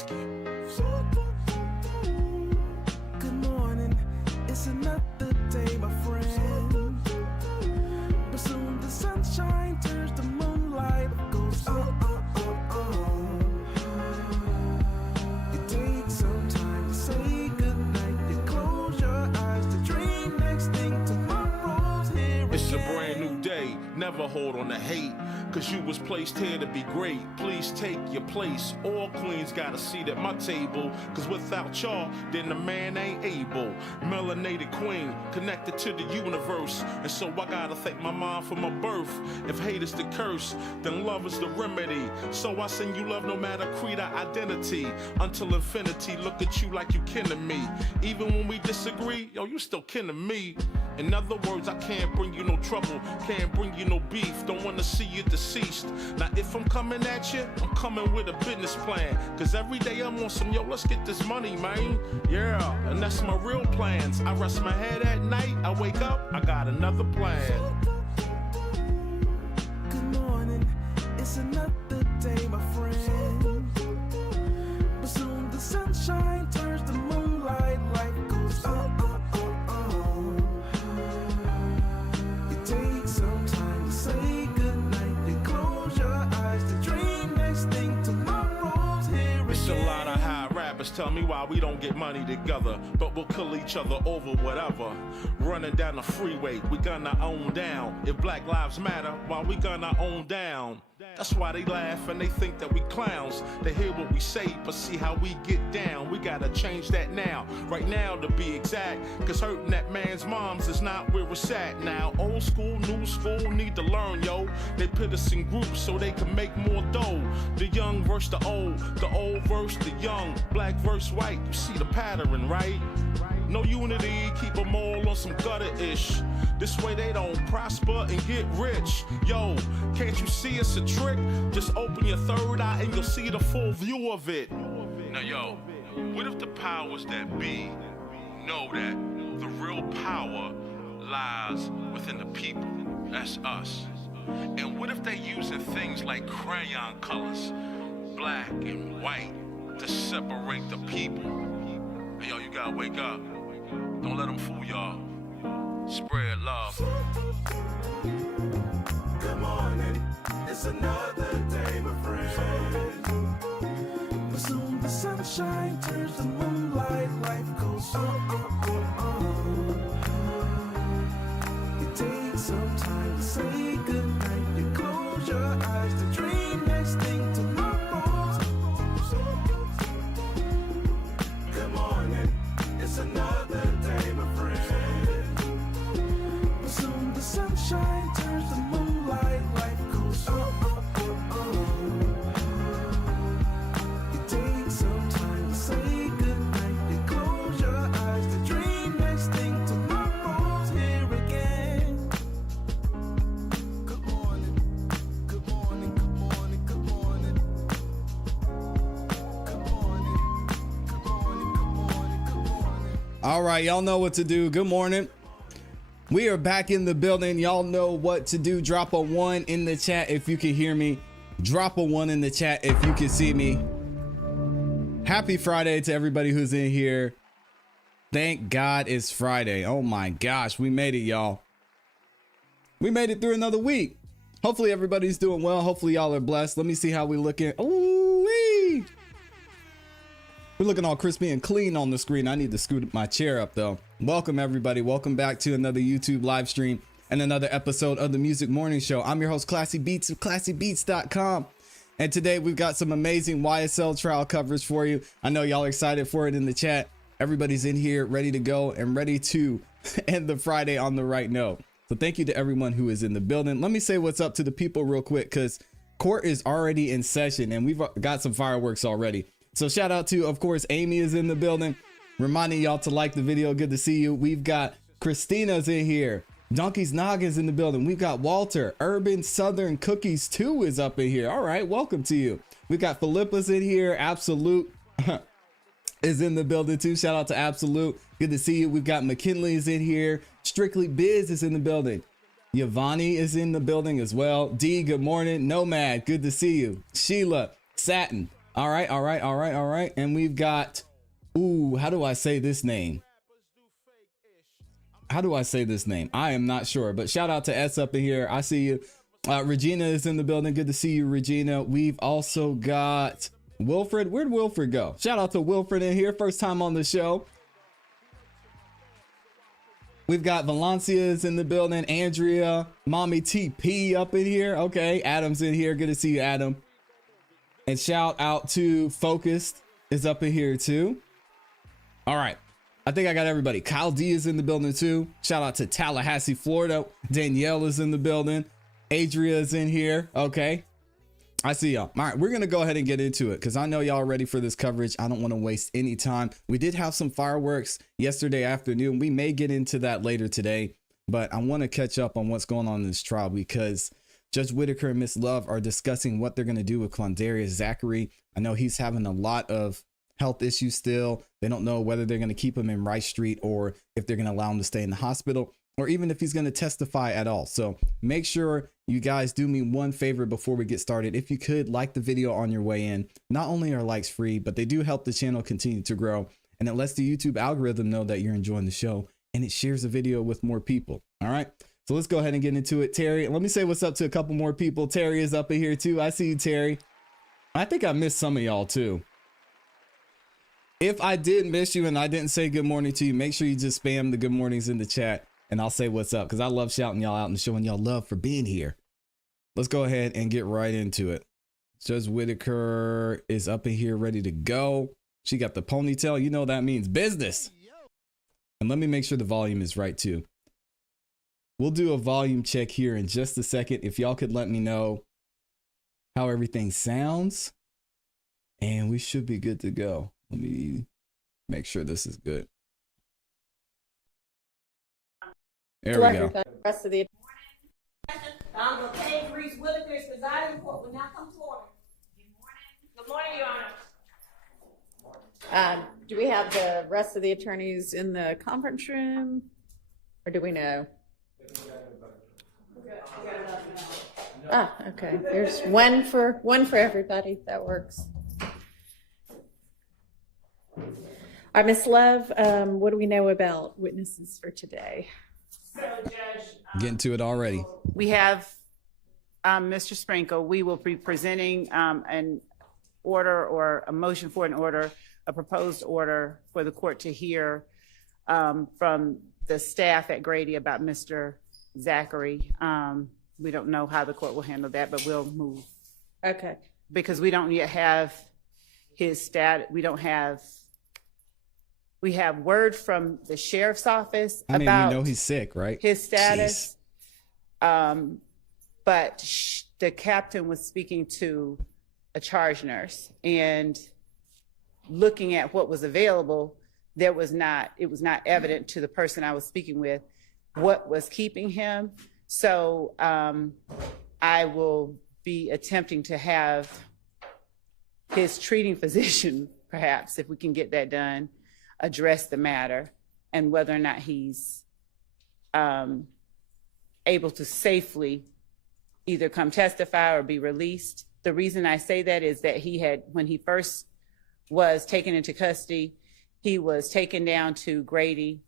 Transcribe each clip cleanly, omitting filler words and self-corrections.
biscuit. Good morning, it's another day, my friend. But soon the sunshine turns to moonlight, goes You take some time to say goodnight. You close your eyes to dream next thing. Tomorrow's here again. It's a brand new day, never hold on to hate. Cause you was placed here to be great. Please take your place. All queens got a seat at my table. Cause without y'all, then the man ain't able. Melanated queen, connected to the universe. And so I gotta thank my mom for my birth. If hate is the curse, then love is the remedy. So I send you love no matter creed or identity. Until infinity, look at you like you kin to me. Even when we disagree, yo, you still kin to me. In other words, I can't bring you no trouble, can't bring you no beef, don't wanna see you deceased. Now if I'm coming at you, I'm coming with a business plan. Cause every day I'm on some, yo, let's get this money, man. Yeah, and that's my real plans. I rest my head at night, I wake up, I got another plan. Good morning, it's another day, my friend. But soon the sunshine turns to moonlight, life goes You take some time to say goodnight. You close your eyes to dream next thing. Tomorrow's here It's a again. lot of high rappers tell me why we don't get money together, but we'll kill each other over whatever. Running down the freeway, we gonna own down. If Black Lives Matter, why we gonna own down? That's why they laugh and they think that we clowns. They hear what we say, but see how we get down. We gotta change that now, right now to be exact. Cause hurting that man's moms is not where it's at now. Old school, new school, need to learn, yo. They put us in groups so they can make more dough. The young versus the old versus the young. Black versus white, you see the pattern, right? No unity, keep them all on some gutter-ish. This way they don't prosper and get rich. Yo, can't you see it's a trick? Just open your third eye and you'll see the full view of it. Now yo, what if the powers that be know that the real power lies within the people? That's us. And what if they using things like crayon colors, black and white, to separate the people? Hey, yo, you gotta wake up. Don't let them fool y'all. Spread love. Good morning, it's another day, my friend. But soon the sunshine turns to moonlight, life goes You take some time to say goodnight. You close your eyes to dream next thing. Tomorrow's Good morning, it's another day, my friend. But soon the sunshine turns to moonlight, life goes You take some time to say goodnight. You close your eyes to dream next thing. Tomorrow's here again. Good morning, good morning, good morning, good morning. Good morning, good morning, good morning, good morning. All right, y'all know what to do. Good morning. We are back in the building. Y'all know what to do. Drop a 1 in the chat if you can hear me. Drop a 1 in the chat if you can see me. Happy Friday to everybody who's in here. Thank God it's Friday. Oh my gosh, we made it, y'all. We made it through another week. Hopefully everybody's doing well. Hopefully y'all are blessed. Let me see how we looking. Ooh-wee. We're looking all crispy and clean on the screen. I need to scoot my chair up though. Welcome everybody. Welcome back to another YouTube live stream and another episode of the Music Morning Show. I'm your host, ClassE Beats of ClassEbeats.com. And today we've got some amazing YSL trial covers for you. I know y'all are excited for it in the chat. Everybody's in here ready to go and ready to end the Friday on the right note. So thank you to everyone who is in the building. Let me say what's up to the people real quick because court is already in session and we've got some fireworks already. So shout out to, of course, Amy is in the building. Reminding y'all to like the video. Good to see you. We've got Christina's in here. Donkey's Noggin's in the building. We've got Walter. Urban Southern Cookies 2 is up in here. All right, welcome to you. We've got Philippa's in here. Absolute is in the building too. Shout out to Absolute. Good to see you. We've got McKinley's in here. Strictly Biz is in the building. Yvonne is in the building as well. D, good morning. Nomad, good to see you. Sheila, Satin, All right. And we've got, how do I say this name? I am not sure, but shout out to S up in here. I see you. Regina is in the building. Good to see you, Regina. We've also got Wilfred. Where'd Wilfred go? Shout out to Wilfred in here. First time on the show. We've got Valencia is in the building. Andrea, Mommy TP up in here. Okay, Adam's in here. Good to see you, Adam. And shout out to Focused is up in here too. All right. I think I got everybody. Kyle D is in the building too. Shout out to Tallahassee, Florida. Danielle is in the building. Adria is in here. Okay. I see y'all. All right. We're going to go ahead and get into it because I know y'all are ready for this coverage. I don't want to waste any time. We did have some fireworks yesterday afternoon. We may get into that later today, but I want to catch up on what's going on in this trial because Judge Whitaker and Miss Love are discussing what they're going to do with Quandarius Zachary. I know he's having a lot of health issues still. They don't know whether they're going to keep him in Rice Street or if they're going to allow him to stay in the hospital or even if he's going to testify at all. So make sure you guys do me one favor before we get started. If you could like the video on your way in, not only are likes free, but they do help the channel continue to grow and it lets the YouTube algorithm know that you're enjoying the show and it shares the video with more people. All right. So let's go ahead and get into it. Terry, let me say what's up to a couple more people. Terry is up in here too. I see you, Terry. I think I missed some of y'all too. If I did miss you and I didn't say good morning to you, make sure you just spam the good mornings in the chat and I'll say what's up because I love shouting y'all out and showing y'all love for being here. Let's go ahead and get right into it. Judge Whitaker is up in here ready to go. She got the ponytail. You know that means business. And let me make sure the volume is right too. We'll do a volume check here in just a second. If y'all could let me know how everything sounds and we should be good to go. Let me make sure this is good. There we go. Rest of the Honorable Paige Reese Whitaker is presiding court will now come to order. Good morning, Your Honor. Do we have the rest of the attorneys in the conference room, or do we know? Okay. There's one for everybody. That works. All right, Ms. Love, what do we know about witnesses for today? So, Judge, Getting to it already. we have Mr. Sprinkle. We will be presenting an order or a motion for an order, a proposed order for the court to hear from the staff at Grady about Mr. Zachary. We don't know how the court will handle that, but we'll move Okay. because we don't yet have his stat. We have word from the sheriff's office I mean, about we know he's sick, right? his status. But the captain was speaking to a charge nurse and looking at what was available, it was not evident to the person I was speaking with what was keeping him. So I will be attempting to have his treating physician, perhaps, if we can get that done, address the matter and whether or not he's able to safely either come testify or be released. The reason I say that is that when he first was taken into custody, he was taken down to Grady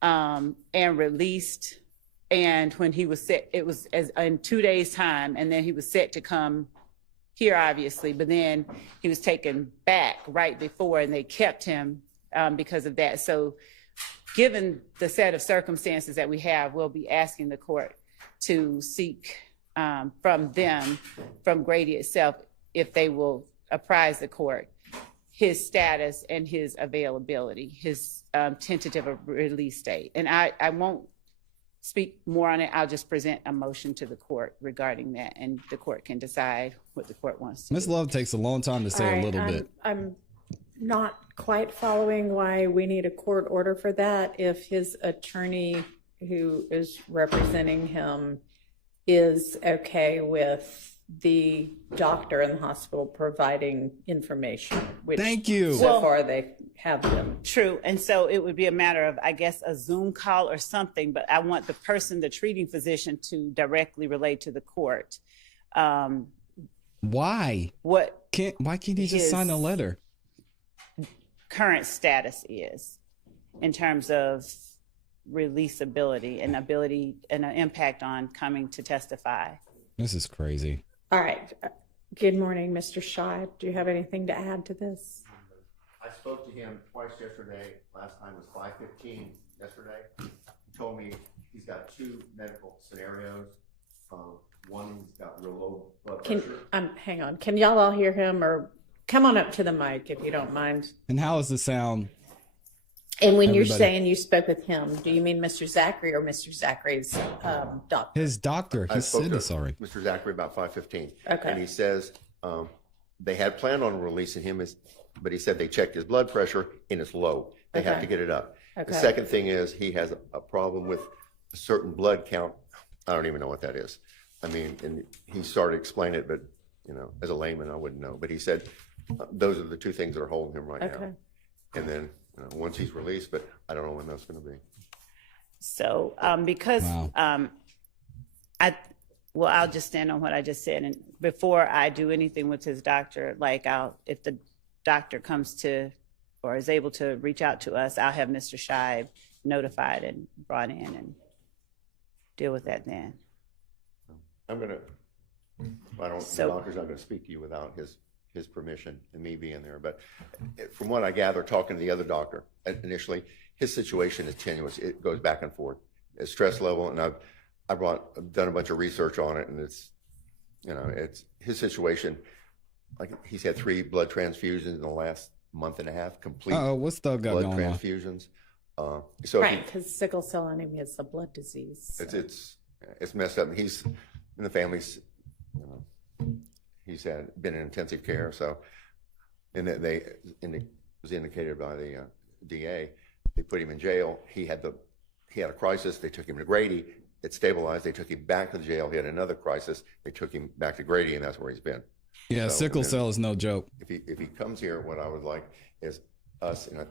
and released. And when he was set, it was in 2 days' time, and then he was set to come here, obviously, but then he was taken back right before, and they kept him because of that. So given the set of circumstances that we have, we'll be asking the court to seek from Grady itself, if they will apprise the court, his status and his availability, his tentative release date. And I won't speak more on it. I'll just present a motion to the court regarding that, and the court can decide what the court wants to Miss do. Love takes a long time to say a little bit. I'm not quite following why we need a court order for that if his attorney who is representing him is okay with the doctor in the hospital providing information, which Thank you. so far they have them. True. And so it would be a matter of, I guess, a Zoom call or something, but I want the treating physician, to directly relate to the court Why? What Why can't he just sign a his letter? current status is in terms of releasability and ability and an impact on coming to testify. This is crazy. All right. Good morning, Mr. Shive. Do you have anything to add to this? I spoke to him twice yesterday. Last time was 5:15 yesterday. He told me he's got two medical scenarios. One, he's got real low blood pressure. Hang on. Can y'all all hear him, or come on up to the mic if you don't mind? And how is the sound? And when you're Everybody. saying you spoke with him, do you mean Mr. Zachary or Mr. Zachary's doctor? His doctor. I He spoke said to this already. Mr. Zachary about 5:15. Okay. And he says they had planned on releasing him, but he said they checked his blood pressure and it's low. They have Okay. to get it up. Okay. The second thing is he has a problem with a certain blood count. I don't even know what that is. I mean, and he started explaining it, but as a layman, I wouldn't know. But he said those are the two things that are holding him right Okay. now. And then once he's released, but I don't know when that's going to be. So because Wow. I'll just stand on what I just said. And before I do anything with his doctor, like if the doctor comes to or is able to reach out to us, I'll have Mr. Shive notified and brought in and deal with that then. I'm gonna. The doctor's not gonna speak to you without his permission and me being there. But from what I gather, talking to the other doctor initially, his situation is tenuous. It goes back and forth. His stress level, and I've done a bunch of research on it, and it's his situation. Like he's had 3 blood transfusions in the last month and a half. Complete. What's still blood going on? transfusions. So Right, because sickle cell anemia is a blood disease. it's messed up. And he's in the family's. He's been in intensive care. So, and that it was indicated by the DA. They put him in jail. He had a crisis. They took him to Grady. It stabilized. They took him back to the jail. He had another crisis. They took him back to Grady, and that's where he's been. Yeah, So, sickle cell is no joke. If he comes here, what I would like is us, and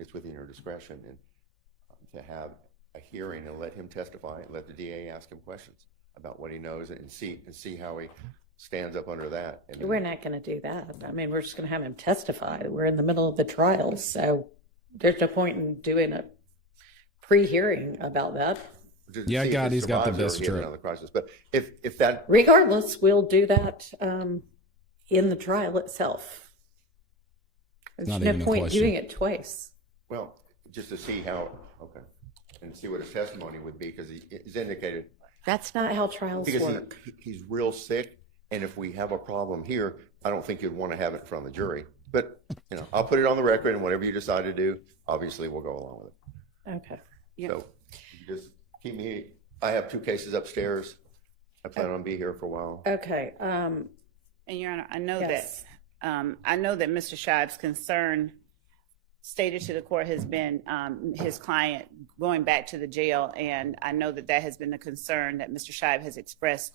it's within your discretion, and to have a hearing and let him testify, and let the DA ask him questions about what he knows, and see how he stands up under that. And We're not going to do that. I mean, we're just going to have him testify. We're in the middle of the trial, so there's no point in doing a pre-hearing about that. to Yeah, see if God, he he's got the survives or best he has trip. another crisis. But if that Regardless, we'll do that in the trial itself. There's Not no even a point question. doing it twice. Well, just to see how, okay, and see what his testimony would be, because he's indicated, That's not how trials because work. he's real sick, and if we have a problem here, I don't think you'd want to have it from the jury. But, I'll put it on the record, and whatever you decide to do, obviously we'll go along with it. Okay. Yeah. So you just keep me, I have 2 cases upstairs. I plan on being here for a while. Okay. And Your Honor, I know Yes. that Mr. Shive's concern stated to the court has been his client going back to the jail, and I know that has been the concern that Mr. Shive has expressed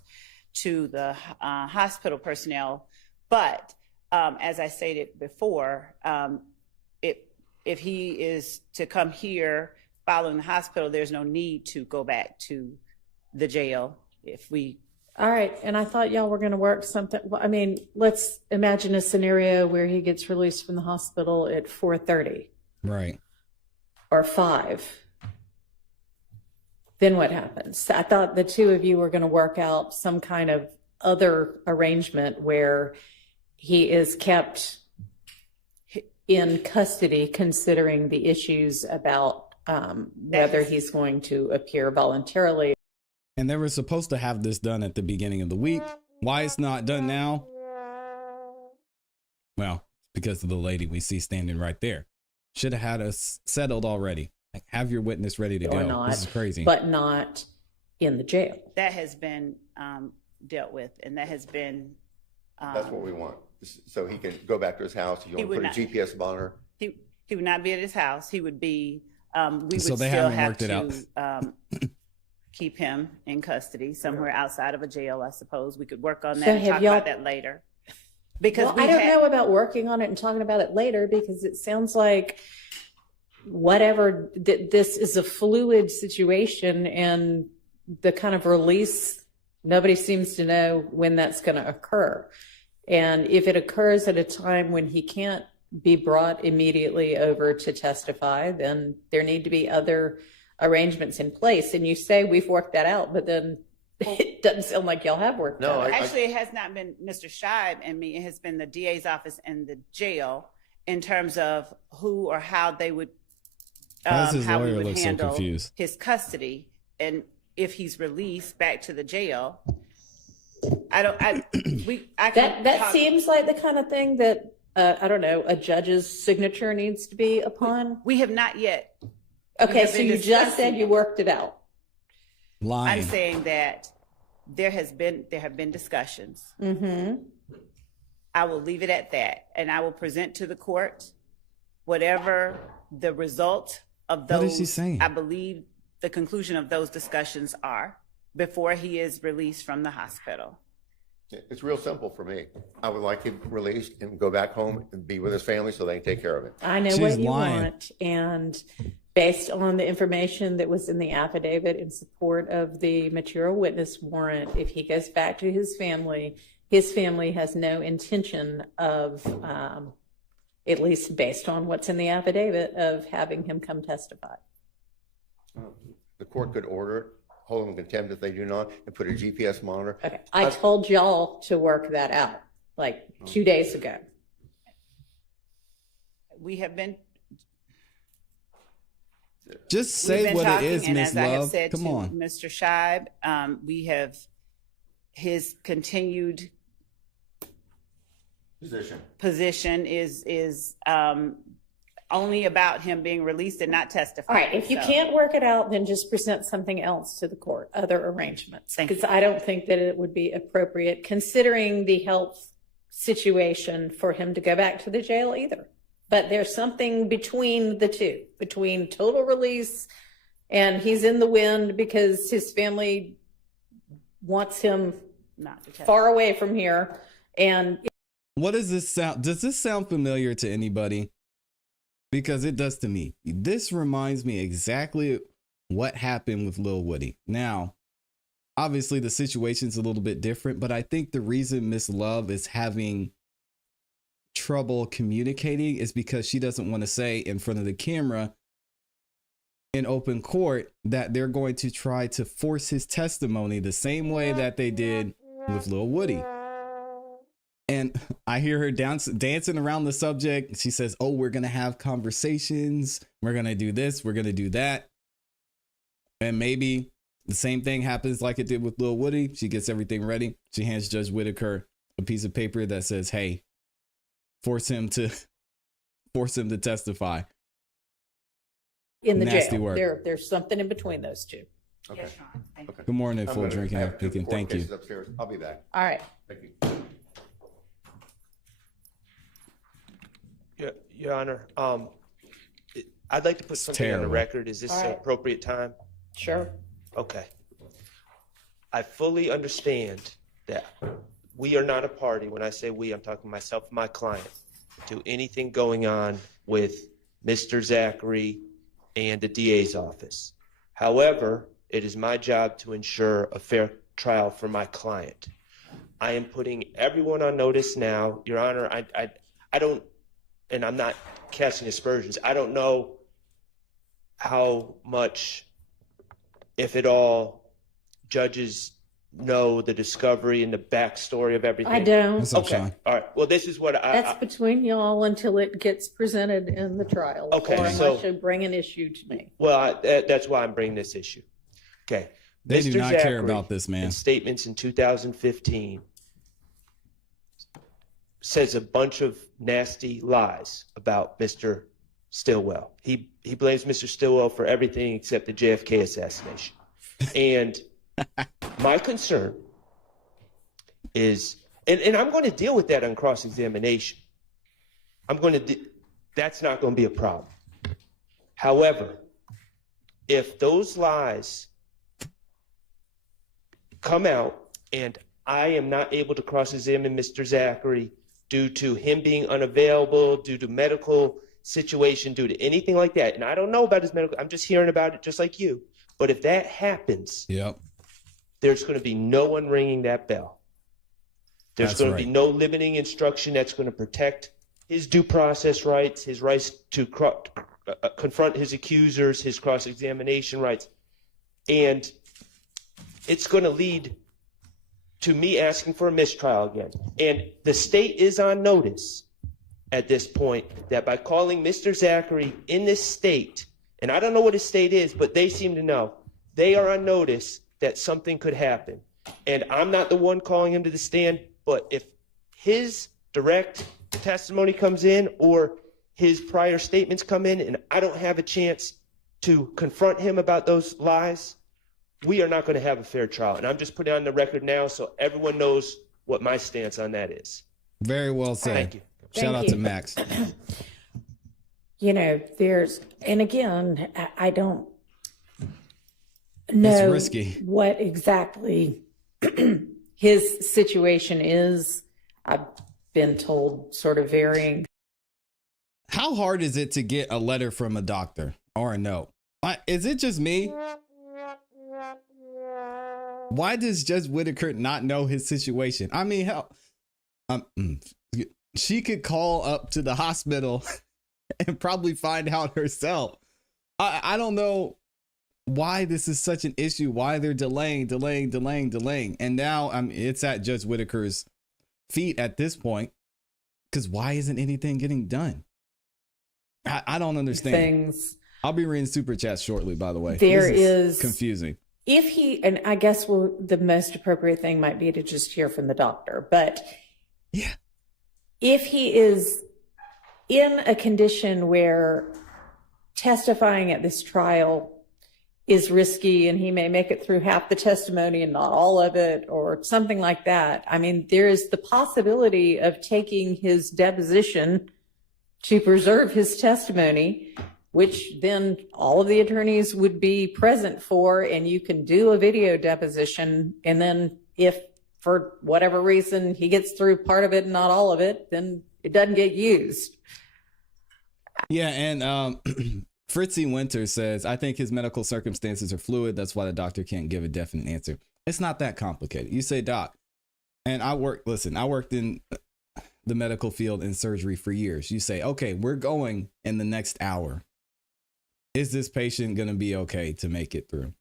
to the hospital personnel. But as I stated before, if he is to come here following the hospital, there's no need to go back to the jail if we. All right. And I thought y'all were going to work something. Well, I mean, let's imagine a scenario where he gets released from the hospital at 4:30 Right. or 5. Then what happens? I thought the two of you were going to work out some kind of other arrangement where he is kept in custody, considering the issues about whether he's going to appear voluntarily. And they were supposed to have this done at the beginning of the week. Why it's not done now? Well, because of the lady we see standing right there. Should have had us settled already. Like, have your witness ready to Or go. not, This is crazy. but not in the jail. That has been dealt with, and that has been. That's what we want. So he can go back to his house. You He want to would put a not. GPS monitor. He would not be at his house. He would be. We would So they still haven't have worked it to keep him in custody somewhere outside of a jail. I suppose we could work on that So and have talk y'all- about that later. Because Well, I don't know about working on it and talking about it later, because it sounds like whatever, this is a fluid situation, and the kind of release, nobody seems to know when that's going to occur. And if it occurs at a time when he can't be brought immediately over to testify, then there need to be other arrangements in place. And you say we've worked that out, but then it doesn't sound like y'all have worked No, that out. Actually, it has not been Mr. Scheib and me. It has been the DA's office and the jail in terms of who or how they would, Why does his how we lawyer would look so handle confused? his custody. And if he's released back to the jail, I can That talk- seems like the kind of thing that, I don't know, a judge's signature needs to be upon. We have not yet. Okay, have so been you just discussing said you it. worked it out. Lying. I'm saying that there have been discussions. Mm-hmm. I will leave it at that, and I will present to the court whatever the result of those. What is she saying? I believe the conclusion of those discussions are before he is released from the hospital. It's real simple for me. I would like him released and go back home and be with his family so they can take care of it. I know She's what you lying. want, and based on the information that was in the affidavit in support of the material witness warrant, if he goes back to his family has no intention of, at least based on what's in the affidavit, of having him come testify. The court could order it, hold them in contempt if they do not, and put a GPS monitor. Okay, I told y'all to work that out like 2 days ago. We have been. Just We've say been what talking, it is, and Miss as I have Love. said Come to on. Mr. Scheib, we have his continued position is only about him being released and not testifying. All right, if you So- can't work it out, then just present something else to the court, other arrangements. Thank you. Because I don't think that it would be appropriate, considering the health situation, for him to go back to the jail either. But there's something between the two, between total release and he's in the wind because his family wants him not to testify. far away from here. And What does this sound? Does this sound familiar to anybody? Because it does to me. This reminds me exactly what happened with Lil Woody. Now, obviously the situation's a little bit different, but I think the reason Miss Love is having trouble communicating is because she doesn't want to say in front of the camera in open court that they're going to try to force his testimony the same way that they did with Lil Woody. And I hear her dancing around the subject. She says, oh, we're going to have conversations. We're going to do this. We're going to do that. And maybe the same thing happens like it did with Lil Woody. She gets everything ready. She hands Judge Whitaker a piece of paper that says, hey, force him to testify. in the Nasty jail, work. there's something in between those two. Okay. Yes, Ron. Thank you. Okay. Good morning, I'm full gonna drinking have and picking. court Thank you. cases upstairs. I'll be back. All right. Thank you. Your Honor, I'd like to put something on terrible. the record. Is this All an right. appropriate time? Sure. Okay. I fully understand that we are not a party. When I say we, I'm talking myself and my client, to anything going on with Mr. Zachary and the DA's office. However, it is my job to ensure a fair trial for my client. I am putting everyone on notice now. Your Honor, I don't, and I'm not casting aspersions. I don't know how much, if at all, judges know the discovery and the backstory of everything. I don't. What's up, Okay, Sean? all right. Well, this is what That's between y'all until it gets presented in the trial. Okay, Or so- unless you bring an issue to me. that's why I'm bringing this issue. Okay. They do Mr. not care Zachary, about this, man. in statements in 2015, says a bunch of nasty lies about Mr. Stillwell. He blames Mr. Stillwell for everything except the JFK assassination. And my concern is, and I'm going to deal with that on cross-examination. That's not going to be a problem. However, if those lies come out and I am not able to cross-examine Mr. Zachary due to him being unavailable, due to medical situation, due to anything like that, and I don't know about his medical, I'm just hearing about it just like you. But if that happens, Yep. there's going to be no one ringing that bell. There's That's going to right. be no limiting instruction that's going to protect his due process rights, his rights to confront his accusers, his cross-examination rights. And it's going to lead to me asking for a mistrial again. And the state is on notice at this point that by calling Mr. Zachary in this state, and I don't know what his state is, but they seem to know, they are on notice that something could happen. And I'm not the one calling him to the stand, but if his direct testimony comes in or his prior statements come in and I don't have a chance to confront him about those lies, we are not going to have a fair trial. And I'm just putting it on the record now so everyone knows what my stance on that is. Very well said. Thank you. Shout Thank out you. to Max. You know, and again, I don't know risky. what exactly his situation is. I've been told sort of varying. How hard is it to get a letter from a doctor or a note? Is it just me? Why does Judge Whitaker not know his situation? I mean, hell, she could call up to the hospital and probably find out herself. I don't know why this is such an issue, why they're delaying. And now it's at Judge Whitaker's feet at this point, because why isn't anything getting done? I don't understand. Things. I'll be reading super chats shortly, by the way. There This is confusing. If he, and I guess the most appropriate thing might be to just hear from the doctor, but Yeah. if he is in a condition where testifying at this trial is risky and he may make it through half the testimony and not all of it or something like that, I mean, there is the possibility of taking his deposition to preserve his testimony, which then all of the attorneys would be present for, and you can do a video deposition. And then if for whatever reason he gets through part of it and not all of it, then it doesn't get used. Yeah, and Fritzy Winter says, I think his medical circumstances are fluid. That's why the doctor can't give a definite answer. It's not that complicated. You say, doc, and I worked in the medical field in surgery for years. You say, okay, we're going in the next hour. Is this patient going to be okay to make it through?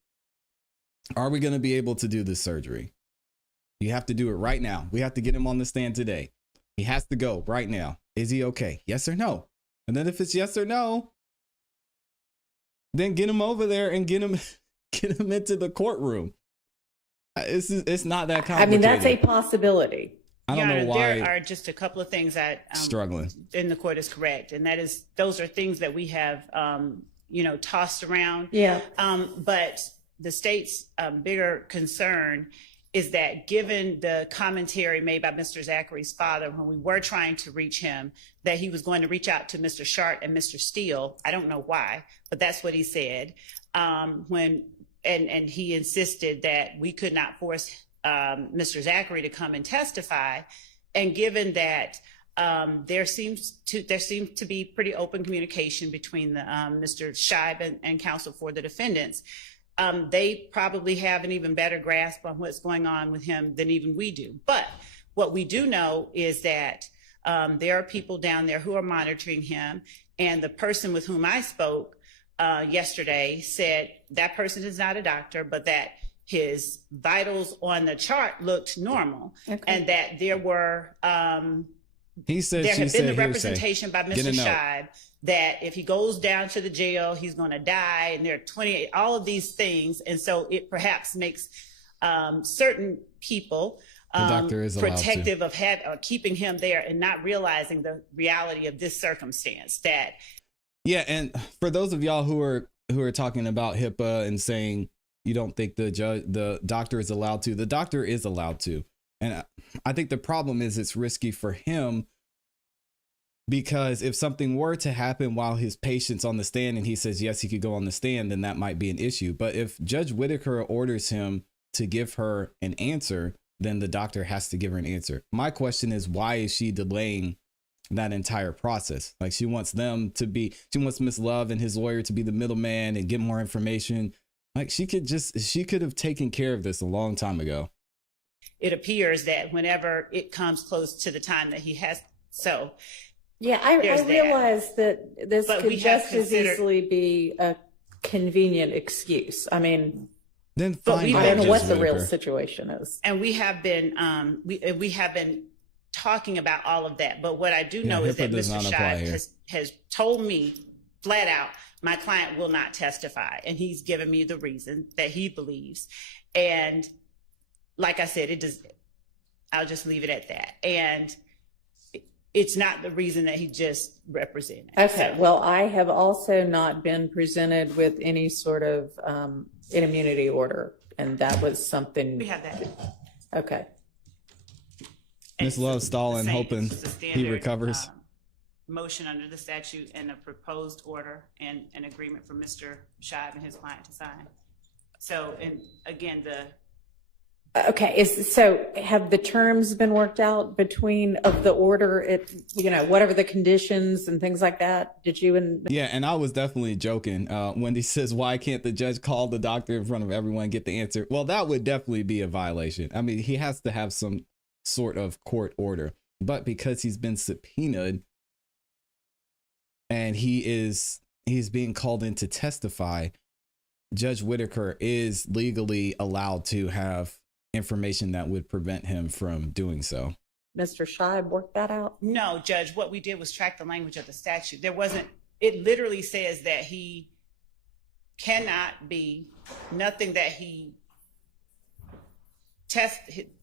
Are we going to be able to do this surgery? You have to do it right now. We have to get him on the stand today. He has to go right now. Is he okay? Yes or no? And then if it's yes or no, then get him over there and get him into the courtroom. It's not that complicated. I mean, that's a possibility. I don't know why. There are just a couple of things that struggling. And the court is correct, and that is those are things that we have tossed around. Yeah. But the state's bigger concern is that given the commentary made by Mr. Zachary's father when we were trying to reach him, that he was going to reach out to Mr. Shart and Mr. Steele. I don't know why, but that's what he said. And he insisted that we could not force Mr. Zachary to come and testify. And given that there seems to be pretty open communication between the Mr. Scheib and counsel for the defendants, they probably have an even better grasp on what's going on with him than even we do. But what we do know is that there are people down there who are monitoring him. And the person with whom I spoke yesterday said that person is not a doctor, but that his vitals on the chart looked normal. Okay. And that there were there had been the representation by Mr. Scheib that if he goes down to the jail, he's going to die. And there are 28, all of these things. And so it perhaps makes certain people protective of keeping him there and not realizing the reality of this circumstance. Yeah, and for those of y'all who are talking about HIPAA and saying you don't think the doctor is allowed to, the doctor is allowed to. And I think the problem is it's risky for him because if something were to happen while his patient's on the stand and he says, yes, he could go on the stand, then that might be an issue. But if Judge Whitaker orders him to give her an answer, then the doctor has to give her an answer. My question is, why is she delaying that entire process? Like she wants Miss Love and his lawyer to be the middleman and get more information. Like she could have taken care of this a long time ago. it appears that whenever it comes close to the time that he has, so. Yeah, I There's that. realize that this But could we have just as considered- easily be a convenient excuse. I mean, Then But find we've out I don't know Judge what the real Whitaker. situation is. And we have been, we have been talking about all of that. But what I do know is HIPAA that does Mr. not apply Shive here. has told me flat out, my client will not testify. And he's given me the reason that he believes. And like I said, I'll just leave it at that. And it's not the reason that he just represented. Okay, So- well, I have also not been presented with any sort of an immunity order, and that was We something, have that. okay. Miss Love stalling, Same. hoping It's just a he standard, recovers. Motion under the statute and a proposed order and an agreement for Mr. Shive and his client to sign. So, and again, Okay, so have the terms been worked out between of the order, whatever the conditions and things like that? Did you and, Yeah, and I was definitely joking. Wendy says, why can't the judge call the doctor in front of everyone and get the answer? Well, that would definitely be a violation. I mean, he has to have some sort of court order. But because he's been subpoenaed and he's being called in to testify, Judge Whitaker is legally allowed to have information that would prevent him from doing so. Mr. Shive worked that out? no, Judge, what we did was track the language of the statute. It literally says that he cannot be, nothing that he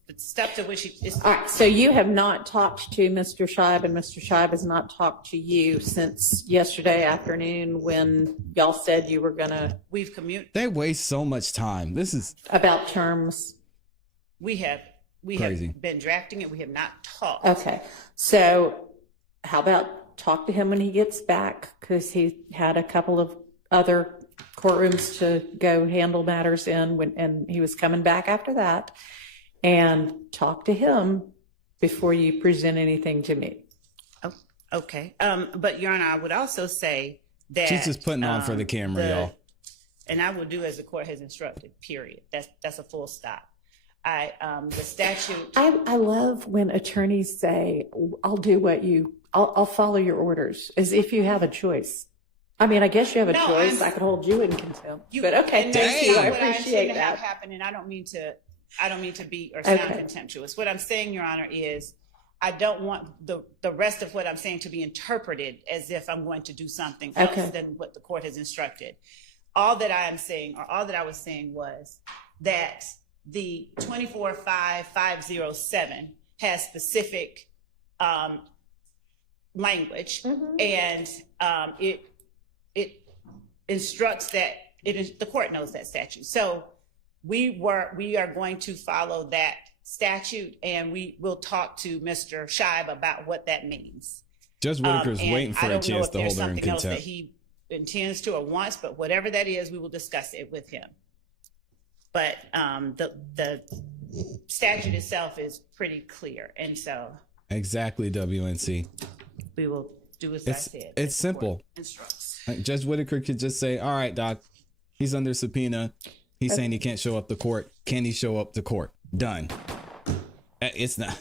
the stuff to which he is. All right, so you have not talked to Mr. Shive, and Mr. Shive has not talked to you since yesterday afternoon when y'all said you were gonna, We've communicated, They waste so much time. This is about terms? we have Crazy. been drafting it. We have not talked. Okay, so how about talk to him when he gets back, because he had a couple of other courtrooms to go handle matters in and he was coming back after that, and talk to him before you present anything to me. Oh, okay. But Your Honor, I would also say that she's just putting on for the camera, y'all. And I will do as the court has instructed, period. That's a full stop. The statute. I love when attorneys say, I'll follow your orders, as if you have a choice. I mean, I guess you have a No, choice. I'm- I could hold you in contempt, You- but okay, and thank that's you. not I what intend appreciate to have that. happen, and I don't mean to be or sound Okay. contemptuous. What I'm saying, Your Honor, is I don't want the rest of what I'm saying to be interpreted as if I'm going to do something else Okay. than what the court has instructed. All that I am saying, or all that I was saying, was that the 245507 has specific language, and it instructs that the court knows that statute. So we are going to follow that statute, and we will talk to Mr. Shive about what that means. Judge Whitaker's And waiting for I a don't know chance if to there's hold her in something else that contempt. he intends to or wants, but whatever that is, we will discuss it with him. But the statute itself is pretty clear, and so Exactly, WNC. we will do as I said. It's as the court simple. instructs. Like, Judge Whitaker could just say, all right, doc, he's under subpoena. He's saying he can't show up to court. Can he show up to court? Done. It's not.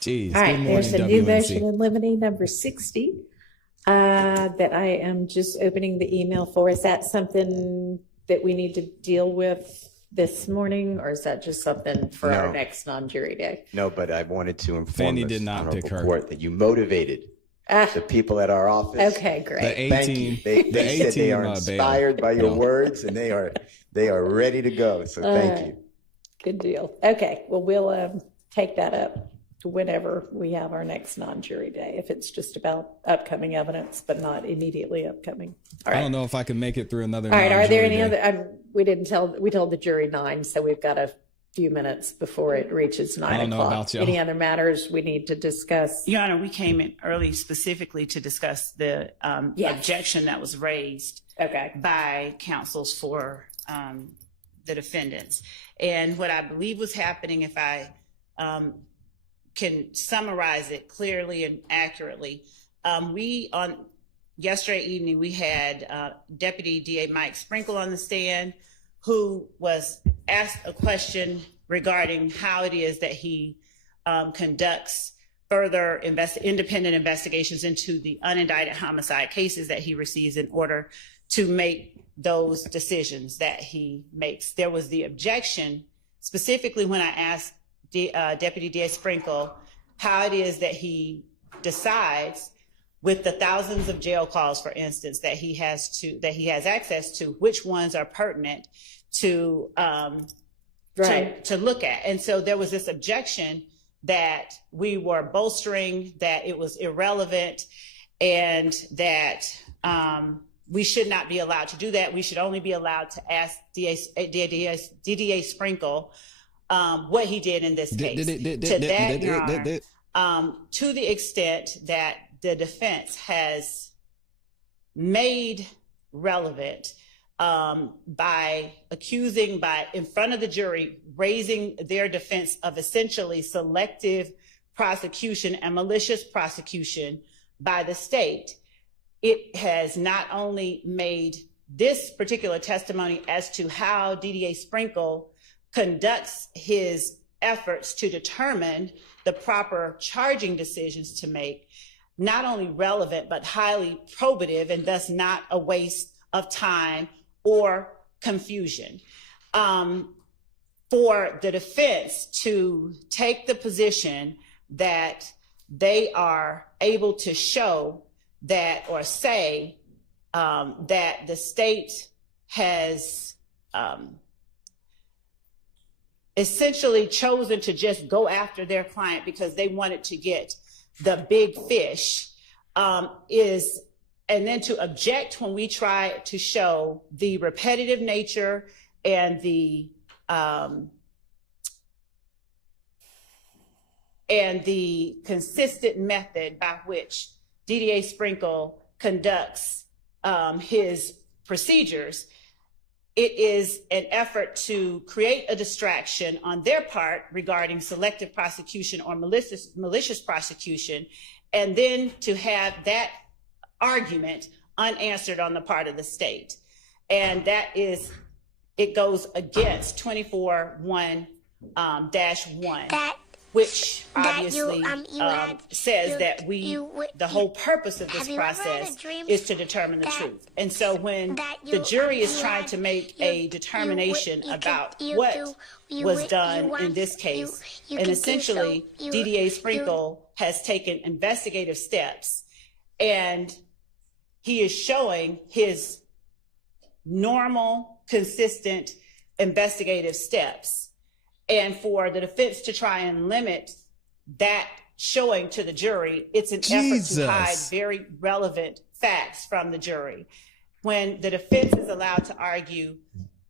Jeez. All right, Good there's morning, a new motion WNC. in limine number 60 that I am just opening the email for. Is that something that we need to deal with this morning, or is that just something for our No. next non-jury day? No, but I wanted to inform Fanny this did not honorable pick her. court that you motivated the people at our office. Okay, great. The Thank A-team. you. They The said they A-team, are bail. inspired by your No. words, and they are ready to go. So thank you. Good deal. Okay, well, we'll take that up whenever we have our next non-jury day, if it's just about upcoming evidence, but not immediately upcoming. All I right. don't know if I can make it through another All right, are there any non-jury other, day. we told the jury 9, so we've got a few minutes before it reaches 9 I don't know o'clock. about y'all. Any other matters we need to discuss? Your Honor, we came in early specifically to discuss the Yes. objection that was raised Okay. by counsels for the defendants. And what I believe was happening, if I can summarize it clearly and accurately, on yesterday evening, we had Deputy DA Mike Sprinkle on the stand, who was asked a question regarding how it is that he conducts further independent investigations into the unindicted homicide cases that he receives in order to make those decisions that he makes. There was the objection, specifically when I asked Deputy DA Sprinkle how it is that he decides, with the thousands of jail calls, for instance, that he has access to, which ones are pertinent to look at. And so there was this objection that we were bolstering, that it was irrelevant, and that we should not be allowed to do that. We should only be allowed to ask DDA Sprinkle what he did in this case. To the extent that the defense has made relevant by accusing, in front of the jury, raising their defense of essentially selective prosecution and malicious prosecution by the state. It has not only made this particular testimony as to how DDA Sprinkle conducts his efforts to determine the proper charging decisions to make, not only relevant, but highly probative, and thus not a waste of time or confusion. For the defense to take the position that they are able to show that, or say that the state has essentially chosen to just go after their client because they wanted to get the big fish, and then to object when we try to show the repetitive nature and the consistent method by which DDA Sprinkle conducts his procedures. It is an effort to create a distraction on their part regarding selective prosecution or malicious prosecution, and then to have that argument unanswered on the part of the state. And that is, it goes against 24-1-1, which obviously says that the whole purpose of this process is to determine the truth. And so when the jury is trying to make a determination about what was done in this case, and essentially DDA Sprinkle has taken investigative steps, and he is showing his normal, consistent investigative steps. And for the defense to try and limit that showing to the jury, it's an effort to hide very relevant facts from the jury. When the defense is allowed to argue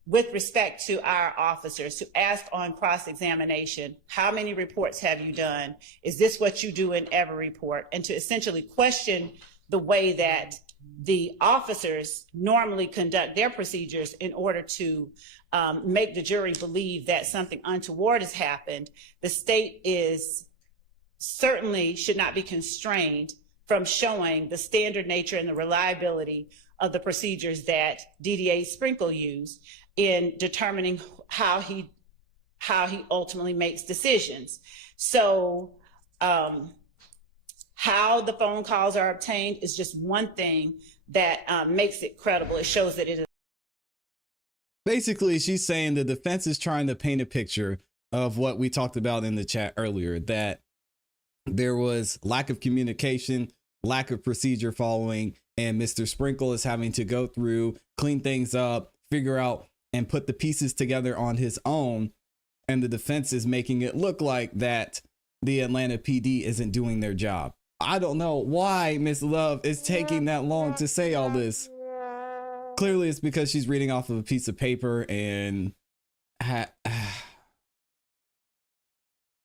with respect to our officers, to ask on cross-examination, how many reports have you done? Is this what you do in every report? And to essentially question the way that the officers normally conduct their procedures in order to make the jury believe that something untoward has happened, the state is certainly should not be constrained from showing the standard nature and the reliability of the procedures that DDA Sprinkle used in determining how he ultimately makes decisions. So how the phone calls are obtained is just one thing that makes it credible. It shows that it is. Basically, she's saying the defense is trying to paint a picture of what we talked about in the chat earlier, that there was lack of communication, lack of procedure following, and Mr. Sprinkle is having to go through, clean things up, figure out and put the pieces together on his own. And the defense is making it look like that the Atlanta PD isn't doing their job. I don't know why Miss Love is taking that long to say all this. Clearly, it's because she's reading off of a piece of paper and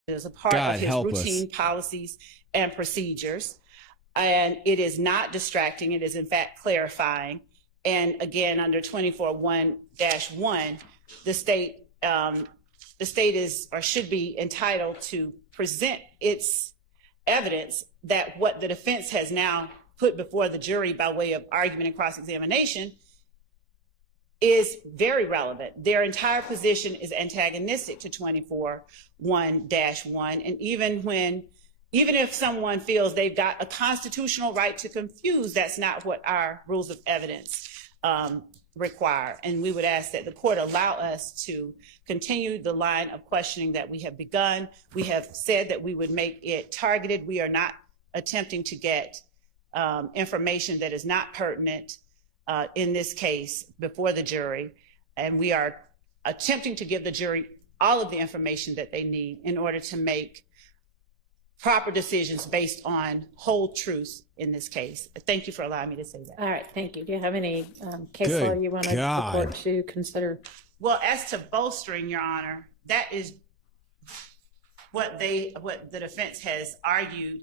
is a part of his routine policies and procedures. And it is not distracting. It is, in fact, clarifying. And again, under 24-1-1, the state is or should be entitled to present its evidence that what the defense has now put before the jury by way of argument and cross-examination is very relevant. Their entire position is antagonistic to 24-1-1. And even if someone feels they've got a constitutional right to confuse, that's not what our rules of evidence require. And we would ask that the court allow us to continue the line of questioning that we have begun. We have said that we would make it targeted. We are not attempting to get information that is not pertinent in this case before the jury. And we are attempting to give the jury all of the information that they need in order to make proper decisions based on whole truths in this case. Thank you for allowing me to say that. All right, thank you. Do you have any case Good law you want the God. court to consider? Well, as to bolstering, Your Honor, that is what the defense has argued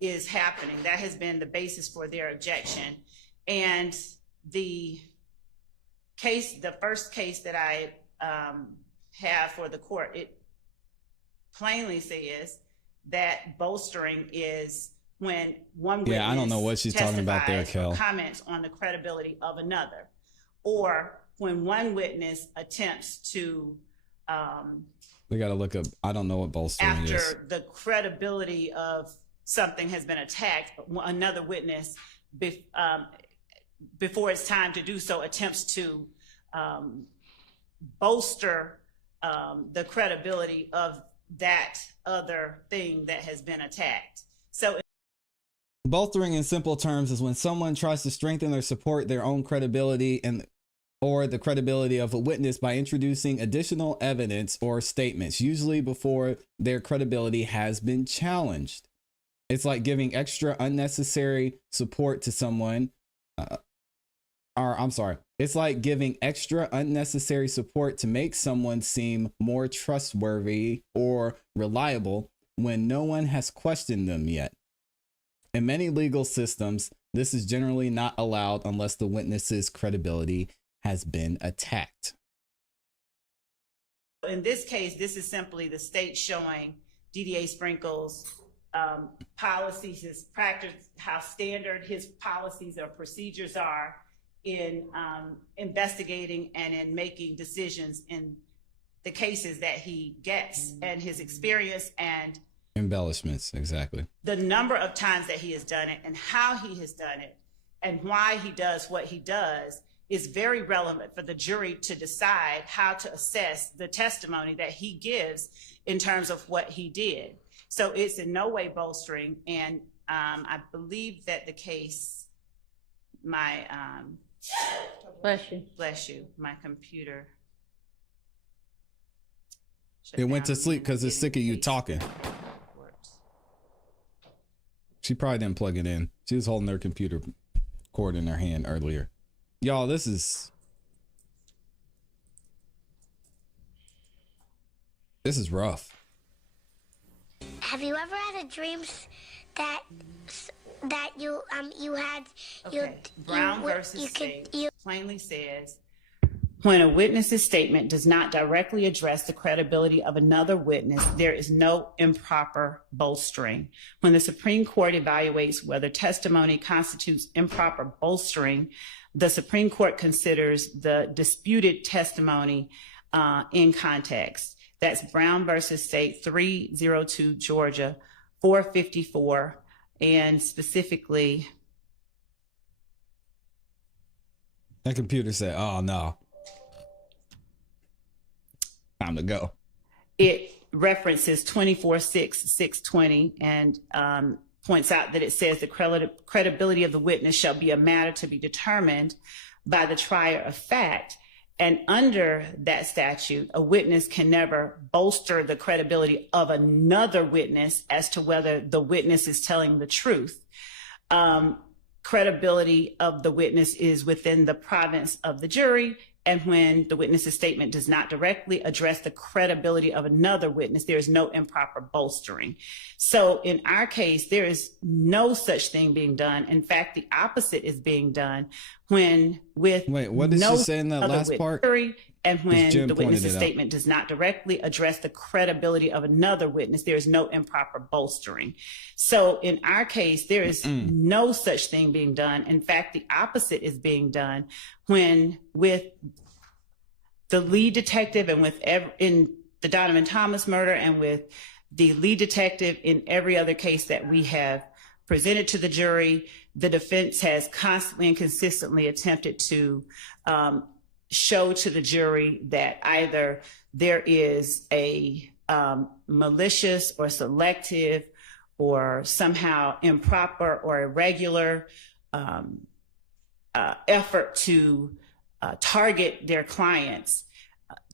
is happening. That has been the basis for their objection. And the first case that I have for the court, it plainly says that bolstering is when one witness I don't know what she's talking about there, testifies or Kel. comments on the credibility of another, or when one witness attempts to We got to look up. I don't know what bolstering is. after the credibility of something has been attacked, another witness before it's time to do so attempts to bolster the credibility of that other thing that has been attacked. So Bolstering in simple terms is when someone tries to strengthen or support their own credibility or the credibility of a witness by introducing additional evidence or statements, usually before their credibility has been challenged. It's like giving extra unnecessary support to someone. It's like giving extra unnecessary support to make someone seem more trustworthy or reliable when no one has questioned them yet. In many legal systems, this is generally not allowed unless the witness's credibility has been attacked. in this case, this is simply the state showing DDA Sprinkle's policies, his practice, how standard his policies or procedures are in investigating and in making decisions in the cases that he gets, and his experience and Embellishments, exactly. the number of times that he has done it and how he has done it and why he does what he does is very relevant for the jury to decide how to assess the testimony that he gives in terms of what he did. So it's in no way bolstering. And I believe that the case, my, bless you, my computer. shut It went to down. sleep because it's sick of you talking. She probably didn't plug it in. She was holding her computer cord in her hand earlier. Y'all, this is rough. Have you ever had a dream that you had Okay. Brown versus you State could plainly says, when a witness's statement does not directly address the credibility of another witness, there is no improper bolstering. When the Supreme Court evaluates whether testimony constitutes improper bolstering, the Supreme Court considers the disputed testimony in context. That's Brown versus State, 302 Georgia, 454, and specifically. That computer said, oh no. Time to go. It references 24-6-620 and points out that it says the credibility of the witness shall be a matter to be determined by the trier of fact. And under that statute, a witness can never bolster the credibility of another witness as to whether the witness is telling the truth. Credibility of the witness is within the province of the jury. And when the witness's statement does not directly address the credibility of another witness, there is no improper bolstering. So in our case, there is no such thing being done. In fact, the opposite is being done when with Wait, what did no she say in that other last part? jury, and when Jim the pointed witness's it out. statement does not directly address the credibility of another witness, there is no improper bolstering. So in our case, there is no such thing being done. In fact, the opposite is being done when with the lead detective and in the Donovan Thomas murder and with the lead detective in every other case that we have presented to the jury, the defense has constantly and consistently attempted to show to the jury that either there is a malicious or selective or somehow improper or irregular effort to target their clients,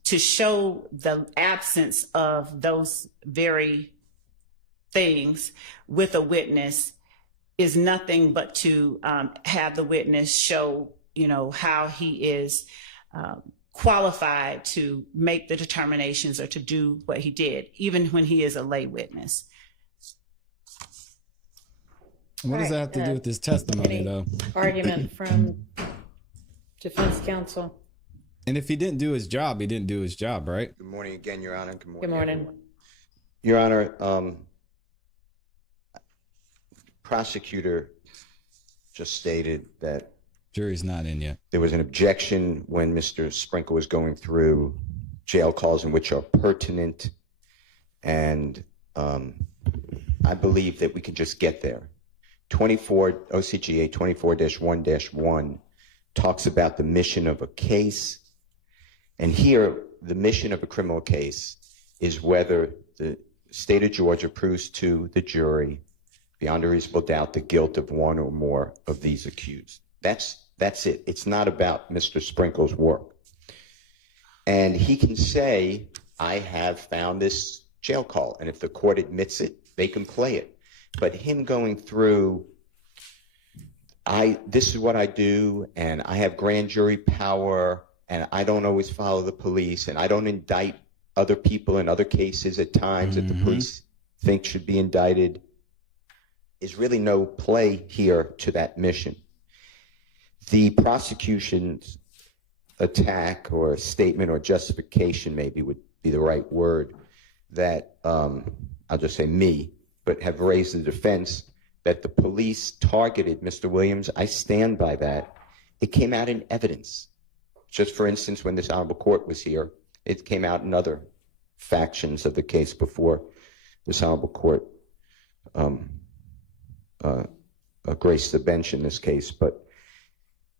to show the absence of those very things with a witness is nothing but to have the witness show, how he is qualified to make the determinations or to do what he did, even when he is a lay witness. What does that have to do with this testimony, though? Argument from defense counsel. And if he didn't do his job, he didn't do his job, right? Good morning again, Your Honor. Good morning. Good morning. Everyone. Your Honor, prosecutor just stated that Jury's not in yet. there was an objection when Mr. Sprinkle was going through jail calls in which are pertinent, and I believe that we can just get there. OCGA 24-1-1 talks about the mission of a case, and here the mission of a criminal case is whether the state of Georgia proves to the jury beyond a reasonable doubt the guilt of one or more of these accused. That's it. It's not about Mr. Sprinkle's work. And he can say, I have found this jail call, and if the court admits it, they can play it. But him going through, this is what I do, and I have grand jury power, and I don't always follow the police, and I don't indict other people in other cases at times that the police think should be indicted, is really no play here to that mission. The prosecution's attack or statement or justification maybe would be the right word that, I'll just say me, but have raised the defense that the police targeted Mr. Williams. I stand by that. It came out in evidence. Just for instance, when this honorable court was here, it came out in other factions of the case before this honorable court graced the bench in this case. But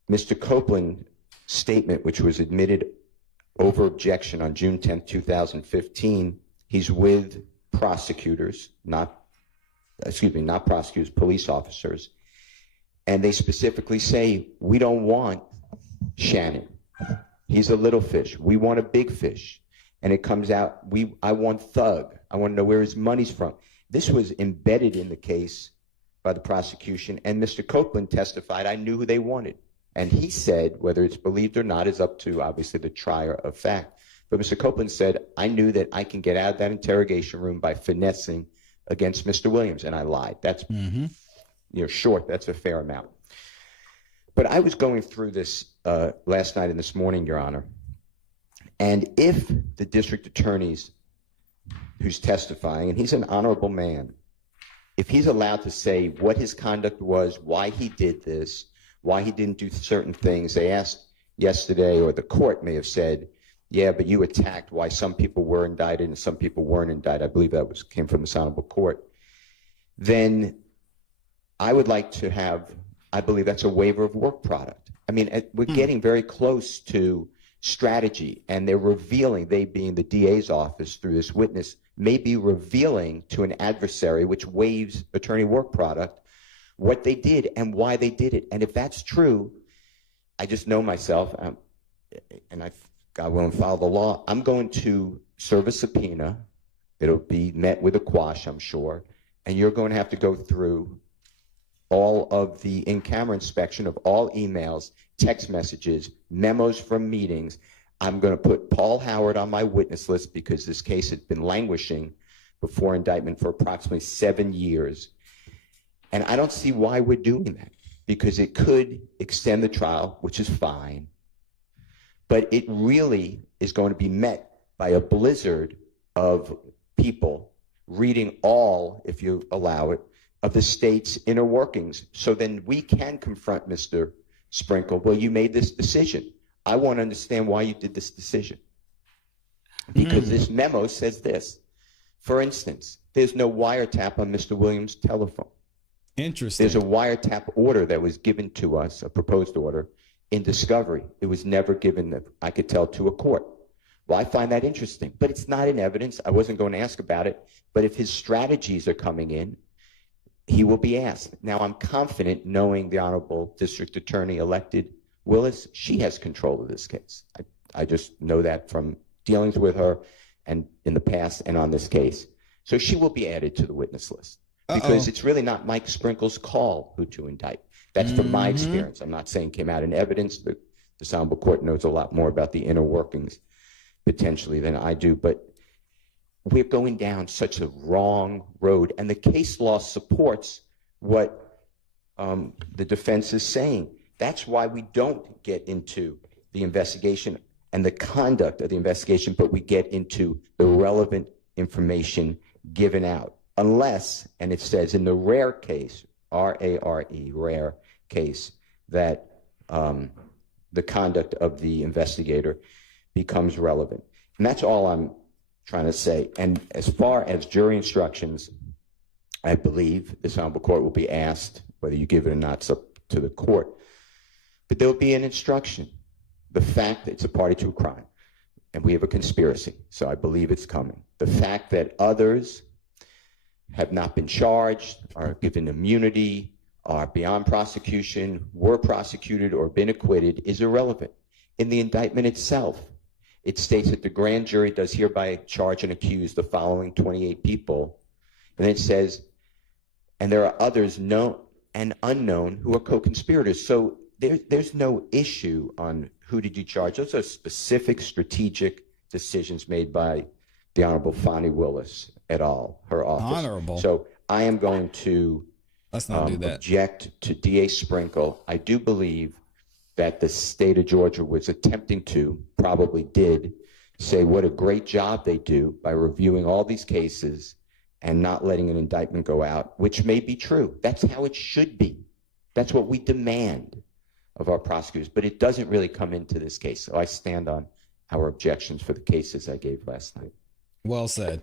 Mr. Copeland's statement, which was admitted over objection on June 10, 2015, he's with prosecutors, not prosecutors, police officers. And they specifically say, we don't want Shannon. He's a little fish. We want a big fish. And it comes out, I want Thug. I want to know where his money's from. This was embedded in the case by the prosecution. And Mr. Copeland testified, I knew who they wanted. And he said, whether it's believed or not is up to, obviously, the trier of fact. But Mr. Copeland said, I knew that I can get out of that interrogation room by finessing against Mr. Williams. And I lied. That's, short. That's a fair amount. But I was going through this last night and this morning, Your Honor. And if the district attorneys who's testifying, and he's an honorable man, if he's allowed to say what his conduct was, why he did this, why he didn't do certain things. They asked yesterday, or the court may have said, yeah, but you attacked why some people were indicted and some people weren't indicted. I believe that came from this honorable court. Then I would like to have, I believe that's a waiver of work product. I mean, we're getting very close to strategy, and they're revealing, they being the DA's office through this witness, may be revealing to an adversary, which waives attorney work product, what they did and why they did it. And if that's true, I just know myself, and I, God willing, follow the law. I'm going to serve a subpoena. It'll be met with a quash, I'm sure. And you're going to have to go through all of the in-camera inspection of all emails, text messages, memos from meetings. I'm going to put Paul Howard on my witness list because this case had been languishing before indictment for approximately 7 years. And I don't see why we're doing that, because it could extend the trial, which is fine. But it really is going to be met by a blizzard of people reading all, if you allow it, of the state's inner workings. So then we can confront Mr. Sprinkle. Well, you made this decision. I want to understand why you did this decision. because this memo says this. For instance, there's no wiretap on Mr. Williams' telephone. Interesting. There's a wiretap order that was given to us, a proposed order, in discovery. It was never given, I could tell, to a court. Well, I find that interesting, but it's not in evidence. I wasn't going to ask about it, but if his strategies are coming in, he will be asked. Now, I'm confident, knowing the Honorable District Attorney elected Willis, she has control of this case. I just know that from dealings with her and in the past and on this case. So she will be added to the witness list because it's really not Mike Sprinkle's call who to indict. That's from my experience. I'm not saying came out in evidence. The Honorable Court knows a lot more about the inner workings potentially than I do, but we're going down such a wrong road, and the case law supports what the defense is saying. That's why we don't get into the investigation and the conduct of the investigation, but we get into the relevant information given out, unless, and it says in the rare case, R-A-R-E, rare case, that the conduct of the investigator becomes relevant. And that's all I'm trying to say. And as far as jury instructions, I believe this Honorable Court will be asked, whether you give it or not, it's up to the court. But there will be an instruction. The fact that it's a party to a crime, and we have a conspiracy, so I believe it's coming. The fact that others have not been charged, are given immunity, are beyond prosecution, were prosecuted, or been acquitted is irrelevant. In the indictment itself, it states that the grand jury does hereby charge and accuse the following 28 people. And it says, and there are others known and unknown who are co-conspirators. So there's no issue on who did you charge. Those are specific strategic decisions made by the Honorable Fanny Willis et al., her office. Honorable. So I am going to Let's not do that. Object to DA Sprinkle. I do believe that the state of Georgia was attempting to, probably did, say what a great job they do by reviewing all these cases and not letting an indictment go out, which may be true. That's how it should be. That's what we demand of our prosecutors, but it doesn't really come into this case. So I stand on our objections for the cases I gave last night. Well said.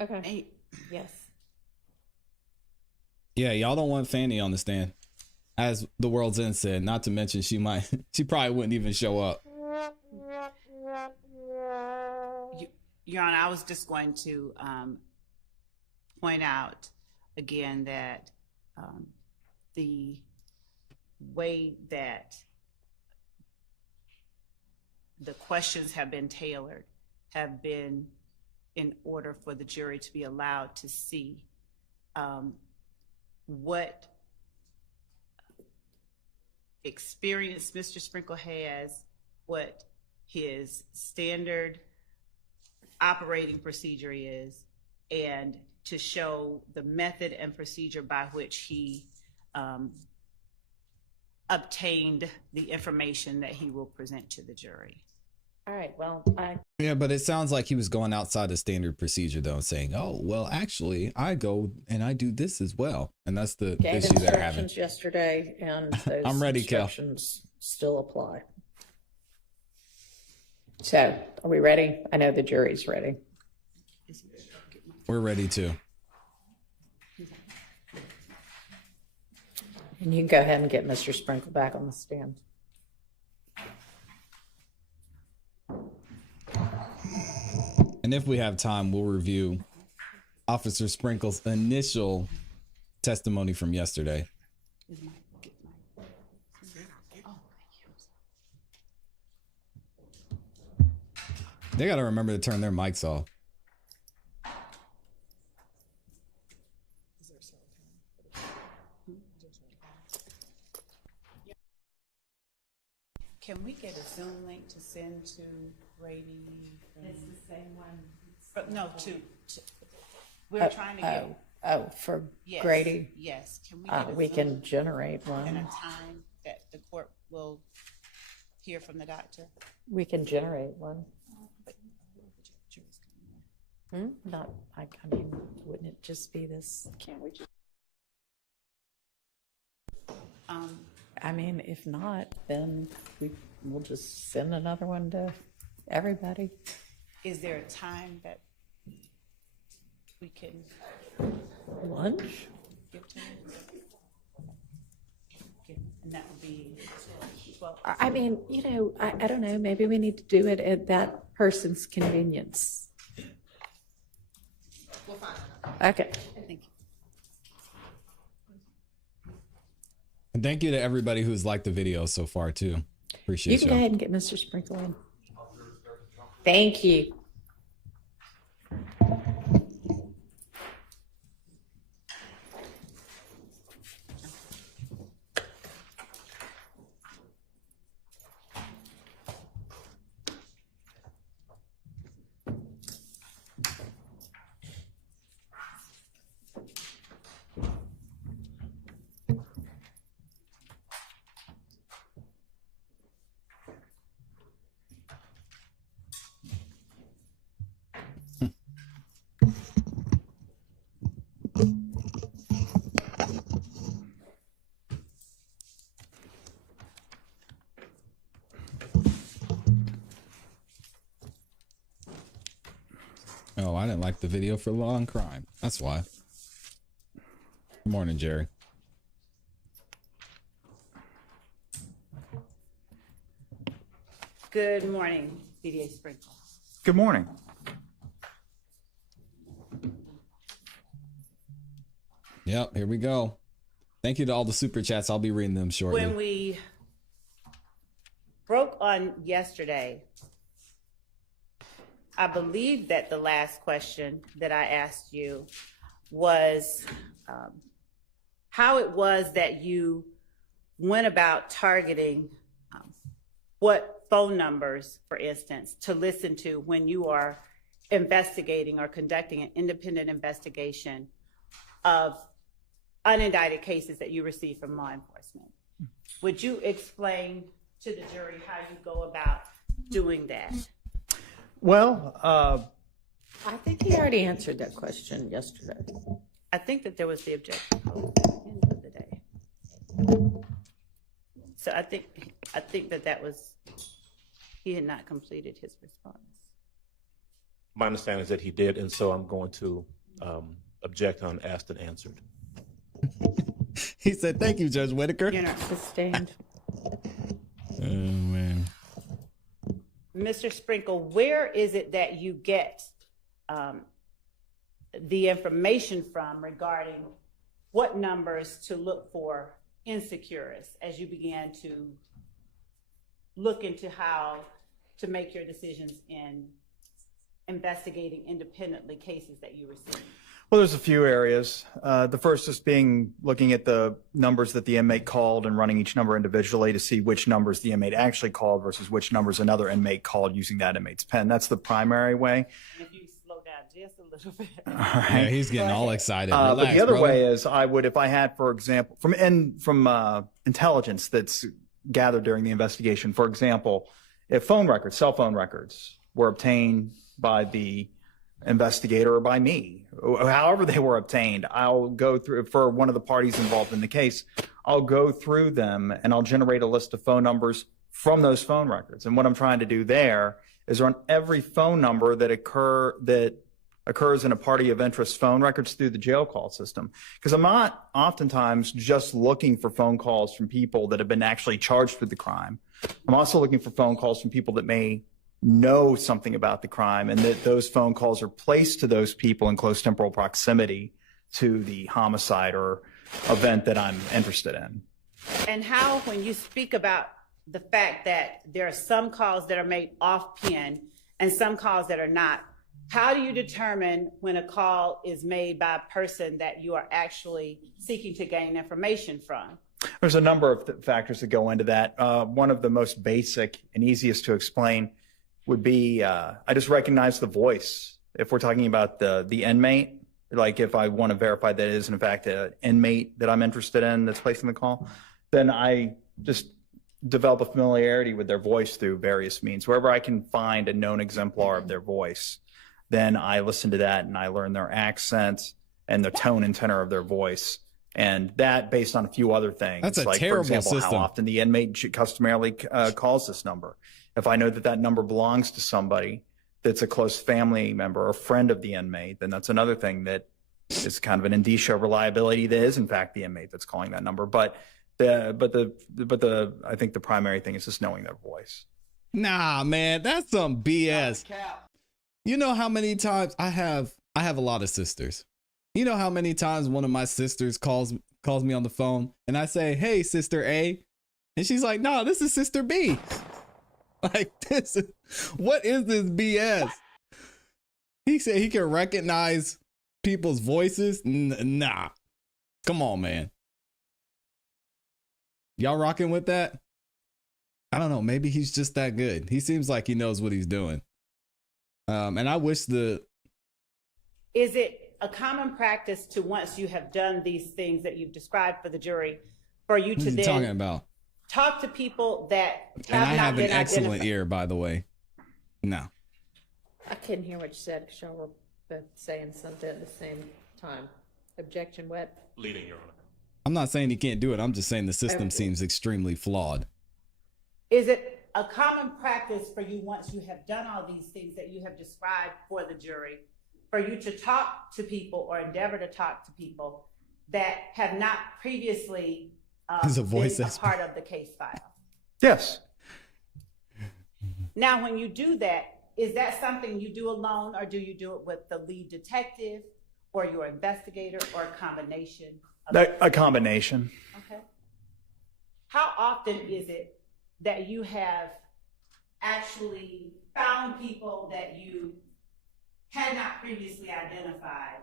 Okay. Yes. Yeah, y'all don't want Fanny on the stand. As the World's End said, not to mention she probably wouldn't even show up. Your Honor, I was just going to point out again that the way that the questions have been tailored have been in order for the jury to be allowed to see what experience Mr. Sprinkle has, what his standard operating procedure is, and to show the method and procedure by which he obtained the information that he will present to the jury. All right. Well, Yeah, but it sounds like he was going outside the standard procedure, though, saying, "Oh, well, actually, I go and I do this as well," and that's the gave issue they're having. instructions yesterday, and those I'm ready, Kel. instructions still apply. So, are we ready? I know the jury's ready. We're ready too. And you can go ahead and get Mr. Sprinkle back on the stand. And if we have time, we'll review Officer Sprinkle's initial testimony from yesterday. They got to remember to turn their mics off. Can we get a Zoom link to send to Brady? It's the same one. No, we're trying to get. For Yes, Grady? Yes. Can we get a We Zoom can generate and a one. time that the court will hear from the doctor? We can generate one. Not, I mean, wouldn't it just be this? Can't we just? I mean, if not, then we'll just send another one to everybody. Is there a time that we can Lunch? give to him? And that would be 12. I mean, you know, I don't know, maybe we need to do it at that person's convenience. We'll find out. Okay. Thank you. And thank you to everybody who's liked the video so far too. Appreciate You can go y'all. ahead and get Mr. Sprinkle in. Thank you. Oh, I didn't like the video for Law and Crime. That's why. Good morning, Jerry. Good morning, BDA Sprinkle. Good morning. Yep, here we go. Thank you to all the super chats. I'll be reading them shortly. When we broke on yesterday, I believe that the last question that I asked you was how it was that you went about targeting what phone numbers, for instance, to listen to when you are investigating or conducting an independent investigation of unindicted cases that you receive from law enforcement. Would you explain to the jury how you go about doing that? Well, I think he already answered that question yesterday. I think that there was the objective at the end of the day. So I think that was, he had not completed his response. My understanding is that he did, and so I'm going to object on asked and answered. He said, "Thank you, Judge Whitaker." You're not Sustained. Oh man. Mr. Sprinkle, where is it that you get the information from regarding what numbers to look for in Securus as you began to look into how to make your decisions in investigating independently cases that you receive? well, there's a few areas. The first is looking at the numbers that the inmate called and running each number individually to see which numbers the inmate actually called versus which numbers another inmate called using that inmate's pen. That's the primary way. And if you slow down just a little bit. All right. Yeah, he's getting all excited. But Relax, the other brother. way is I would, if I had, for example, from intelligence that's gathered during the investigation, for example, if cell phone records were obtained by the investigator or by me, however they were obtained, I'll go through, for one of the parties involved in the case, I'll go through them and I'll generate a list of phone numbers from those phone records. And what I'm trying to do there is run every phone number that occurs in a party of interest phone records through the jail call system. Because I'm not oftentimes just looking for phone calls from people that have been actually charged with the crime. I'm also looking for phone calls from people that may know something about the crime and that those phone calls are placed to those people in close temporal proximity to the homicide or event that I'm interested in. And how, when you speak about the fact that there are some calls that are made off pin and some calls that are not, how do you determine when a call is made by a person that you are actually seeking to gain information from? There's a number of factors that go into that. One of the most basic and easiest to explain would be I just recognize the voice. If we're talking about the inmate, like if I want to verify that it is in fact an inmate that I'm interested in that's placing the call, then I just develop a familiarity with their voice through various means. Wherever I can find a known exemplar of their voice, then I listen to that and I learn their accent and the tone and tenor of their voice. And that based on a few other things. That's a like, terrible for example, system. how often the inmate customarily calls this number. If I know that that number belongs to somebody that's a close family member or friend of the inmate, then that's another thing that is kind of an indicia of reliability that is in fact the inmate that's calling that number. But I think the primary thing is just knowing their voice. Nah, man, that's some BS. You know how many times I have a lot of sisters. You know how many times one of my sisters calls me on the phone and I say, "Hey, sister A," and she's like, "No, this is sister B." Like, what is this BS? He said he can recognize people's voices. Nah, come on, man. Y'all rocking with that? I don't know. Maybe he's just that good. He seems like he knows what he's doing. And I wish Is it a common practice to, once you have done these things that you've described for the jury, for you to then talking about? Talk to people that And I have not have an been excellent identified? ear, by the way. No. I couldn't hear what you said because y'all were both saying something at the same time. Objection, what? Leading, Your Honor. I'm not saying he can't do it. I'm just saying the system seems extremely flawed. Is it a common practice for you, once you have done all these things that you have described for the jury, for you to talk to people or endeavor to talk to people that have not previously been a part of the case file? Yes. Now, when you do that, is that something you do alone, or do you do it with the lead detective or your investigator, or a combination? A combination. Okay. How often is it that you have actually found people that you had not previously identified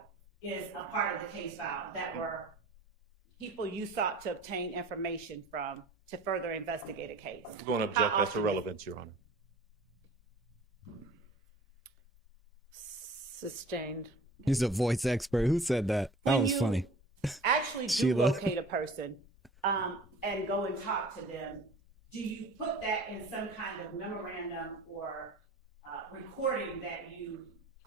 as a part of the case file, that were people you sought to obtain information from to further investigate a case? I'm going to object as to relevance, Your Honor. Sustained. He's a voice expert. Who said that? That When was you funny. Actually do Sheila. locate a person and go and talk to them, do you put that in some kind of memorandum or recording that you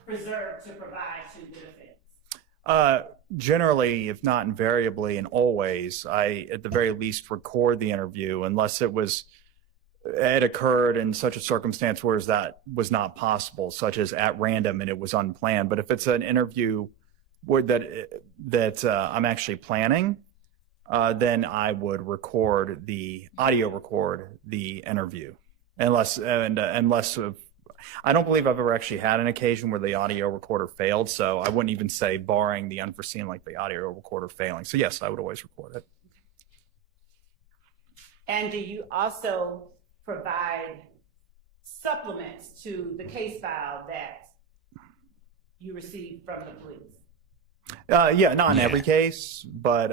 preserve to provide to the defense? Generally, if not invariably and always, I at the very least record the interview unless it occurred in such a circumstance where that was not possible, such as at random and it was unplanned. But if it's an interview that I'm actually planning, then I would audio record the interview, unless I don't believe I've ever actually had an occasion where the audio recorder failed. So I wouldn't even say barring the unforeseen, like the audio recorder failing. So yes, I would always record it. And do you also provide supplements to the case file that you receive from the police? Yeah, not in every case, but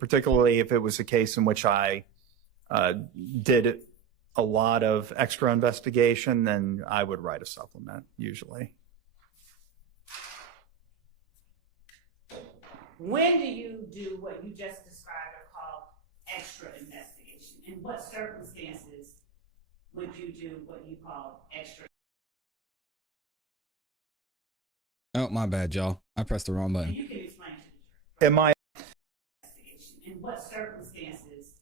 particularly if it was a case in which I did a lot of extra investigation, then I would write a supplement usually. When do you do what you just described are called extra investigation? In what circumstances would you do what you call extra? Oh, my bad, y'all. I pressed the wrong button. You can explain to the jury. Am I? In what circumstances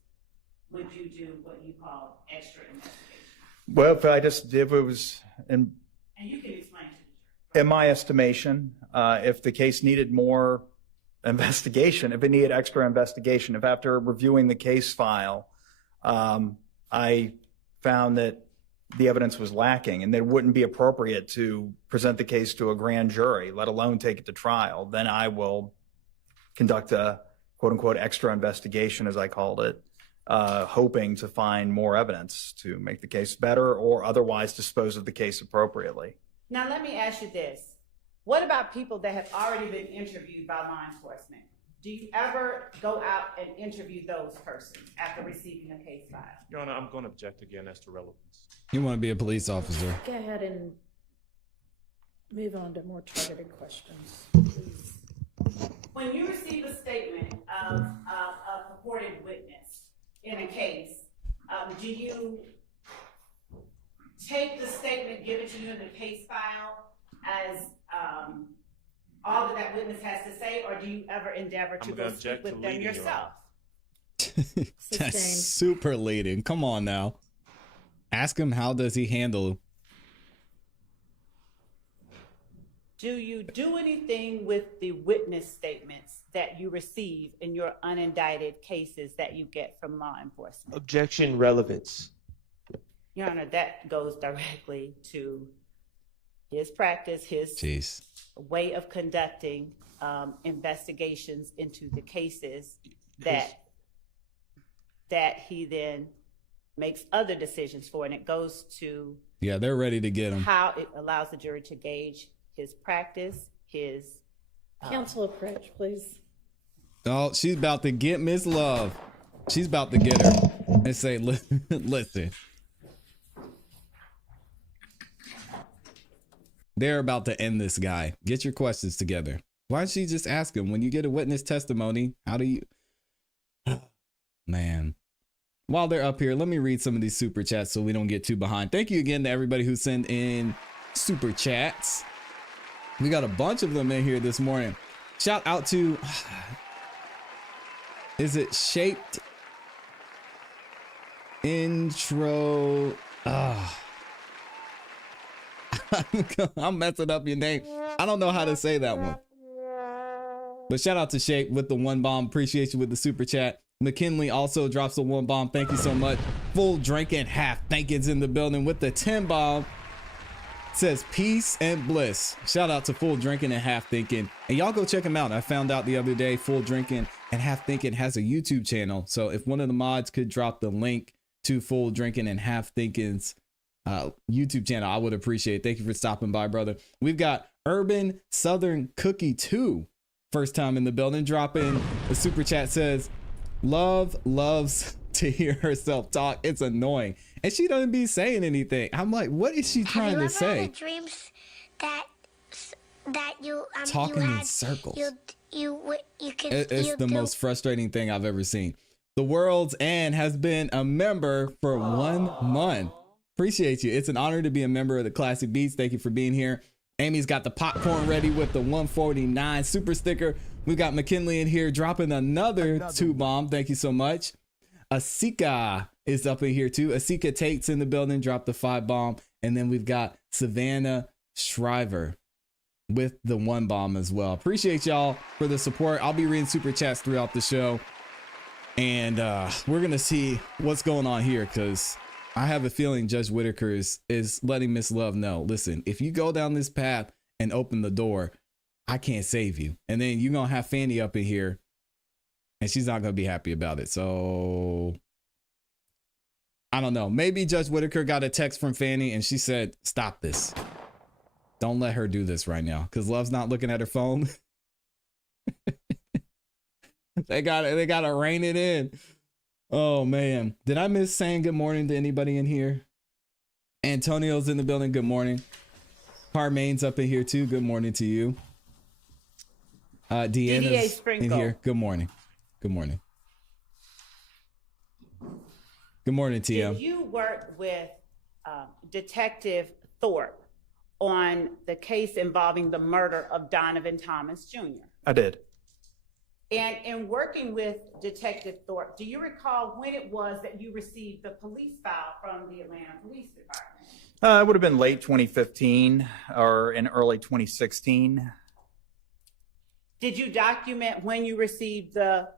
would you do what you call extra investigation? Well, if it was And you can explain to the jury. in my estimation, if the case needed more investigation, if it needed extra investigation, if after reviewing the case file, I found that the evidence was lacking and that it wouldn't be appropriate to present the case to a grand jury, let alone take it to trial, then I will conduct a quote unquote extra investigation, as I called it, hoping to find more evidence to make the case better or otherwise dispose of the case appropriately. Now, let me ask you this. What about people that have already been interviewed by law enforcement? Do you ever go out and interview those persons after receiving a case file? Your Honor, I'm going to object again as to relevance. You want to be a police officer. Go ahead and move on to more targeted questions, please. When you receive a statement of a purported witness in a case, do you take the statement given to you in the case file as all the that witness has to say, or do you ever endeavor to I'm go gonna speak object with to them leading, Your yourself? That's Sustained. super leading. Come on now. Ask him, how does he handle? Do you do anything with the witness statements that you receive in your unindicted cases that you get from law enforcement? Objection relevance. Your Honor, that goes directly to his practice, his Jeez. way of conducting investigations into the cases that he then makes other decisions for, and it goes to Yeah, they're ready to get him. how it allows the jury to gauge his practice, his Counsel approach, please. Oh, she's about to get Miss Love. She's about to get her and say, listen. They're about to end this guy. Get your questions together. Why don't she just ask him, when you get a witness testimony, how do you... Man. While they're up here, let me read some of these super chats so we don't get too behind. Thank you again to everybody who sent in super chats. We got a bunch of them in here this morning. Shout out to... Is it Shaped Intro? I'm messing up your name. I don't know how to say that one. But shout out to Shape with the 1 bomb. Appreciate you with the super chat. McKinley also drops the 1 bomb. Thank you so much. Full drink and half. Thank you's in the building with the 10 bomb. Says peace and bliss. Shout out to Full Drinking and Half Thinking. And y'all go check him out. I found out the other day Full Drinking and Half Thinking has a YouTube channel. So if one of the mods could drop the link to Full Drinking and Half Thinking's YouTube channel, I would appreciate it. Thank you for stopping by, brother. We've got Urban Southern Cookie 2. First time in the building. Dropping the super chat, says, Love loves to hear herself talk. It's annoying. And she doesn't be saying anything. I'm like, what is she trying to say? Have you ever had dreams that you Talking you in had, circles. It's the most frustrating thing I've ever seen. The World's End has been a member for 1 month. Appreciate you. It's an honor to be a member of the Classic Beats. Thank you for being here. Amy's got the popcorn ready with the 149 super sticker. We've got McKinley in here dropping another 2 bomb. Thank you so much. Asika is up in here too. Asika Tate's in the building, dropped the 5 bomb. And then we've got Savannah Shriver with the 1 bomb as well. Appreciate y'all for the support. I'll be reading super chats throughout the show. And we're going to see what's going on here, because I have a feeling Judge Whitaker is letting Miss Love know, listen, if you go down this path and open the door, I can't save you. And then you're going to have Fanny up in here and she's not going to be happy about it. So I don't know. Maybe Judge Whitaker got a text from Fanny and she said, stop this. Don't let her do this right now, because Love's not looking at her phone. They gotta rein it in. Oh man. Did I miss saying good morning to anybody in here? Antonio's in the building. Good morning. Carmaine's up in here too. Good morning to you. Deanna's in here. Good morning. Good morning. Good morning, TM. Did you work with Detective Thorpe on the case involving the murder of Donovan Thomas Jr.? I did. And in working with Detective Thorpe, do you recall when it was that you received the police file from the Atlanta Police Department? It would have been late 2015 or in early 2016. Did you document when you received the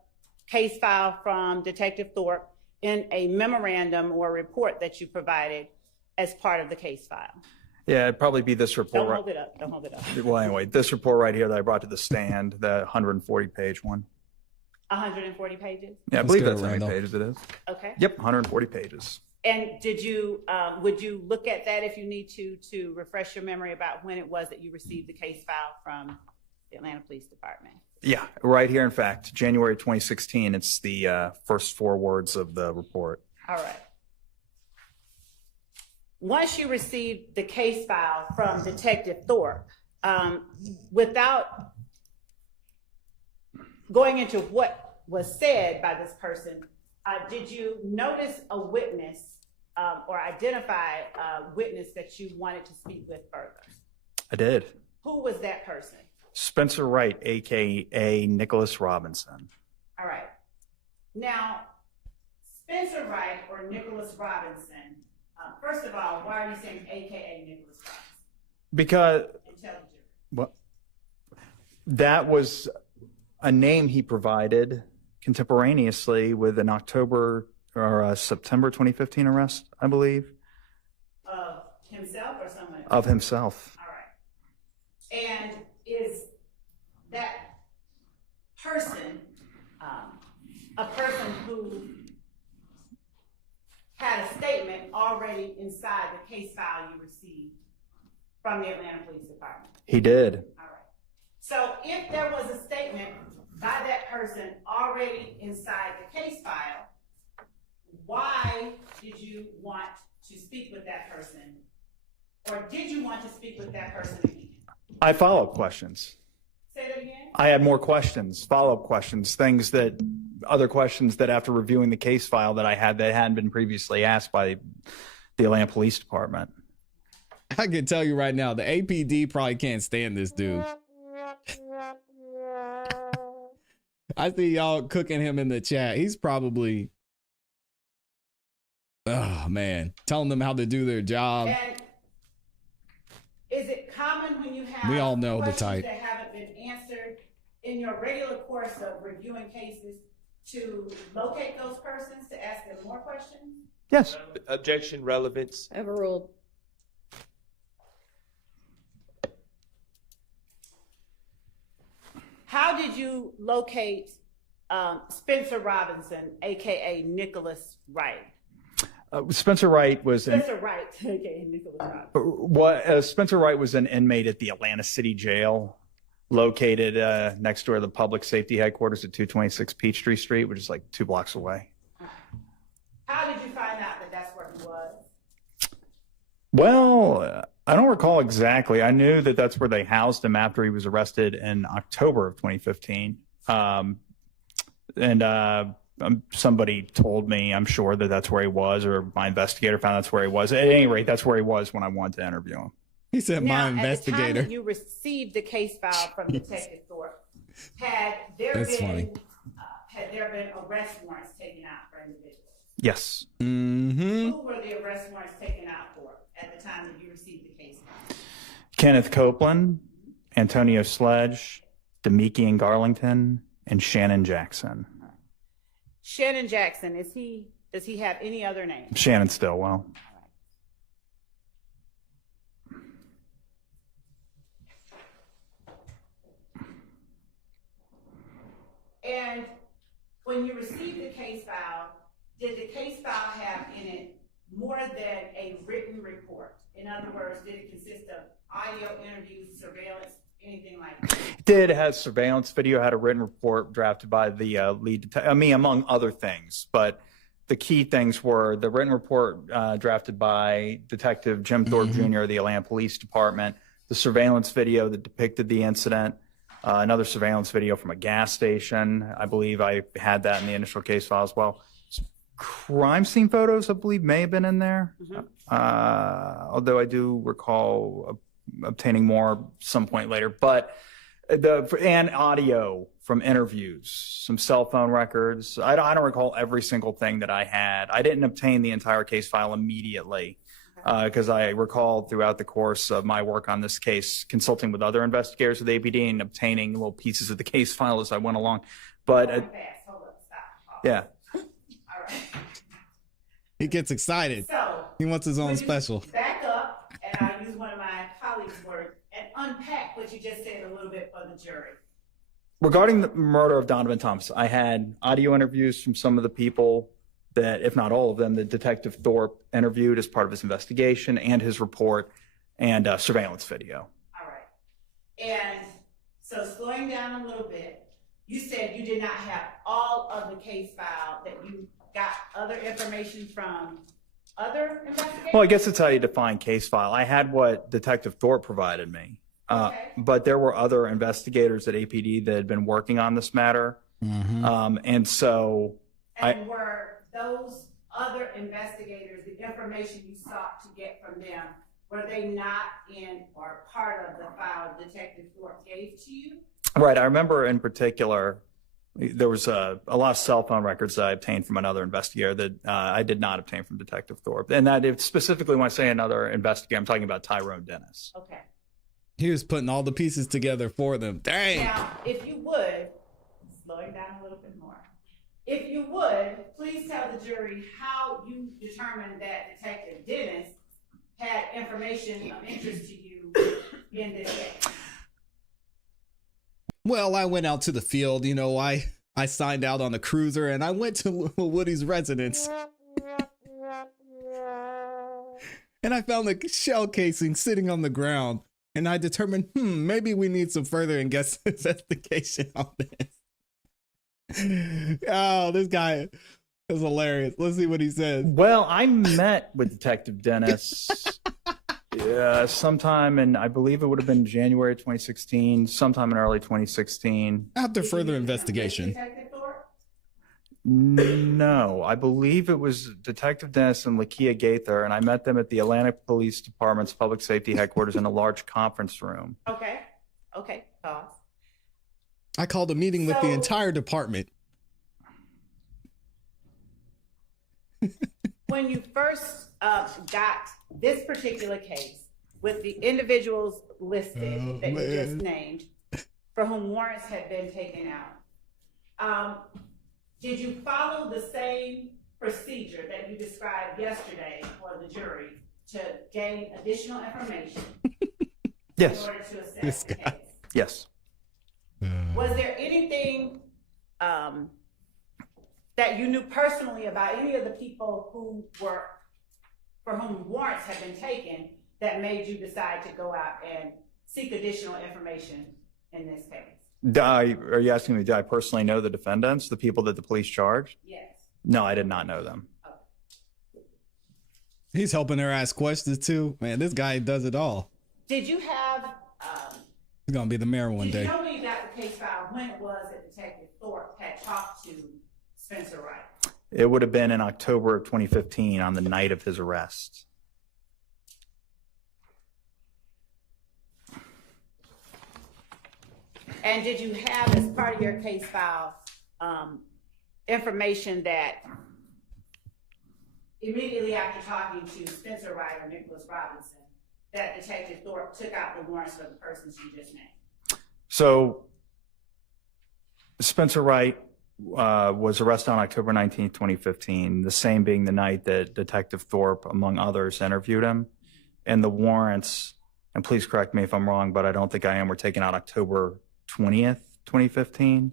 case file from Detective Thorpe in a memorandum or report that you provided as part of the case file? Yeah, it'd probably be this report. Don't hold it up. Don't hold it up. Well, anyway, this report right here that I brought to the stand, the 140-page one. 140 pages? Yeah, I believe that's how many pages it is. Okay. Yep, 140 pages. And did you, would you look at that if you need to refresh your memory about when it was that you received the case file from the Atlanta Police Department? Yeah, right here, in fact, January 2016. It's the first 4 words of the report. All right. Once you received the case file from Detective Thorpe, without going into what was said by this person, did you notice a witness or identify a witness that you wanted to speak with further? I did. Who was that person? Spencer Wright, AKA Nicholas Robinson. All right. Now, Spencer Wright or Nicholas Robinson, first of all, why are you saying AKA Nicholas Robinson? Because Intelligent. well, that was a name he provided contemporaneously with an October or a September 2015 arrest, I believe. Of himself or someone else? Of himself. All right. And is that person a person who had a statement already inside the case file you received from the Atlanta Police Department? He did. All right. So if there was a statement by that person already inside the case file, why did you want to speak with that person? Or did you want to speak with that person again? I follow-up questions. Say that again? I had more questions, follow-up questions, other questions that after reviewing the case file that I had that hadn't been previously asked by the Atlanta Police Department. I can tell you right now, the APD probably can't stand this dude. I see y'all cooking him in the chat. He's probably, oh man, telling them how to do their job. And is it common when you have We all know the questions type. that haven't been answered in your regular course of reviewing cases to locate those persons, to ask them more questions? Yes. Objection, relevance. Overruled. How did you locate Spencer Robinson, AKA Nicholas Wright? Spencer Wright was Spencer Wright, AKA Nicholas Robinson. Spencer Wright was an inmate at the Atlanta City Jail, located next door to the public safety headquarters at 226 Peachtree Street, which is like 2 blocks away. How did you find out that that's where he was? Well, I don't recall exactly. I knew that that's where they housed him after he was arrested in October of 2015. Somebody told me, I'm sure, that that's where he was, or my investigator found that's where he was. At any rate, that's where he was when I wanted to interview him. He said, Now, my investigator. At the time that you received the case file from Detective Thorpe, had there been arrest warrants taken out for individuals? Yes. Mm-hmm. Who were the arrest warrants taken out for at the time that you received the case file? Kenneth Copeland, Antonio Sledge, Demiki and Garlington, and Shannon Jackson. Shannon Jackson, does he have any other name? Shannon Stillwell. And when you received the case file, did the case file have in it more than a written report? In other words, did it consist of audio interviews, surveillance, anything like that? It did. It has surveillance video, had a written report drafted by the lead detective, among other things. But the key things were the written report drafted by Detective Jim Thorpe Jr. of the Atlanta Police Department, the surveillance video that depicted the incident, another surveillance video from a gas station. I believe I had that in the initial case file as well. Crime scene photos, I believe, may have been in there. Although I do recall obtaining more some point later. But and audio from interviews, some cell phone records. I don't recall every single thing that I had. I didn't obtain the entire case file immediately because I recall throughout the course of my work on this case, consulting with other investigators with APD and obtaining little pieces of the case file as I went along. But Hold up, stop. yeah. All right. He gets excited. So He wants his own would you special. Back up, and I'll use one of my colleagues' words, and unpack what you just said a little bit for the jury. Regarding the murder of Donovan Thomas, I had audio interviews from some of the people that, if not all of them, that Detective Thorpe interviewed as part of his investigation and his report, and surveillance video. All right. And so slowing down a little bit, you said you did not have all of the case file, that you got other information from other investigators? Well, I guess that's how you define case file. I had what Detective Thorpe provided me. But there were other investigators at APD that had been working on this matter. And so were those other investigators, the information you sought to get from them, were they not in or part of the file Detective Thorpe gave to you? Right. I remember in particular, there was a lot of cell phone records that I obtained from another investigator that I did not obtain from Detective Thorpe. And that if specifically when I say another investigator, I'm talking about Tyrone Dennis. Okay. He was putting all the pieces together for them. Dang. Now, if you would, slowing down a little bit more. If you would, please tell the jury how you determined that Detective Dennis had information of interest to you in this case. Well, I went out to the field. You know, I signed out on a cruiser and I went to Woody's residence. And I found the shell casing sitting on the ground. And I determined, maybe we need some further investigation on this. Oh, this guy is hilarious. Let's see what he says. Well, I met with Detective Dennis sometime in, I believe it would have been January 2016, sometime in early 2016. After further investigation. Detective Thorpe? No, I believe it was Detective Dennis and Lakia Gaither, and I met them at the Atlantic Police Department's public safety headquarters in a large conference room. Okay. Okay. Pause. I called a meeting with the So- entire department. When you first got this particular case with the individuals listed that you just named, for whom warrants had been taken out, did you follow the same procedure that you described yesterday for the jury to gain additional information Yes. in order to assess This the guy. case? Yes. Was there anything that you knew personally about any of the people for whom warrants had been taken that made you decide to go out and seek additional information in this case? Are you asking me, did I personally know the defendants, the people that the police charged? Yes. No, I did not know them. He's helping her ask questions too. Man, this guy does it all. Did you have, He's gonna be the mayor one did you day. know when you got the case file when it was that Detective Thorpe had talked to Spencer Wright? It would have been in October of 2015 on the night of his arrest. And did you have, as part of your case file, information that immediately after talking to Spencer Wright or Nicholas Robinson, that Detective Thorpe took out the warrants for the persons you just named? So Spencer Wright was arrested on October 19th, 2015, the same being the night that Detective Thorpe, among others, interviewed him. And the warrants, and please correct me if I'm wrong, but I don't think I am, were taken out October 20th, 2015.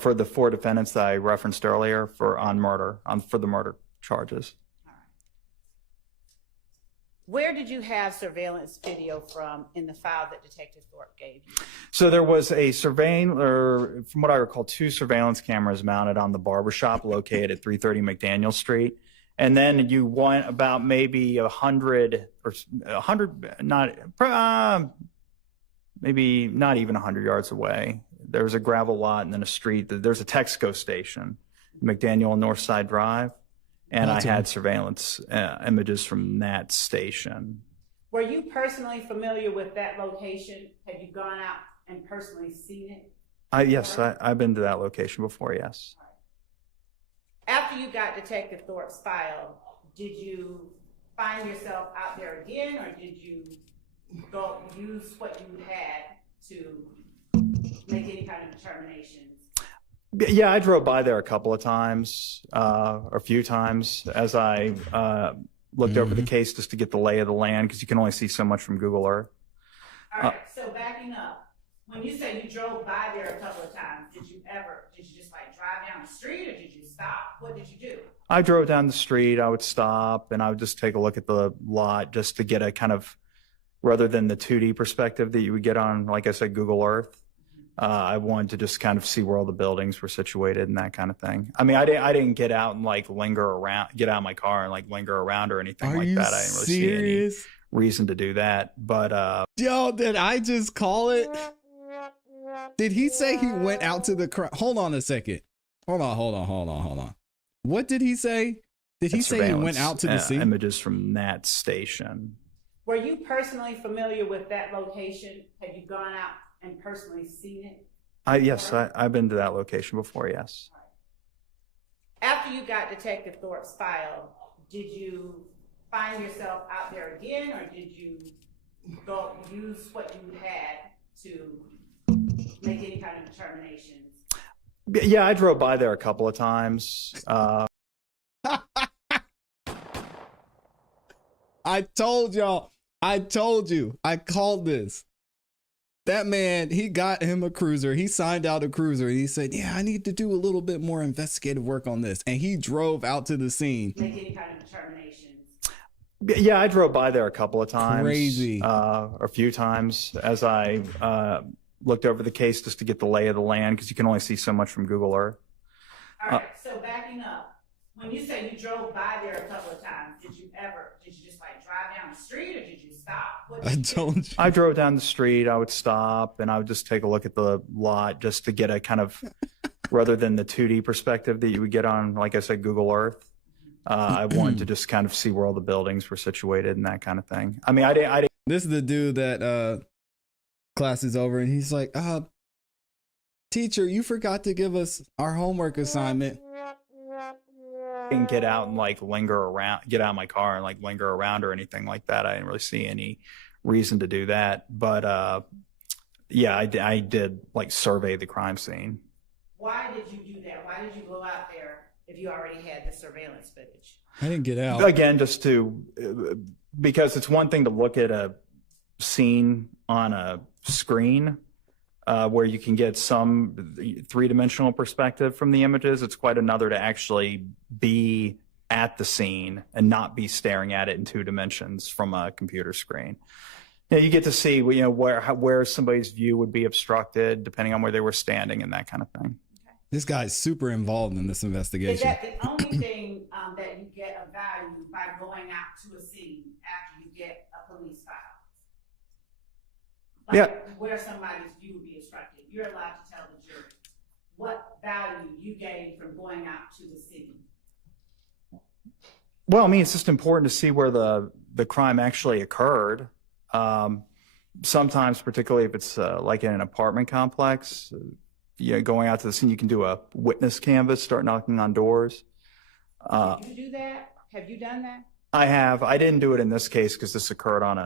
For the four defendants that I referenced earlier for the murder charges. Where did you have surveillance video from in the file that Detective Thorpe gave you? So there was a from what I recall, 2 surveillance cameras mounted on the barbershop located at 330 McDaniel Street. And then you went about maybe 100, maybe not even 100 yards away. There was a gravel lot and then a street. There's a Texaco station, McDaniel and Northside Drive. And I had surveillance images from that station. Were you personally familiar with that location? Have you gone out and personally seen it? Yes, I've been to that location before, yes. After you got Detective Thorpe's file, did you find yourself out there again, or did you go use what you had to make any kind of determinations? Yeah, I drove by there a couple of times, a few times, as I looked over the case just to get the lay of the land, because you can only see so much from Google Earth. All right, so backing up, when you say you drove by there a couple of times, did you just like drive down the street, or did you stop? What did you do? I drove down the street, I would stop, and I would just take a look at the lot just to get a kind of, rather than the 2D perspective that you would get on, like I said, Google Earth. I wanted to just kind of see where all the buildings were situated and that kind of thing. I mean, I didn't get out and like linger around, get out of my car and like linger around or anything like that. I didn't really see any reason to do that. But yo, did I just call it? Did he say he went out to the crowd? Hold on a second. Hold on. What did he say? Did he say he went surveillance, out to the scene? images from that station. Were you personally familiar with that location? Have you gone out and personally seen it? Yes, I've been to that location before, yes. After you got Detective Thorpe's file, did you find yourself out there again, or did you go use what you had to make any kind of determinations? Yeah, I drove by there a couple of times. I told y'all. I told you. I called this. That man, he got him a cruiser. He signed out a cruiser. He said, yeah, I need to do a little bit more investigative work on this. And he drove out to the scene. Make any kind of determinations? Yeah, I drove by there a couple of times. Crazy. A few times as I looked over the case just to get the lay of the land, because you can only see so much from Google Earth. All right, so backing up, when you say you drove by there a couple of times, did you just like drive down the street, or did you stop? What did I you do? told you. I drove down the street. I would stop and I would just take a look at the lot just to get a kind of, rather than the 2D perspective that you would get on, like I said, Google Earth. I wanted to just kind of see where all the buildings were situated and that kind of thing. I mean, I didn't. This is the dude that class is over and he's like, teacher, you forgot to give us our homework assignment. Didn't get out and like linger around, get out of my car and like linger around or anything like that. I didn't really see any reason to do that. But yeah, I did like survey the crime scene. Why did you do that? Why did you go out there if you already had the surveillance footage? I didn't get out. Again, just to, because it's one thing to look at a scene on a screen where you can get some three-dimensional perspective from the images. It's quite another to actually be at the scene and not be staring at it in 2 dimensions from a computer screen. You know, you get to see, you know, where somebody's view would be obstructed depending on where they were standing and that kind of thing. This guy's super involved in this Is investigation. that the only thing that you get of value by going out to a scene after you get a police file? Like Yeah. where somebody's view would be obstructed. You're allowed to tell the jury what value you gained from going out to the scene. Well, I mean, it's just important to see where the crime actually occurred. Sometimes, particularly if it's like in an apartment complex, you know, going out to the scene, you can do a witness canvas, start knocking on doors. Did you do that? Have you done that? I have. I didn't do it in this case because this occurred on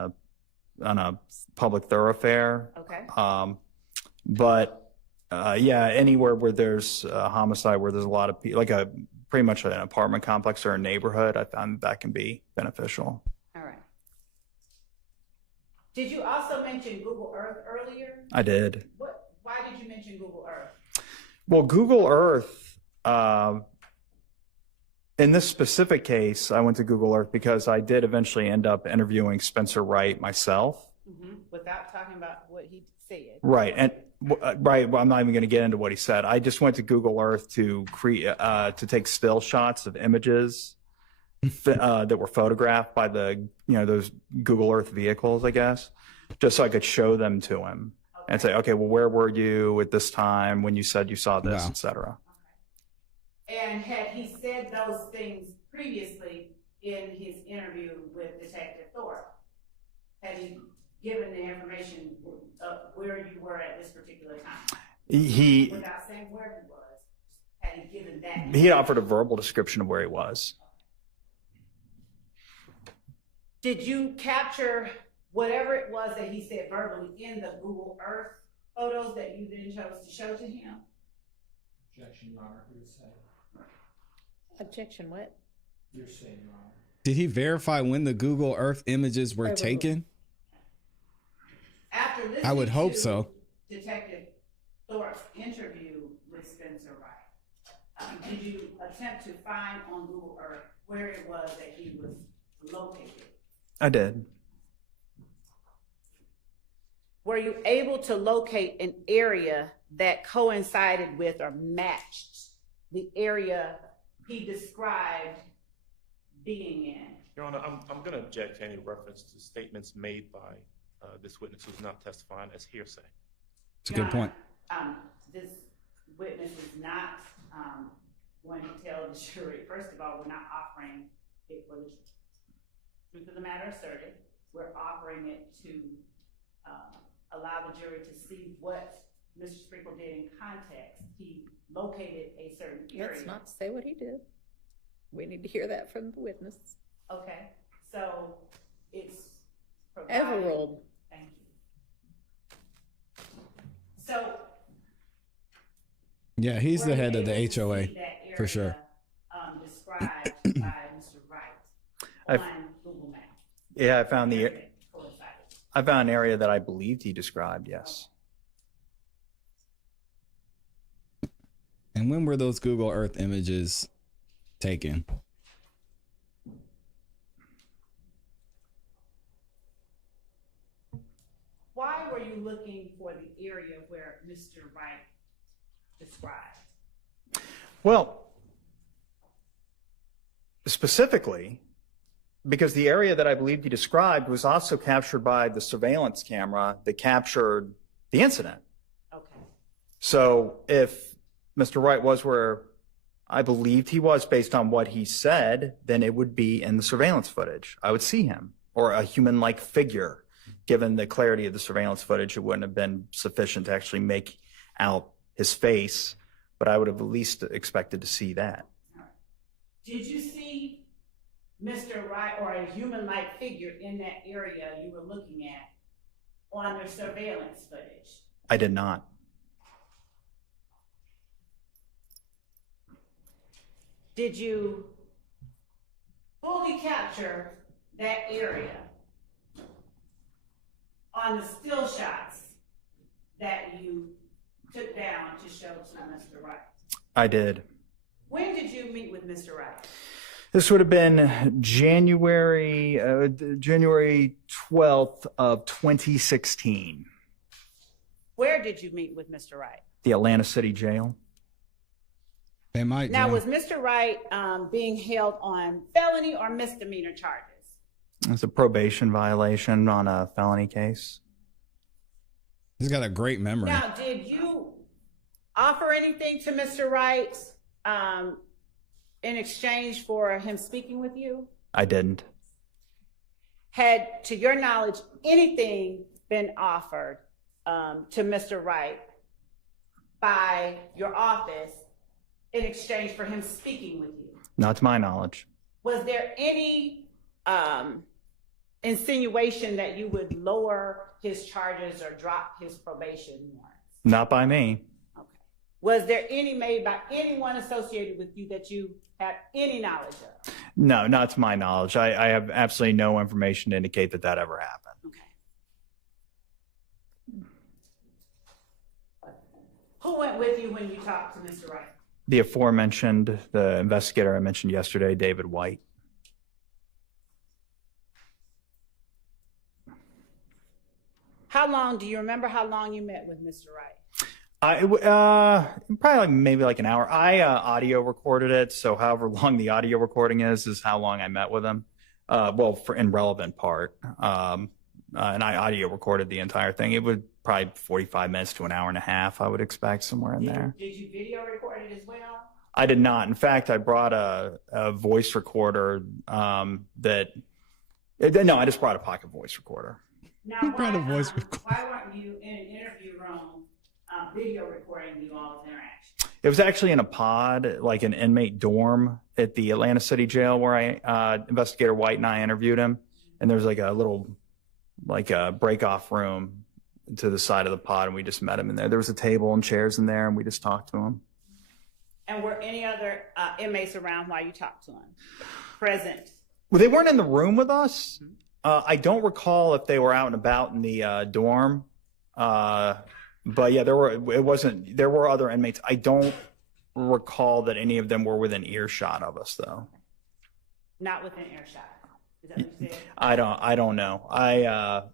a public thoroughfare. Okay. But yeah, anywhere where there's a homicide, where there's a lot of people, like pretty much an apartment complex or a neighborhood, I found that can be beneficial. All right. Did you also mention Google Earth earlier? I did. Why did you mention Google Earth? Well, Google Earth, in this specific case, I went to Google Earth because I did eventually end up interviewing Spencer Wright myself. Mm-hmm. Without talking about what he said. Right. And right. Well, I'm not even going to get into what he said. I just went to Google Earth to to take still shots of images that were photographed by those Google Earth vehicles, I guess, just so I could show them to him and say, okay, well, where were you at this time when you said you saw this, et cetera. Okay. And had he said those things previously in his interview with Detective Thorpe? Had he given the information of where you were at this particular time? Without saying where he was, had he given that? He offered a verbal description of where he was. Did you capture whatever it was that he said verbally in the Google Earth photos that you then chose to show to him? Objection, Your Honor, hearsay. Objection, what? Hearsay, Your Honor. Did he verify when the Google Earth images were taken? After listening I would hope to so. Detective Thorpe's interview with Spencer Wright, did you attempt to find on Google Earth where it was that he was located? I did. Were you able to locate an area that coincided with or matched the area he described being in? Your Honor, I'm going to object to any reference to statements made by this witness who's not testifying as hearsay. It's a good point. This witness is not going to tell the jury, first of all, we're not offering it for the truth of the matter asserted. We're offering it to allow the jury to see what Mr. Sprinkle did in context. He located a certain area. Let's not say what he did. We need to hear that from the witness. Okay, so it's provided. Overruled. Thank you. So. Yeah, he's the head of the HOA, for sure. Described by Mr. Wright on Google Maps. Yeah, I found an area that I believed he described, yes. And when were those Google Earth images taken? Why were you looking for the area where Mr. Wright described? Well, specifically, because the area that I believed he described was also captured by the surveillance camera that captured the incident. Okay. So if Mr. Wright was where I believed he was based on what he said, then it would be in the surveillance footage. I would see him, or a human-like figure. Given the clarity of the surveillance footage, it wouldn't have been sufficient to actually make out his face, but I would have at least expected to see that. All right. Did you see Mr. Wright or a human-like figure in that area you were looking at on the surveillance footage? I did not. Did you fully capture that area on the still shots that you took down to show to Mr. Wright? I did. When did you meet with Mr. Wright? This would have been January 12th of 2016. Where did you meet with Mr. Wright? The Atlanta City Jail. They might. Now, was Mr. Wright being held on felony or misdemeanor charges? It's a probation violation on a felony case. He's got a great memory. Now, did you offer anything to Mr. Wright in exchange for him speaking with you? I didn't. Had, to your knowledge, anything been offered to Mr. Wright by your office in exchange for him speaking with you? Not to my knowledge. Was there any insinuation that you would lower his charges or drop his probation warrants? Not by me. Okay. Was there any made by anyone associated with you that you have any knowledge of? No, not to my knowledge. I have absolutely no information to indicate that that ever happened. Okay. Who went with you when you talked to Mr. Wright? The aforementioned, the investigator I mentioned yesterday, David White. How long, do you remember how long you met with Mr. Wright? Probably maybe like an hour. I audio recorded it, so however long the audio recording is how long I met with him. Well, for in relevant part, and I audio recorded the entire thing. It would probably 45 minutes to an hour and a half, I would expect, somewhere in there. Did you video record it as well? I did not. In fact, I brought a voice recorder no, I just brought a pocket voice recorder. Now, why weren't you in an interview room video recording you all's interaction? It was actually in a pod, like an inmate dorm at the Atlanta City Jail where Investigator White and I interviewed him. And there's like a little, like a break-off room to the side of the pod, and we just met him in there. There was a table and chairs in there, and we just talked to him. And were any other inmates around while you talked to him? Present? Well, they weren't in the room with us. I don't recall if they were out and about in the dorm. But yeah, there were other inmates. I don't recall that any of them were within earshot of us, though. Not within earshot. Is that what you said? I don't know.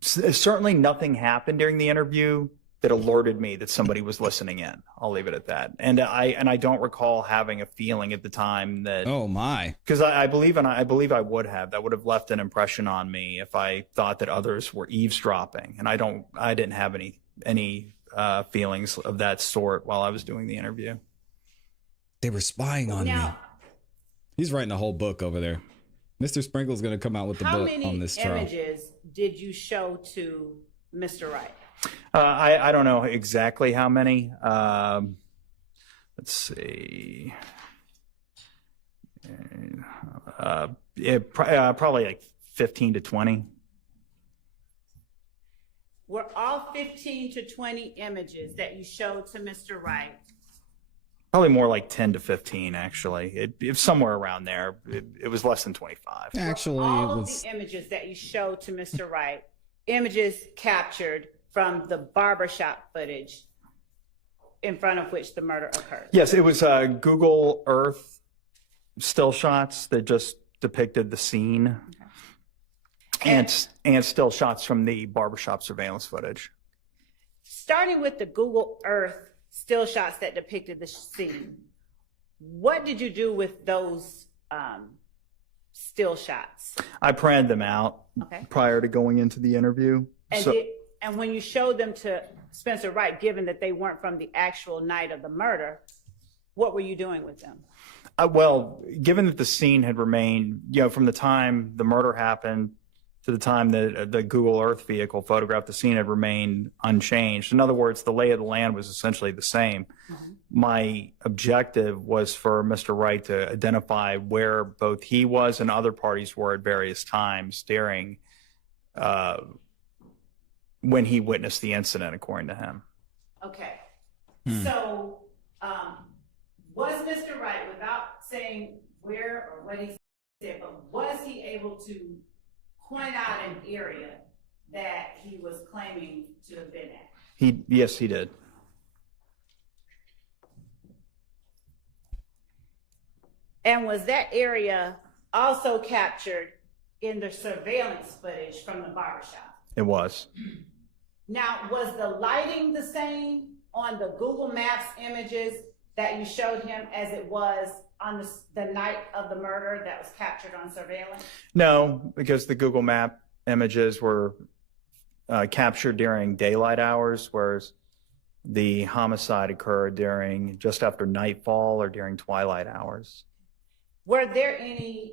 Certainly nothing happened during the interview that alerted me that somebody was listening in. I'll leave it at that. And I don't recall having a feeling at the time that, oh my, because I believe I would have. That would have left an impression on me if I thought that others were eavesdropping. And I didn't have any feelings of that sort while I was doing the interview. They were spying on me. Now, He's writing a whole book over there. Mr. Sprinkle's going to come out with the how book many on this trial. images did you show to Mr. Wright? I don't know exactly how many. Let's see. Probably like 15 to 20. Were all 15 to 20 images that you showed to Mr. Wright? Probably more like 10 to 15, actually. It's somewhere around there. It was less than 25. Actually, All it of was. the images that you showed to Mr. Wright, images captured from the barbershop footage in front of which the murder occurred. Yes, it was Google Earth still shots that just depicted the scene. And still shots from the barbershop surveillance footage. Starting with the Google Earth still shots that depicted the scene, what did you do with those still shots? I printed them out prior to going into the interview. And when you showed them to Spencer Wright, given that they weren't from the actual night of the murder, what were you doing with them? Well, given that the scene had remained, from the time the murder happened to the time that the Google Earth vehicle photographed the scene had remained unchanged. In other words, the lay of the land was essentially the same. Mm-hmm. My objective was for Mr. Wright to identify where both he was and other parties were at various times during when he witnessed the incident, according to him. Okay. So was Mr. Wright, without saying where or what he said, but was he able to point out an area that he was claiming to have been at? Yes, he did. And was that area also captured in the surveillance footage from the barbershop? It was. Now, was the lighting the same on the Google Maps images that you showed him as it was on the night of the murder that was captured on surveillance? No, because the Google Map images were captured during daylight hours, whereas the homicide occurred during just after nightfall or during twilight hours. Were there any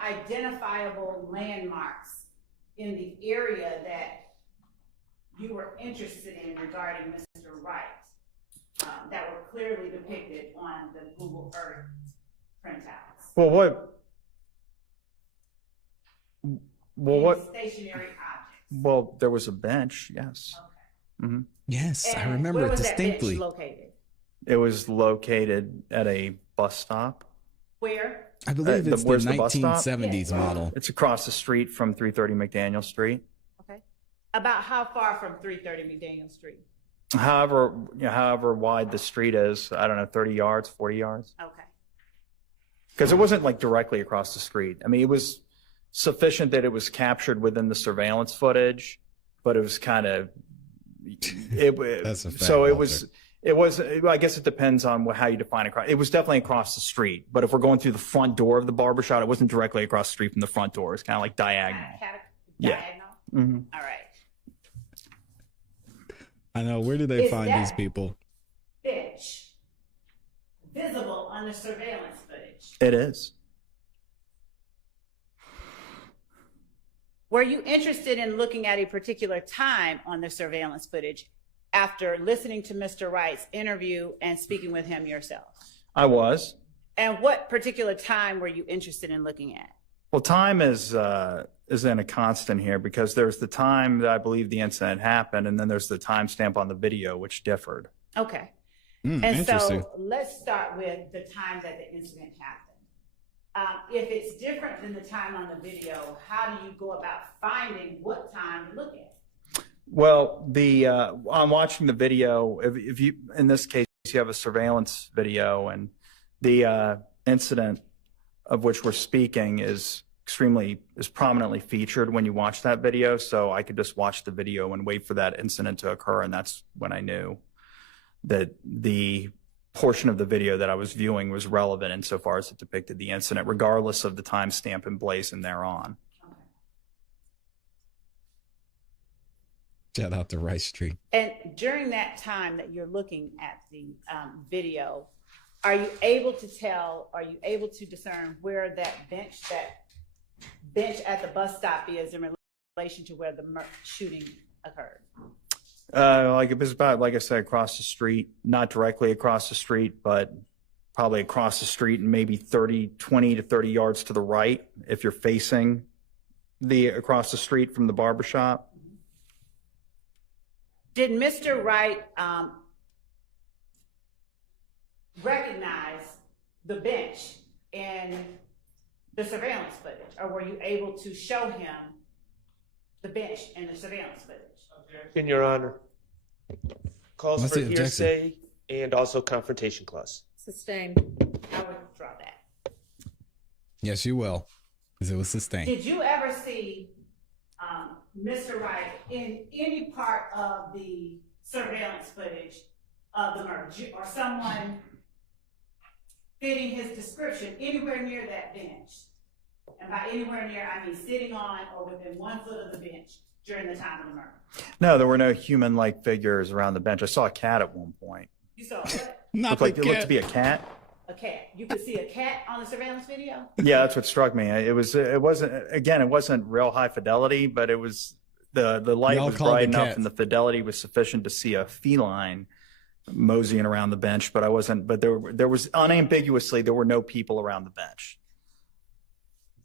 identifiable landmarks in the area that you were interested in regarding Mr. Wright that were clearly depicted on the Google Earth printouts? What? Stationary objects. Well, there was a bench, yes. Okay. Mm-hmm. Yes, And I remember it distinctly. Where was that bench located? It was located at a bus stop. Where? I believe it's the where's the bus stop? 1970s model. It's across the street from 330 McDaniel Street. Okay. About how far from 330 McDaniel Street? However wide the street is, I don't know, 30 yards, 40 yards. Okay. Because it wasn't like directly across the street. I mean, it was sufficient that it was captured within the surveillance footage, but it was kind of That's a fact, so it Walter. was. I guess it depends on how you define it. It was definitely across the street, but if we're going through the front door of the barbershop, it wasn't directly across the street from the front door. It's kind of like diagonal. Diagonal? Mm-hmm. All right. I know. Where do they find these people? Bench visible on the surveillance footage. It is. Were you interested in looking at a particular time on the surveillance footage after listening to Mr. Wright's interview and speaking with him yourself? I was. And what particular time were you interested in looking at? Well, time is in a constant here because there's the time that I believe the incident happened, and then there's the timestamp on the video, which differed. Okay. And so let's start with the time that the incident happened. If it's different than the time on the video, how do you go about finding what time to look at? Well, I'm watching the video. If you, in this case, you have a surveillance video, and the incident of which we're speaking is prominently featured when you watch that video. So I could just watch the video and wait for that incident to occur, and that's when I knew that the portion of the video that I was viewing was relevant insofar as it depicted the incident, regardless of the timestamp emblazoned thereon. Shout out to Rice Street. And during that time that you're looking at the video, are you able to discern where that bench at the bus stop is in relation to where the shooting occurred? Like it was about, like I said, across the street, not directly across the street, but probably across the street and maybe 20 to 30 yards to the right if you're facing across the street from the barbershop. Did Mr. Wright recognize the bench in the surveillance footage, or were you able to show him the bench in the surveillance footage? In Your Honor, calls What's for the objection? hearsay and also confrontation clause. Sustained. I would withdraw that. Yes, you will, because it was sustained. Did you ever see Mr. Wright in any part of the surveillance footage of the murder, or someone fitting his description anywhere near that bench? And by anywhere near, I mean sitting on or within 1 foot of the bench during the time of the murder? No, there were no human-like figures around the bench. I saw a cat at one point. You saw what? Not It the looked to cat. be a cat. A cat. You could see a cat on the surveillance video? Yeah, that's what struck me. It wasn't real high fidelity, but it was the light Y'all was called bright the enough cats. and the fidelity was sufficient to see a feline moseying around the bench. But there was unambiguously, there were no people around the bench.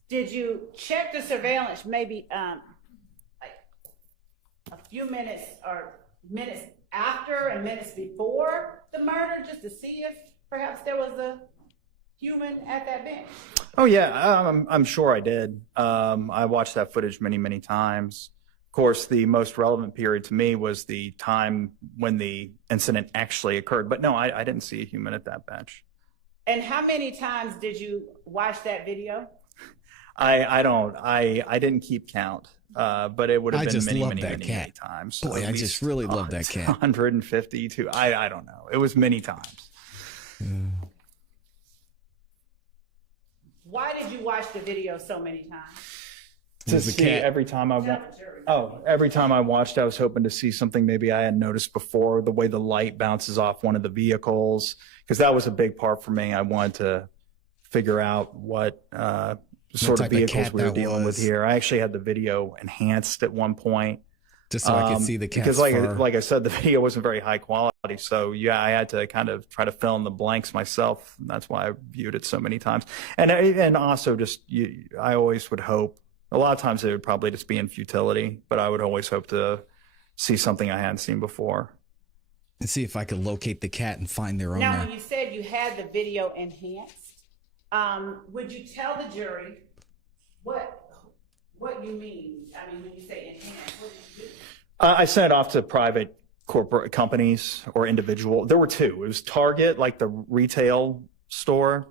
Did you check the surveillance maybe like a few minutes or minutes after and minutes before the murder, just to see if perhaps there was a human at that bench? Oh yeah, I'm sure I did. I watched that footage many, many times. Of course, the most relevant period to me was the time when the incident actually occurred. But no, I didn't see a human at that bench. And how many times did you watch that video? I didn't keep count, but it would have I been just many, love many, that many, cat. many times. Boy, At I least just really love that cat. 150 to I don't know. It was many times. Why did you watch the video so many times? To There's a see cat. every time I Tell wa- the jury. every time I watched, I was hoping to see something maybe I hadn't noticed before. The way the light bounces off one of the vehicles, because that was a big part for me. I wanted to figure out what sort of type of vehicles cat we were that dealing with was. here. I actually had the video enhanced at one point. Just so I could see the cat's because fur. like I said, the video wasn't very high quality. So yeah, I had to kind of try to fill in the blanks myself. And that's why I viewed it so many times. And also just, I always would hope, a lot of times it would probably just be in futility, but I would always hope to see something I hadn't seen before. And see if I could locate the cat and find their Now, owner. when you said you had the video enhanced, would you tell the jury what you mean? I mean, when you say enhanced, what did you do? I sent it off to private corporate companies or individual. There were two. It was Target, like the retail store.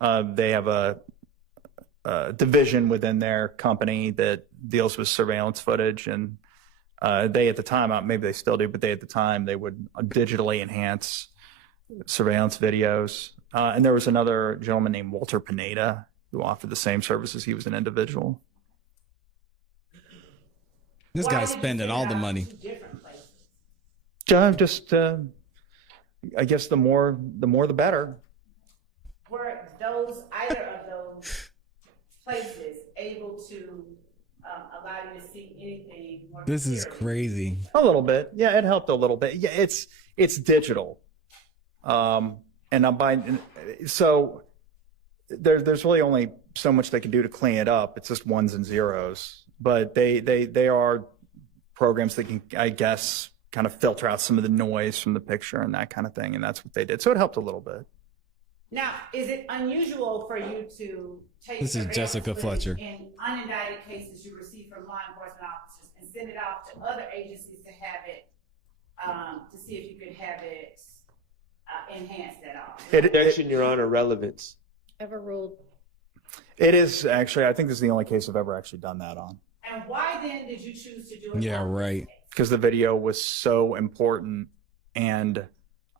They have a division within their company that deals with surveillance footage. And they at the time, maybe they still do, but they at the time, they would digitally enhance surveillance videos. And there was another gentleman named Walter Pineda who offered the same services. He was an individual. This Why guy's did you spending send all it the out to money. 2 different places? Just, I guess the more the better. Were either of those places able to allow you to see anything more This is clearly? crazy. A little bit. Yeah, it helped a little bit. Yeah, it's digital. So there's really only so much they can do to clean it up. It's just ones and zeros. But they are programs that can, I guess, kind of filter out some of the noise from the picture and that kind of thing. And that's what they did. So it helped a little bit. Now, is it unusual for you to take This is surveillance Jessica footage Fletcher. in unindicted cases you receive from law enforcement officers and send it off to other agencies to have it, to see if you could have it enhanced at all? Objection, Your Honor, relevance. Ever ruled? It is actually, I think this is the only case I've ever actually done that on. And why then did you choose to do it? Yeah, on this right. case? Because the video was so important and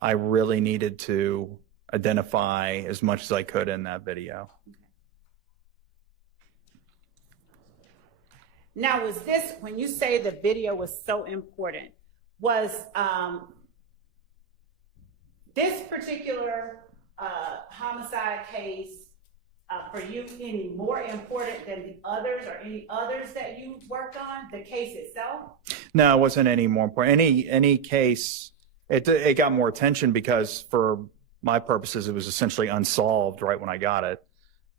I really needed to identify as much as I could in that video. Now, was this, when you say the video was so important, was this particular homicide case for you any more important than the others, or any others that you worked on, the case itself? No, it wasn't any more important. Any case, it got more attention because for my purposes, it was essentially unsolved right when I got it.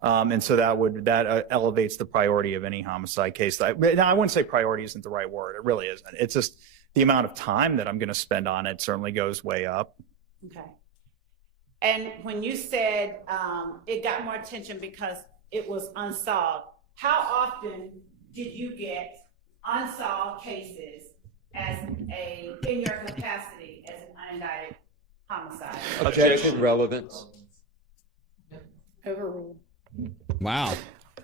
And so that elevates the priority of any homicide case. Now, I wouldn't say priority isn't the right word. It really isn't. It's just the amount of time that I'm going to spend on it certainly goes way up. Okay. And when you said it got more attention because it was unsolved, how often did you get unsolved cases in your capacity as an unindicted homicide? Objection, relevance. Overruled. Wow.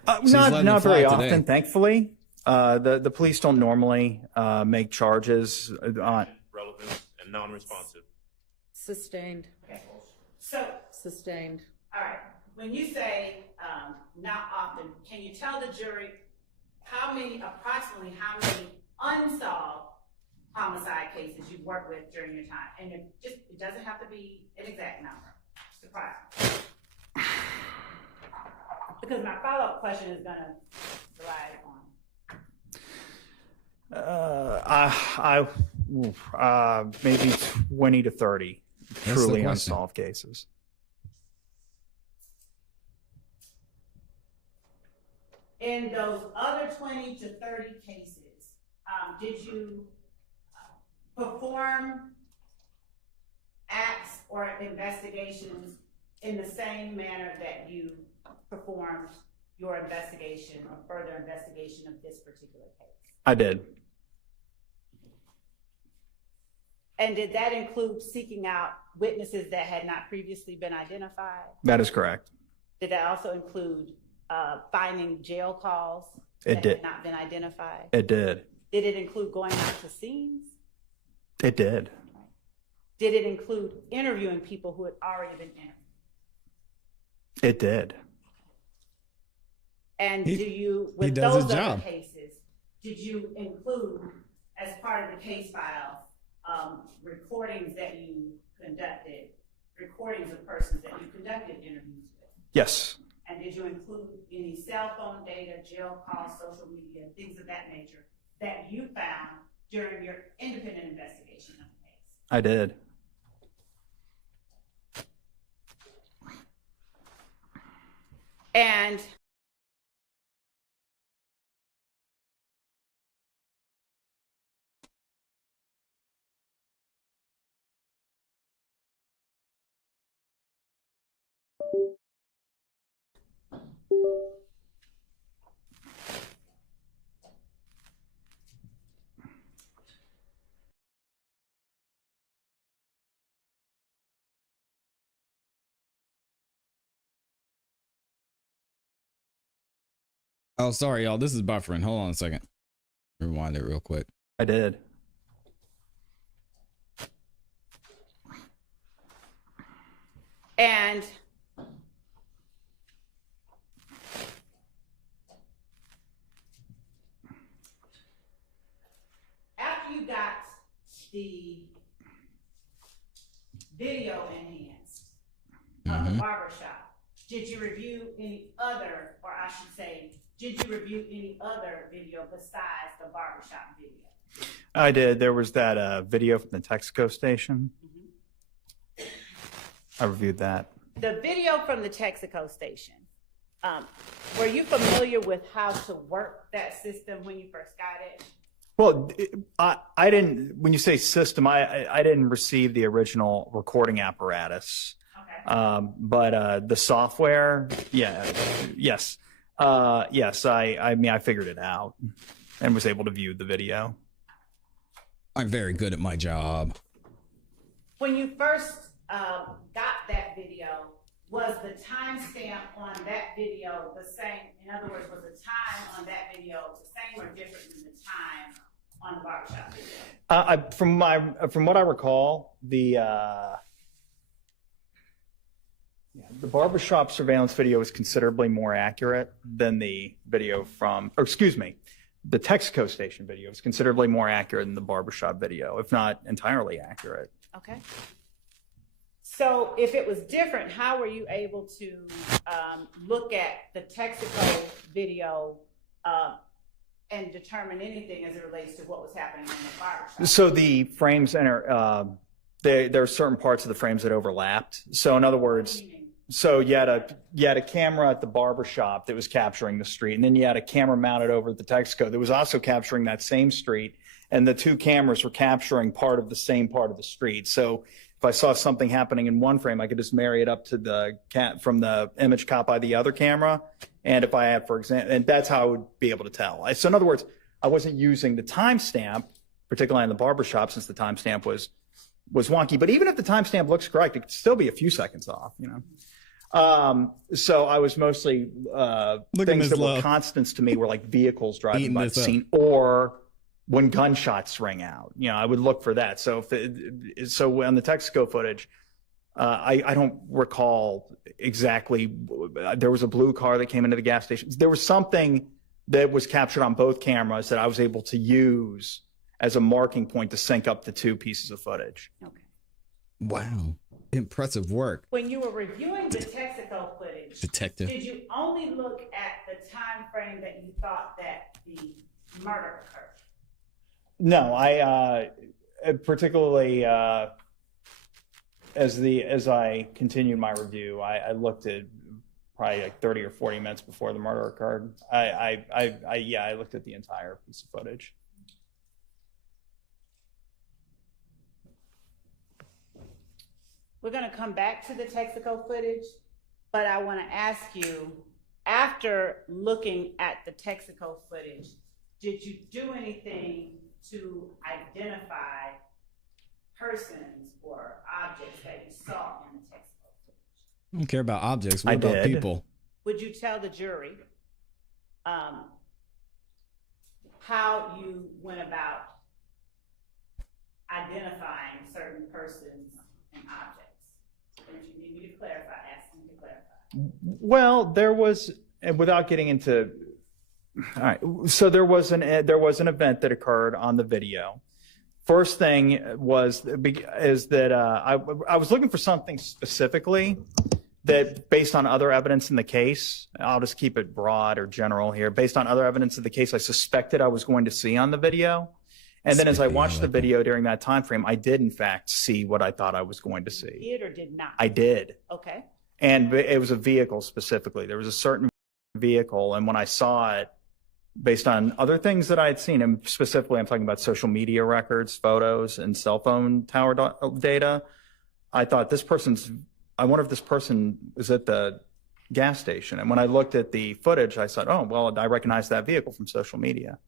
Not very often, thankfully. The police don't normally make charges on Relevance and non-responsive. Sustained. Okay. So, Sustained. all right, when you say not often, can you tell the jury approximately how many unsolved homicide cases you've worked with during your time? And it doesn't have to be an exact number. Surprise. Because my follow-up question is going to rely on. Maybe 20 to 30 truly unsolved cases. In those other 20 to 30 cases, did you perform acts or investigations in the same manner that you performed your investigation or further investigation of this particular case? I did. And did that include seeking out witnesses that had not previously been identified? That is correct. Did that also include finding jail calls It that did. had not been identified? It did. Did it include going out to scenes? It did. Did it include interviewing people who had already been interviewed? It did. And He with does his those other job. cases, did you include, as part of the case file, recordings that you conducted, recordings of persons that you conducted interviews with? Yes. And did you include any cell phone data, jail calls, social media, things of that nature that you found during your independent investigation of the case? I did. And Oh, sorry, y'all. This is buffering. Hold on a second. Rewind it real quick. I did. And after you got the video enhanced of the barbershop, did you review any other, or I should say, did you review any other video besides the barbershop video? I did. There was that video from the Texaco station. I reviewed that. The video from the Texaco station, were you familiar with how to work that system when you first got it? Well, I didn't, when you say system, I didn't receive the original recording apparatus. Okay. But the software, yes. I mean, I figured it out and was able to view the video. I'm very good at my job. When you first got that video, was the timestamp on that video the same? In other words, was the time on that video the same or different than the time on the barbershop video? From what I recall, the barbershop surveillance video is considerably more accurate than the video the Texaco station video is considerably more accurate than the barbershop video, if not entirely accurate. Okay. So if it was different, how were you able to look at the Texaco video and determine anything as it relates to what was happening in the barbershop? So the frames there are certain parts of the frames that overlapped. So in other words, so you had a camera at the barbershop that was capturing the street, and then you had a camera mounted over at the Texaco that was also capturing that same street, and the two cameras were capturing part of the same part of the street. So if I saw something happening in one frame, I could just marry it up to from the image caught by the other camera. And if I had, for example, and that's how I would be able to tell. So in other words, I wasn't using the timestamp, particularly in the barbershop, since the timestamp was wonky. But even if the timestamp looks correct, it could still be a few seconds off, you know. So I was mostly things that were constants to me were like vehicles driving by the scene, or when gunshots rang out. You know, I would look for that. So so on the Texaco footage, I don't recall exactly. There was a blue car that came into the gas station. There was something that was captured on both cameras that I was able to use as a marking point to sync up the two pieces of footage. Okay. Wow. Impressive work. When you were reviewing the Texaco footage, Detective, did you only look at the time frame that you thought that the murder occurred? No, I particularly as I continued my review, I looked at probably like 30 or 40 minutes before the murder occurred. I looked at the entire piece of footage. We're going to come back to the Texaco footage, but I want to ask you, after looking at the Texaco footage, did you do anything to identify persons or objects that you saw in the Texaco footage? I don't care about objects. What about people? Would you tell the jury how you went about identifying certain persons and objects? If you need me to clarify, ask me to clarify. Well, there was, and without getting into, all right. So there was an event that occurred on the video. First thing is that I was looking for something specifically that, based on other evidence in the case, I'll just keep it broad or general here. Based on other evidence of the case, I suspected I was going to see on the video. And then as I watched the video during that time frame, I did in fact see what I thought I was going to see. Did or did not? I did. Okay. And it was a vehicle specifically. There was a certain vehicle, and when I saw it, based on other things that I had seen, and specifically I'm talking about social media records, photos, and cell phone tower data, I thought I wonder if this person was at the gas station. And when I looked at the footage, I thought, oh, well, I recognize that vehicle from social media.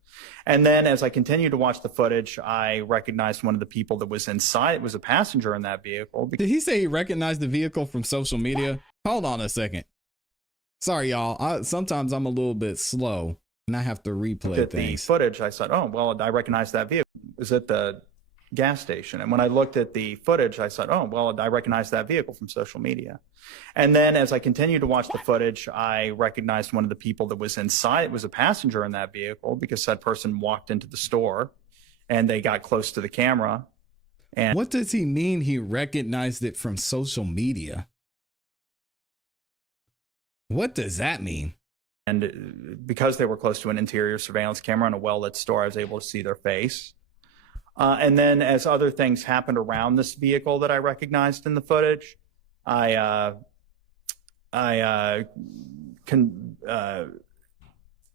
And then as I continued to watch the footage, I recognized one of the people that was inside. It was a passenger in that vehicle. Did he say he recognized the vehicle from social media? Hold on a second. Sorry, y'all. Sometimes I'm a little bit slow and I have to replay things. The footage, I thought, oh, well, I recognize that vehicle. It was at the gas station. And when I looked at the footage, I thought, oh, well, I recognize that vehicle from social media. And then as I continued to watch the footage, I recognized one of the people that was inside. It was a passenger in that vehicle, because that person walked into the store and they got close to the camera. And what does he mean he recognized it from social media? What does that mean? And because they were close to an interior surveillance camera in a well-lit store, I was able to see their face. And then as other things happened around this vehicle that I recognized in the footage, I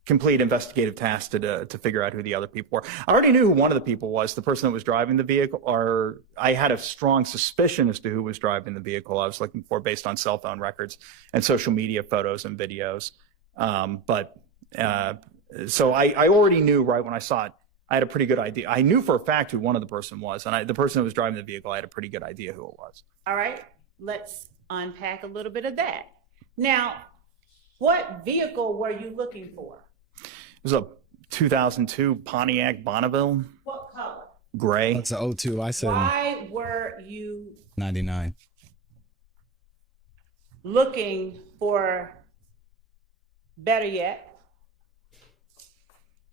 complete investigative tasks to figure out who the other people were. I already knew who one of the people was, the person that was driving the vehicle, or I had a strong suspicion as to who was driving the vehicle I was looking for based on cell phone records and social media photos and videos. So I already knew right when I saw it. I had a pretty good idea. I knew for a fact who one of the person was, and the person who was driving the vehicle, I had a pretty good idea who it was. All right, let's unpack a little bit of that. Now, what vehicle were you looking for? It was a 2002 Pontiac Bonneville. What color? Gray. That's an 02. I said Why were you 99. looking for, better yet,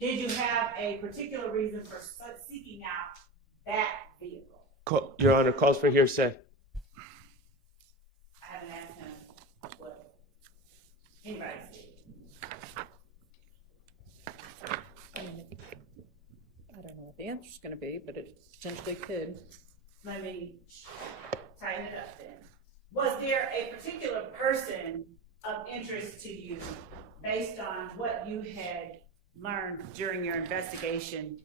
did you have a particular reason for seeking out that vehicle? Your Honor, calls for hearsay. answer's going to be, but it potentially could. Let me tighten it up then. Was there a particular person of interest to you based on what you had learned during your investigation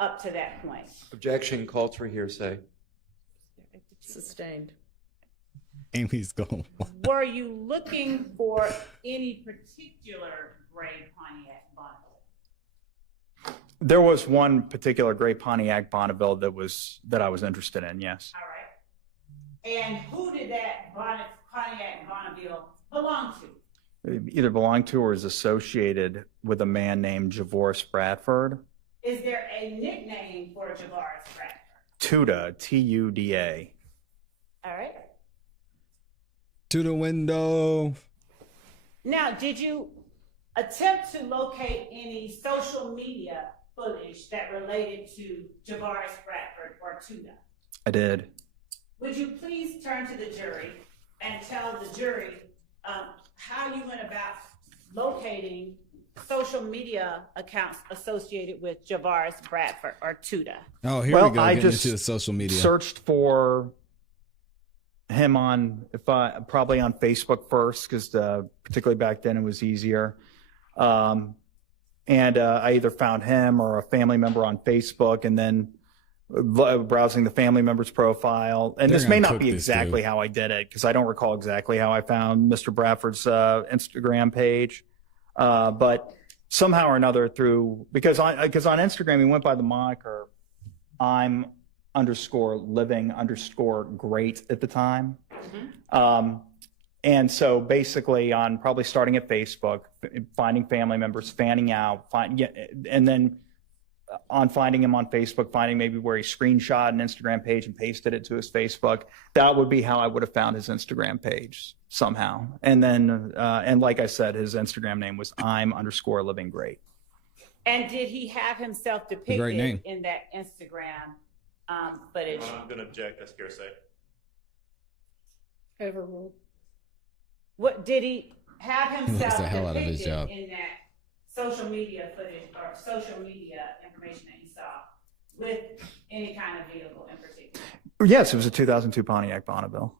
up to that point? Objection, called for hearsay. Sustained. Amy's going. Were you looking for any particular gray Pontiac Bonneville? There was one particular gray Pontiac Bonneville that I was interested in, yes. All right. And who did that Pontiac Bonneville belong to? Either belonged to or is associated with a man named Javoris Bradford. Is there a nickname for Javaris Bradford? Tuda, Tuda. All right. To the window. Now, did you attempt to locate any social media footage that related to Javaris Bradford or Tuda? I did. Would you please turn to the jury and tell the jury how you went about locating social media accounts associated with Javaris Bradford or Tuda? Oh, here we go. I Getting just into the social media. searched for him on, probably on Facebook first, because particularly back then it was easier. And I either found him or a family member on Facebook, and then browsing the family member's profile. And this may not be exactly how I did it, because I don't recall exactly how I found Mr. Bradford's Instagram page. But somehow or another because on Instagram he went by the moniker I'm_living_great at the time. Mm-hmm. And so basically on probably starting at Facebook, finding family members, fanning out, and then on finding him on Facebook, finding maybe where he screenshot an Instagram page and pasted it to his Facebook. That would be how I would have found his Instagram page somehow. And then, and like I said, his Instagram name was I'm_living_great. And did he have himself depicted in that Instagram footage? I'm going to object. That's hearsay. Overruled. What did he have himself the hell out of his depicted job. in that social media footage or social media information that you saw with any kind of vehicle in particular? Yes, it was a 2002 Pontiac Bonneville.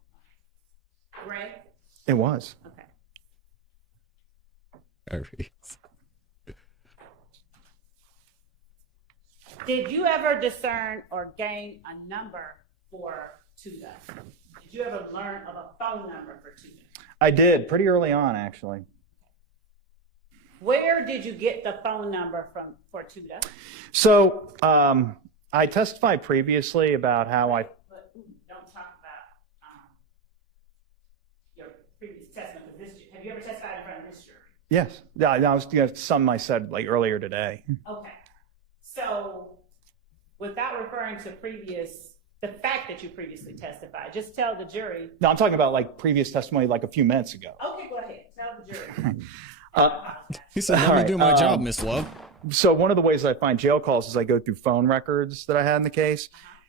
Gray? It was. Okay. Did you ever discern or gain a number for Tuda? Did you ever learn of a phone number for Tuda? I did, pretty early on, actually. Where did you get the phone number from for Tuda? So I testified previously about how I... But don't talk about your previous testimony. Have you ever testified in front of this jury? Yes. Yeah, that was something I said like earlier today. Okay. So without referring to the fact that you previously testified, just tell the jury. No, I'm talking about like previous testimony like a few minutes ago. Okay, go ahead. Tell the jury. He said, let me do my job, Miss Love. So one of the ways I find jail calls is I go through phone records that I had in the case.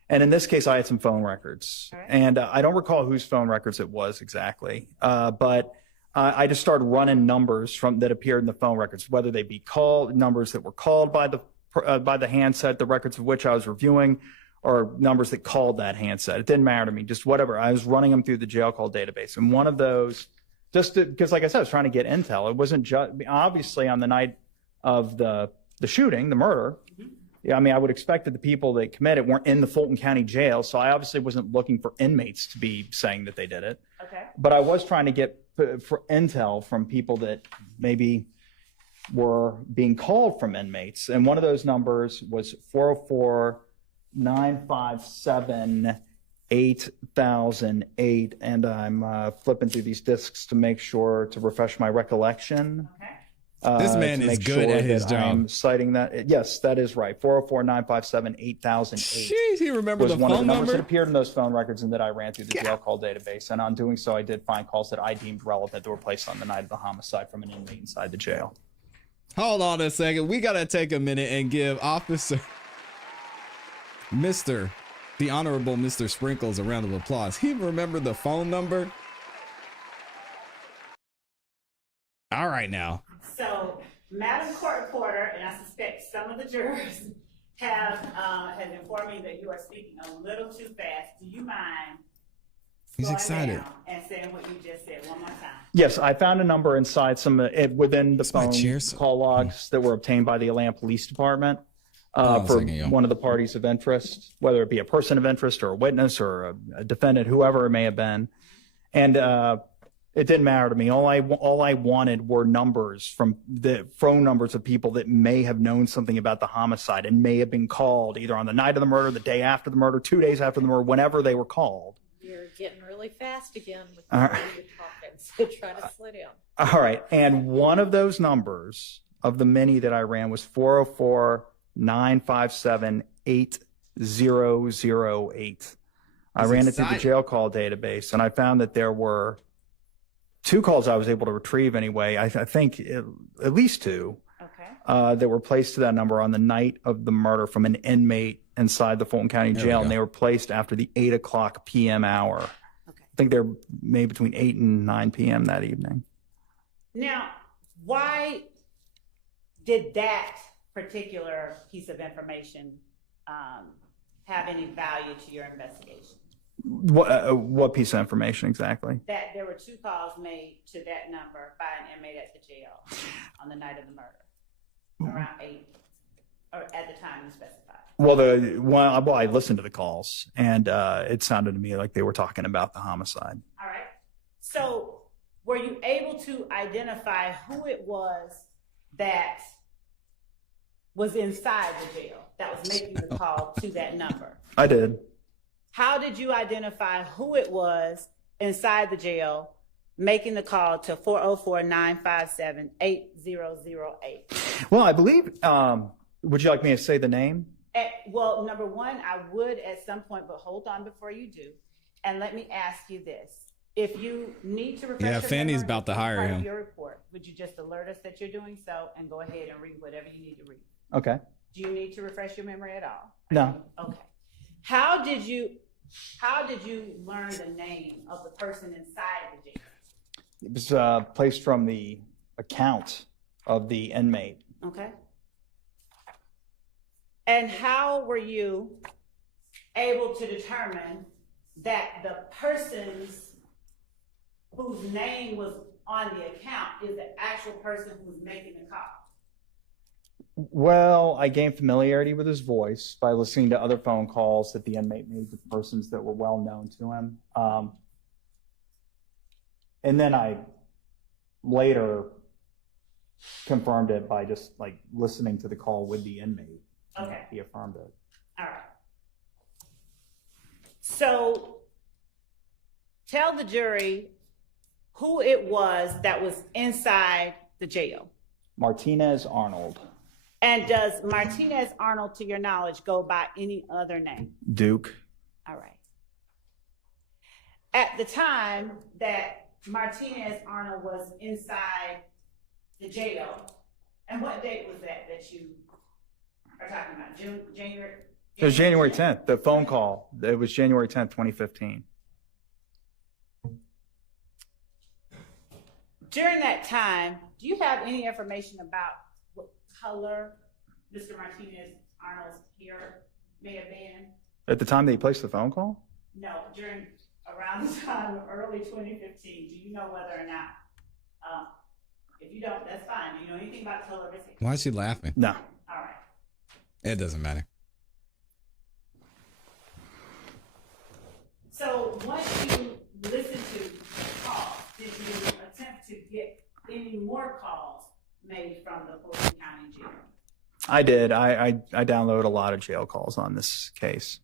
And in this case, I had some phone records. Right. And I don't recall whose phone records it was exactly. But I just started running numbers that appeared in the phone records, whether they be numbers that were called by the handset, the records of which I was reviewing, or numbers that called that handset. It didn't matter to me, just whatever. I was running them through the jail call database. And one of those, because like I said, I was trying to get intel. It wasn't just, obviously on the night of the shooting, the murder, I mean, I would expect that the people that committed weren't in the Fulton County Jail, so I obviously wasn't looking for inmates to be saying that they did it. Okay. But I was trying to get for intel from people that maybe were being called from inmates. And one of those numbers was 404-957-8008. And I'm flipping through these discs to make sure, to refresh my recollection. Okay. This man is good at his job. I'm citing that. Yes, that is right. 404-957-8008. Jeez, he remembered the one of the phone numbers number? that appeared in those phone records and that I ran through the jail call database. And on doing so, I did find calls that I deemed relevant that were placed on the night of the homicide from an inmate inside the jail. Hold on a second. We got to take a minute and give Officer the Honorable Mr. Sprinkles a round of applause. He remembered the phone number. All right now. So, Madam Court Reporter, and I suspect some of the jurors, has informed me that you are speaking a little too fast. Do you mind He's slowing excited. down and saying what you just said one more time? Yes, I found a number inside some within the my phone chair, so- call logs that were obtained by the Atlanta Police Department on a for second, yo. one of the parties of interest, whether it be a person of interest or a witness or a defendant, whoever it may have been. And it didn't matter to me. All I wanted were numbers from the phone numbers of people that may have known something about the homicide and may have been called either on the night of the murder, the day after the murder, 2 days after the murder, whenever they were called. You're getting really fast again with All the right. way you're talking, so try to slow down. All right. And one of those numbers of the many that I ran was 404-957-8008. I He's ran it through the excited. jail call database, and I found that there were 2 calls I was able to retrieve anyway. I think at least 2 Okay. that were placed to that number on the night of the murder from an inmate inside the Fulton County There we Jail, go. and they were placed after the 8:00 p.m. hour. Okay. I think they're maybe between 8 and 9 p.m. that evening. Now, why did that particular piece of information have any value to your investigation? What piece of information exactly? That there were 2 calls made to that number by an inmate at the jail on the night of the murder, around 8, or at the time you specified. Well, I listened to the calls, and it sounded to me like they were talking about the homicide. All right. So were you able to identify who it was that was inside the jail that was making the call to that number? I did. How did you identify who it was inside the jail making the call to 404-957-8008? Well, I believe, would you like me to say the name? Well, number one, I would at some point, but hold on before you do. And let me ask you this. If you need to refresh Yeah, your Fanny's memory about to as hire part of him. your report, would you just alert us that you're doing so and go ahead and read whatever you need to read? Okay. Do you need to refresh your memory at all? No. Okay. How did you learn the name of the person inside the jail? It was placed from the account of the inmate. Okay. And how were you able to determine that the persons whose name was on the account is the actual person who's making the call? Well, I gained familiarity with his voice by listening to other phone calls that the inmate made to persons that were well known to him. And then I later confirmed it by just like listening to the call with the inmate. Okay. He affirmed it. All right. So tell the jury who it was that was inside the jail. Martinez Arnold. And does Martinez Arnold, to your knowledge, go by any other name? Duke. All right. At the time that Martinez Arnold was inside the jail, and what date was that you are talking about? January? It was January 10th, the phone call. It was January 10th, 2015. During that time, do you have any information about what color Mr. Martinez Arnold's hair may have been? At the time that he placed the phone call? No, around the time of early 2015. Do you know whether or not? If you don't, that's fine. Do you know anything about the color of his hair? Why is she laughing? No. All right. It doesn't matter. So once you listened to the call, did you attempt to get any more calls made from the Fulton County Jail? I did. I downloaded a lot of jail calls on this case.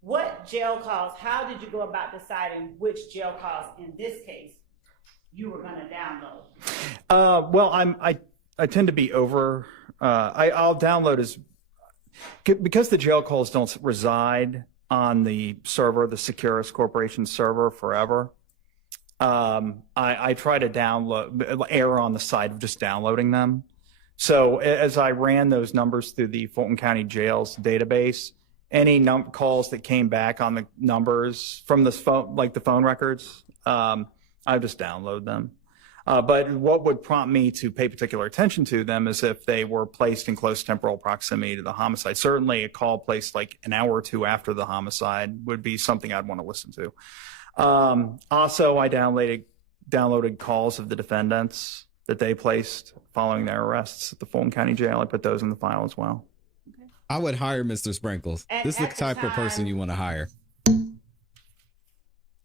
What jail calls, how did you go about deciding which jail calls in this case you were going to download? Well, I tend to be I'll download because the jail calls don't reside on the server, the Securus Corporation server forever. I try to err on the side of just downloading them. So as I ran those numbers through the Fulton County Jails database, any calls that came back on the numbers from the phone, like the phone records, I just download them. But what would prompt me to pay particular attention to them is if they were placed in close temporal proximity to the homicide. Certainly a call placed like an hour or two after the homicide would be something I'd want to listen to. Also, I downloaded calls of the defendants that they placed following their arrests at the Fulton County Jail. I put those in the file as well. I would hire Mr. Sprinkles. This is the type of person you want to hire. When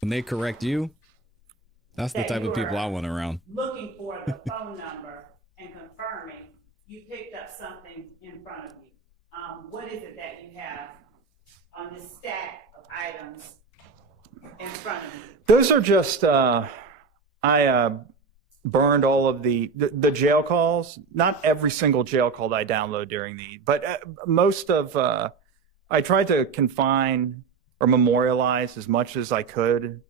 they correct you, that's the type of people I want around. Looking for the phone number and confirming you picked up something in front of you. What is it that you have on this stack of items in front of you? Those are just, I burned all of the jail calls. Not every single jail call that I download during but most of, I tried to confine or memorialize as much as I could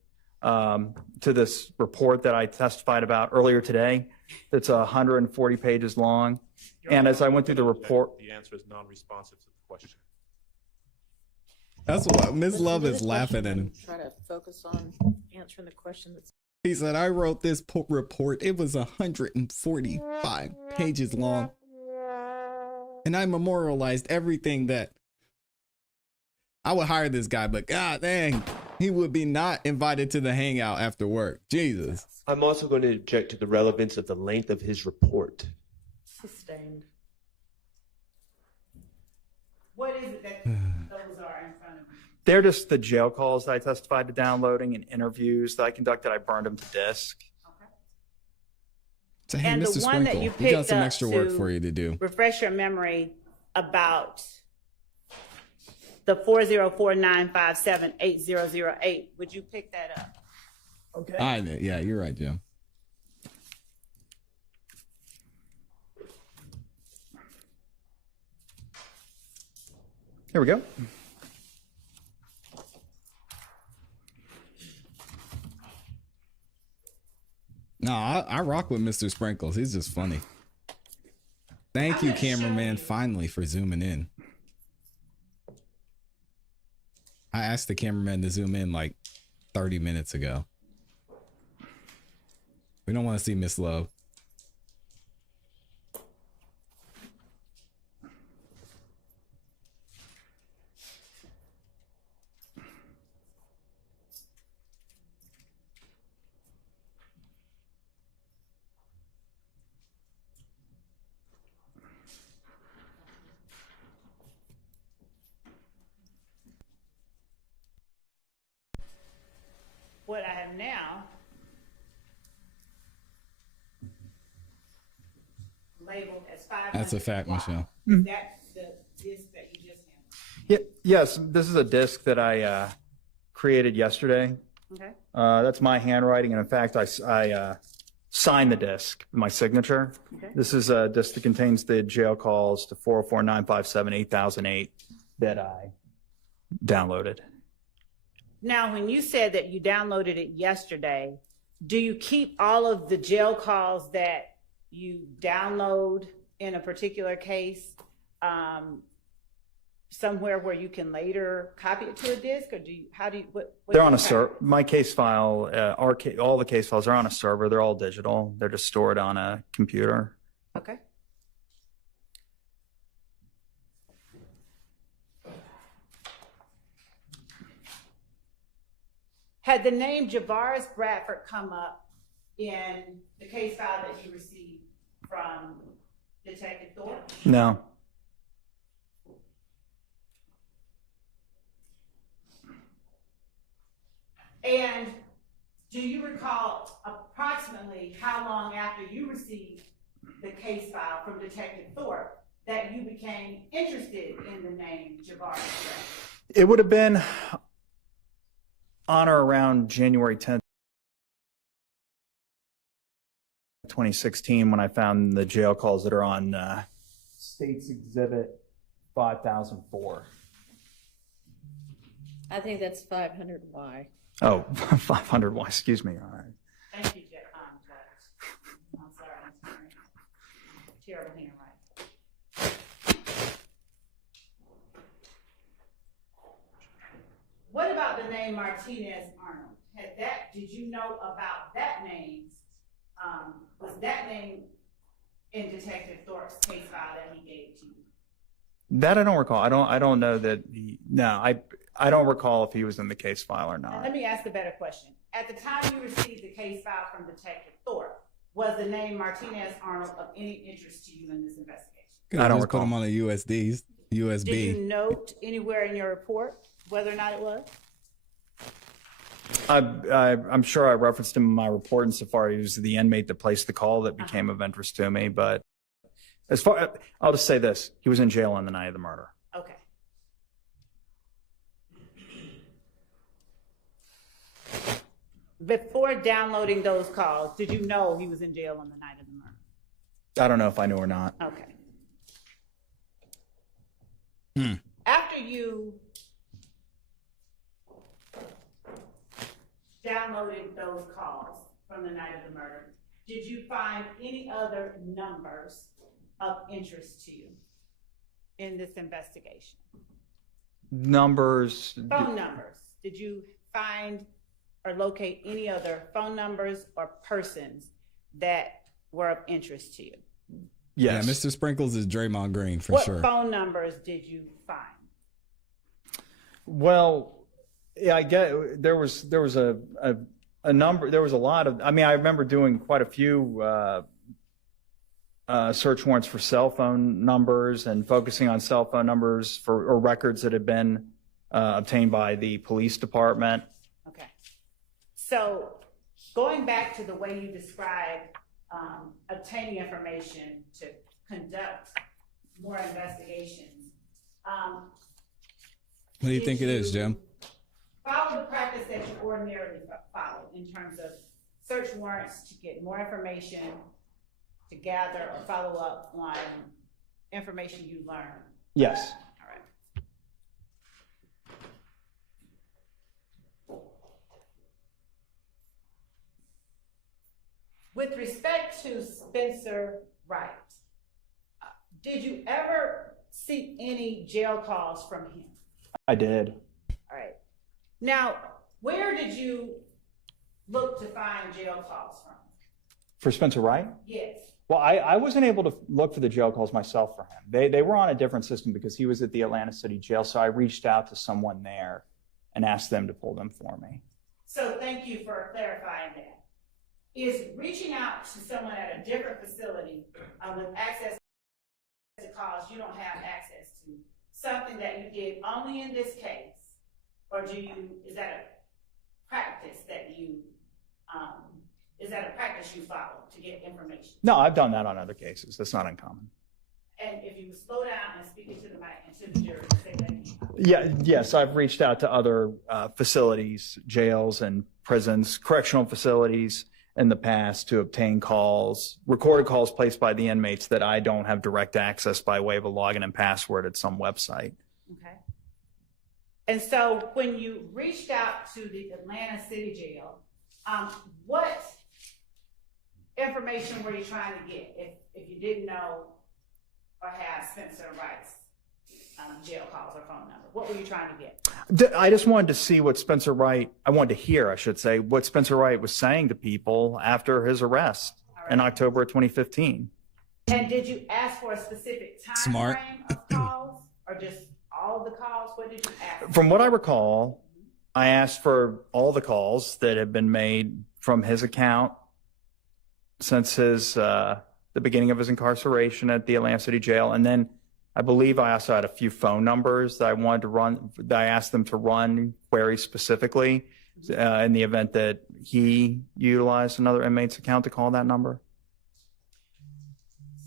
to this report that I testified about earlier today. That's 140 pages long. And as I went through the report, the answer is non-responsive to the question. That's what Ms. Love is laughing at him. Try to focus on answering the question. He said, I wrote this report. It was 145 pages long. And I memorialized everything that I would hire this guy, but god dang, he would be not invited to the hangout after work. Jesus. I'm also going to object to the relevance of the length of his report. Sustained. What is it that those are in front of you? they're just the jail calls that I testified to downloading and interviews that I conducted. I burned them to disk. So, hey, And Mr. the one that Sprinkle, you we got picked some up extra work to for you to do. refresh your memory about the 404-957-8008. Would you pick that up? Okay. Yeah, you're right, Jim. Here we go. No, I rock with Mr. Sprinkles. He's just funny. Thank you, cameraman, finally, for zooming in. I asked the cameraman to zoom in like 30 minutes ago. We don't want to see Miss Love. What I have now labeled as 500. That's a fact, Michelle. That's the disc that you just handled. Yes, this is a disc that I created yesterday. Okay. That's my handwriting, and in fact, I signed the disc with my signature. Okay. This is a disc that contains the jail calls to 404-957-8008 that I downloaded. Now, when you said that you downloaded it yesterday, do you keep all of the jail calls that you download in a particular case somewhere where you can later copy it to a disk, or what They're on a server. My case file, all the case files are on a server. They're all digital. They're just stored on a computer. Okay. Had the name Javaris Bradford come up in the case file that you received from Detective Thorpe? No. And do you recall approximately how long after you received the case file from Detective Thorpe that you became interested in the name Javaris Bradford? It would have been on or around January 10th, 2016, when I found the jail calls that are on State's Exhibit 5004. I think that's 500Y. Oh, 500Y, excuse me. All right. Thank you, Judge. I'm sorry, I'm sorry. Terrible handwriting. What about the name Martinez Arnold? Did you know about that name was that name in Detective Thorpe's case file that he gave to you? That I don't recall. I don't know that I don't recall if he was in the case file or not. Let me ask a better question. At the time you received the case file from Detective Thorpe, was the name Martinez Arnold of any interest to you in this investigation? I don't just recall. put them on a USB. Did you note anywhere in your report whether or not it was? I'm sure I referenced him in my report insofar as he was the inmate that placed the call that became of interest to me. But as far, I'll just say this: he was in jail on the night of the murder. Okay. Before downloading those calls, did you know he was in jail on the night of the murder? I don't know if I knew or not. Okay. After you downloaded those calls from the night of the murder, did you find any other numbers of interest to you in this investigation? Numbers. Phone numbers. Did you find or locate any other phone numbers or persons that were of interest to you? Yes. Yeah, Mr. Sprinkles is Draymond Green for What sure. phone numbers did you find? Well, yeah, I get there was a number. There was a lot of. I mean, I remember doing quite a few search warrants for cell phone numbers and focusing on cell phone numbers or records that had been obtained by the police department. Okay. So going back to the way you described obtaining information to conduct more investigations. What do you think it is, Jim? Follow the practice that you ordinarily follow in terms of search warrants to get more information, to gather or follow up on information you learn. Yes. All right. With respect to Spencer Wright, did you ever seek any jail calls from him? I did. All right. Now, where did you look to find jail calls from? For Spencer Wright? Yes. Well, I wasn't able to look for the jail calls myself for him. They were on a different system because he was at the Atlanta City Jail, so I reached out to someone there and asked them to pull them for me. So thank you for clarifying that. Is reaching out to someone at a different facility with access to calls you don't have access to something that you did only in this case, or is that a practice that you follow to get information? No, I've done that on other cases. That's not uncommon. And if you slow down and speak into the mic and to the jury, say that again. Yes, I've reached out to other facilities, jails and prisons, correctional facilities in the past to obtain calls, recorded calls placed by the inmates that I don't have direct access by way of a login and password at some website. Okay. And so when you reached out to the Atlanta City Jail, what information were you trying to get if you didn't know or have Spencer Wright's jail calls or phone number? What were you trying to get? I just wanted to see what Spencer Wright, I wanted to hear, I should say, what Spencer Wright was saying to people after his arrest in October of 2015. And did you ask for a specific time frame of calls or just all of the calls? What did you ask for? From what I recall, I asked for all the calls that had been made from his account since the beginning of his incarceration at the Atlanta City Jail. And then I believe I also had a few phone numbers that I wanted to run, that I asked them to run queries specifically in the event that he utilized another inmate's account to call that number.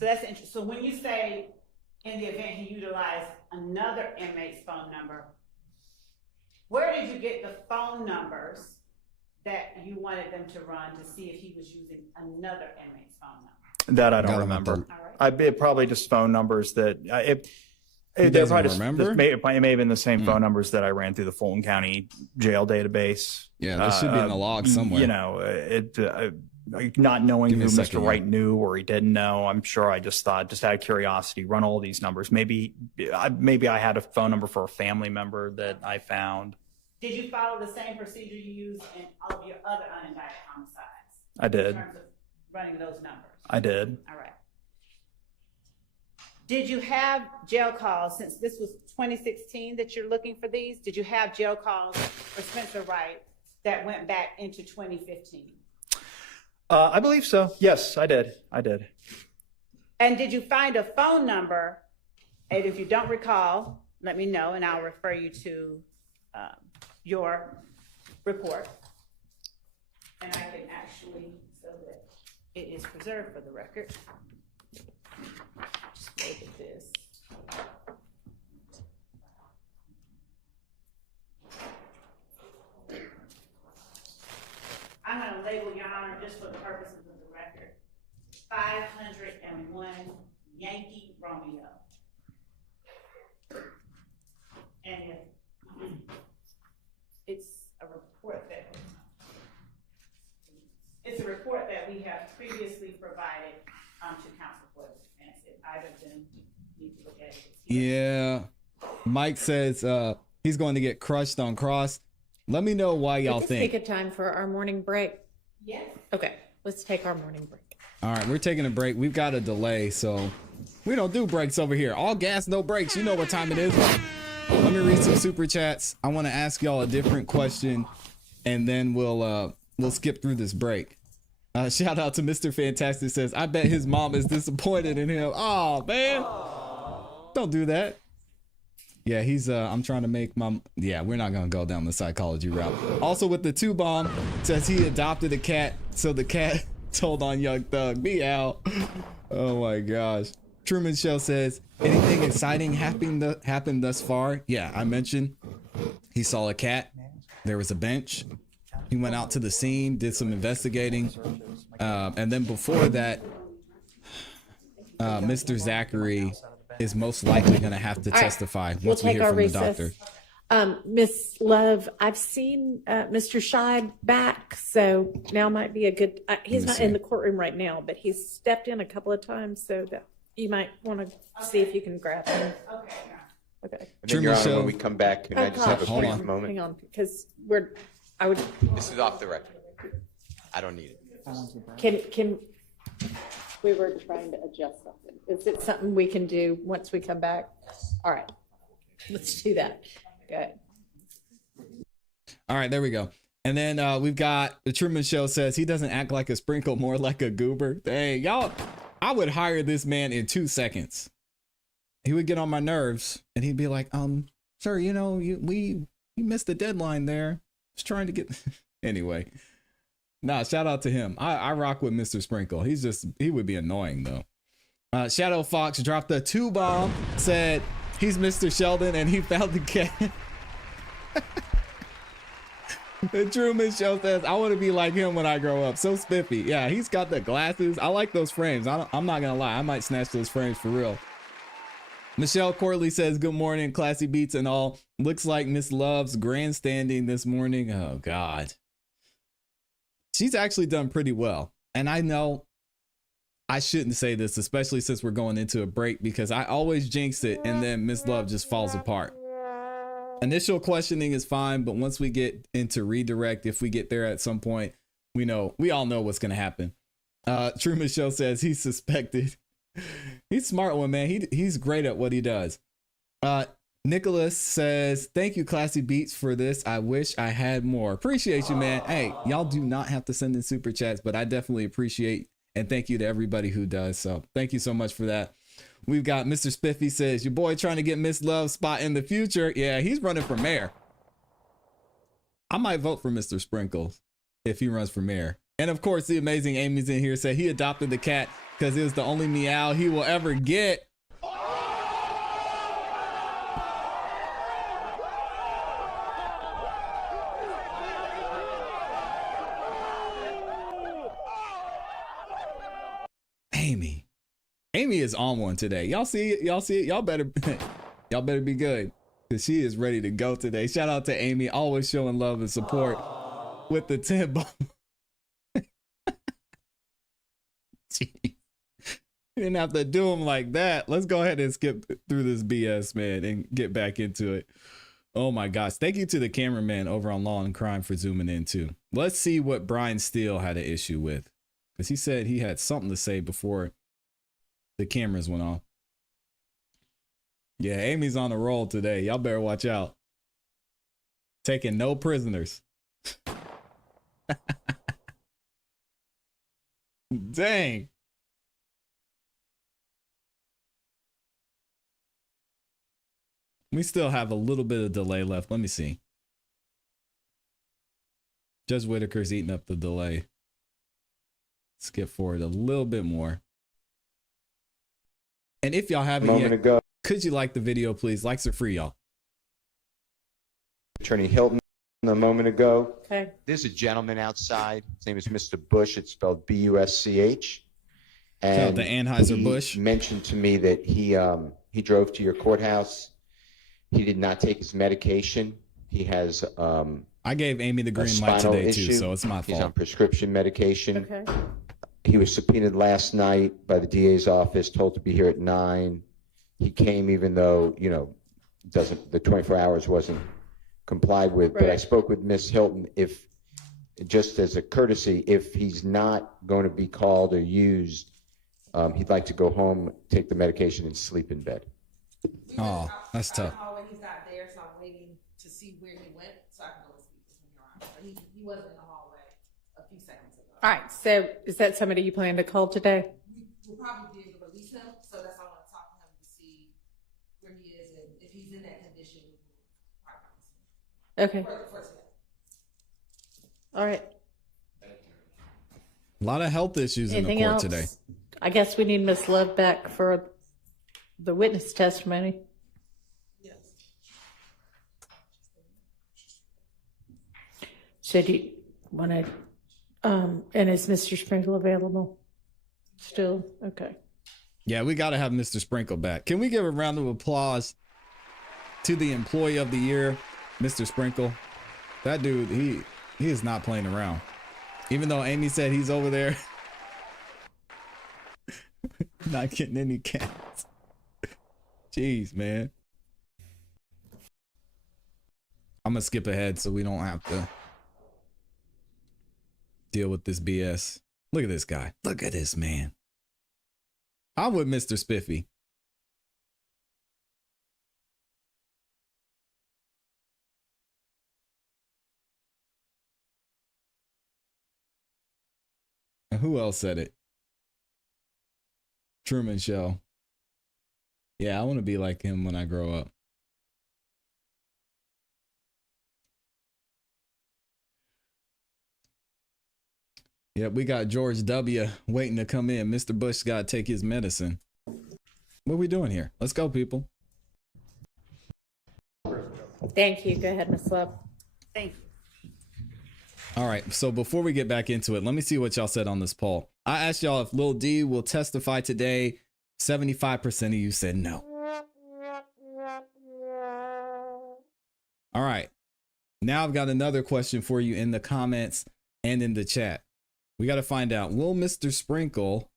So that's interesting. So when you say in the event he utilized another inmate's phone number, where did you get the phone numbers that you wanted them to run to see if he was using another inmate's phone number? That I don't remember. It probably just phone numbers that it may have been the same phone numbers that I ran through the Fulton County Jail database. Yeah, that should be in the log somewhere. You know, not knowing who Mr. Wright knew or he didn't know. I'm sure I just thought, just out of curiosity, run all these numbers. Maybe I had a phone number for a family member that I found. Did you follow the same procedure you used in all of your other unindicted homicides? I did. In terms of running those numbers? I did. All right. Did you have jail calls, since this was 2016 that you're looking for these? Did you have jail calls for Spencer Wright that went back into 2015? I believe so. Yes, I did. I did. And did you find a phone number? And if you don't recall, let me know and I'll refer you to your report. And I can actually, so that it is preserved for the record. Just look at this. I'm going to label, Your Honor, just for the purposes of the record, 501 Yankee Romeo. And if it's a report that we have previously provided to counsel for the defense. If either of them need to look at it. Yeah. Mike says he's going to get crushed on cross. Let me know why y'all Let's think. take a time for our morning break. Yes. Okay, let's take our morning break. All right, we're taking a break. We've got a delay, so we don't do breaks over here. All gas, no breaks. You know what time it is. Let me read some super chats. I want to ask y'all a different question, and then we'll skip through this break. Shout out to Mr. Fantastic says, I bet his mom is disappointed in him. Oh, man. Don't do that. Yeah, he's I'm trying to make my, yeah, we're not gonna go down the psychology route. Also with the 2 bomb, says he adopted a cat, so the cat told on Young Thug, meow. Oh my gosh. Truman Show says, anything exciting happened thus far? Yeah, I mentioned he saw a cat, there was a bench, he went out to the scene, did some investigating, and then before that, Mr. Zachary is most likely going to have to testify once we hear from the doctor. Miss Love, I've seen Mr. Scheid back, so now might be a good, he's not in the courtroom right now, but he's stepped in a couple of times, so that you might want to see if you can grab him. Okay. And then, Your Honor, when we come back, can I just have a brief moment? Hang on, because This is off the record. I don't need it. Can, we were trying to adjust something. Is it something we can do once we come back? All right, let's do that. Good. All right, there we go. And then we've got the Truman Show says he doesn't act like a sprinkle, more like a goober. Dang, y'all, I would hire this man in 2 seconds. He would get on my nerves and he'd be like, sir, you know, you missed the deadline there. Just trying to get, anyway. Nah, shout out to him. I rock with Mr. Sprinkle. He would be annoying though. Shadow Fox dropped a 2 bomb, said he's Mr. Sheldon and he found the cat. The Truman Show says, I want to be like him when I grow up. So spiffy. Yeah, he's got the glasses. I like those frames. I'm not going to lie. I might snatch those frames for real. Michelle Corley says, good morning, classy beats and all. Looks like Miss Love's grandstanding this morning. Oh, God. She's actually done pretty well. And I know I shouldn't say this, especially since we're going into a break, because I always jinx it and then Miss Love just falls apart. Initial questioning is fine, but once we get into redirect, if we get there at some point, we all know what's going to happen. Truman Show says he's suspected. He's a smart one, man. He's great at what he does. Nicholas says, thank you, Classy Beats, for this. I wish I had more. Appreciate you, man. Hey, y'all do not have to send in super chats, but I definitely appreciate and thank you to everybody who does. So thank you so much for that. We've got Mr. Spiffy says, your boy trying to get Miss Love's spot in the future. Yeah, he's running for mayor. I might vote for Mr. Sprinkles if he runs for mayor. And of course, the amazing Amy's in here, said he adopted the cat because it was the only meow he will ever get. Amy is on one today. Y'all see it? Y'all better be good, because she is ready to go today. Shout out to Amy, always showing love and support with the 10 bomb. You didn't have to do them like that. Let's go ahead and skip through this BS, man, and get back into it. Oh my gosh. Thank you to the cameraman over on Law and Crime for zooming in too. Let's see what Brian Steele had an issue with. because he said he had something to say before the cameras went off. Yeah, Amy's on a roll today. Y'all better watch out. Taking no prisoners. Dang. We still have a little bit of delay left. Let me see. Judge Whitaker's eating up the delay. Skip forward a little bit more. And if y'all haven't yet, could you like the video, please? Likes are free, y'all. Attorney Hilton a moment ago. Okay. There's a gentleman outside. His name is Mr. Bush. It's spelled B-U-S-C-H. And the Anheuser-Busch. he mentioned to me that he drove to your courthouse. He did not take his medication. He has I gave Amy the green light today too, so it's my fault. He's on prescription medication. Okay. He was subpoenaed last night by the DA's office, told to be here at 9. He came even though, the 24 hours wasn't complied with. Right. But I spoke with Ms. Hilton, if just as a courtesy, if he's not going to be called or used, he'd like to go home, take the medication, and sleep in bed. Oh, that's tough. He's not there, so I'm waiting to see where he went so I can go and speak with him, Your Honor. But he wasn't in the hallway a few seconds ago. All right. So is that somebody you plan to call today? We'll probably be able to release him, so that's why I want to talk to him to see where he is and if he's in that condition. Okay. For today. All right. A lot of health issues Anything in the court else? today. I guess we need Miss Love back for the witness testimony. Yes. So do you want to, and is Mr. Sprinkle available still? Okay. Yeah, we got to have Mr. Sprinkle back. Can we give a round of applause to the employee of the year, Mr. Sprinkle? That dude, he is not playing around. Even though Amy said he's over there not getting any cats. Jeez, man. I'm going to skip ahead so we don't have to deal with this BS. Look at this guy. Look at this man. I'm with Mr. Spiffy. And who else said it? Truman Show. Yeah, I want to be like him when I grow up. Yep, we got George W. waiting to come in. Mr. Bush got to take his medicine. What are we doing here? Let's go, people. Thank you. Go ahead, Miss Love. Thank you. All right, so before we get back into it, let me see what y'all said on this poll. I asked y'all if Lil D will testify today. 75% of you said no. All right, now I've got another question for you in the comments and in the chat. We got to find out, will Mr. Sprinkle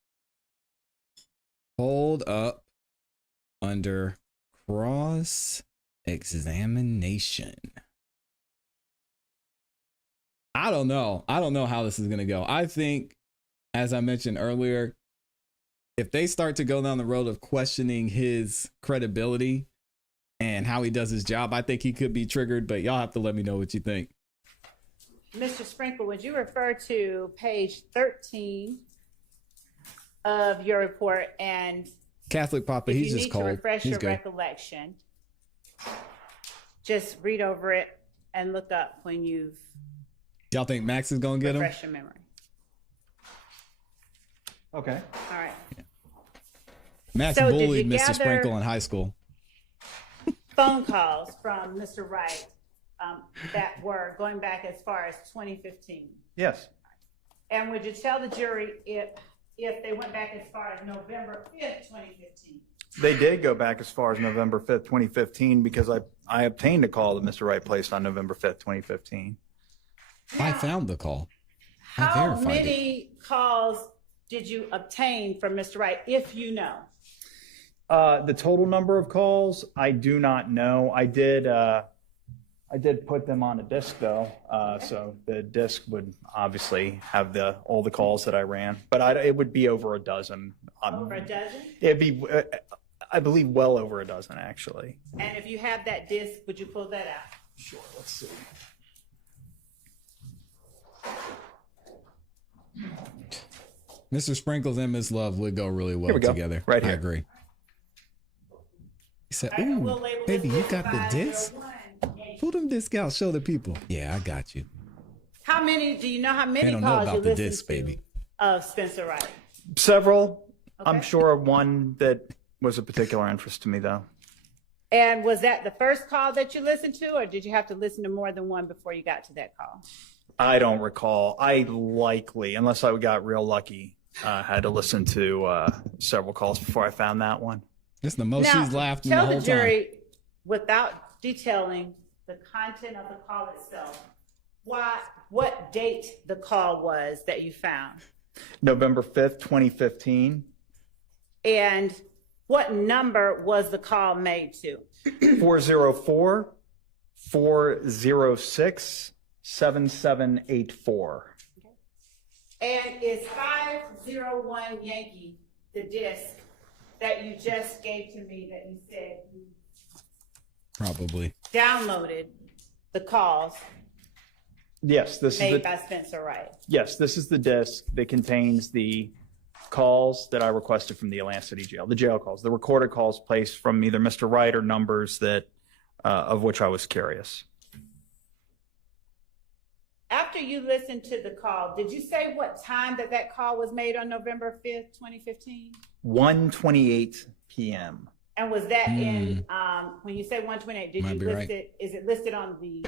hold up under cross-examination? I don't know. I don't know how this is going to go. I think, as I mentioned earlier, if they start to go down the road of questioning his credibility and how he does his job, I think he could be triggered, but y'all have to let me know what you think. Mr. Sprinkle, would you refer to page 13 of your report, and Catholic Papa, he's just cold. To refresh he's your good. recollection, just read over it and look up when you've Y'all think Max is going to get him? refreshed your memory. Okay. All right. Max So did bullied you Mr. gather Sprinkle in high school. phone calls from Mr. Wright that were going back as far as 2015? Yes. And would you tell the jury if they went back as far as November 5th, 2015? They did go back as far as November 5th, 2015, because I obtained a call that Mr. Wright placed on November 5th, 2015. I found the call. I How verified many calls did you obtain from Mr. Wright, if you know? The total number of calls, I do not know. I did I did put them on a disc though, so the disc would obviously have all the calls that I ran, but it would be over a dozen. Over a dozen? It'd be, I believe, well over a dozen actually. And if you have that disc, would you pull that out? Sure, let's see. Mr. Sprinkles and Miss Love would go really well Here we go. together. Right here. I agree. He said, All right, ooh, we'll label baby, this you got the disc? 501. Pull them disc out, show the people. Yeah, I got you. How many, do you know how They many don't know calls you about the listened disc, to baby. of Spencer Wright? Several. I'm Okay. sure of one that was of particular interest to me though. And was that the first call that you listened to, or did you have to listen to more than one before you got to that call? I don't recall. I likely, unless I got real lucky, had to listen to several calls before I found that one. It's the most Now, she's laughed in the tell whole the jury, without detailing the content of the call itself, what date the call was that you found, November 5th, 2015, and what number was the call made to? 404-406-7784. And is 501 Yankee the disc that you just gave to me that you said you Probably. downloaded the calls Yes, this is made by Spencer Wright? Yes, this is the disc that contains the calls that I requested from the Atlantic City Jail, the jail calls, the recorded calls placed from either Mr. Wright or numbers that of which I was curious. After you listened to the call, did you say what time that call was made on November 5th, 2015? 1:28 p.m. And was that in, when you say 128, did Might you be list right. it, is it listed on the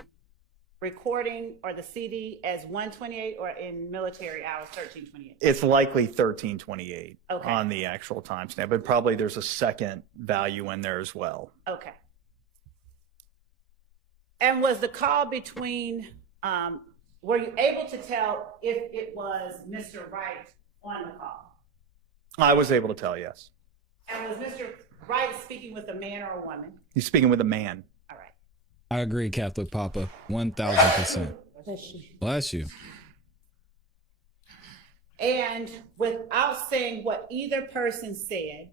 recording or the CD as 128 or in military hours 1328? It's likely 1328 Okay. on the actual timestamp, but probably there's a second value in there as well. Okay. And was the call between, were you able to tell if it was Mr. Wright on the call? I was able to tell, yes. And was Mr. Wright speaking with a man or a woman? He's speaking with a man. All right. I agree, Catholic Papa. 1,000%. Bless you. And without saying what either person said,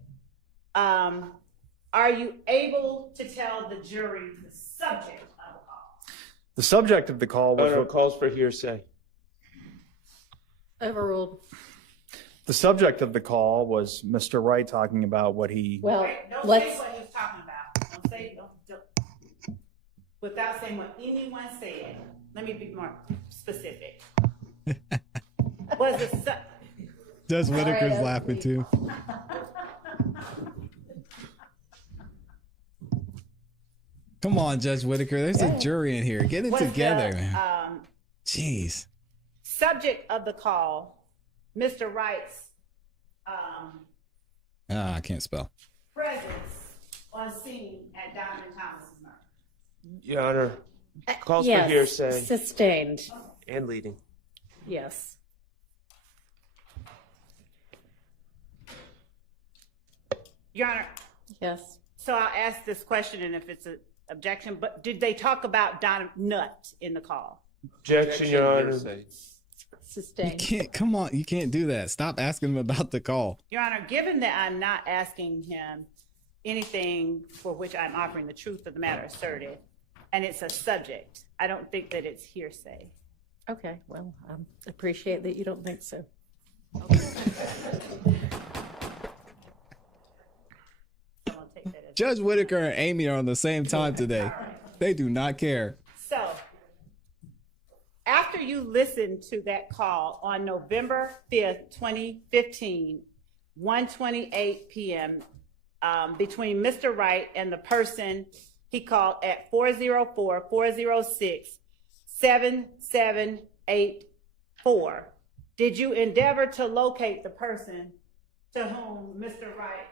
are you able to tell the jury the subject of the call? The subject of the call was No, calls for hearsay. Overruled. the subject of the call was Mr. Wright talking about what he. Well, Don't let's, say what he was talking about. Don't say, don't, without saying what anyone said. Let me be more specific. Was it Judge Whitaker's laughing too. Come on, Judge Whitaker. There's a jury in here. Get it was together, the, man. Jeez. subject of the call Mr. Wright's I can't spell. presence on scene at Diamond Thomas's murder? Your Honor, calls yes, for hearsay sustained. and leading. Yes. Your Honor, Yes. so I'll ask this question, and if it's an objection, but did they talk about Don Nutt in the call? Objection, Your Honor. You Sustained. can't. Come on. You can't do that. Stop asking him about the call. Your Honor, given that I'm not asking him anything for which I'm offering the truth of the matter asserted, and it's a subject, I don't think that it's hearsay. Okay, well, I appreciate that you don't think so. Someone take that as- Judge Whitaker and Amy are on the same time today. They do not care. So, after you listened to that call on November 5th, 2015, 1:28 p.m., between Mr. Wright and the person he called at 404-406-7784, did you endeavor to locate the person to whom Mr. Wright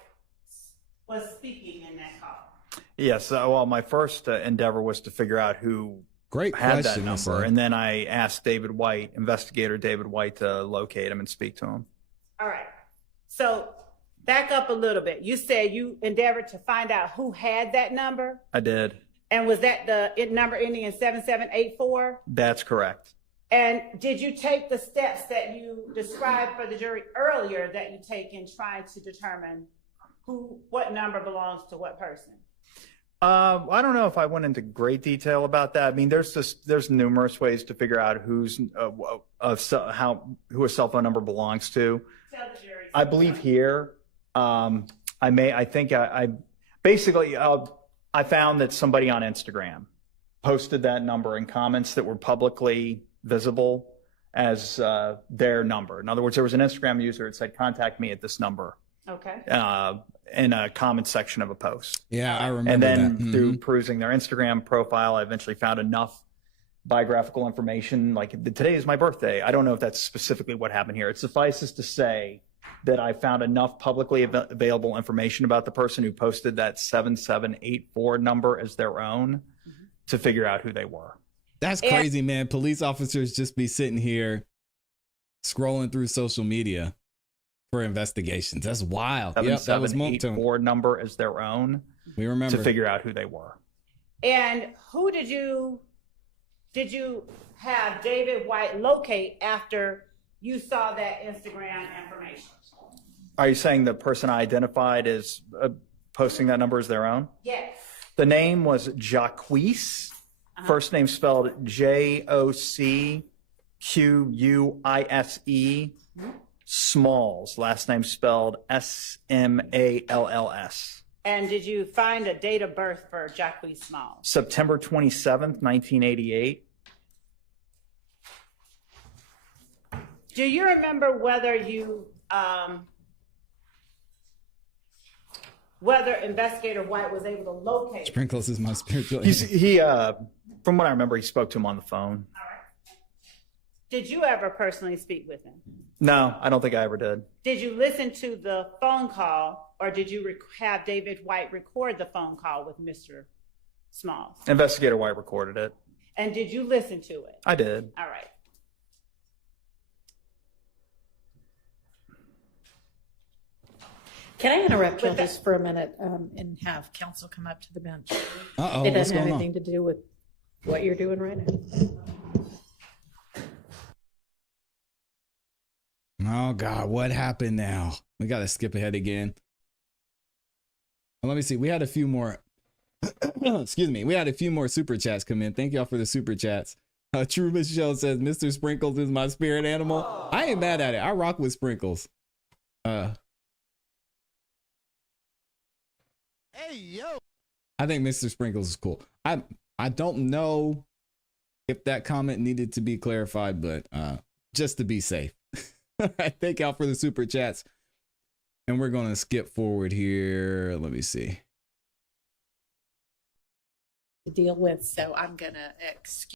was speaking in that call? Yes. Well, my first endeavor was to figure out who Great had that question, number, Lisa. and then I asked David White, investigator David White, to locate him and speak to him. All right. So back up a little bit. You said you endeavored to find out who had that number. I did. And was that the number ending in 7784? That's correct. And did you take the steps that you described for the jury earlier that you take in trying to determine what number belongs to what person? I don't know if I went into great detail about that. I mean, there's numerous ways to figure out who a cell phone number belongs to. Tell the jury. I believe here, I found that somebody on Instagram posted that number in comments that were publicly visible as their number. In other words, there was an Instagram user that said, "Contact me at this number." Okay. In a comment section of a post. Yeah, I remember And then that. through perusing their Instagram profile, I eventually found enough biographical information, like today is my birthday. I don't know if that's specifically what happened here. It suffices to say that I found enough publicly available information about the person who posted that 7784 number as their own to figure out who they were. That's crazy, man. Police officers just be sitting here scrolling through social media for investigations. That's wild. Yep, that was 7784 number as their own. We remember to figure out who they were. And who did you have David White locate after you saw that Instagram information? Are you saying the person I identified as posting that number as their own? Yes. The name was Jacquees. First name spelled Jocquise. Smalls. Last name spelled Smalls. And did you find a date of birth for Jacquees Smalls? September 27th, 1988. Do you remember whether whether Investigator White was able to locate? Sprinkles is my spiritual. He from what I remember, he spoke to him on the phone. All right. Did you ever personally speak with him? No, I don't think I ever did. Did you listen to the phone call, or did you have David White record the phone call with Mr. Smalls? Investigator White recorded it. And did you listen to it? I did. All right. Can I interrupt you just for a minute and have counsel come up to the bench? Uh-oh, it what's doesn't have going on? anything to do with what you're doing right now. Oh God, what happened now? We got to skip ahead again. Let me see. We had a few more. Excuse me. We had a few more super chats come in. Thank y'all for the super chats. True Michelle says, "Mr. Sprinkles is my spirit animal." I ain't mad at it. I rock with Sprinkles. Hey yo. I think Mr. Sprinkles is cool. I don't know if that comment needed to be clarified, but just to be safe. All right, thank y'all for the super chats. And we're going to skip forward here. Let me see. To deal with, so I'm going to excuse.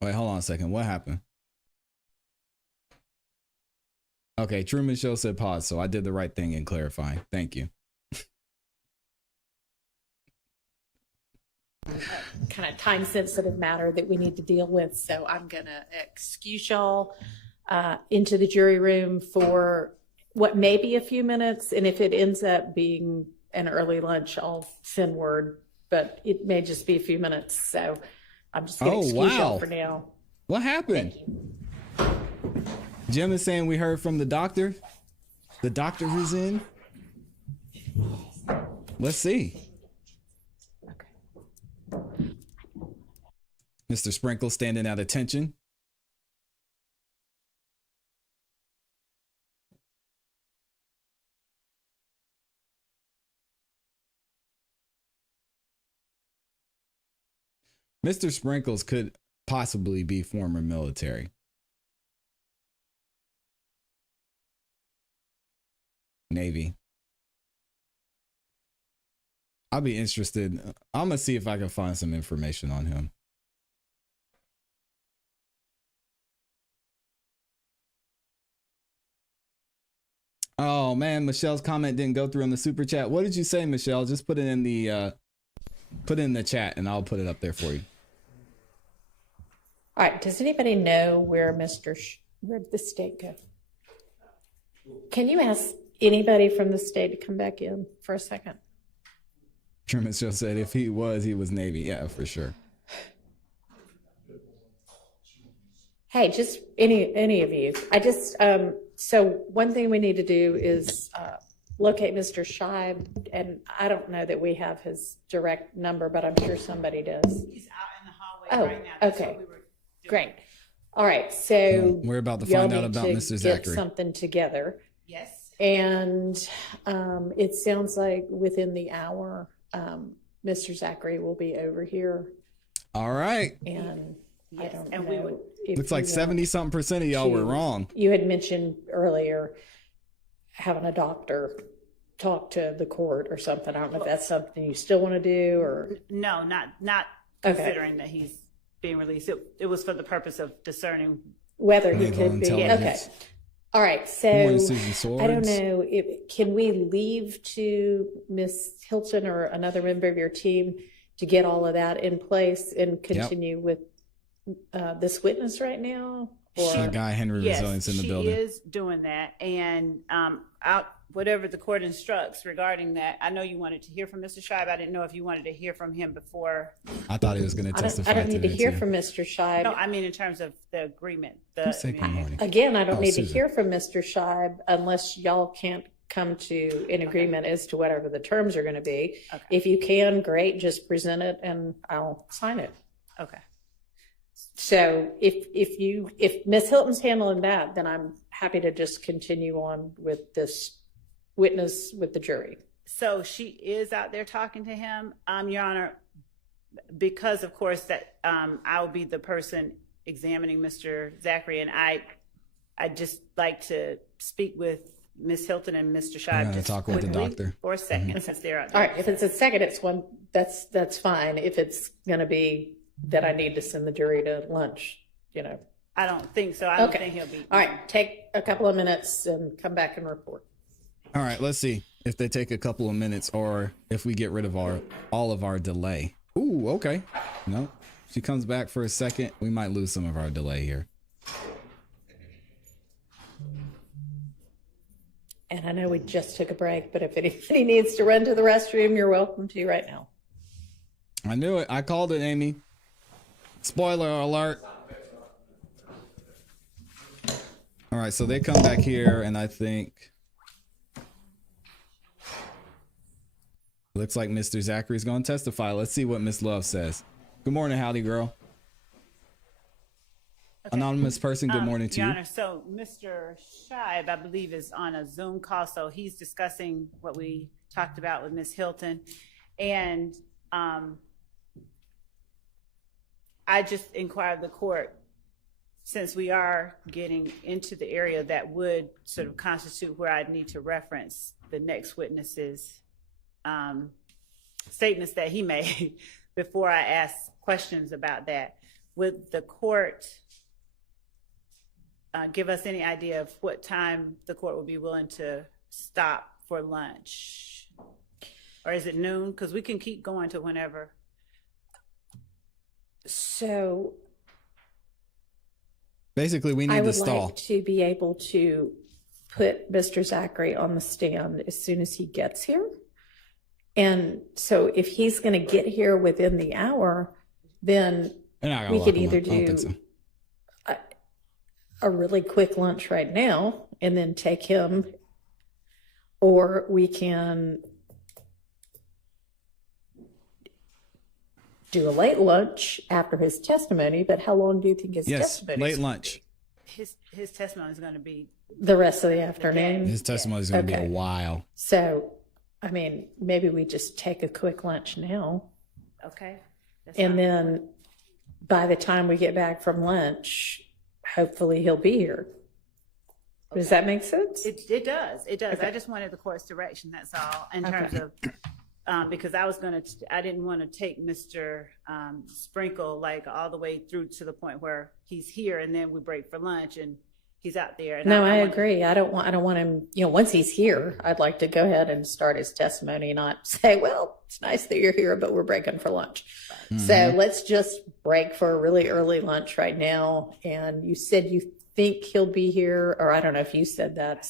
Wait, hold on a second. What happened? Okay, Truman Show said pause, so I did the right thing in clarifying. Thank you. Kind of time sensitive matter that we need to deal with, so I'm going to excuse y'all into the jury room for what may be a few minutes, and if it ends up being an early lunch, I'll send word, but it may just be a few minutes, so I'm just going to excuse y'all for now. What happened? Jim is saying we heard from the doctor. The doctor who's in. Let's see. Mr. Sprinkle standing at attention. Mr. Sprinkles could possibly be former military. Navy. I'll be interested. I'm gonna see if I can find some information on him. Oh man, Michelle's comment didn't go through on the super chat. What did you say, Michelle? Just put it in the chat and I'll put it up there for you. All right, does anybody know where where did the state go? Can you ask anybody from the state to come back in for a second? Truman Show said if he was Navy. Yeah, for sure. Hey, just any of you. I just, so one thing we need to do is locate Mr. Scheib, and I don't know that we have his direct number, but I'm sure somebody does. He's out in the hallway right now. That's Okay. what we were doing. Great. All right, so We're about to y'all find out need about to Mr. get Zachary. something together. Yes. And it sounds like within the hour, Mr. Zachary will be over here. All right. And I Yes, don't and know. we would- if Looks like you 70-something% of y'all were wrong. You had mentioned earlier having a doctor talk to the court or something. I don't know if that's something you still want to do or. No, not Okay. considering that he's being released. It was for the purpose of discerning. Whether he Naval could be, okay. intelligence. All right, Good so morning, Susan I don't Swords. know, can we leave to Miss Hilton or another member of your team to get all of that in place and continue with this witness right now? Our guy Henry Yes, Resilience in the she building. is doing that, and whatever the court instructs regarding that. I know you wanted to hear from Mr. Scheib. I didn't know if you wanted to hear from him before. I thought he was going to testify. I don't need to today, hear too. from Mr. Scheib. No, I mean in terms of the agreement. Who said good morning? Again, I don't Oh, need Susan. to hear from Mr. Scheib unless y'all can't come to an agreement as to whatever the terms are going to be. Okay. If you can, great, just present it and I'll sign it. Okay. So if Ms. Hilton's handling that, then I'm happy to just continue on with this witness with the jury. So she is out there talking to him, Your Honor, because of course that I'll be the person examining Mr. Zachary, and I just like to speak with Ms. Hilton and Mr. Scheib Yeah, just talk with the quickly doctor. for a second since they're out there. All right, if it's a second, it's one, that's fine. If it's going to be that I need to send the jury to lunch, I don't think so. I don't Okay. think he'll be. All right, take a couple of minutes and come back and report. All right, let's see if they take a couple of minutes or if we get rid of all of our delay. Ooh, okay. No, she comes back for a second. We might lose some of our delay here. And I know we just took a break, but if anybody needs to run to the restroom, you're welcome to right now. I knew it. I called it, Amy. Spoiler alert. All right, so they come back here, and I think looks like Mr. Zachary's going to testify. Let's see what Miss Love says. Good morning, howdy, girl. Okay. Anonymous person, good morning to Your you. Honor, so Mr. Scheib, I believe, is on a Zoom call, so he's discussing what we talked about with Ms. Hilton. And I just inquired the court, since we are getting into the area that would sort of constitute where I'd need to reference the next witness's statements that he made before I ask questions about that. Would the court give us any idea of what time the court would be willing to stop for lunch? Or is it noon? Because we can keep going to whenever. So Basically, we I need to would stall. like to be able to put Mr. Zachary on the stand as soon as he gets here. And so if he's going to get here within the hour, then They're not gonna we lock could him either up. I don't think do so. a really quick lunch right now and then take him, or we can do a late lunch after his testimony. But how long do you think his Yes, testimony late is? lunch. His testimony is going to be The rest of the afternoon? His testimony is going to Okay. be a while. So, I mean, maybe we just take a quick lunch now. okay. That's And fine. then by the time we get back from lunch, hopefully he'll be here. Does that make sense? It does. It does. Okay. I just wanted the court's direction. That's all. In Okay. terms of because I didn't want to take Mr. Sprinkle like all the way through to the point where he's here and then we break for lunch and he's out there. And No, I want- agree. I don't want him, once he's here, I'd like to go ahead and start his testimony, not say, well, it's nice that you're here, but we're breaking for lunch. So let's just break for a really early lunch right now. And you said you think he'll be here, or I don't know if you said that.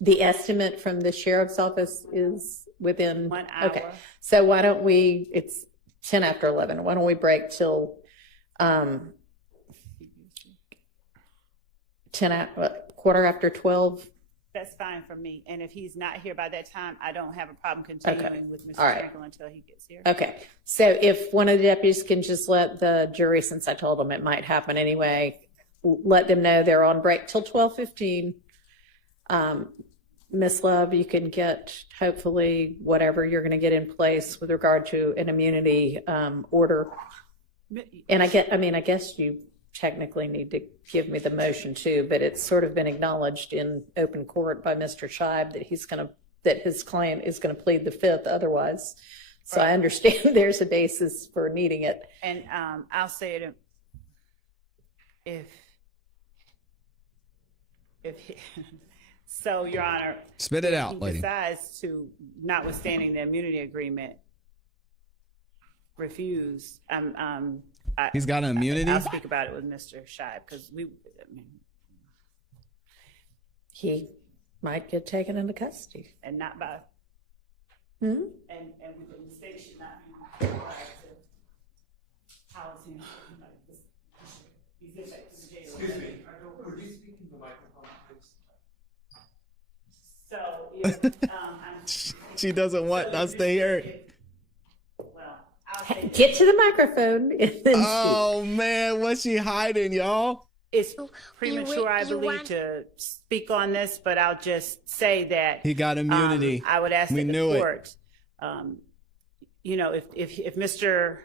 The estimate from the sheriff's office is within 1 hour. Okay, so why don't we? It's 10 after 11. Why don't we break till quarter after 12? That's fine for me. And if he's not here by that time, I don't have a problem continuing with Mr. All right. Sprinkle until he gets here. Okay, so if one of the deputies can just let the jury, since I told them it might happen anyway, let them know they're on break till 12:15. Miss Love, you can get hopefully whatever you're going to get in place with regard to an immunity order. And I guess you technically need to give me the motion too, but it's sort of been acknowledged in open court by Mr. Scheib that his client is going to plead the fifth otherwise. So I understand there's a basis for needing it. And I'll say it if he, so, Your Honor. Spit it out, he lady. decides to, notwithstanding the immunity agreement, refuse. He's got an immunity? I'll speak about it with Mr. Scheib because he might get taken into custody. And not by. Hmm? And the state should not be required to house him like this. He's in fact to the jail. Excuse me, could you speak in the microphone, please? So, if, She doesn't want us to hear it. Well, I'll say Get to the microphone and then Oh man, what's she hiding, y'all? it's premature, I believe, to speak on this, but I'll just say that He got immunity. I would ask We that knew the it. court, if Mr.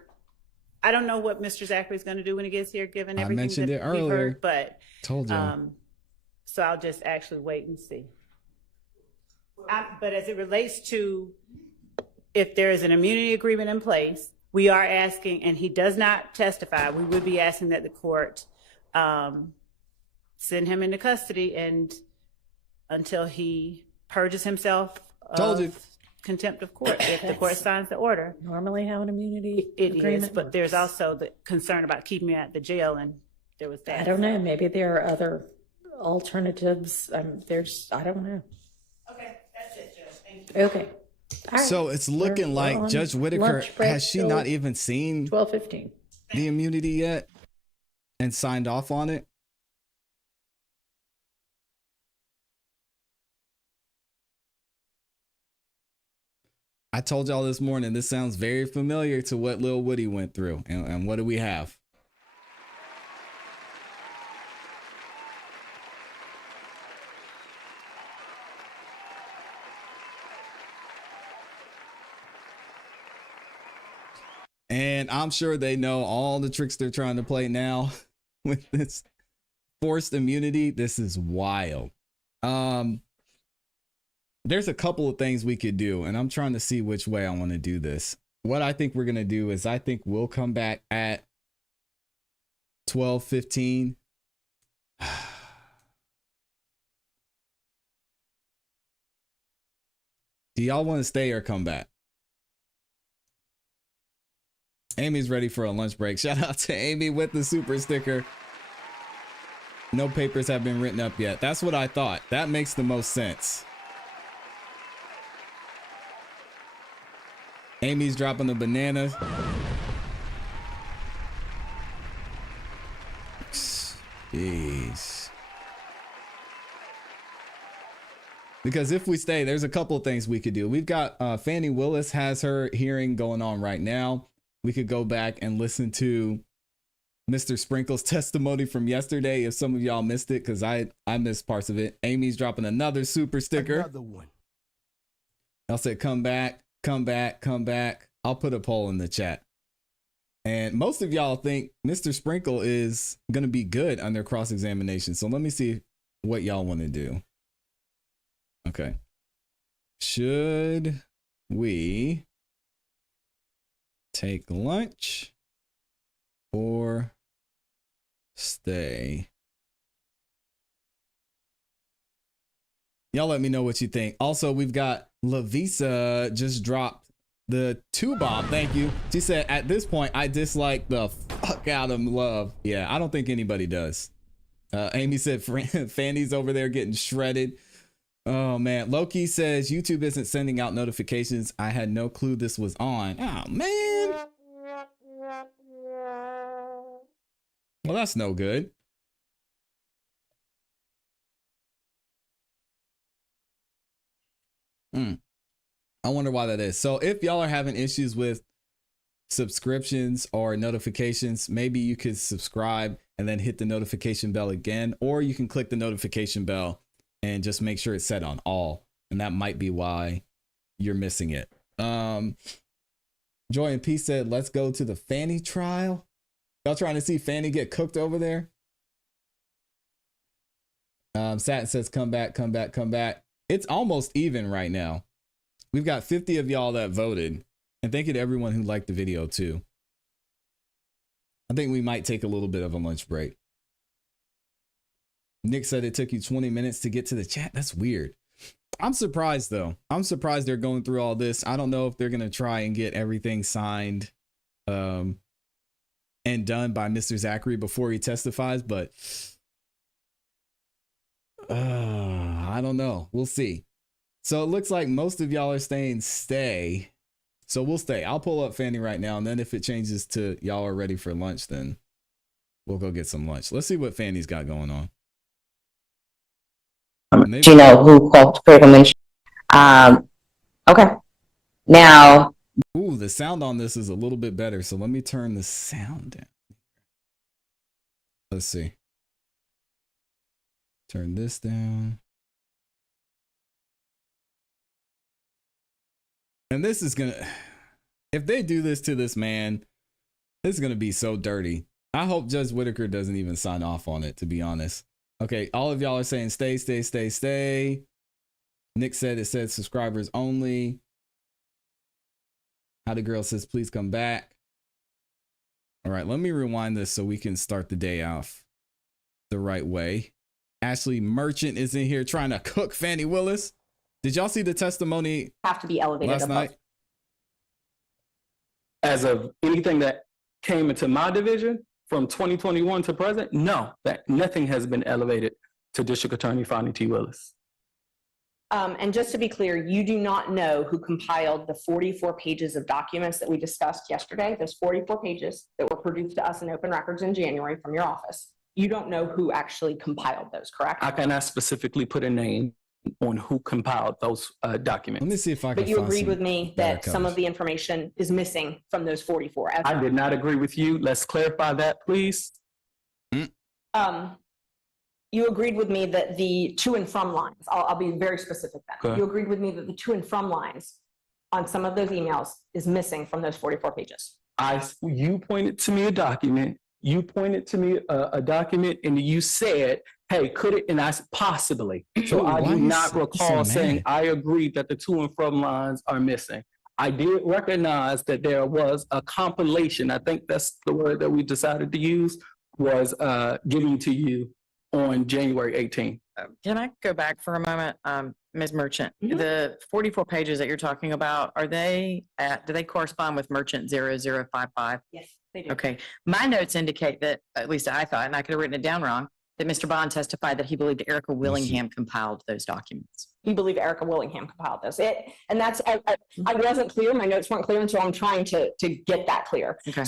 I don't know what Mr. Zachary is going to do when he gets here, given I everything mentioned that it we've earlier. heard, but Told you. so I'll just actually wait and see. But as it relates to if there is an immunity agreement in place, we are asking, and he does not testify, we would be asking that the court send him into custody and until he purges himself Told you. of contempt of court if the court signs the order. normally have an immunity It agreement. is, but there's also the concern about keeping him at the jail, and there was that. I don't know. Maybe there are other alternatives. I don't know. Okay, that's it, Judge. Thank you. Okay. All right. So it's looking We're like on Judge Whitaker, lunch break has she till not even seen 12:15. the immunity yet and signed off on it? I told y'all this morning, this sounds very familiar to what Lil Woody went through. And what do we have? And I'm sure they know all the tricks they're trying to play now with this forced immunity. This is wild. There's a couple of things we could do, and I'm trying to see which way I want to do this. What I think we're going to do is I think we'll come back at 12:15. Do y'all want to stay or come back? Amy's ready for a lunch break. Shout out to Amy with the super sticker. No papers have been written up yet. That's what I thought. That makes the most sense. Amy's dropping the bananas. Jeez. Because if we stay, there's a couple of things we could do. We've got Fanny Willis has her hearing going on right now. We could go back and listen to Mr. Sprinkle's testimony from yesterday if some of y'all missed it, because I missed parts of it. Amy's dropping another super sticker. Another one. I'll say come back, come back, come back. I'll put a poll in the chat. And most of y'all think Mr. Sprinkle is going to be good under cross-examination. So let me see what y'all want to do. Okay. Should we take lunch or stay? Y'all let me know what you think. Also, we've got Lavisa just dropped the 2-bob. Thank you. She said, at this point, I dislike the fuck out of Love. Yeah, I don't think anybody does. Amy said Fanny's over there getting shredded. Oh man, Loki says YouTube isn't sending out notifications. I had no clue this was on. Oh man. Well, that's no good. I wonder why that is. So if y'all are having issues with subscriptions or notifications, maybe you could subscribe and then hit the notification bell again, or you can click the notification bell and just make sure it's set on all. And that might be why you're missing it. Joy and Peace said, let's go to the Fanny trial. Y'all trying to see Fanny get cooked over there? Satin says, come back, come back, come back. It's almost even right now. We've got 50 of y'all that voted. And thank you to everyone who liked the video too. I think we might take a little bit of a lunch break. Nick said it took you 20 minutes to get to the chat. That's weird. I'm surprised though. I'm surprised they're going through all this. I don't know if they're going to try and get everything signed and done by Mr. Zachary before he testifies, but I don't know. We'll see. So it looks like most of y'all are saying stay. So we'll stay. I'll pull up Fanny right now. And then if it changes to y'all are ready for lunch, then we'll go get some lunch. Let's see what Fanny's got going on. Do you know who called Privilege? Okay. Now. Ooh, the sound on this is a little bit better. So let me turn the sound down. Let's see. Turn this down. And this is gonna, if they do this to this man, this is gonna be so dirty. I hope Judge Whitaker doesn't even sign off on it, to be honest. Okay, all of y'all are saying stay, stay, stay, stay. Nick said it said subscribers only. How the girl says, please come back. All right, let me rewind this so we can start the day off the right way. Ashley Merchant is in here trying to cook Fanny Willis. Did y'all see the testimony? Have to be elevated last night? As of anything that came into my division from 2021 to present, no, that nothing has been elevated to District Attorney Fanny T. Willis. And just to be clear, you do not know who compiled the 44 pages of documents that we discussed yesterday, those 44 pages that were produced to us in open records in January from your office. You don't know who actually compiled those, correct? I cannot specifically put a name on who compiled those documents. Let me see if I can. But you agreed with me that some of the information is missing from those 44. I did not agree with you. Let's clarify that, please. You agreed with me that the to and from lines, I'll be very specific then. You agreed with me that the to and from lines on some of those emails is missing from those 44 pages. You pointed to me a document. You pointed to me a document and you said, hey, could it? And I said, possibly. So I do not recall saying I agreed that the to and from lines are missing. I did recognize that there was a compilation. I think that's the word that we decided to use, was given to you on January 18th. Can I go back for a moment, Ms. Merchant? The 44 pages that you're talking about, do they correspond with Merchant 0055? Yes, they do. Okay. My notes indicate that, at least I thought, and I could have written it down wrong, that Mr. Bond testified that he believed Erica Willingham compiled those documents. He believed Erica Willingham compiled this. And that's, I wasn't clear, my notes weren't clear, and so I'm trying to get that clear. Okay.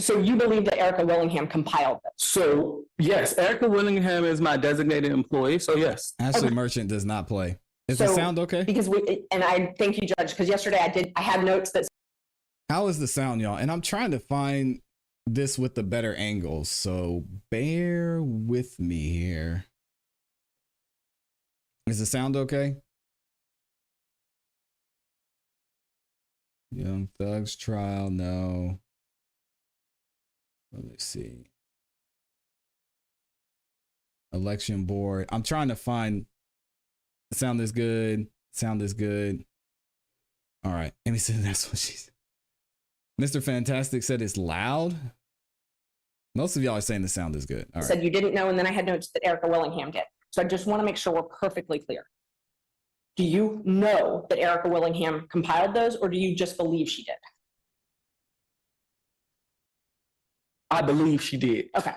So you believe that Erica Willingham compiled this? So yes, Erica Willingham is my designated employee, so yes. Ashley Merchant does not play. Does it sound okay? Because and I thank you, Judge, because yesterday I had notes that. How is the sound, y'all? And I'm trying to find this with the better angles, so bear with me here. Is the sound okay? Young Thug's trial, no. Let me see. Election board. I'm trying to find. Sound is good. Sound is good. All right. Let me see. That's what she's. Mr. Fantastic said it's loud. Most of y'all are saying the sound is good. All right. Said you didn't know, and then I had notes that Erica Willingham did. So I just want to make sure we're perfectly clear. Do you know that Erica Willingham compiled those, or do you just believe she did? I believe she did. Okay.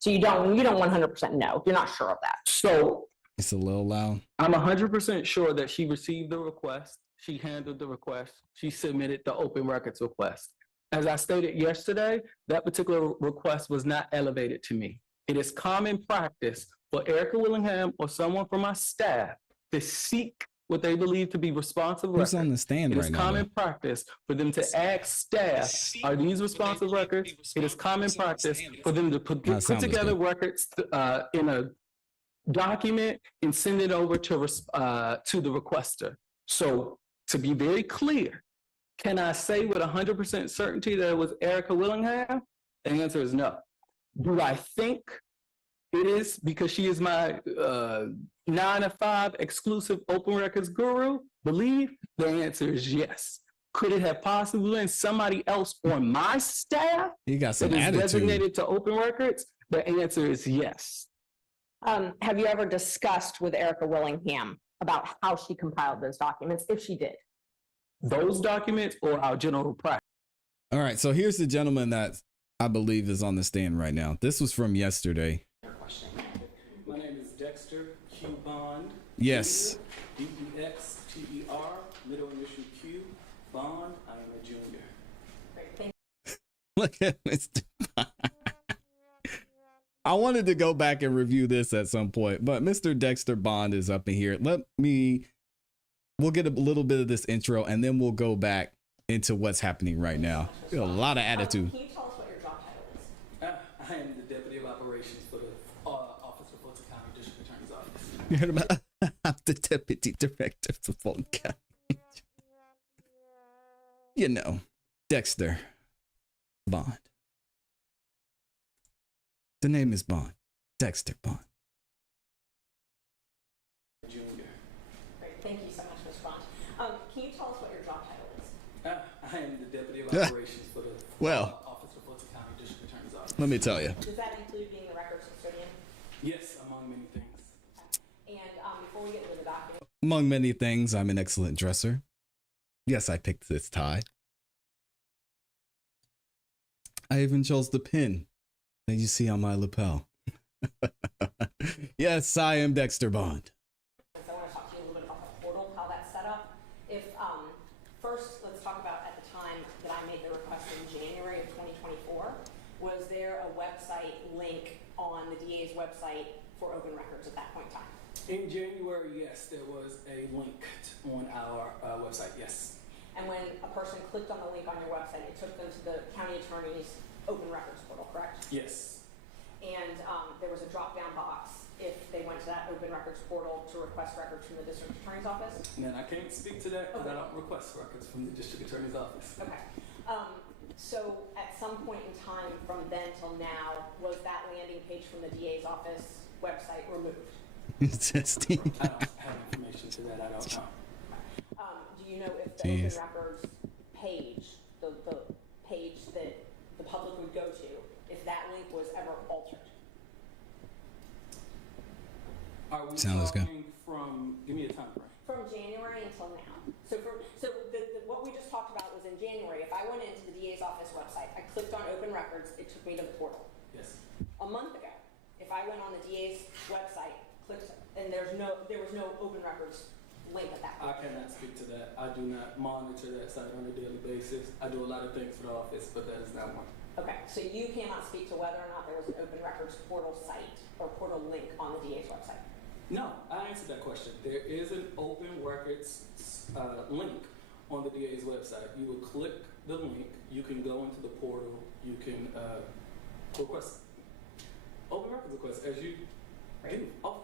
So you don't 100% know. You're not sure of that. So It's a little loud. I'm 100% sure that she received the request. She handled the request. She submitted the open records request. As I stated yesterday, that particular request was not elevated to me. It is common practice for Erica Willingham or someone from my staff to seek what they believe to be responsive records. Who's on the stand It right is now? common practice for them to ask staff, are these responsive records? It is common practice for them to put together records in a document and send it over to the requester. So to be very clear, can I say with 100% certainty that it was Erica Willingham? The answer is no. Do I think it is because she is my 9 to 5 exclusive open records guru? Believe the answer is yes. Could it have possibly been somebody else on my staff You got some that is attitude. designated to open records? The answer is yes. Have you ever discussed with Erica Willingham about how she compiled those documents, if she did? Those documents or our general practice? All right, so here's the gentleman that I believe is on the stand right now. This was from yesterday. My name is Dexter Q Bond. Yes. D-E-X-T-E-R, middle initial Q, Bond. I am a junior. Look at Mr. Bond. I wanted to go back and review this at some point, but Mr. Dexter Bond is up in here. We'll get a little bit of this intro and then we'll go back into what's happening right now. A lot of attitude. Can you tell us what your job title is? I am the Deputy of Operations for the Office of Fulton County District Attorney's Office. You heard about I'm the Deputy Director for Fulton County. You know, Dexter Bond. The name is Bond. Dexter Bond. Junior. Great, thank you so much, Ms. Bond. Can you tell us what your job title is? I am the Deputy of Operations for the Office of Fulton County District Attorney's Office. Let me tell you. Does that include being the records custodian? Yes, among many things. And before we get into the document, Among many things, I'm an excellent dresser. Yes, I picked this tie. I even chose the pin that you see on my lapel. Yes, I am Dexter Bond. I want to talk to you a little bit about the portal, how that's set up. First, let's talk about at the time that I made the request in January of 2024, was there a website link on the DA's website for open records at that point in time? In January, yes, there was a link on our website, yes. And when a person clicked on the link on your website, it took them to the county attorney's open records portal, correct? Yes. And there was a drop-down box if they went to that open records portal to request records from the district attorney's office? And I can't speak to that because I don't request records from the district attorney's office. Okay. So at some point in time from then till now, was that landing page from the DA's office website removed? I don't have information to that. I don't know. Do you know if the open records page, the page that the public would go to, if that link was ever altered? Are we Sounds good. talking from, give me a time frame. From January until now. So what we just talked about was in January. If I went into the DA's office website, I clicked on open records, it took me to the portal. Yes. A month ago, if I went on the DA's website, clicked, and there was no open records link at that point. I cannot speak to that. I do not monitor that site on a daily basis. I do a lot of things for the office, but that is not one. Okay, so you cannot speak to whether or not there was an open records portal site or portal link on the DA's website? No, I answered that question. There is an open records link on the DA's website. You will click the link, you can go into the portal, you can request open records requests as you do often.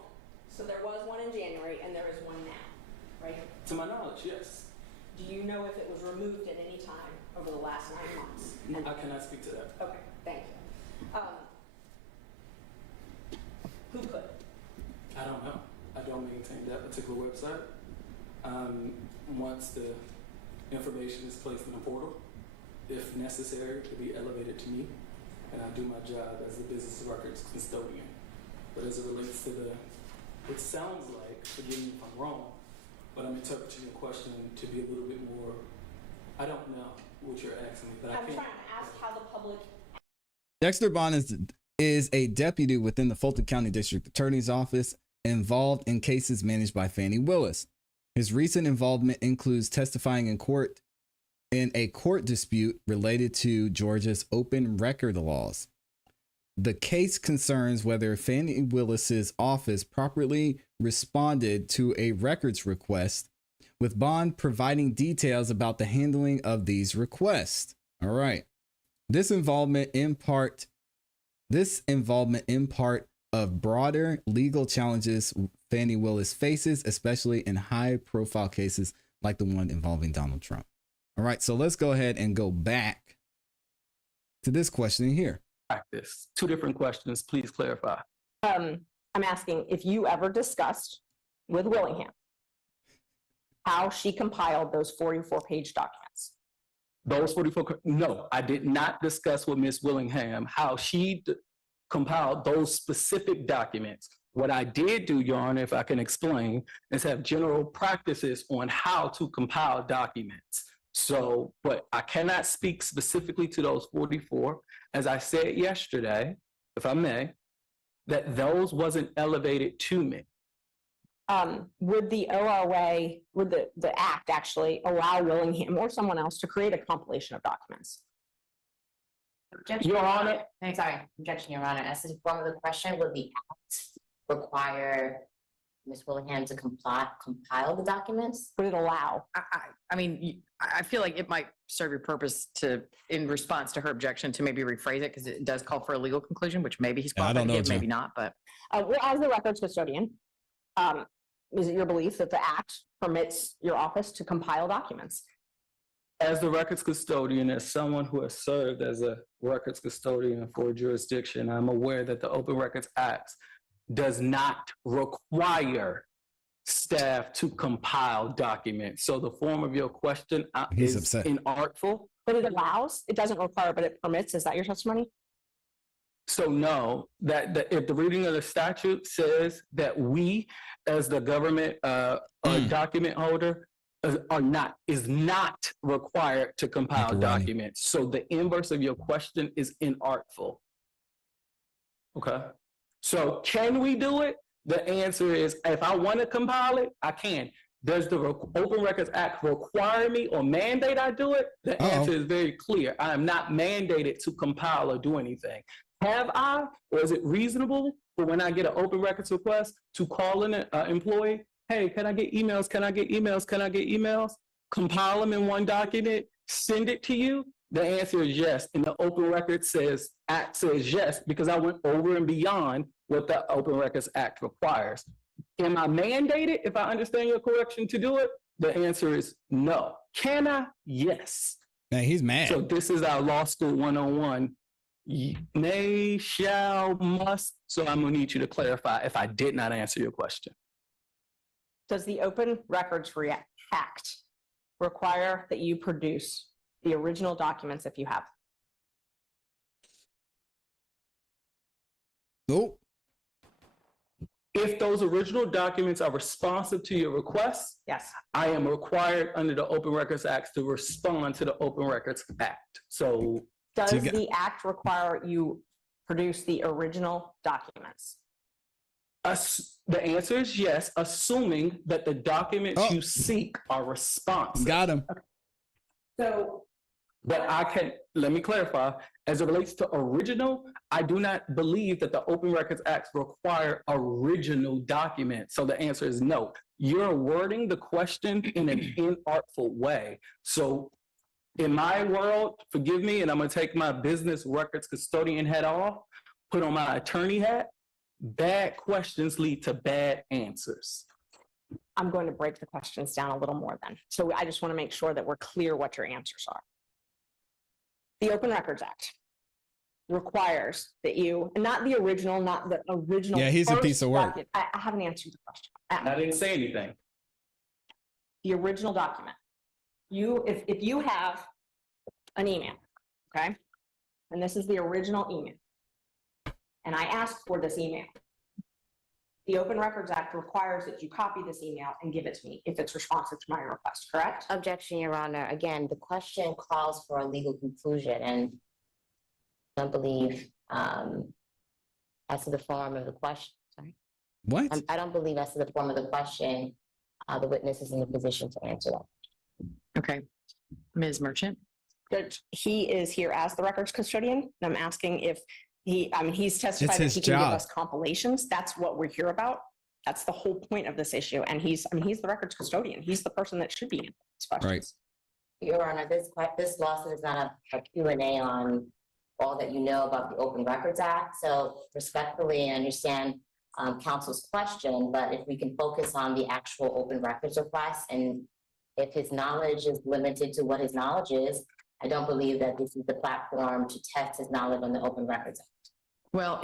So there was one in January and there is one now, right? To my knowledge, yes. Do you know if it was removed at any time over the last 9 months? I cannot speak to that. Okay, thank you. Who could? I don't know. I don't maintain that particular website. Once the information is placed in the portal, if necessary, to be elevated to me, and I do my job as the business records custodian. But as it relates to it sounds like, forgive me if I'm wrong, but I'm interpreting your question to be a little bit more, I don't know what you're asking me, but I'm trying to ask how the public... Dexter Bond is a deputy within the Fulton County District Attorney's Office. involved in cases managed by Fanny Willis. His recent involvement includes testifying in court in a court dispute related to Georgia's open record laws. The case concerns whether Fanny Willis's office properly responded to a records request, with Bond providing details about the handling of these requests. All right. This involvement in part of broader legal challenges Fanny Willis faces, especially in high profile cases like the one involving Donald Trump. All right, so let's go ahead and go back to this question here. Practice. Two different questions. Please clarify. I'm asking if you ever discussed with Willingham how she compiled those 44-page documents. Those 44, no, I did not discuss with Ms. Willingham how she compiled those specific documents. What I did do, Your Honor, if I can explain, is have general practices on how to compile documents. So, but I cannot speak specifically to those 44. As I said yesterday, if I may, that those wasn't elevated to me. Would the ORA, would the act actually allow Willingham or someone else to create a compilation of documents? Objection, Your Honor. Sorry, objection, Your Honor. As to the form of the question, would the act require Ms. Willingham to compile the documents? Would it allow? I mean, I feel like it might serve your purpose to, in response to her objection, to maybe rephrase it, because it does call for a legal conclusion, which maybe he's qualified to give, maybe not, but. Well, as the records custodian, is it your belief that the act permits your office to compile documents? As the records custodian, as someone who has served as a records custodian for a jurisdiction, I'm aware that the Open Records Act does not require staff to compile documents. So the form of your question is inartful. But it allows, it doesn't require, but it permits. Is that your testimony? So no, that if the reading of the statute says that we, as the government document holder, is not required to compile documents. So the inverse of your question is inartful. Okay. So can we do it? The answer is, if I want to compile it, I can. Does the Open Records Act require me or mandate I do it? The answer is very clear. I am not mandated to compile or do anything. Have I, or is it reasonable for when I get an open records request to call in an employee? Hey, can I get emails? Can I get emails? Can I get emails? Compile them in one document, send it to you? The answer is yes. And the Open Records Act says yes, because I went over and beyond what the Open Records Act requires. Am I mandated, if I understand your correction, to do it? The answer is no. Can I? Yes. Man, he's mad. So this is our law school 101. May, shall, must. So I'm gonna need you to clarify if I did not answer your question. Does the Open Records Act require that you produce the original documents if you have? Nope. If those original documents are responsive to your request, yes, I am required under the Open Records Act to respond to the Open Records Act. So does the act require you produce the original documents? The answer is yes, assuming that the documents you seek are responsive. Got him. Okay. So, but I can, let me clarify, as it relates to original, I do not believe that the Open Records Act require original documents. So the answer is no. You're wording the question in an inartful way. So in my world, forgive me, and I'm gonna take my business records custodian hat off, put on my attorney hat. Bad questions lead to bad answers. I'm going to break the questions down a little more then. So I just want to make sure that we're clear what your answers are. The Open Records Act requires that you, not the original. Yeah, he's a piece of work. I haven't answered the question. I didn't say anything. The original document. If you have an email, okay, and this is the original email, and I ask for this email, the Open Records Act requires that you copy this email and give it to me if it's responsive to my request, correct? Objection, Your Honor. Again, the question calls for a legal conclusion, and I don't believe as to the form of the question. Sorry. What? I don't believe as to the form of the question, the witness is in a position to answer that. Okay. Ms. Merchant? Judge, he is here as the records custodian, and I'm asking if he's testified that his he can give job. us compilations. That's what we're here about. That's the whole point of this issue. And he's the records custodian. He's the person that should be answering these questions. Your Honor, this lawsuit is not a Q&A on all that you know about the Open Records Act. So respectfully, I understand counsel's question, but if we can focus on the actual open records request, and if his knowledge is limited to what his knowledge is, I don't believe that this is the platform to test his knowledge on the Open Records Act. Well,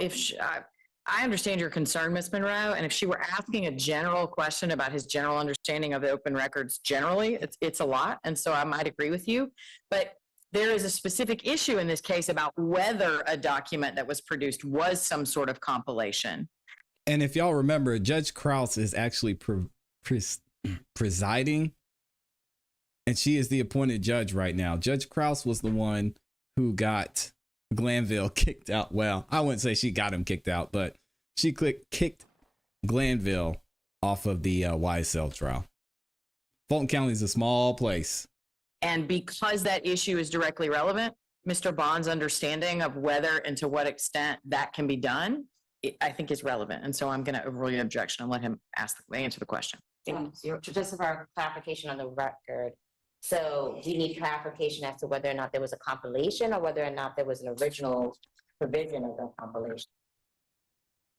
I understand your concern, Ms. Monroe, and if she were asking a general question about his general understanding of the open records generally, it's a lot, and so I might agree with you. But there is a specific issue in this case about whether a document that was produced was some sort of compilation. And if y'all remember, Judge Krause is actually presiding, and she is the appointed judge right now. Judge Krause was the one who got Glanville kicked out. Well, I wouldn't say she got him kicked out, but she kicked Glanville off of the YSL trial. Fulton County is a small place. And because that issue is directly relevant, Mr. Bond's understanding of whether and to what extent that can be done, I think is relevant. And so I'm going to overrule your objection and let him answer the question. Just for clarification on the record, so do you need clarification as to whether or not there was a compilation or whether or not there was an original provision of the compilation?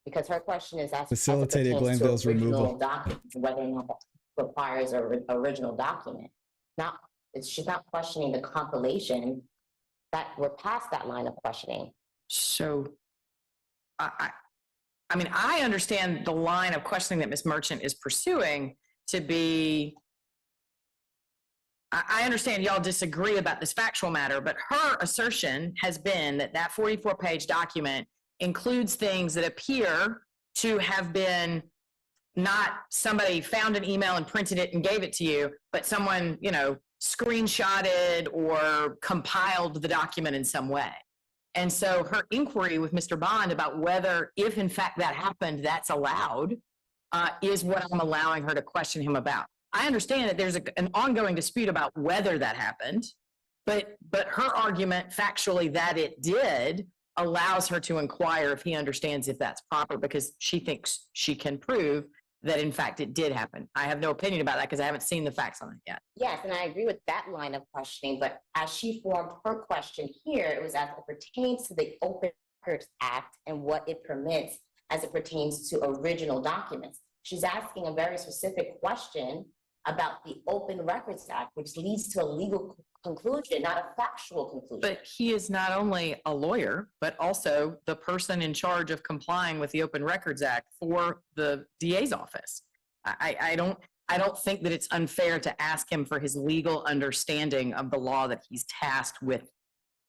Because her question is as facilitated Glanville's removal documents, whether or not that requires an original document. She's not questioning the compilation. That we're past that line of questioning. So, I mean, I understand the line of questioning that Ms. Merchant is pursuing to be. I understand y'all disagree about this factual matter, but her assertion has been that that 44-page document includes things that appear to have been not somebody found an email and printed it and gave it to you, but someone, screenshotted or compiled the document in some way. And so her inquiry with Mr. Bond about whether, if in fact that happened, that's allowed, is what I'm allowing her to question him about. I understand that there's an ongoing dispute about whether that happened, but her argument factually that it did allows her to inquire if he understands if that's proper, because she thinks she can prove that in fact it did happen. I have no opinion about that because I haven't seen the facts on it yet. Yes, and I agree with that line of questioning, but as she formed her question here, it was as it pertains to the Open Records Act and what it permits as it pertains to original documents. She's asking a very specific question about the Open Records Act, which leads to a legal conclusion, not a factual conclusion. But he is not only a lawyer, but also the person in charge of complying with the Open Records Act for the DA's office. I don't think that it's unfair to ask him for his legal understanding of the law that he's tasked with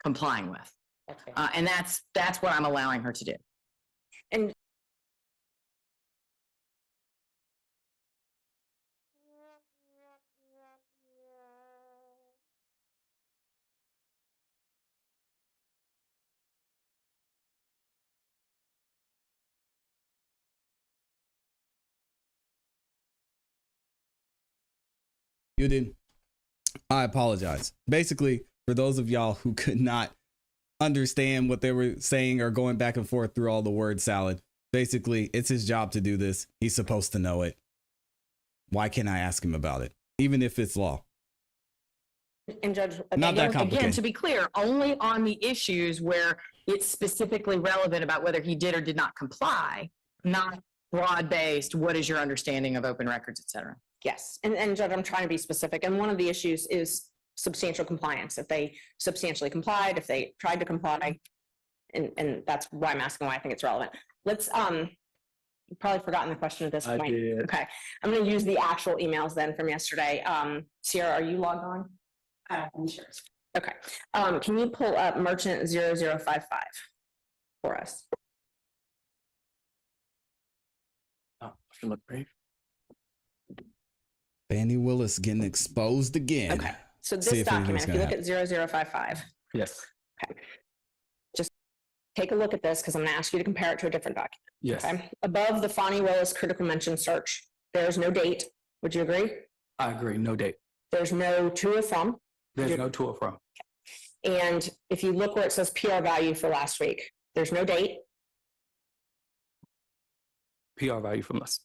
complying with. Okay. And that's what I'm allowing her to do. And You did. I apologize. Basically, for those of y'all who could not understand what they were saying or going back and forth through all the word salad, basically, it's his job to do this. He's supposed to know it. Why can't I ask him about it? Even if it's law. And Judge, Not that complicated. Again, to be clear, only on the issues where it's specifically relevant about whether he did or did not comply, not broad-based, what is your understanding of open records, et cetera. yes. And Judge, I'm trying to be specific. And one of the issues is substantial compliance. If they substantially complied, if they tried to comply, and that's why I'm asking why I think it's relevant. Let's, you've probably forgotten the question at this point. I did. Okay. I'm going to use the actual emails then from yesterday. Sierra, are you logged on? I'm sure. Okay. Can you pull up Merchant 0055 for us? Oh, I look brave. Fanny Willis getting exposed again. Okay. So See this if document, anything's if you gonna look at 0055, Yes. okay. Just take a look at this because I'm going to ask you to compare it to a different document. Yes, Okay. Above the Fanny Willis critical mention search, there's no date. Would you agree? I agree. No date. There's no to or from. There's no to or from. And if you look where it says PR value for last week, there's no date. PR value from us.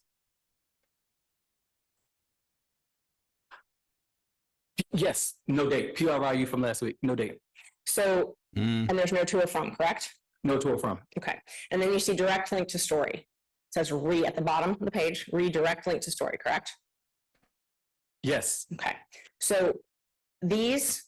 Yes, no date. PR value from last week. No date. So, and there's no to or from, correct? No to or from. Okay. And then you see direct link to story. It says at the bottom of the page, redirect link to story, correct? Yes. Okay. So these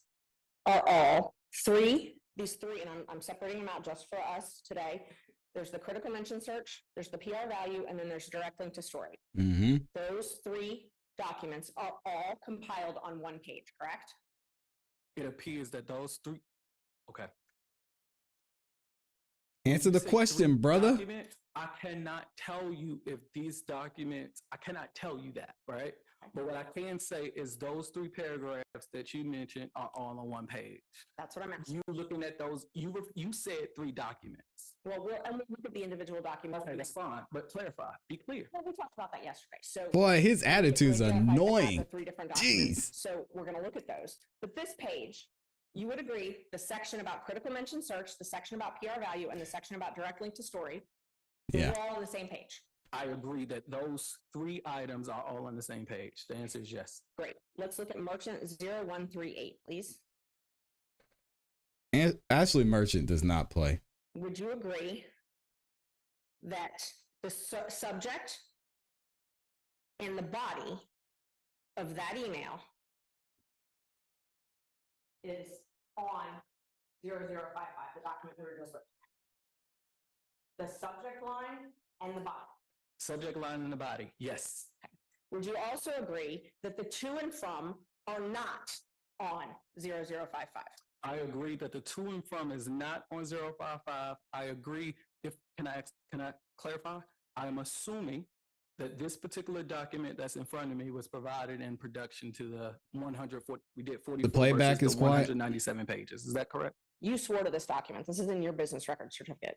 are all these three, and I'm separating them out just for us today. There's the critical mention search, there's the PR value, and then there's direct link to story. Those 3 documents are all compiled on one page, correct? It appears that those 3. Okay. Answer the question, brother. I cannot tell you if these documents, I cannot tell you that, right? But what I can say is those 3 paragraphs that you mentioned are all on one page. That's what I'm asking. You looking at those, you said 3 documents. Well, I'm going to look at the individual documents. Okay, that's fine, but clarify, be clear. Well, we talked about that yesterday. So, Boy, his attitude's annoying. 3 different documents. Jeez. So we're going to look at those. But this page, you would agree, the section about critical mention search, the section about PR value, and the section about direct link to story, they're all on the same page. I agree that those 3 items are all on the same page. The answer is yes. Great. Let's look at merchant 0138, please. And Ashley Merchant does not play. Would you agree that the subject and the body of that email is on 0055, the document we were just looking at? The subject line and the body. Subject line and the body, yes. Okay. Would you also agree that the to and from are not on 0055? I agree that the to and from is not on 055. I agree. Can I clarify? I am assuming that this particular document that's in front of me was provided in production to the 140. We did 44. The playback is quiet. 197 pages. Is that correct? You swore to this document. This is in your business record certificate.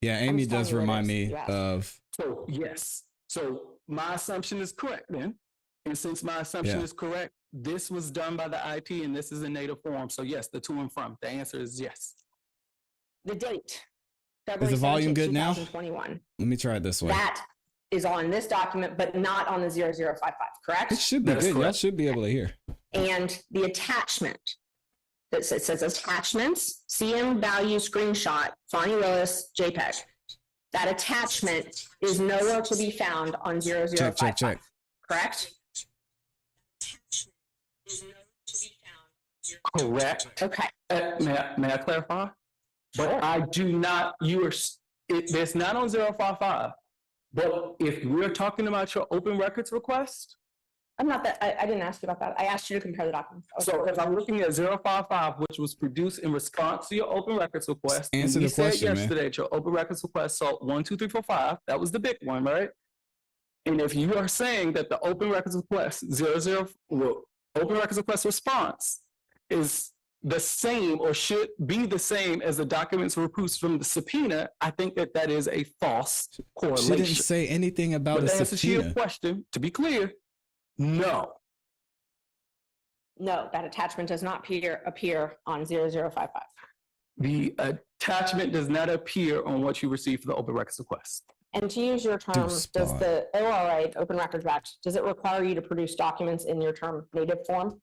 Yeah, Amy does remind me of. So yes. So my assumption is correct then. And since my assumption is correct, this was done by the IT and this is in native form. So yes, the to and from. The answer is yes. The date. Is the volume good now? 2021. Let me try it this way. That is on this document, but not on the 0055, correct? It should be good. Y'all should be able to hear. And the attachment. It says attachments, CM value screenshot, Fanny Willis, JPEG. That attachment is nowhere to be found on 0055. Check. Correct? Correct. Okay. May I clarify? But I do not, it's not on 055. But if we're talking about your open records request. I'm not that, I didn't ask you about that. I asked you to compare the documents. So if I'm looking at 055, which was produced in response to your open records request. Answer the question, yesterday, man. That your open records request saw 1, 2, 3, 4, 5. That was the big one, right? And if you are saying that the open records request open records request response is the same or should be the same as the documents were produced from the subpoena, I think that that is a false correlation. She didn't say anything about a answer to your subpoena. question, to be clear, no. No, that attachment does not appear on 0055. The attachment does not appear on what you received for the open records request. And to use your term, does the ORA, Open Records Act, does it require you to produce documents in your term native form?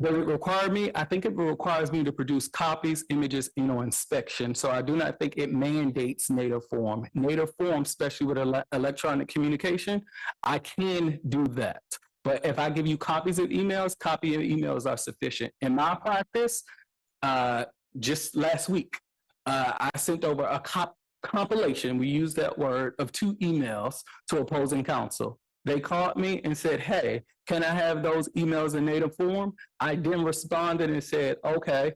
Does it require me? I think it requires me to produce copies, images, inspection. So I do not think it mandates native form. Native form, especially with electronic communication, I can do that. But if I give you copies of emails, copy of emails are sufficient. In my practice, just last week, I sent over a compilation, we use that word, of 2 emails to opposing counsel. They called me and said, hey, can I have those emails in native form? I then responded and said, okay,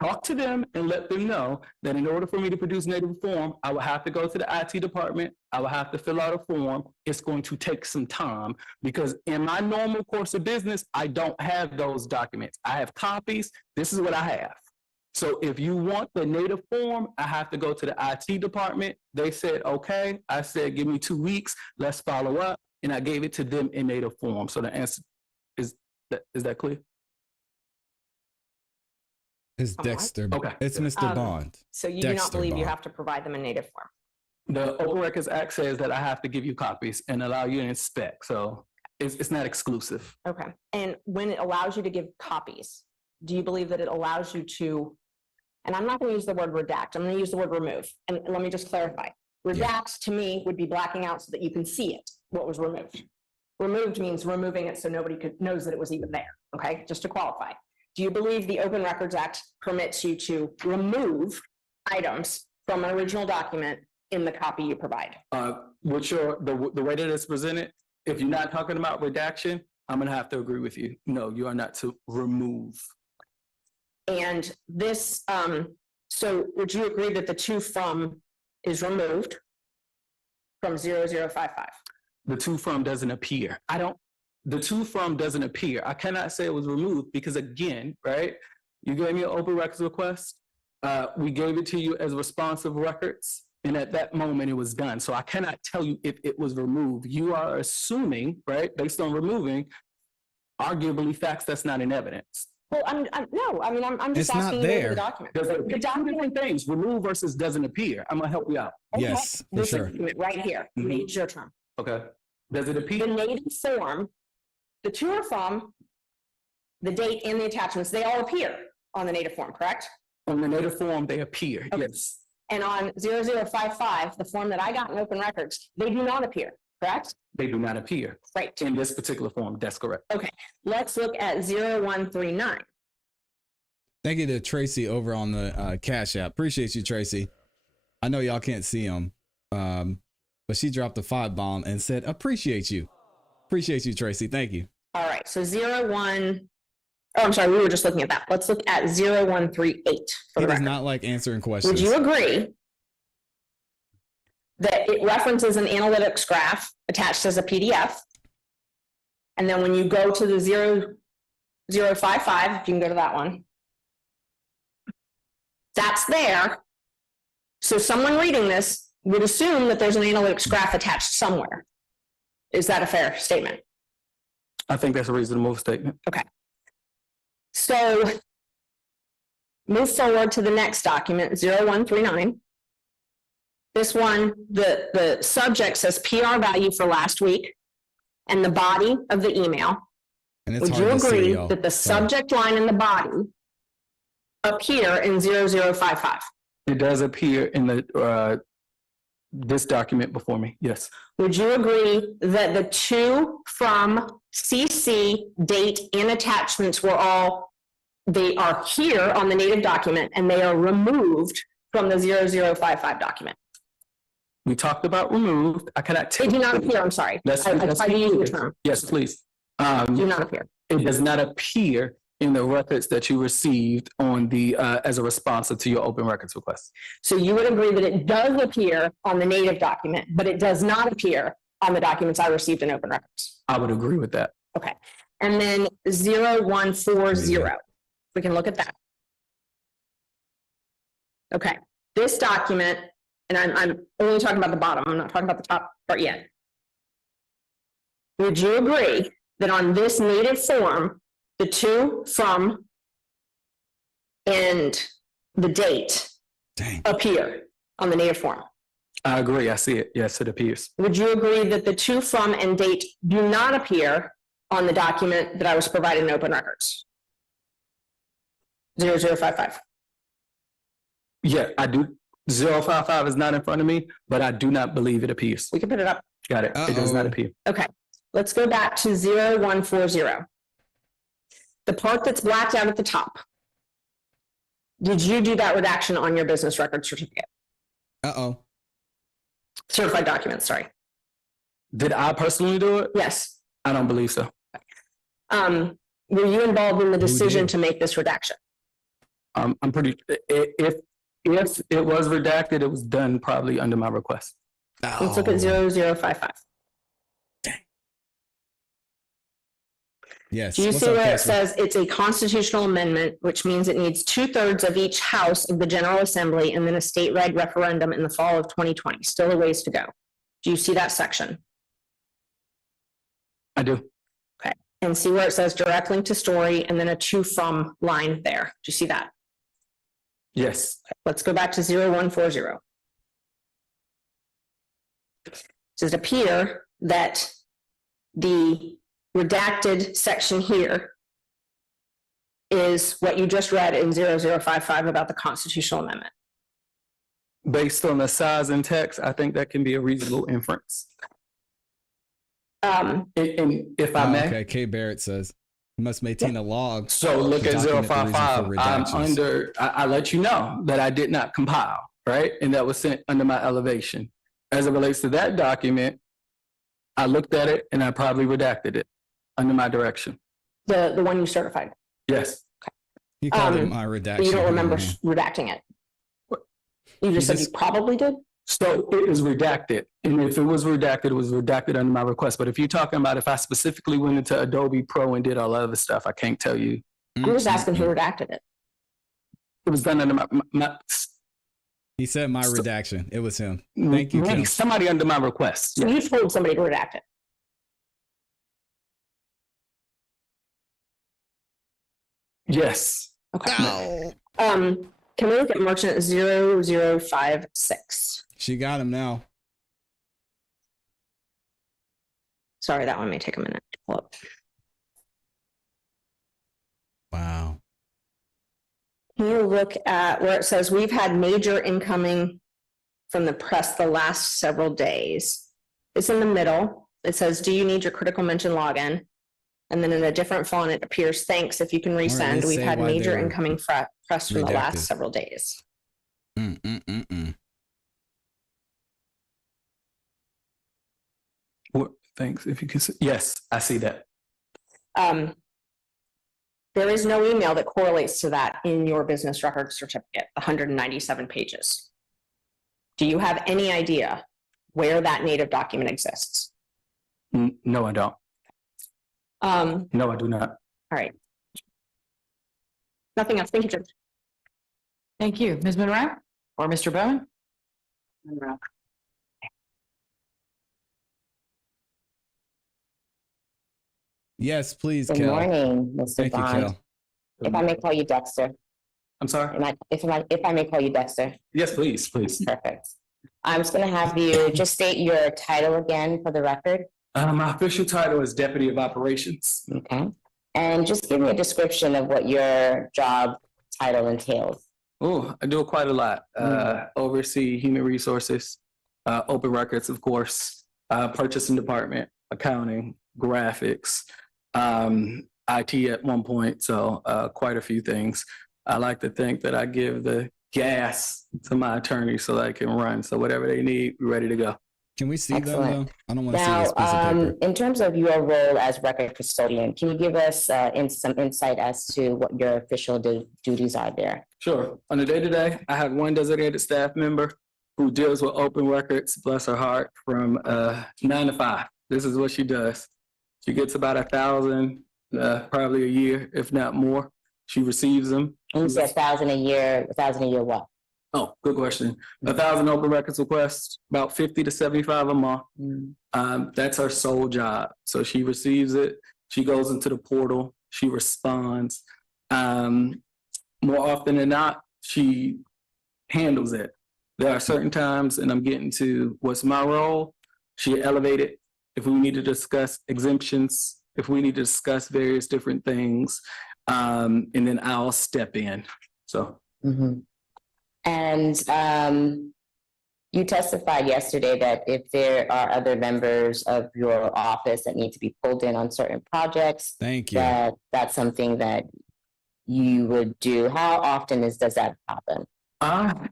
talk to them and let them know that in order for me to produce native form, I will have to go to the IT department. I will have to fill out a form. It's going to take some time because in my normal course of business, I don't have those documents. I have copies. This is what I have. So if you want the native form, I have to go to the IT department. They said, okay. I said, give me 2 weeks. Let's follow up. And I gave it to them in native form. So the answer is that clear? It's Dexter. Okay. It's Mr. Bond. So you do not Dexter believe you Bond. have to provide them in native form? The Open Records Act says that I have to give you copies and allow you to inspect. So it's not exclusive. Okay. And when it allows you to give copies, do you believe that it allows you to, and I'm not going to use the word redact, I'm going to use the word remove. And let me just clarify. Redact to me would be blacking out so that you can see it, what was removed. Removed means removing it so nobody knows that it was even there. Okay, just to qualify. Do you believe the Open Records Act permits you to remove items from an original document in the copy you provide? With the way that it's presented, if you're not talking about redaction, I'm going to have to agree with you. No, you are not to remove. And this, so would you agree that the to from is removed from 0055? The to from doesn't appear. The to from doesn't appear. I cannot say it was removed because again, right? You gave me an open records request. We gave it to you as responsive records. And at that moment it was done. So I cannot tell you if it was removed. You are assuming, right? Based on removing, arguably facts that's not in evidence. Well, I'm just asking you for the document. There's two different things, remove versus doesn't appear. I'm gonna help you out. Yes, for This sure. document right here, it's your term. Okay. Does it appear? The native form, the to or from, the date and the attachments, they all appear on the native form, correct? On the native form, they appear, yes. And on 0055, the form that I got in open records, they do not appear, correct? They do not appear. Right. In this particular form, that's correct. Okay, let's look at 0139. Thank you to Tracy over on the Cash App. Appreciate you, Tracy. I know y'all can't see him, but she dropped a 5 bomb and said, appreciate you. Appreciate you, Tracy. Thank you. All right, so 01, oh, I'm sorry, we were just looking at that. Let's look at 0138 for He the does record. not like answering questions. Would you agree that it references an analytics graph attached as a PDF? And then when you go to the 0055, if you can go to that one, that's there. So someone reading this would assume that there's an analytics graph attached somewhere. Is that a fair statement? I think that's a reasonable statement. Okay. So move forward to the next document, 0139. This one, the subject says PR value for last week and the body of the email. And it's Would you hard to see, agree y'all. that the Sorry. subject line and the body appear in 0055? It does appear in the this document before me, yes. Would you agree that the to, from, CC, date, and attachments they are here on the native document and they are removed from the 0055 document? We talked about removed. I cannot tell. They do not appear, I'm sorry. I tried to use the term. Yes, please. Do not appear. It does not appear in the records that you received on the as a response to your open records request. So you would agree that it does appear on the native document, but it does not appear on the documents I received in open records? I would agree with that. Okay. And then 0140, we can look at that. Okay, this document, and I'm only talking about the bottom, I'm not talking about the top part yet. Would you agree that on this native form, the to, from, and the date appear on the native form? I agree. I see it. Yes, it appears. Would you agree that the to, from, and date do not appear on the document that I was provided in open records? 0055. Yeah, I do. 055 is not in front of me, but I do not believe it appears. We can put it up. Got it. It does not appear. Okay, let's go back to 0140. The part that's blacked out at the top. Did you do that redaction on your business record certificate? Uh-oh. Certified documents, sorry. Did I personally do it? Yes. I don't believe so. Were you involved in the decision to make this redaction? I'm pretty, if it was redacted, it was done probably under my request. Let's look at 0055. Yes. Do you What's see up, where it Casper? says it's a constitutional amendment, which means it needs 2/3 of each house of the General Assembly and then a statewide referendum in the fall of 2020? Still a ways to go. Do you see that section? I do. Okay. And see where it says direct link to story and then a to from line there. Do you see that? Yes. Let's go back to 0140. Does it appear that the redacted section here is what you just read in 0055 about the constitutional amendment? Based on the size and text, I think that can be a reasonable inference. And if I may. Okay, K. Barrett says, you must maintain a log. So look to at document the reason 055. for I'm redactions. I let you know that I did not compile, right? And that was sent under my elevation. As it relates to that document, I looked at it and I probably redacted it under my direction. The one you certified? Yes. You called it my redaction. You don't remember redacting it? You just said you probably did? So it is redacted. And if it was redacted, it was redacted under my request. But if you're talking about if I specifically went into Adobe Pro and did all that other stuff, I can't tell you. I'm just asking who redacted it. It was done under my He said my redaction. It was him. Thank you, Kim. Somebody under my request. So you told somebody to redact it? Yes. Okay. Can we look at merchant 0056? She got him now. Sorry, that one may take a minute to pull up. Wow. Can you look at where it says we've had major incoming from the press the last several days? It's in the middle. It says, do you need your critical mention login? And then in a different font, it appears, thanks, if you can resend. We've had major incoming press from the last several days. What, thanks, if you can see. Yes, I see that. There is no email that correlates to that in your business record certificate, 197 pages. Do you have any idea where that native document exists? No, I don't. No, I do not. All right. Nothing else. Thank you, Judge. Thank you. Ms. Monroe or Mr. Bowen? Monroe. Yes, please, Good Kel. morning, Mr. Thank you, Bond. Kel. If I may call you Dexter. I'm sorry? If I may call you Dexter. Yes, please, please. Perfect. I'm just going to have you just state your title again for the record. My official title is Deputy of Operations. Okay. And just give me a description of what your job title entails. Oh, I do quite a lot. Oversee human resources, open records, of course, purchasing department, accounting, graphics, IT at one point. So quite a few things. I like to think that I give the gas to my attorney so that I can run. So whatever they need, we're ready to go. Can we see Excellent. them though? I don't want to see this piece of Now, paper. in terms of your role as record custodian, can you give us some insight as to what your official duties are there? Sure. On a day-to-day, I have one designated staff member who deals with open records, bless her heart, from 9 to 5. This is what she does. She gets about 1,000, probably a year, if not more. She receives them. And you said 1,000 a year, 1,000 a year what? Oh, good question. 1,000 open records requests, about 50 to 75 a month. That's her sole job. So she receives it. She goes into the portal. She responds. More often than not, she handles it. There are certain times, and I'm getting to what's my role. She elevated. If we need to discuss exemptions, if we need to discuss various different things, and then I'll step in. So. And you testified yesterday that if there are other members of your office that need to be pulled in on certain projects, thank you. That's something that you would do. How often does that happen?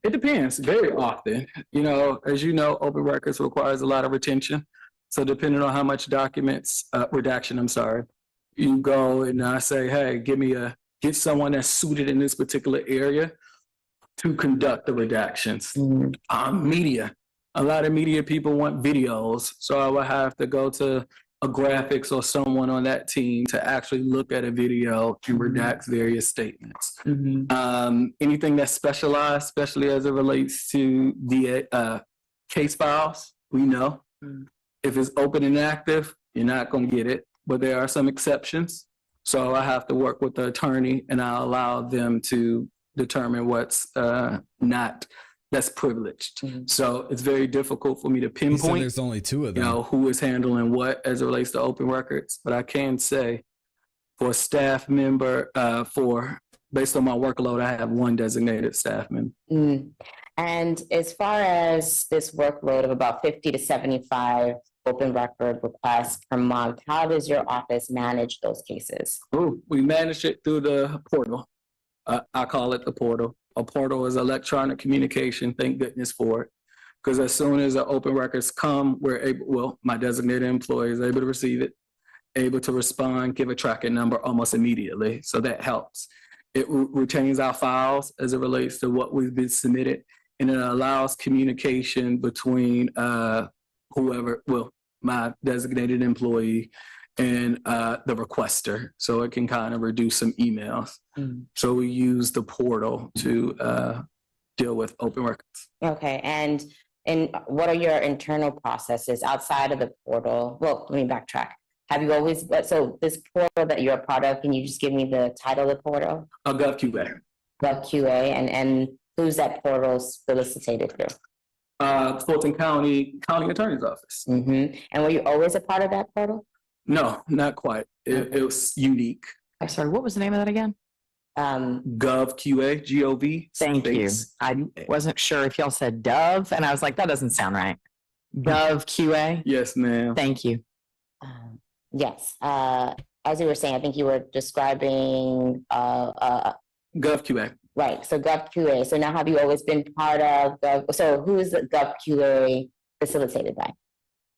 It depends. Very often. You know, as you know, open records requires a lot of retention. So depending on how much documents, redaction, I'm sorry, you go and I say, hey, get someone that's suited in this particular area to conduct the redactions. Media. A lot of media people want videos. So I would have to go to a graphics or someone on that team to actually look at a video and redact various statements. Anything that's specialized, especially as it relates to the case files, we know. If it's open and active, you're not going to get it, but there are some exceptions. So I have to work with the attorney and I allow them to determine what's not, that's privileged. So it's very difficult for me to pinpoint. There's only two of them. You know, who is handling what as it relates to open records. But I can say for a staff member, based on my workload, I have one designated staff member. And as far as this workload of about 50 to 75 open record requests per month, how does your office manage those cases? We manage it through the portal. I call it the portal. A portal is electronic communication. Thank goodness for it. Because as soon as the open records come, we're able, well, my designated employee is able to receive it, able to respond, give a tracking number almost immediately. So that helps. It retains our files as it relates to what we've been submitted, and it allows communication between whoever, well, my designated employee and the requester. So it can kind of reduce some emails. So we use the portal to deal with open records. Okay, and what are your internal processes outside of the portal? Well, let me backtrack. Have you always, so this portal that you're a part of, can you just give me the title of the portal? GovQA. GovQA, and who's that portal solicited through? Fulton County Attorney's Office. And were you always a part of that portal? No, not quite. It was unique. I'm sorry, what was the name of that again? GovQA, G-O-V. Thank you. I wasn't sure if y'all said Dove, and I was like, that doesn't sound right. GovQA? Yes, ma'am. Thank you. Yes. As you were saying, I think you were describing GovQA. Right. So GovQA. So now have you always been part of so who is the GovQA facilitated by?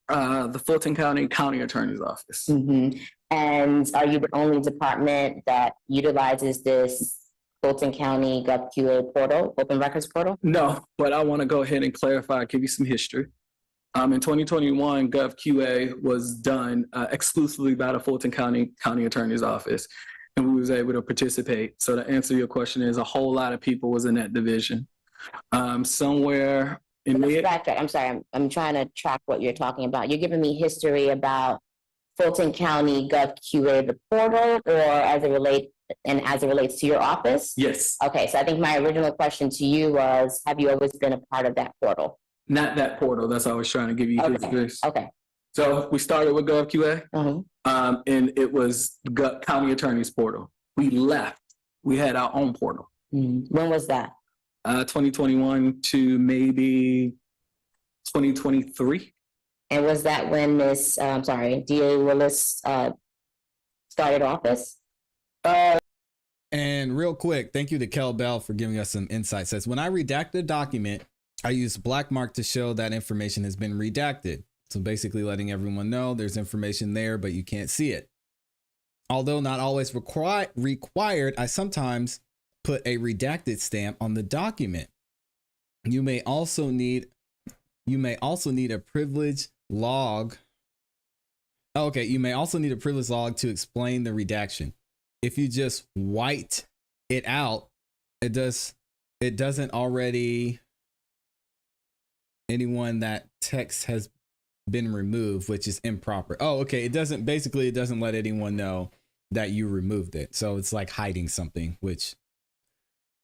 The Fulton County Attorney's Office. And are you the only department that utilizes this Fulton County GovQA portal, open records portal? No, but I want to go ahead and clarify, give you some history. In 2021, GovQA was done exclusively by the Fulton County Attorney's Office, and we was able to participate. So to answer your question is a whole lot of people was in that division. Somewhere in the... I'm sorry, I'm trying to track what you're talking about. You're giving me history about Fulton County GovQA, the portal, or as it relates to your office? Yes. Okay, so I think my original question to you was, have you always been a part of that portal? Not that portal. That's what I was trying to give you history. Okay. So we started with GovQA, and it was the County Attorney's portal. We left. We had our own portal. When was that? 2021 to maybe 2023. And was that when DA Willis started office? And real quick, thank you to Kel Bell for giving us some insight. Says, when I redact a document, I use black mark to show that information has been redacted. So basically letting everyone know there's information there, but you can't see it. Although not always required, I sometimes put a redacted stamp on the document. You may also need a privilege log. Okay, you may also need a privilege log to explain the redaction. If you just white it out, it doesn't already anyone that text has been removed, which is improper. Oh, okay. It doesn't let anyone know that you removed it. So it's like hiding something, which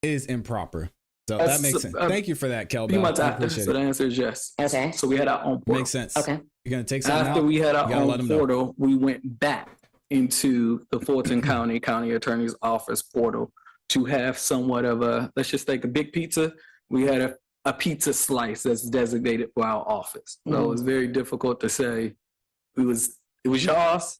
is improper. So that makes sense. Thank you for that, Kel. Pretty much after, so the answer is yes. Okay. So we had our own portal. Makes sense. Okay. You're going to take something after out? We had our own portal, we went back into the Fulton County Attorney's Office portal to have somewhat of a, let's just take a big pizza. We had a pizza slice that's designated for our office. So it was very difficult to say it was yours,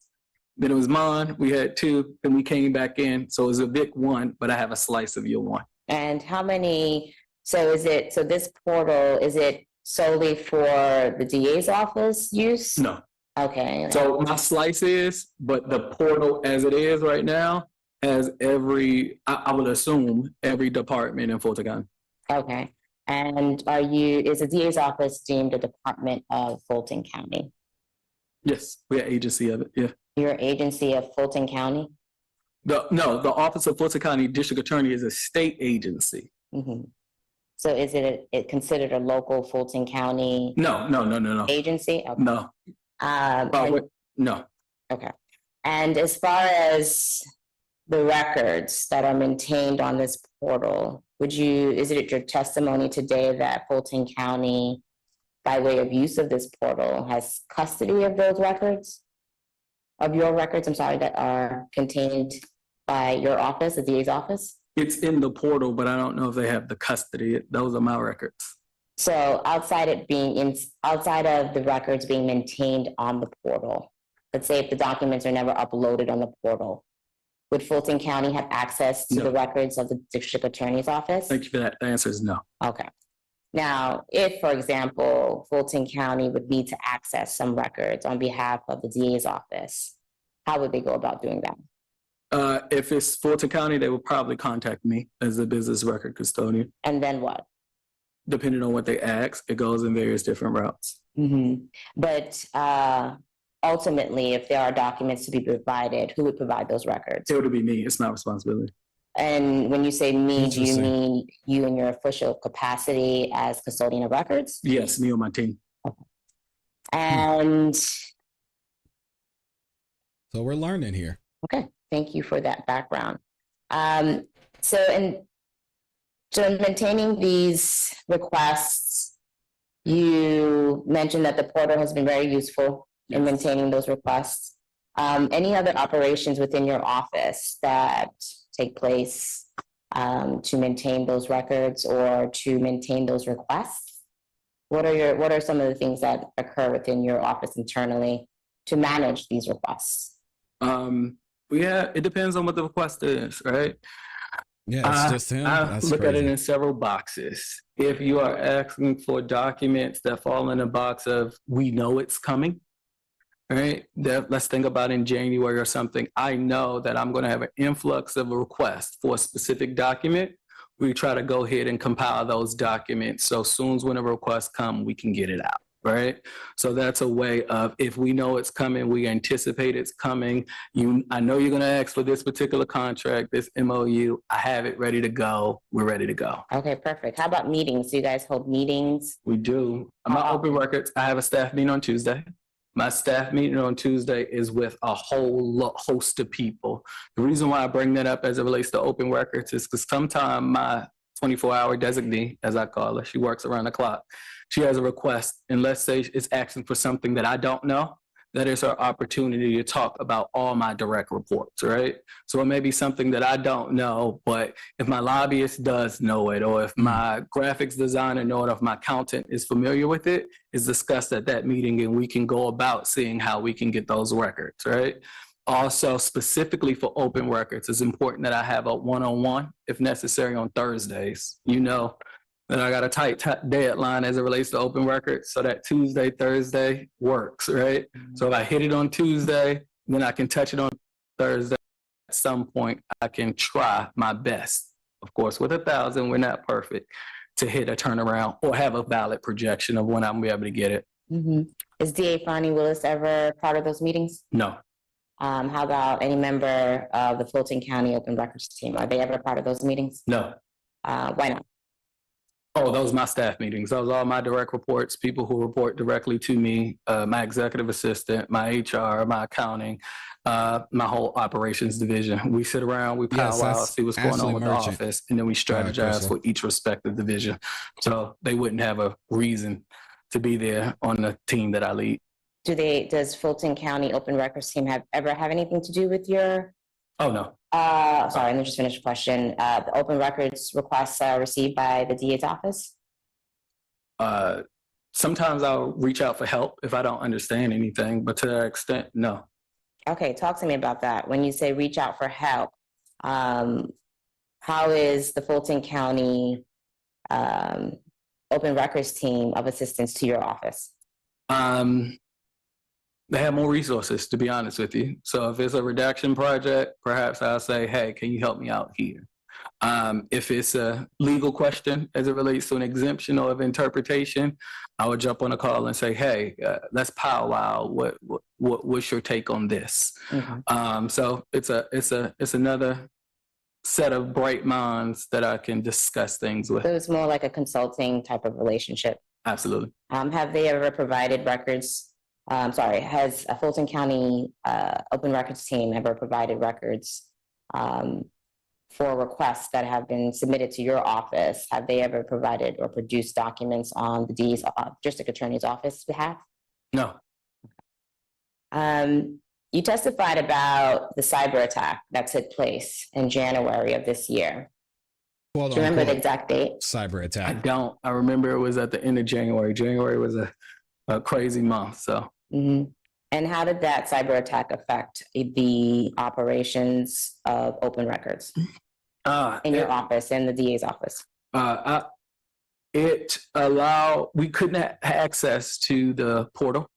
then it was mine. We had two, then we came back in. So it was a big one, but I have a slice of your one. And how many, so this portal, is it solely for the DA's office use? No. Okay. So my slice is, but the portal as it is right now has I would assume every department in Fulton County. Okay. And is the DA's office deemed a department of Fulton County? Yes, we're agency of it, yeah. Your agency of Fulton County? The Office of Fulton County District Attorney is a state agency. So is it considered a local Fulton County? No. Agency? Okay. No. No. Okay. And as far as the records that are maintained on this portal, is it your testimony today that Fulton County, by way of use of this portal, has custody of those records? Of your records, I'm sorry, that are contained by your office, the DA's office? It's in the portal, but I don't know if they have the custody. Those are my records. So outside of the records being maintained on the portal, let's say if the documents are never uploaded on the portal, would Fulton County have access to the records of the district attorney's office? Thank you for that. The answer is no. Okay. Now, if, for example, Fulton County would need to access some records on behalf of the DA's office, how would they go about doing that? If it's Fulton County, they would probably contact me as a business record custodian. And then what? Depending on what they ask, it goes in various different routes. But ultimately, if there are documents to be provided, who would provide those records? It would be me. It's my responsibility. And when you say me, do you mean you in your official capacity as custodian of records? Yes, me on my team. And so we're learning here. Okay, thank you for that background. So in maintaining these requests, you mentioned that the portal has been very useful in maintaining those requests. Any other operations within your office that take place to maintain those records or to maintain those requests? What are some of the things that occur within your office internally to manage these requests? It depends on what the request is, right? Yeah, it's just him. I look at it in several boxes. If you are asking for documents that fall in a box of, we know it's coming, right? Let's think about in January or something. I know that I'm going to have an influx of a request for a specific document. We try to go ahead and compile those documents. So soon as when a request comes, we can get it out, right? So that's a way of, if we know it's coming, we anticipate it's coming. I know you're going to ask for this particular contract, this MOU. I have it ready to go. We're ready to go. Okay, perfect. How about meetings? Do you guys hold meetings? We do. My open records, I have a staff meeting on Tuesday. My staff meeting on Tuesday is with a whole host of people. The reason why I bring that up as it relates to open records is because sometimes my 24-hour designee, as I call her, she works around the clock. She has a request, and let's say it's asking for something that I don't know. That is her opportunity to talk about all my direct reports, right? So it may be something that I don't know, but if my lobbyist does know it, or if my graphics designer know it, or if my accountant is familiar with it, it's discussed at that meeting, and we can go about seeing how we can get those records, right? Also, specifically for open records, it's important that I have a one-on-one, if necessary, on Thursdays. You know that I got a tight deadline as it relates to open records, so that Tuesday, Thursday works, right? So if I hit it on Tuesday, then I can touch it on Thursday. At some point, I can try my best. Of course, with 1,000, we're not perfect, to hit a turnaround or have a valid projection of when I'm going to be able to get it. Is DA Fanny Willis ever part of those meetings? No. How about any member of the Fulton County Open Records team? Are they ever part of those meetings? No. Why not? Oh, those are my staff meetings. Those are all my direct reports, people who report directly to me, my executive assistant, my HR, my accounting, my whole operations division. We sit around, we powwow, see what's going on with the office, and then we strategize for each respective division. So they wouldn't have a reason to be there on the team that I lead. Does Fulton County Open Records team ever have anything to do with your? Oh, no. Sorry, let me just finish the question. The open records requests are received by the DA's office? Sometimes I'll reach out for help if I don't understand anything, but to that extent, no. Okay, talk to me about that. When you say reach out for help, how is the Fulton County Open Records team of assistance to your office? They have more resources, to be honest with you. So if it's a redaction project, perhaps I'll say, hey, can you help me out here? If it's a legal question as it relates to an exemption or of interpretation, I would jump on a call and say, hey, let's powwow. what's your take on this? So it's another set of bright minds that I can discuss things with. So it's more like a consulting type of relationship. Absolutely. Have they ever provided records? Has a Fulton County Open Records team ever provided records for requests that have been submitted to your office? Have they ever provided or produced documents on the district attorney's office behalf? No. You testified about the cyber attack that took place in January of this year. Do you remember the exact date? Cyber attack. I don't. I remember it was at the end of January. January was a crazy month. So. And how did that cyber attack affect the operations of Open Records in your office, in the DA's office? We couldn't have access to the portal.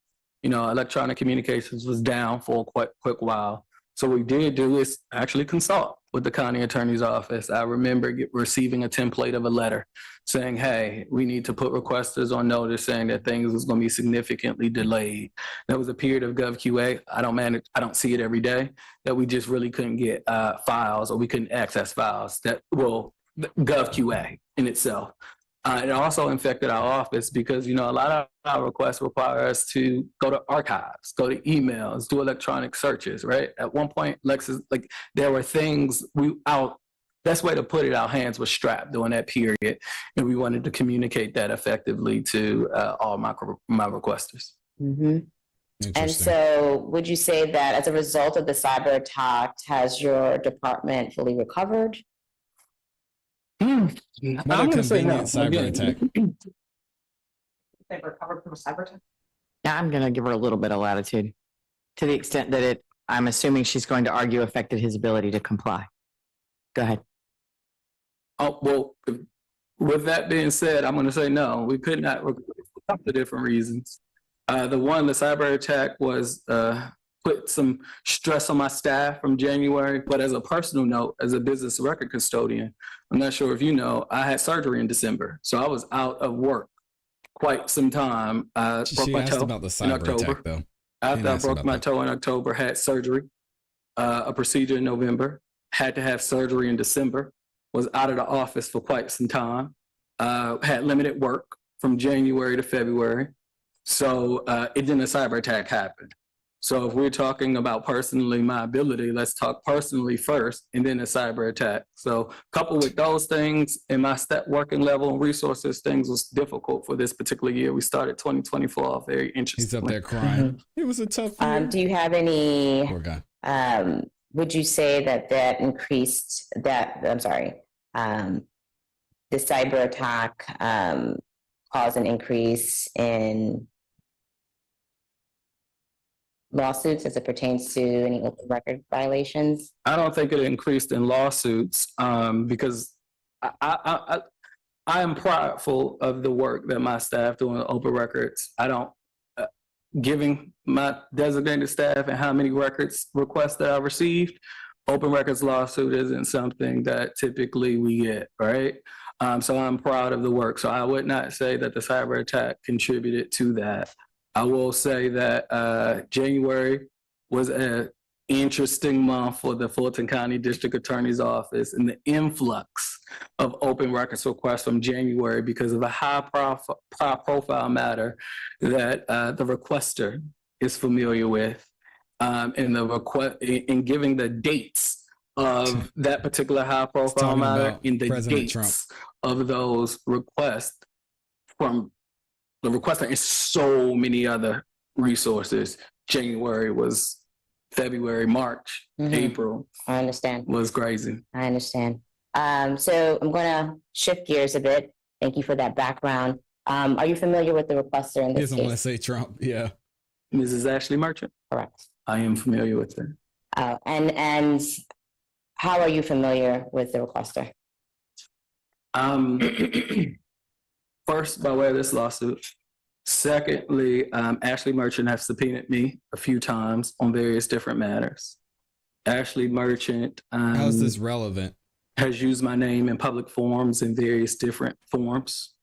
Electronic communications was down for a quick while. So what we did do is actually consult with the county attorney's office. I remember receiving a template of a letter saying, hey, we need to put requesters on notice saying that things was going to be significantly delayed. There was a period of GovQA. I don't see it every day, that we just really couldn't get files, or we couldn't access files GovQA in itself. It also infected our office because, a lot of our requests require us to go to archives, go to emails, do electronic searches, right? At one point, Lexus, there were things best way to put it, our hands were strapped during that period. And we wanted to communicate that effectively to all my requesters. And so would you say that as a result of the cyber attack, has your department fully recovered? What a convenient cyber attack. They've recovered from a cyber attack? Yeah, I'm going to give her a little bit of latitude to the extent that I'm assuming she's going to argue affected his ability to comply. Go ahead. Oh, well, with that being said, I'm going to say no. We could not recover for a couple of different reasons. The cyber attack was put some stress on my staff from January. But as a personal note, as a business record custodian, I'm not sure if you know, I had surgery in December. So I was out of work quite some time. She asked about the cyber attack, though. After I broke my toe in October, had surgery, a procedure in November, had to have surgery in December, was out of the office for quite some time, had limited work from January to February. So then a cyber attack happened. So if we're talking about personally my ability, let's talk personally first and then a cyber attack. So coupled with those things and my working level and resources, things was difficult for this particular year. We started 2024 off very interesting. He's up there crying. It was a tough year. Do you have any, Poor guy. would you say that increased the cyber attack caused an increase in lawsuits as it pertains to any open record violations? I don't think it increased in lawsuits because I am prideful of the work that my staff do on open records. I don't, giving my designated staff and how many records requests that I received, open records lawsuit isn't something that typically we get, right? So I'm proud of the work. So I would not say that the cyber attack contributed to that. I will say that January was an interesting month for the Fulton County District Attorney's Office and the influx of open records requests from January because of a high profile matter that the requester is familiar with, and in giving the dates of that particular high profile matter and the President dates Trump. of those requests from the requester and so many other resources. January was February, March, April. I understand. Was crazy. I understand. So I'm going to shift gears a bit. Thank you for that background. Are you familiar with the requester in He this doesn't case? want to say Trump. Yeah. Mrs. Ashley Merchant? Correct. I am familiar with her. And how are you familiar with the requester? First, by way of this lawsuit. Secondly, Ashley Merchant has subpoenaed me a few times on various different matters. Ashley Merchant How is this relevant? has used my name in public forums in various different forms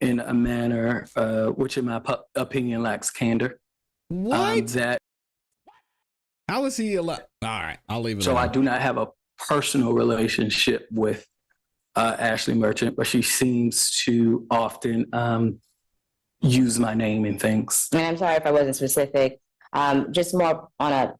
in a manner which in my opinion lacks candor. What? That How is he allowed? All right, I'll leave it. So alone. I do not have a personal relationship with Ashley Merchant, but she seems to often use my name in things. And I'm sorry if I wasn't specific, just more on a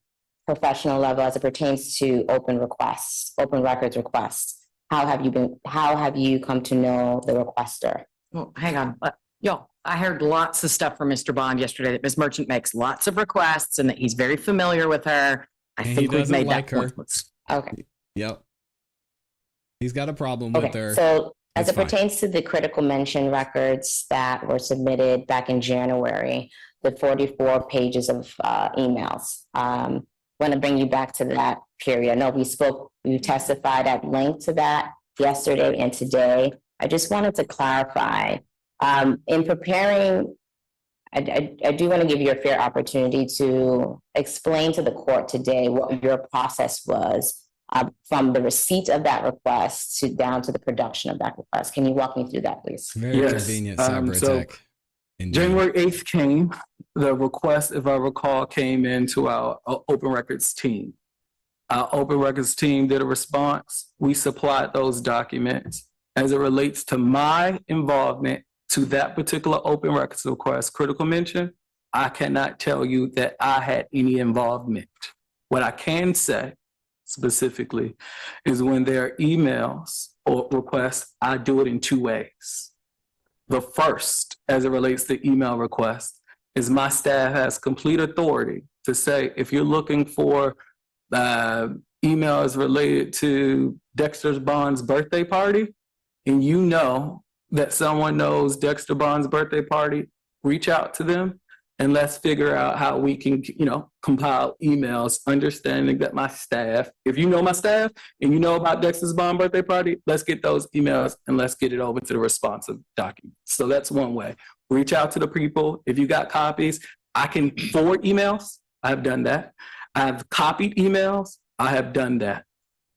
professional level as it pertains to open records requests. How have you come to know the requester? Well, hang on. Yo, I heard lots of stuff from Mr. Bond yesterday that Ms. Merchant makes lots of requests and that he's very familiar with her. I And he think we've doesn't made like that her. point. Okay. Yep. He's got a problem with Okay, her. so as It's it fine. pertains to the critical mention records that were submitted back in January, the 44 pages of emails. Want to bring you back to that period. I know we testified at length to that yesterday and today. I just wanted to clarify, in preparing, I do want to give you a fair opportunity to explain to the court today what your process was from the receipt of that request down to the production of that request. Can you walk me through that, please? Very convenient cyber So attack. January 8th came, the request, if I recall, came into our open records team. Our open records team did a response. We supplied those documents. As it relates to my involvement to that particular open records request, critical mention, I cannot tell you that I had any involvement. What I can say specifically is when there are emails or requests, I do it in two ways. The first, as it relates to email requests, is my staff has complete authority to say, if you're looking for emails related to Dexter Bond's birthday party, and you know that someone knows Dexter Bond's birthday party, reach out to them and let's figure out how we can, compile emails, understanding that my staff, if you know my staff and you know about Dexter's Bond birthday party, let's get those emails and let's get it over to the responsive document. So that's one way. Reach out to the people. If you got copies, I can forward emails. I've done that. I've copied emails. I have done that.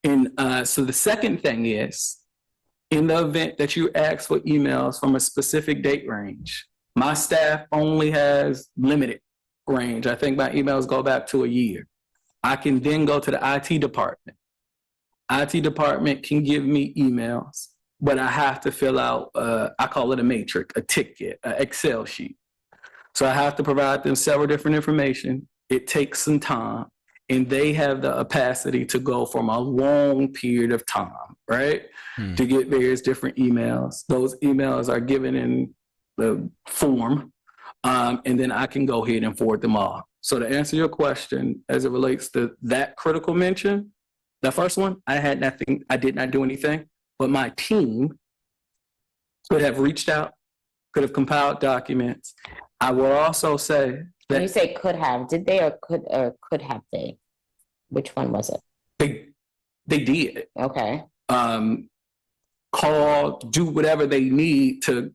And so the second thing is, in the event that you ask for emails from a specific date range, my staff only has limited range. I think my emails go back to a year. I can then go to the IT department. IT department can give me emails, but I have to fill out, I call it a matrix, a ticket, an Excel sheet. So I have to provide them several different information. It takes some time, and they have the capacity to go from a long period of time, right? To get various different emails. Those emails are given in the form, and then I can go ahead and forward them all. So to answer your question, as it relates to that critical mention, the first one, I had nothing, I did not do anything, but my team could have reached out, could have compiled documents. I will also say that— When you say could have, did they or could have they? Which one was it? They did. Okay. Call, do whatever they need to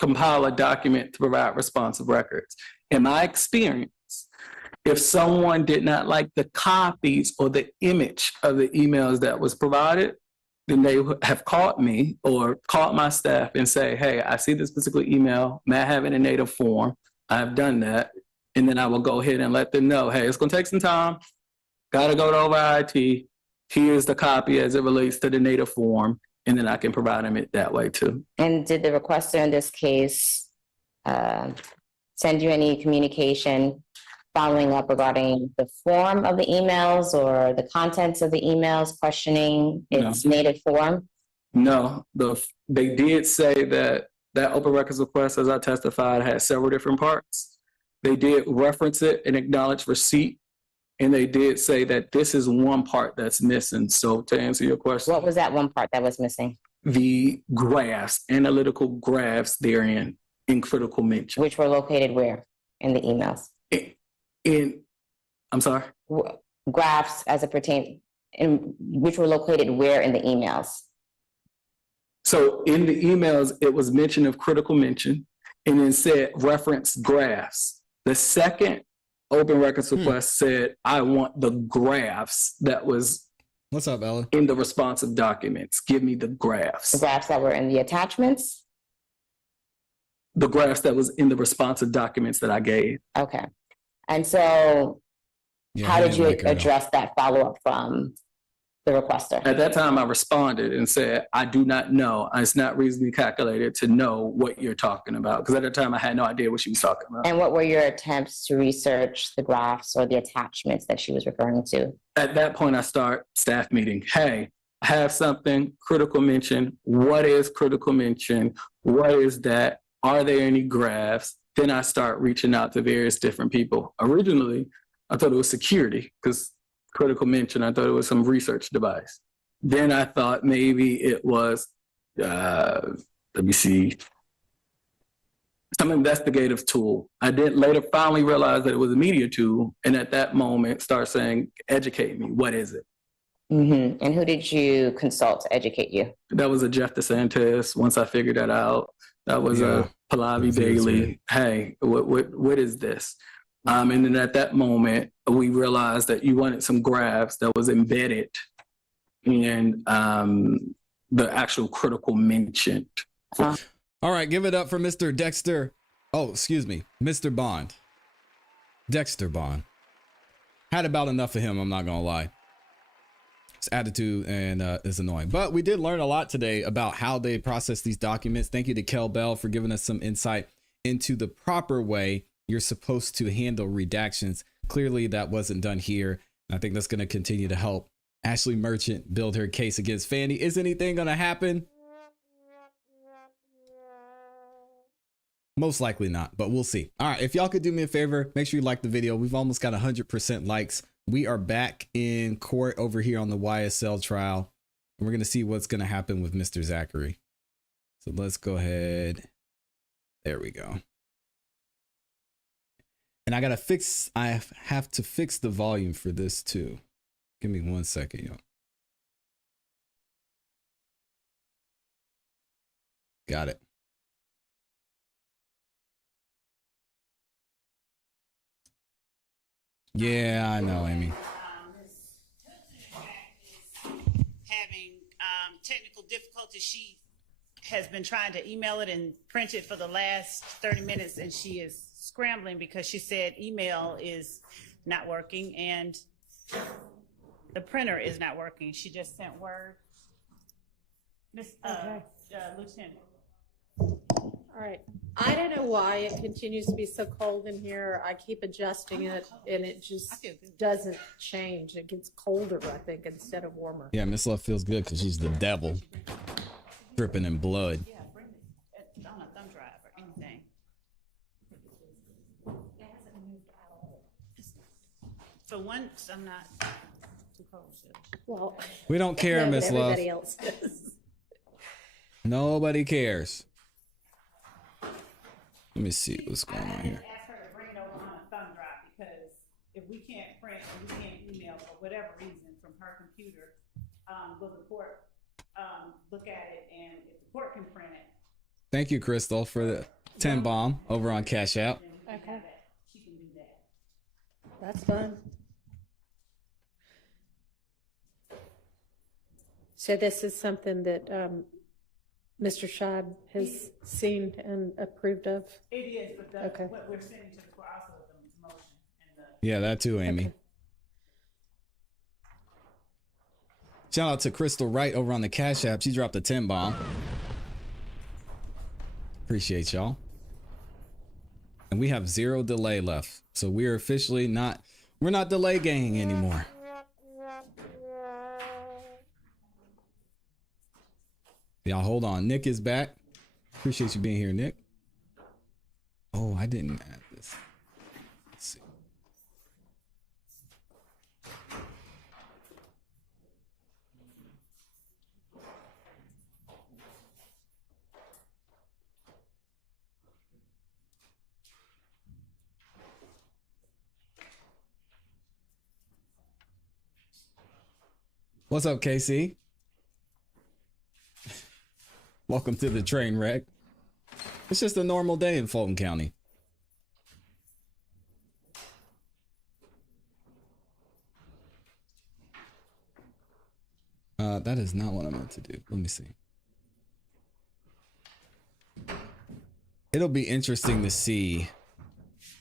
compile a document to provide responsive records. In my experience, if someone did not like the copies or the image of the emails that was provided, then they have called me or called my staff and say, hey, I see this particular email, may I have it in native form? I've done that. And then I will go ahead and let them know, hey, it's gonna take some time, gotta go over IT, here's the copy as it relates to the native form, and then I can provide them it that way too. And did the requester in this case send you any communication following up regarding the form of the emails or the contents of the emails, questioning its native form? No, they did say that open records request, as I testified, had several different parts. They did reference it and acknowledge receipt, and they did say that this is one part that's missing. So to answer your question— What was that one part that was missing? The graphs, analytical graphs therein in critical mention. Which were located where in the emails? I'm sorry? Graphs as it pertains, which were located where in the emails? So in the emails, it was mention of critical mention, and then said reference graphs. The second open records request said, I want the graphs that was— What's up, Ella? In the responsive documents. Give me the graphs. The graphs that were in the attachments? The graphs that was in the responsive documents that I gave. Okay. And so Yeah, How he did didn't you like her, though. address that follow-up from the requester? At that time, I responded and said, I do not know. It's not reasonably calculated to know what you're talking about. Because at the time, I had no idea what she was talking about. And what were your attempts to research the graphs or the attachments that she was referring to? At that point, I start staff meeting. Hey, I have something, critical mention. What is critical mention? What is that? Are there any graphs? Then I start reaching out to various different people. Originally, I thought it was security because critical mention, I thought it was some research device. Then I thought maybe it was, let me see, some investigative tool. I did later finally realize that it was a media tool. And at that moment, start saying, educate me. What is it? Mm-hmm. And who did you consult to educate you? That was a Jeff DeSantis. Once I figured that out, that was a Pallavi Bailey. Hey, what is this? And then at that moment, we realized that you wanted some graphs that was embedded in the actual critical mention. All right, give it up for Mr. Dexter. Oh, excuse me, Mr. Bond. Dexter Bond. Had about enough of him, I'm not gonna lie. His attitude and is annoying. But we did learn a lot today about how they process these documents. Thank you to Kel Bell for giving us some insight into the proper way you're supposed to handle redactions. Clearly that wasn't done here. And I think that's going to continue to help Ashley Merchant build her case against Fanny. Is anything going to happen? Most likely not, but we'll see. All right, if y'all could do me a favor, make sure you like the video. We've almost got 100% likes. We are back in court over here on the YSL trial, and we're going to see what's going to happen with Mr. Zachary. So let's go ahead. There we go. And I have to fix the volume for this too. Give me 1 second, yo. Got it. Yeah, I know, Amy. Having technical difficulties. She has been trying to email it and print it for the last 30 minutes, and she is scrambling because she said email is not working and the printer is not working. She just sent word. Miss Lieutenant. All right. I don't know why it continues to be so cold in here. I keep adjusting it and it just doesn't change. It gets colder, I think, instead of warmer. Yeah, Miss Love feels good because she's the devil. Dripping in blood. Yeah, bring it on a thumb drive or anything. For once, I'm not too cold. Well, We don't care, no, but Miss Love. everybody else does. Nobody cares. Let me see what's going on here. Ask her to bring it over on a thumb drive because if we can't print and we can't email for whatever reason from her computer, will the court look at it, and if the court can print it. Thank you, Crystal, for the 10 bomb over on Cash App. Okay. She can do that. That's fun. So this is something that Mr. Scheib has seen and approved of? It is, but Okay. what we're sending to the court also is the motion and the. Yeah, that too, Amy. Okay. Shout out to Crystal Wright over on the Cash App. She dropped a 10 bomb. Appreciate y'all. And we have 0 delay left. So we're officially we're not delay ganging anymore. Y'all hold on. Nick is back. Appreciate you being here, Nick. Oh, I didn't add this. Let's see. What's up, KC? Welcome to the train wreck. It's just a normal day in Fulton County. That is not what I meant to do. Let me see. It'll be interesting to see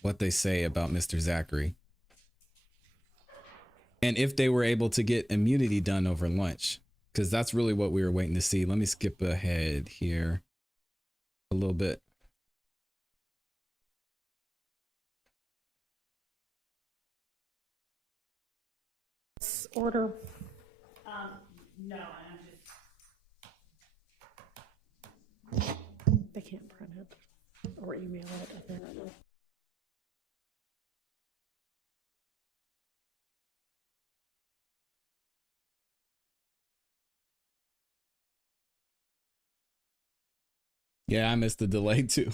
what they say about Mr. Zachary. and if they were able to get immunity done over lunch, because that's really what we were waiting to see. Let me skip ahead here a little bit. Order. No, and I'm just. They can't print it or email it, apparently. Yeah, I missed the delay too.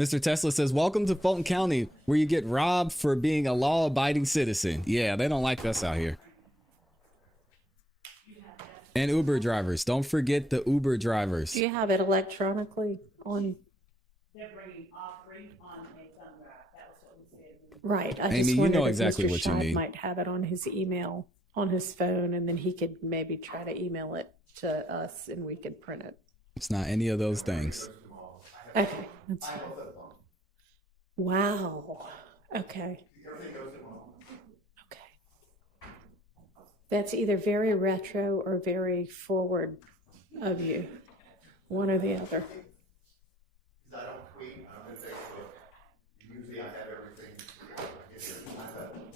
Mr. Tesla says, welcome to Fulton County, where you get robbed for being a law-abiding citizen. Yeah, they don't like us out here. And Uber drivers. Don't forget the Uber drivers. Do you have it electronically on? They're bringing all three on a thumb drive. That was what we said. Right. I Amy, just you wondered know if exactly Mr. what you Scheid need. might have it on his email, on his phone, and then he could maybe try to email it to us and we could print it. It's not any of those things. Okay. That's fine. Wow. Okay. Okay. That's either very retro or very forward of you. One or the other. I don't tweet, I don't do Facebook. Usually I have everything. I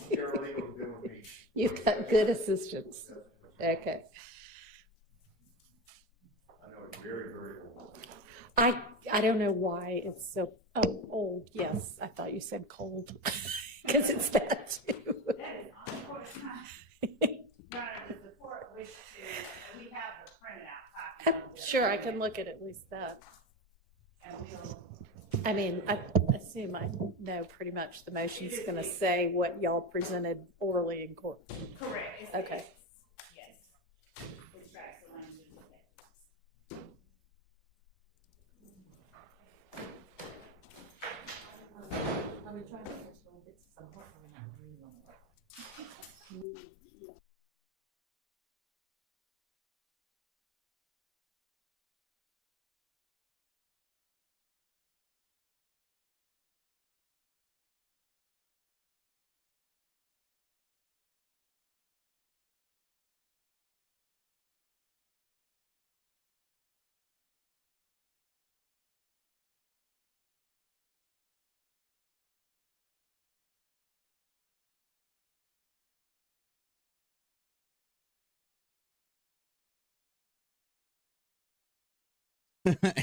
get paralegal's been with me. You've got good assistants. Okay. I know it's very, very old. I don't know why it's so old. Yes, I thought you said cold because it's that too. Sure, I can look at least that. I mean, I assume I know pretty much the motion's going to say what y'all presented orally in court. Correct. Okay. Yes. Extracts the language of the text.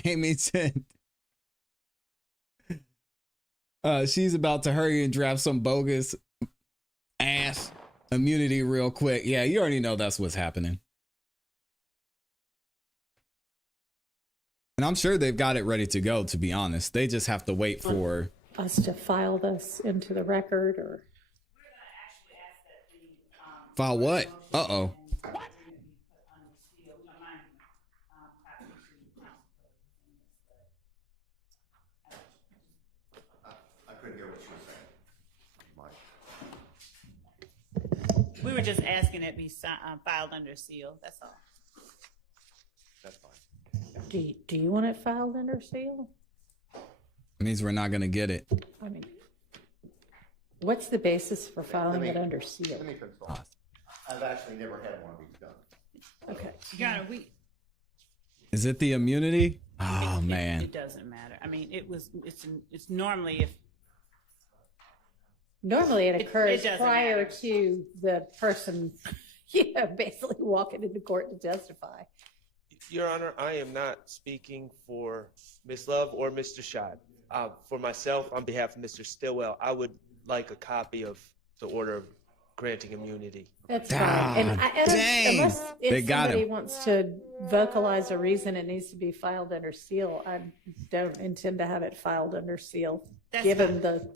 Amy said, she's about to hurry and draft some bogus ass immunity real quick. Yeah, you already know that's what's happening. And I'm sure they've got it ready to go, to be honest. They just have to wait for Us to file this into the record or? file what? Uh-oh. I couldn't hear what you were saying. We were just asking it be filed under seal. That's all. That's fine. Do you want it filed under seal? It means we're not going to get it. I mean, what's the basis for filing it under seal? Let me consult. I've actually never had one of these done. Okay. Got it. Is it the immunity? Oh, man. It doesn't matter. I mean, it's normally if. Normally it occurs doesn't prior matter. to the person, basically walking into court to testify. Your Honor, I am not speaking for Ms. Love or Mr. Scheid. For myself, on behalf of Mr. Stillwell, I would like a copy of the order granting immunity. That's fine. And dang. unless They if got somebody him. wants to vocalize a reason it needs to be filed under seal, I don't intend to have it filed under seal, given the,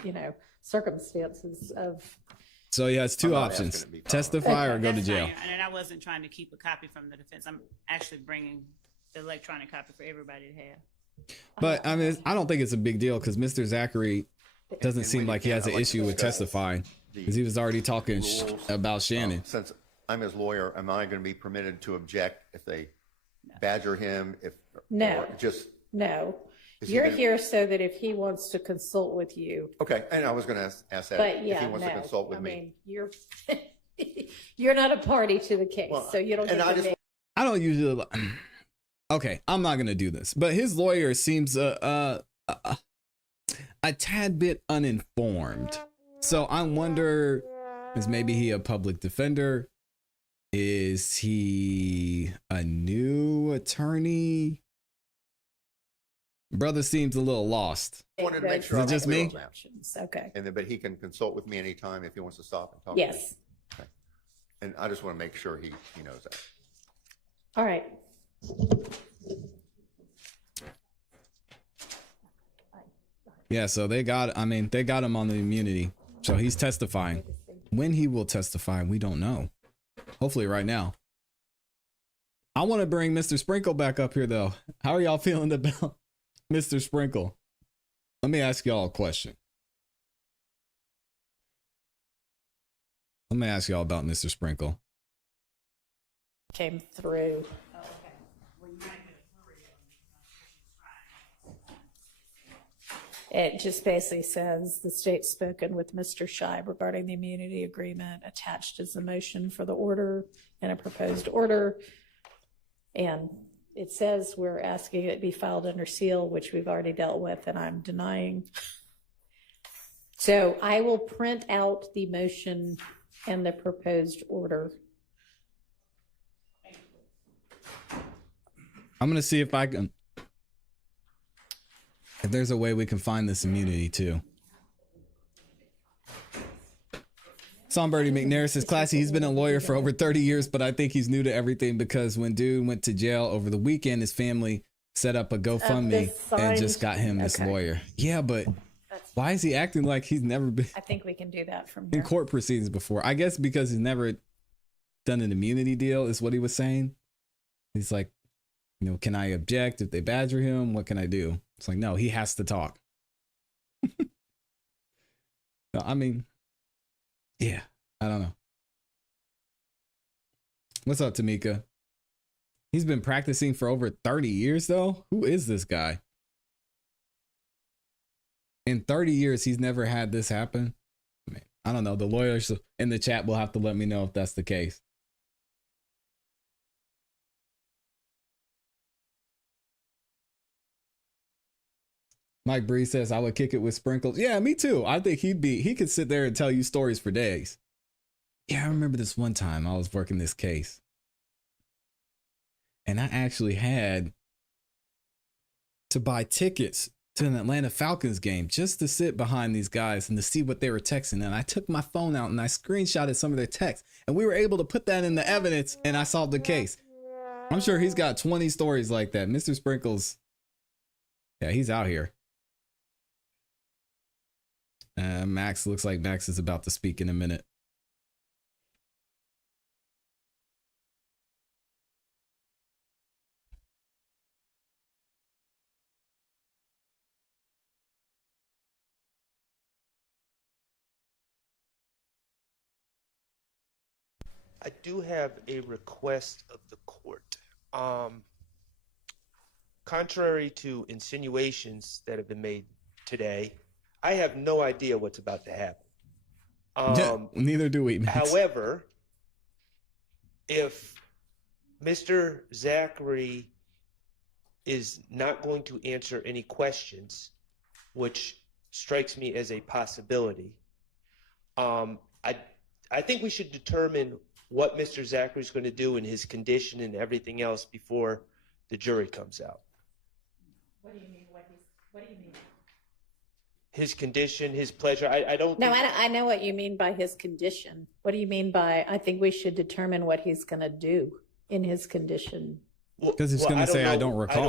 circumstances of. So he has two options: testify or go to That's jail. fine. And I wasn't trying to keep a copy from the defense. I'm actually bringing the electronic copy for everybody to have. But I mean, I don't think it's a big deal because Mr. Zachary doesn't seem like he has an issue with testifying because he was already talking about Shannon. Since I'm his lawyer, am I going to be permitted to object if they badger him? No. Or just No, You're here so that if he wants to consult with you, Okay, and I was going to ask that, but if yeah, he wants to no, consult with I me. mean, you're, you're not a party to the case, Well, so you don't and get I to just- make. I don't usually. Okay, I'm not gonna do this, but his lawyer seems a tad bit uninformed. So I wonder, is maybe he a public defender? Is he a new attorney? Brother seems a little lost. I wanted to make Those sure I Is it was just clear me? on that. options. Okay. And then, but he can consult with me anytime if he wants to stop and talk to me. Yes. Okay. And I just want to make sure he knows that. All right. Yeah, so they got him on the immunity. So he's testifying. When he will testify, we don't know. Hopefully right now. I want to bring Mr. Sprinkle back up here though. How are y'all feeling about Mr. Sprinkle? Let me ask y'all a question. Let me ask y'all about Mr. Sprinkle. Came through. It just basically says the state spoken with Mr. Scheib regarding the immunity agreement attached as a motion for the order and a proposed order. And it says we're asking it be filed under seal, which we've already dealt with, and I'm denying. So I will print out the motion and the proposed order. I'm going to see if there's a way we can find this immunity too. Sonberty McNair says, ClassE, he's been a lawyer for over 30 years, but I think he's new to everything because when dude went to jail over the weekend, his family set up a GoFundMe and just got him this lawyer. Yeah, but why is he acting like he's never been I think we can do that from in here. court proceedings before? I guess because he's never done an immunity deal is what he was saying. He's like, can I object if they badger him? What can I do? It's like, no, he has to talk. No, I mean, yeah, I don't know. What's up, Tamika? He's been practicing for over 30 years, though. Who is this guy? In 30 years, he's never had this happen. I mean, I don't know. The lawyers in the chat will have to let me know if that's the case. Mike Bree says, I would kick it with Sprinkles. Yeah, me too. I think he could sit there and tell you stories for days. Yeah, I remember this one time I was working this case. And I actually had to buy tickets to an Atlanta Falcons game just to sit behind these guys and to see what they were texting. And I took my phone out and I screenshotted some of their texts. And we were able to put that in the evidence and I solved the case. I'm sure he's got 20 stories like that. Mr. Sprinkles, yeah, he's out here. Max, looks like Max is about to speak in a minute. I do have a request of the court. Contrary to insinuations that have been made today, I have no idea what's about to happen. Neither do we. Max. However, if Mr. Zachary is not going to answer any questions, which strikes me as a possibility, I think we should determine what Mr. Zachary is going to do in his condition and everything else before the jury comes out. What do you mean? What do you mean? His condition, his pleasure. I don't. No, I know what you mean by his condition. What do you mean by, I think we should determine what he's going to do in his condition? Because he's going to say, I don't recall. I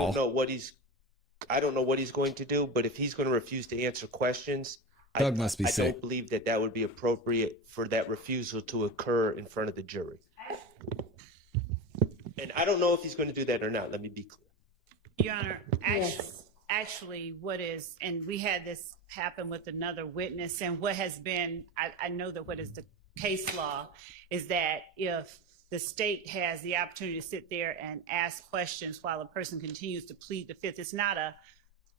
don't know what he's going to do, but if he's going to refuse to answer questions, Doug must be I sick. don't believe that would be appropriate for that refusal to occur in front of the jury. And I don't know if he's going to do that or not. Let me be clear. Your Honor, actually what is, and we had this happen with another witness, and what has been, I know that what is the case law is that if the state has the opportunity to sit there and ask questions while a person continues to plead the fifth, it's not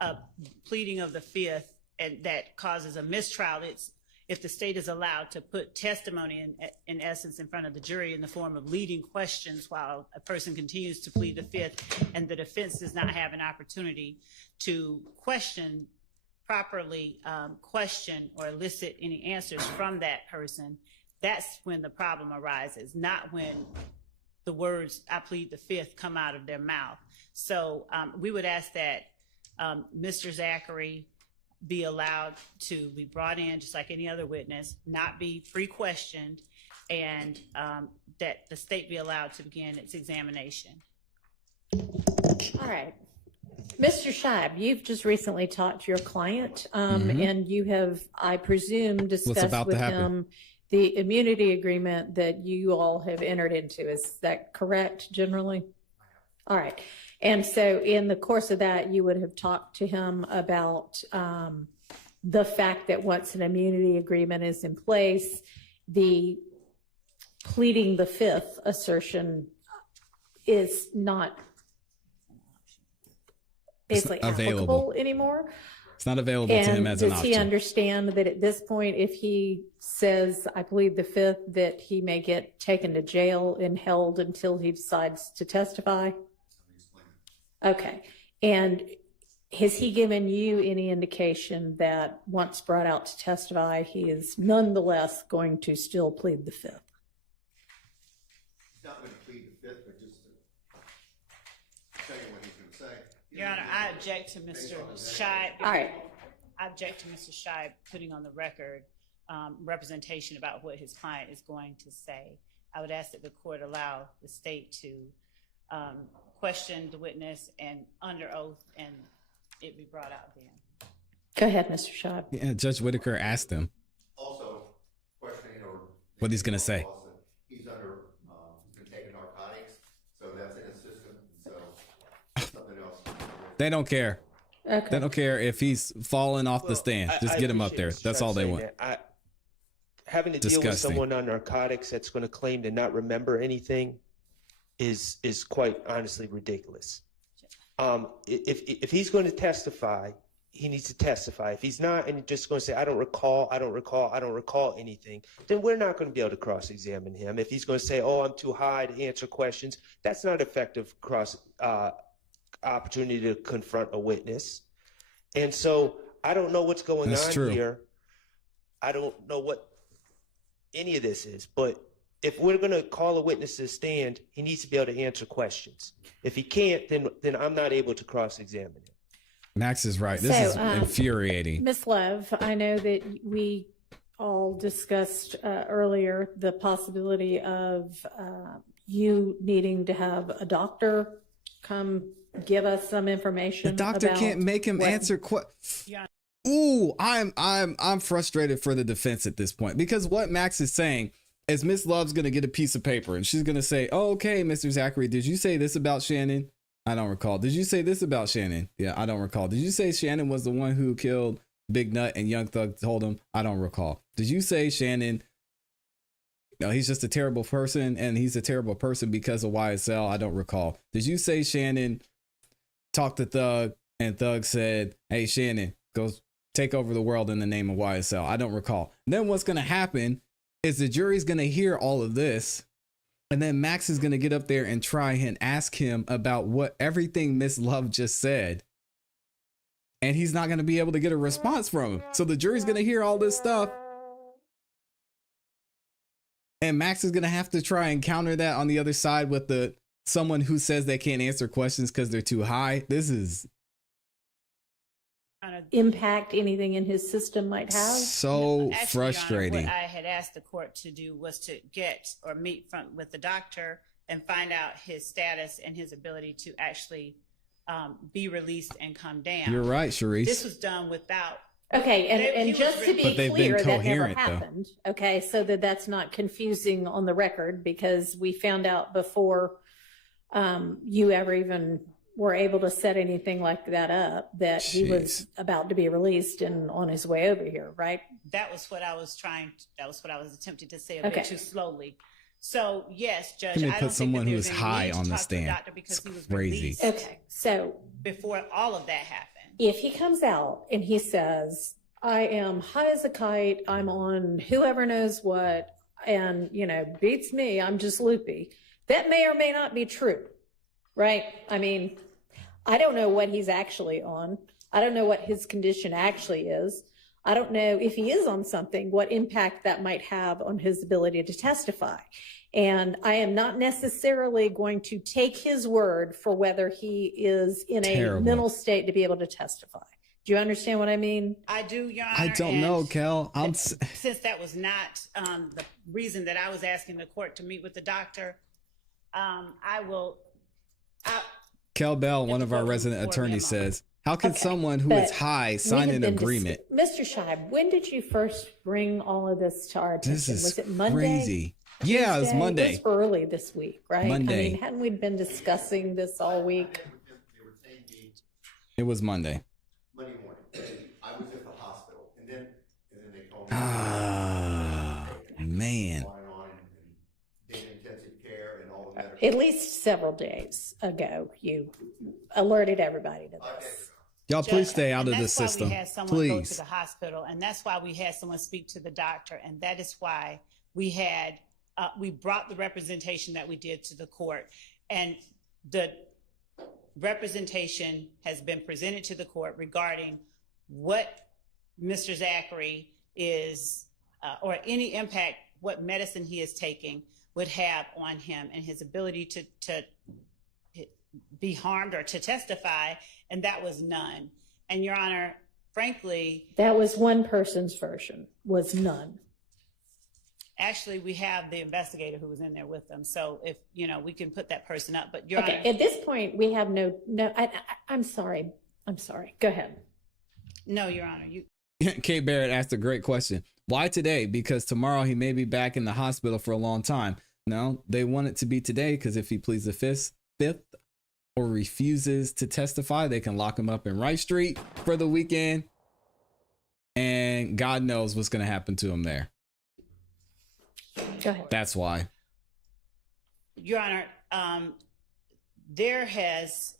a pleading of the fifth and that causes a mistrial, it's if the state is allowed to put testimony in essence in front of the jury in the form of leading questions while a person continues to plead the fifth, and the defense does not have an opportunity to properly question or elicit any answers from that person, that's when the problem arises, not when the words "I plead the fifth" come out of their mouth. So we would ask that Mr. Zachary be allowed to be brought in just like any other witness, not be pre-questioned, and that the state be allowed to begin its examination. All right. Mr. Scheib, you've just recently talked to your client, and you have, I presume, discussed with him the immunity agreement that you all have entered into. Is that correct, generally? All right. And so in the course of that, you would have talked to him about the fact that once an immunity agreement is in place, the pleading the fifth assertion is not basically applicable anymore. It's not available to him as an option. Does he understand that at this point, if he says, I plead the fifth, that he may get taken to jail and held until he decides to testify? Okay. And has he given you any indication that once brought out to testify, he is nonetheless going to still plead the fifth? He's not going to plead the fifth, but just to tell you what he's going to say. Your Honor, I object to Mr. Scheib. All right. I object to Mr. Scheib putting on the record representation about what his client is going to say. I would ask that the court allow the state to question the witness and under oath, and it be brought out then. Go ahead, Mr. Scheib. Yeah, Judge Whitaker asked him Also, questioning or what he's going to say. He's been taking narcotics, so that's in his system. So something else. They don't care. Okay. They don't care if he's falling off the stand. Just get him up there. That's all they want. Having to deal with someone on narcotics that's going to claim to not remember anything is quite honestly ridiculous. If he's going to testify, he needs to testify. If he's not, and he's just going to say, I don't recall anything, then we're not going to be able to cross-examine him. If he's going to say, oh, I'm too high to answer questions, that's not effective opportunity to confront a witness. And so I don't know what's going on here. I don't know what any of this is, but if we're going to call a witness to the stand, he needs to be able to answer questions. If he can't, then I'm not able to cross-examine him. Max is right. This is infuriating. Ms. Love, I know that we all discussed earlier the possibility of you needing to have a doctor come give us some information. The doctor can't make him answer questions. Ooh, I'm frustrated for the defense at this point, because what Max is saying is Miss Love's going to get a piece of paper and she's going to say, oh, okay, Mr. Zachary, did you say this about Shannon? I don't recall. Did you say this about Shannon? Yeah, I don't recall. Did you say Shannon was the one who killed Big Nut and Young Thug told him? I don't recall. Did you say Shannon, no, he's just a terrible person and he's a terrible person because of YSL? I don't recall. Did you say Shannon talked to Thug and Thug said, hey, Shannon, go take over the world in the name of YSL? I don't recall. And then what's going to happen is the jury's going to hear all of this, and then Max is going to get up there and try and ask him about what everything Miss Love just said, and he's not going to be able to get a response from him. So the jury's going to hear all this stuff, and Max is going to have to try and counter that on the other side with someone who says they can't answer questions because they're too high. This is impact anything in his system might have. So Actually, frustrating. Your Honor, what I had asked the court to do was to get or meet with the doctor and find out his status and his ability to actually be released and come down. You're right, Sharice. This was done without. Okay, and just to be clear, that never though. happened. Okay, so that's not confusing on the record, because we found out before you ever even were able to set anything like that up that he was about to be released and on his way over here, right? That was what I was attempting to say a bit too slowly. So yes, Judge, I don't someone think who is high on the stand. Because he was crazy. released okay, so before all of that happened. If he comes out and he says, I am high as a kite, I'm on whoever knows what, and, beats me, I'm just loopy, that may or may not be true, right? I mean, I don't know what he's actually on. I don't know what his condition actually is. I don't know if he is on something, what impact that might have on his ability to testify. And I am not necessarily going to take his word for whether he is in a mental state to be able to testify. Do you understand what I mean? I do, Your Honor. I don't know, Kel. Since that was not the reason that I was asking the court to meet with the doctor, Kel Bell, one of our resident attorneys, says, how can someone who is high sign an agreement? Mr. Scheib, when did you first bring all of this to our attention? Was it Monday? Crazy. Yeah, it was Monday. It was early this week, right? Monday. I mean, hadn't we been discussing this all week? It was Monday. Monday morning. I was at the hospital, and then they called me. Ah, man. Intensive care and all the medical. At least several days ago, you alerted everybody to this. Y'all, please stay out of the That's why system. we had someone go to Please. the hospital, and that's why we had someone speak to the doctor, and that is why we brought the representation that we did to the court, and the representation has been presented to the court regarding what Mr. Zachary is, or any impact what medicine he is taking would have on him and his ability to be harmed or to testify, and that was none. And Your Honor, frankly, that was one person's version, was none. Actually, we have the investigator who was in there with them, so if we can put that person up. But Your Okay, Honor, at this point, we have no. I'm sorry. Go ahead. No, Your Honor, you. Kay Barrett asked a great question. Why today? Because tomorrow he may be back in the hospital for a long time. No, they want it to be today because if he pleads the fifth or refuses to testify, they can lock him up in Wright Street for the weekend. And God knows what's going to happen to him there. Go ahead. That's why. Your Honor, there has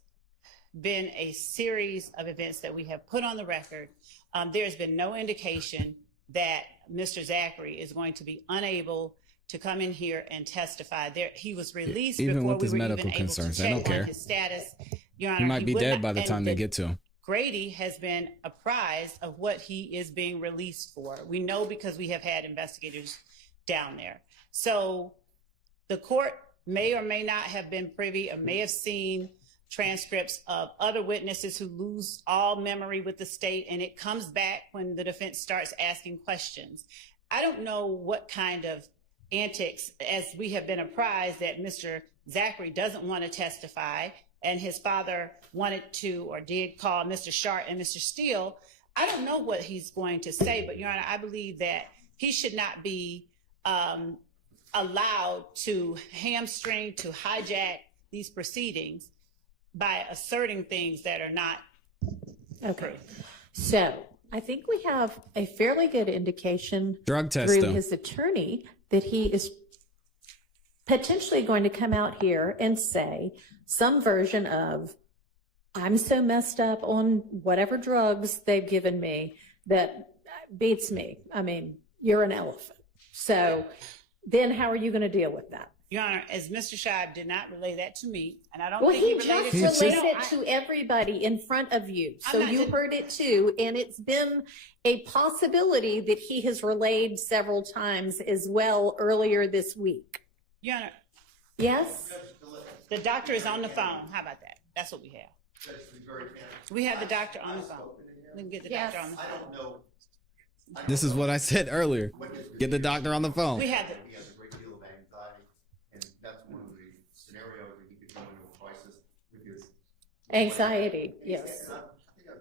been a series of events that we have put on the record. There's been no indication that Mr. Zachary is going to be unable to come in here and testify. He was released even before with we his were medical even able to concerns. I check don't care. on his status. Your Honor, He might be would dead not- by the and time they get to him. Grady has been apprised of what he is being released for. We know because we have had investigators down there. So the court may or may not have been privy or may have seen transcripts of other witnesses who lose all memory with the state, and it comes back when the defense starts asking questions. I don't know what kind of antics, as we have been apprised that Mr. Zachary doesn't want to testify, and his father wanted to or did call Mr. Sharp and Mr. Steele. I don't know what he's going to say, but Your Honor, I believe that he should not be allowed to hamstring, to hijack these proceedings by asserting things that are not. Okay. So I think we have a fairly good indication Drug test through him. his attorney that he is potentially going to come out here and say some version of, I'm so messed up on whatever drugs they've given me that beats me. I mean, you're an elephant. So then how are you going to deal with that? Your Honor, as Mr. Scheib did not relay that to me, and I don't Well, think he related just to relayed it to everybody in front of you. So I'm not you heard it too. And it's been a possibility that he has relayed several times as well earlier this week. Your Honor, Yes? the doctor is on the phone. How about that? That's what we have. We have the doctor on the phone. We can get the doctor on the phone. I don't know. This is what I said earlier. Get the doctor on the phone. We have the, He has a great deal of anxiety, and that's one of the scenarios that he could go into a crisis with his Anxiety, yes.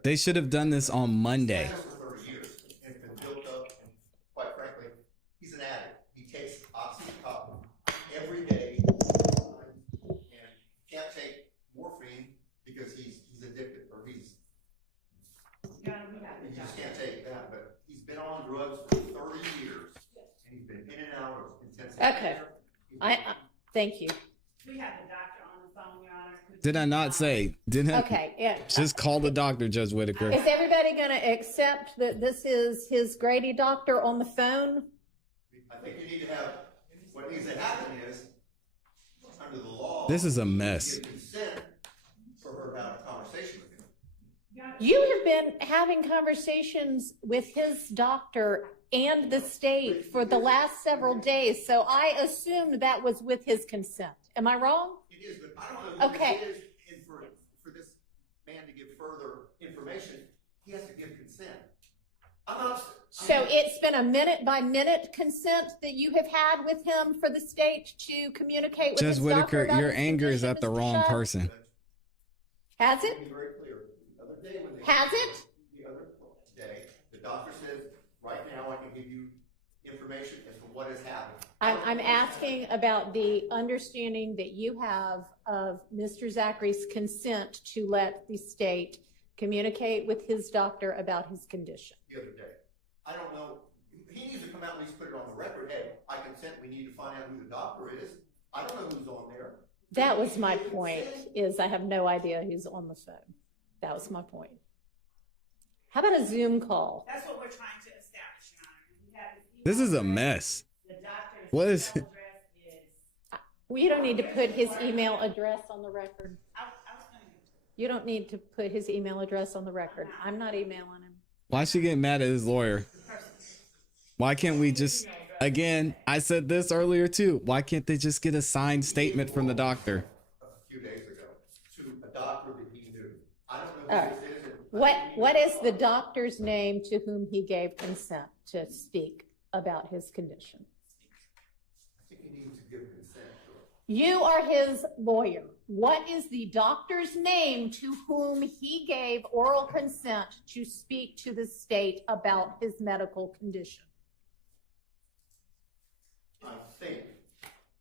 They should have done this on Monday. for 30 years and been built up, and quite frankly, he's an addict. He takes oxycontin every day, and can't take morphine because he's addicted, or he just can't take that. But he's been on drugs for 30 years, and he's been in and out of intensive Okay. care. I thank you. we have the doctor on the phone, Your Honor, who Did I not say? Didn't I? Okay, yeah. Just call the doctor, Judge Whitaker. Is everybody going to accept that this is his Grady doctor on the phone? I think you need to have, what needs to happen is, under the law. This is a mess. Give consent for her to have a conversation with him. You have been having conversations with his doctor and the state for the last several days, so I assumed that was with his consent. Am I wrong? It is, but I don't know who Okay. it is, and for this man to give further information, he has to give consent. I'm not. So it's been a minute-by-minute consent that you have had with him for the state to communicate with Judge his doctor Whitaker, about your his anger is condition, at the Mr. wrong Shah? person. Has it? Be very clear. The other day when they. Has it? The other day, the doctor says, right now I can give you information as to what has happened. I'm asking about the understanding that you have of Mr. Zachary's consent to let the state communicate with his doctor about his condition. The other day. I don't know, he needs to come out and at least put it on the record, hey, I consent, we need to find out who the doctor is. I don't know who's on there. That was my point, is I have no idea who's on the phone. That was my point. How about a Zoom call? That's what we're trying to establish, Your Honor. We have this This is a mess. The doctor's What is it? address is. Well, you don't need to put his email address on the record. I was gonna. You don't need to put his email address on the record. I'm not emailing him. Why is she getting mad at his lawyer? Why can't we just, again, I said this earlier too. Why can't they just get a signed statement from the doctor? A few days ago, to a doctor that he knew. I don't know All who right. this is. What is the doctor's name to whom he gave consent to speak about his condition? I think he needs to give consent to it. You are his lawyer. What is the doctor's name to whom he gave oral consent to speak to the state about his medical condition? I think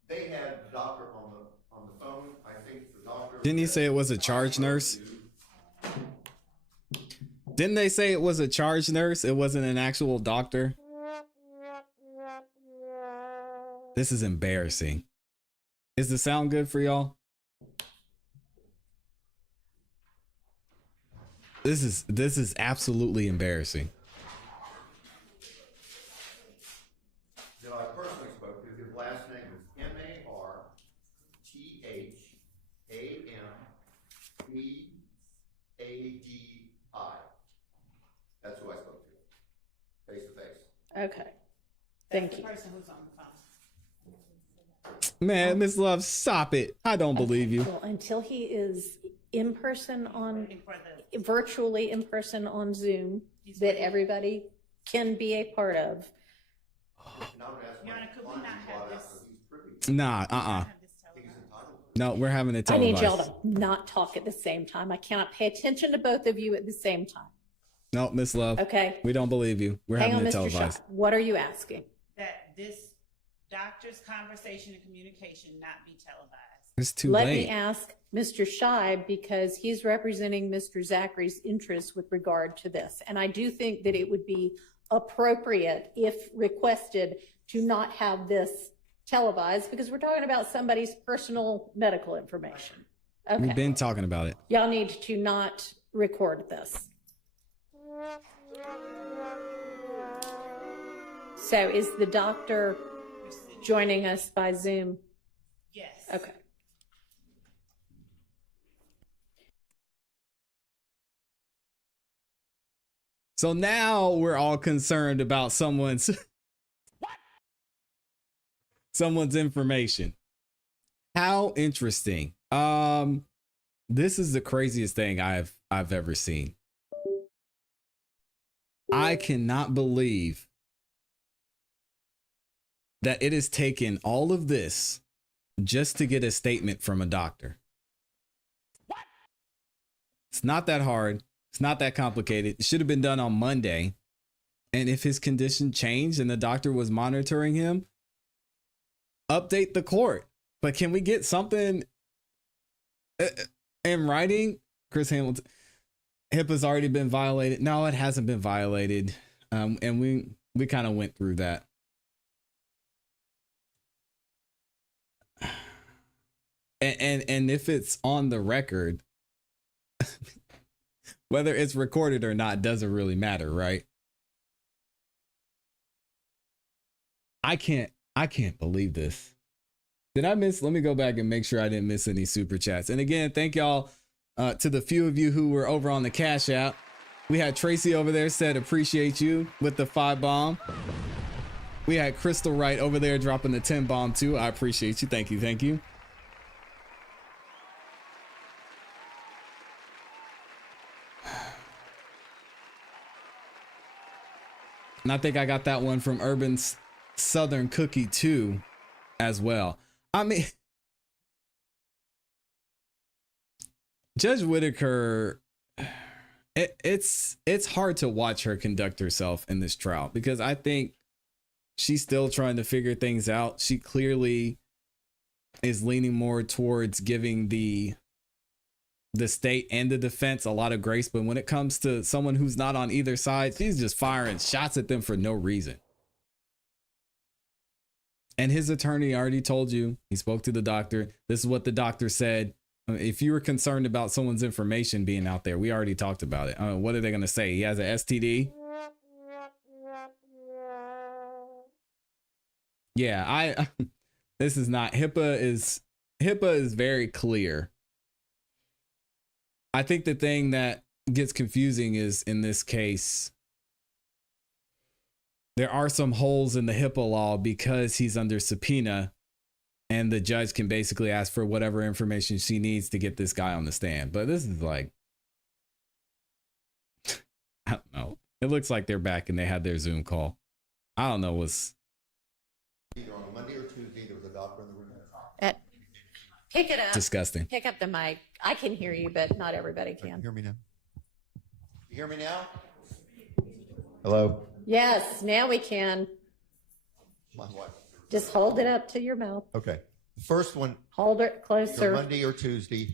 they had the doctor on the phone. I think the doctor. Didn't he say it was a charge nurse? Didn't they say it was a charge nurse? It wasn't an actual doctor? This is embarrassing. Is the sound good for y'all? This is absolutely embarrassing. That I personally spoke to, his last name is MARTHAMBADI. That's who I spoke to, face to face. Okay. Thank you. The person who's on the phone. Man, Miss Love, stop it. I don't believe you. Well, until he is in person on, virtually in person on Zoom, that everybody can be a part of. Your Honor, could we not have this? Nah, No, we're having it I need televised. y'all to not talk at the same time. I cannot pay attention to both of you at the same time. No, Miss Love. Okay. We don't believe you. We're Hang having on, it Mr. Shaw. televised. What are you asking? That this doctor's conversation and communication not be televised. It's too Let late. me ask Mr. Scheib, because he's representing Mr. Zachary's interests with regard to this. And I do think that it would be appropriate, if requested, to not have this televised, because we're talking about somebody's personal medical information. We've Okay. been talking about it. Y'all need to not record this. So is the doctor joining us by Zoom? Yes. Okay. So now we're all concerned about someone's information. How interesting. This is the craziest thing I've ever seen. I cannot believe that it has taken all of this just to get a statement from a doctor. It's not that hard. It's not that complicated. It should have been done on Monday. And if his condition changed and the doctor was monitoring him, update the court. But can we get something in writing? Chris Hamilton, HIPAA's already been violated. No, it hasn't been violated. And we kind of went through that. And if it's on the record, whether it's recorded or not doesn't really matter, right? I can't believe this. Did I miss? Let me go back and make sure I didn't miss any super chats. And again, thank y'all to the few of you who were over on the Cash App. We had Tracy over there said, appreciate you with the 5 bomb. We had Crystal Wright over there dropping the 10 bomb too. I appreciate you. Thank you. Thank you. And I think I got that one from Urban Southern Cookie too as well. I mean, Judge Whitaker, it's hard to watch her conduct herself in this trial because I think she's still trying to figure things out. She clearly is leaning more towards giving the state and the defense a lot of grace, but when it comes to someone who's not on either side, she's just firing shots at them for no reason. And his attorney already told you, he spoke to the doctor. This is what the doctor said. If you were concerned about someone's information being out there, we already talked about it. What are they going to say? He has an STD? Yeah, this is not, HIPAA is very clear. I think the thing that gets confusing is in this case, there are some holes in the HIPAA law because he's under subpoena and the judge can basically ask for whatever information she needs to get this guy on the stand. But this is like, I don't know. It looks like they're back and they had their Zoom call. I don't know what's. Either on Monday or Tuesday, there was a doctor in the room. Pick it up. Disgusting. Pick up the mic. I can hear you, but not everybody can. Hear me now? You hear me now? Hello? Yes, now we can. My wife. Just hold it up to your mouth. Okay. The first one. Hold it Either closer. Monday or Tuesday,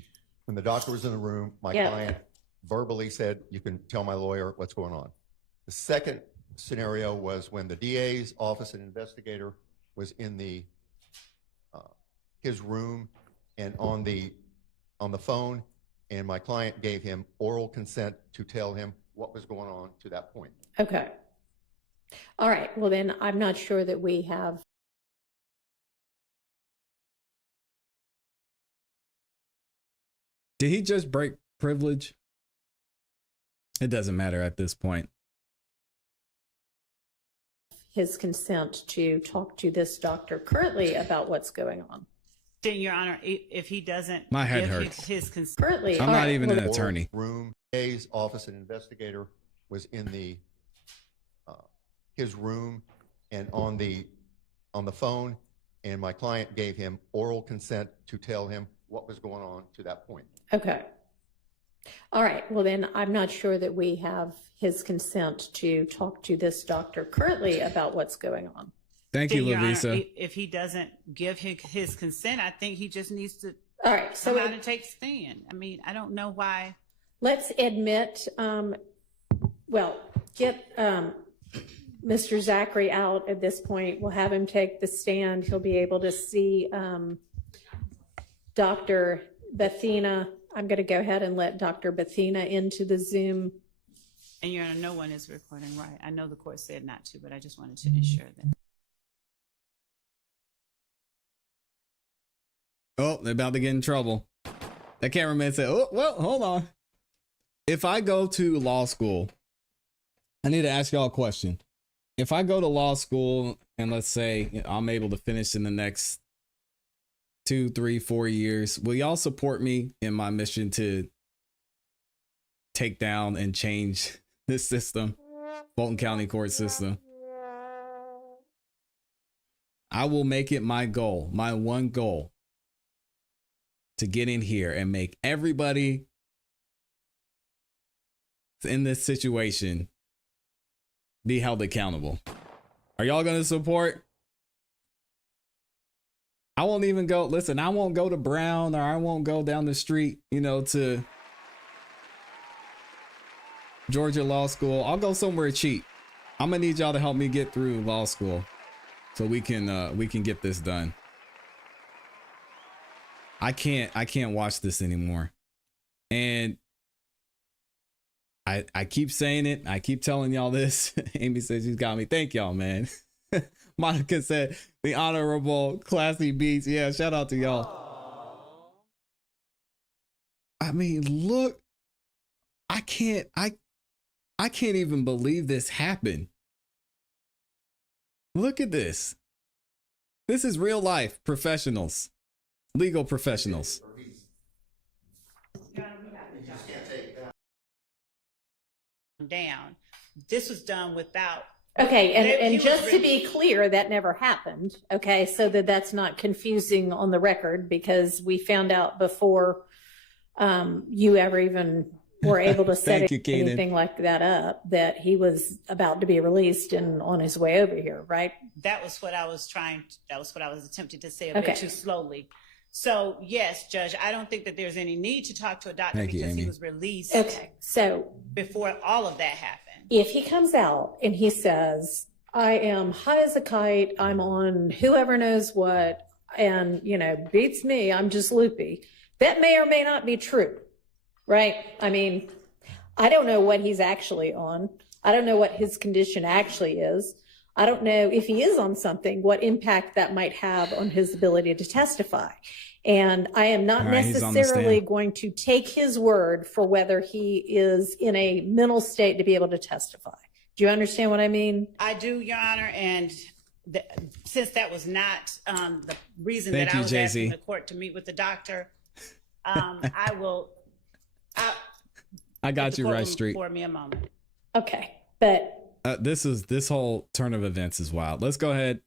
when the doctor was in the room, my Yeah. client verbally said, you can tell my lawyer what's going on. The second scenario was when the DA's office and investigator was in the his room and on the phone, and my client gave him oral consent to tell him what was going on to that point. Okay. All right. Well, then I'm not sure that we have. Did he just break privilege? It doesn't matter at this point. His consent to talk to this doctor currently about what's going on. Then, Your Honor, if he doesn't My head give hurts. his consent. Currently, I'm not even an attorney. Room, DA's office and investigator was in the his room and on the phone, and my client gave him oral consent to tell him what was going on to that point. Okay. All right. Well, then I'm not sure that we have his consent to talk to this doctor currently about what's going on. Thank you, Your Honor, Lavisa. if he doesn't give his consent, I think he just needs to All right. So come out and take a stand. I mean, I don't know why. let's admit, get Mr. Zachary out at this point. We'll have him take the stand. He'll be able to see Dr. Bethina. I'm going to go ahead and let Dr. Bethina into the Zoom. And Your Honor, no one is recording, right? I know the court said not to, but I just wanted to ensure that. Oh, they're about to get in trouble. That cameraman said, oh, well, hold on. If I go to law school, I need to ask y'all a question. If I go to law school and let's say I'm able to finish in the next 2, 3, 4 years, will y'all support me in my mission to take down and change this system, Fulton County court system? I will make it my goal, my one goal, to get in here and make everybody in this situation be held accountable. Are y'all going to support? I won't even go. Listen, I won't go to Brown, or I won't go down the street, to Georgia Law School. I'll go somewhere cheap. I'm gonna need y'all to help me get through law school so we can get this done. I can't watch this anymore. And I keep saying it. I keep telling y'all this. Amy says she's got me. Thank y'all, man. Monica said the honorable ClassE Beats. Yeah, shout out to y'all. I mean, look, I can't even believe this happened. Look at this. This is real life professionals, legal professionals. Down. This was done without. Okay, and just to be clear, that never happened. Okay, so that's not confusing on the record, because we found out before you ever even were able to set anything like that up that he was about to be released and on his way over here, right? That was what I was attempting to say a bit too slowly. So yes, Judge, I don't think that there's any need to talk to a doctor because he was released. Okay, so before all of that happened. If he comes out and he says, I am high as a kite, I'm on whoever knows what, and, beats me, I'm just loopy, that may or may not be true, right? I mean, I don't know what he's actually on. I don't know what his condition actually is. I don't know if he is on something, what impact that might have on his ability to testify. And I am not necessarily going to take his word for whether he is in a mental state to be able to testify. Do you understand what I mean? I do, Your Honor. And since that was not the reason that I was asking the court to meet with the doctor, I got you right, Street. For me a moment. Okay, but this whole turn of events is wild. Let's go ahead.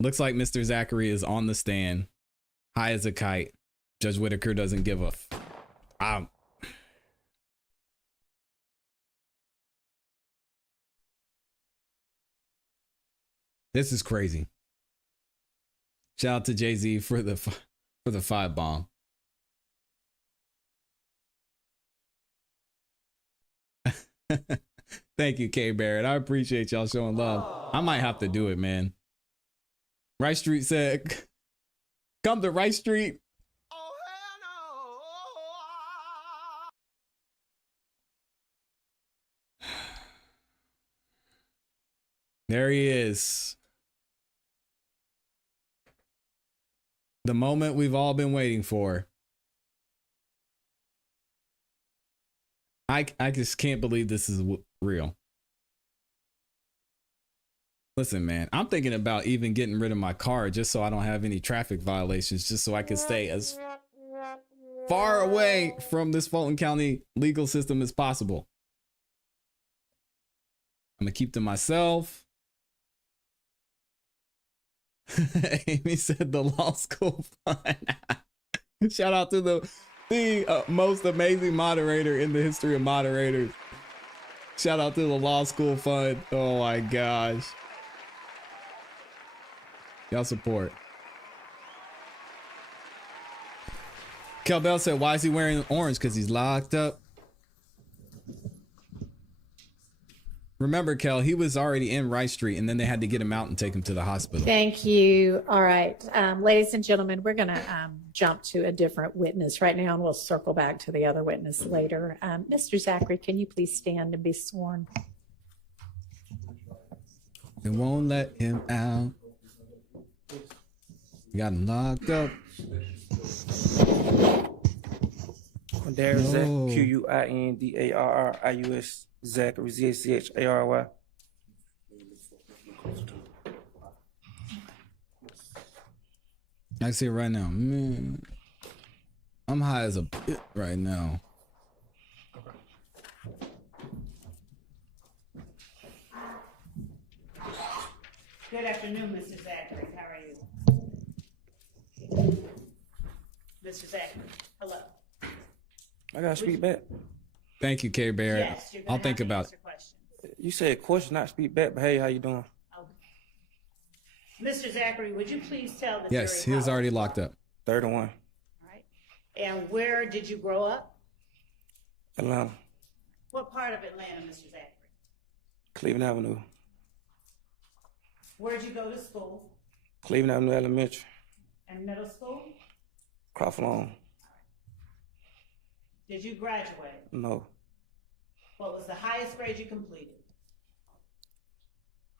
Looks like Mr. Zachary is on the stand, high as a kite. Judge Whitaker doesn't give a This is crazy. Shout out to Jay-Z for the 5 bomb. Thank you, K Barrett. I appreciate y'all showing love. I might have to do it, man. Rice Street said, come to Rice Street. There he is. The moment we've all been waiting for. I just can't believe this is real. Listen, man, I'm thinking about even getting rid of my car just so I don't have any traffic violations, just so I can stay as far away from this Fulton County legal system as possible. I'm gonna keep to myself. Amy said the law school fund. Shout out to the most amazing moderator in the history of moderators. Shout out to the law school fund. Oh my gosh. Y'all support. Kel Bell said, why is he wearing orange? Because he's locked up. Remember, Kel, he was already in Rice Street, and then they had to get him out and take him to the hospital. Thank you. All right. Ladies and gentlemen, we're going to jump to a different witness right now, and we'll circle back to the other witness later. Mr. Zachary, can you please stand and be sworn? They won't let him out. Got him locked up. There's Zach, Quindarrius, Zachary, Zachary. I see it right now. Man, I'm high as a bit right now. Good afternoon, Mr. Zachary. How are you? Mr. Zachary, hello. I gotta speak back. Thank you, K. Barrett. Yes, you're I'll think about it. You said question, not speak back, but hey, how you doing? Mr. Zachary, would you please tell the Yes, he jury was already locked up. 31. and where did you grow up? Atlanta, What part of Atlanta, Mr. Zachary? Cleveland Avenue, Where'd you go to school Cleveland Avenue Elementary, and middle school? Crawford Long. Did you graduate? No. What was the highest grade you completed?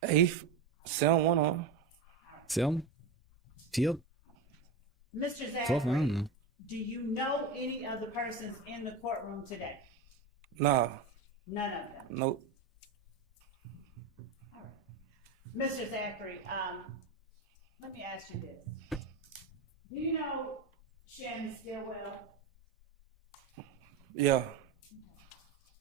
8th. 7-1 on. 7? Field? Mr. 12? I don't Zachary, know. do you know any of the persons in the courtroom today? Nah. None of them. Nope. Mr. Zachary, let me ask you this. Do you know Shannon Stillwell? Yeah.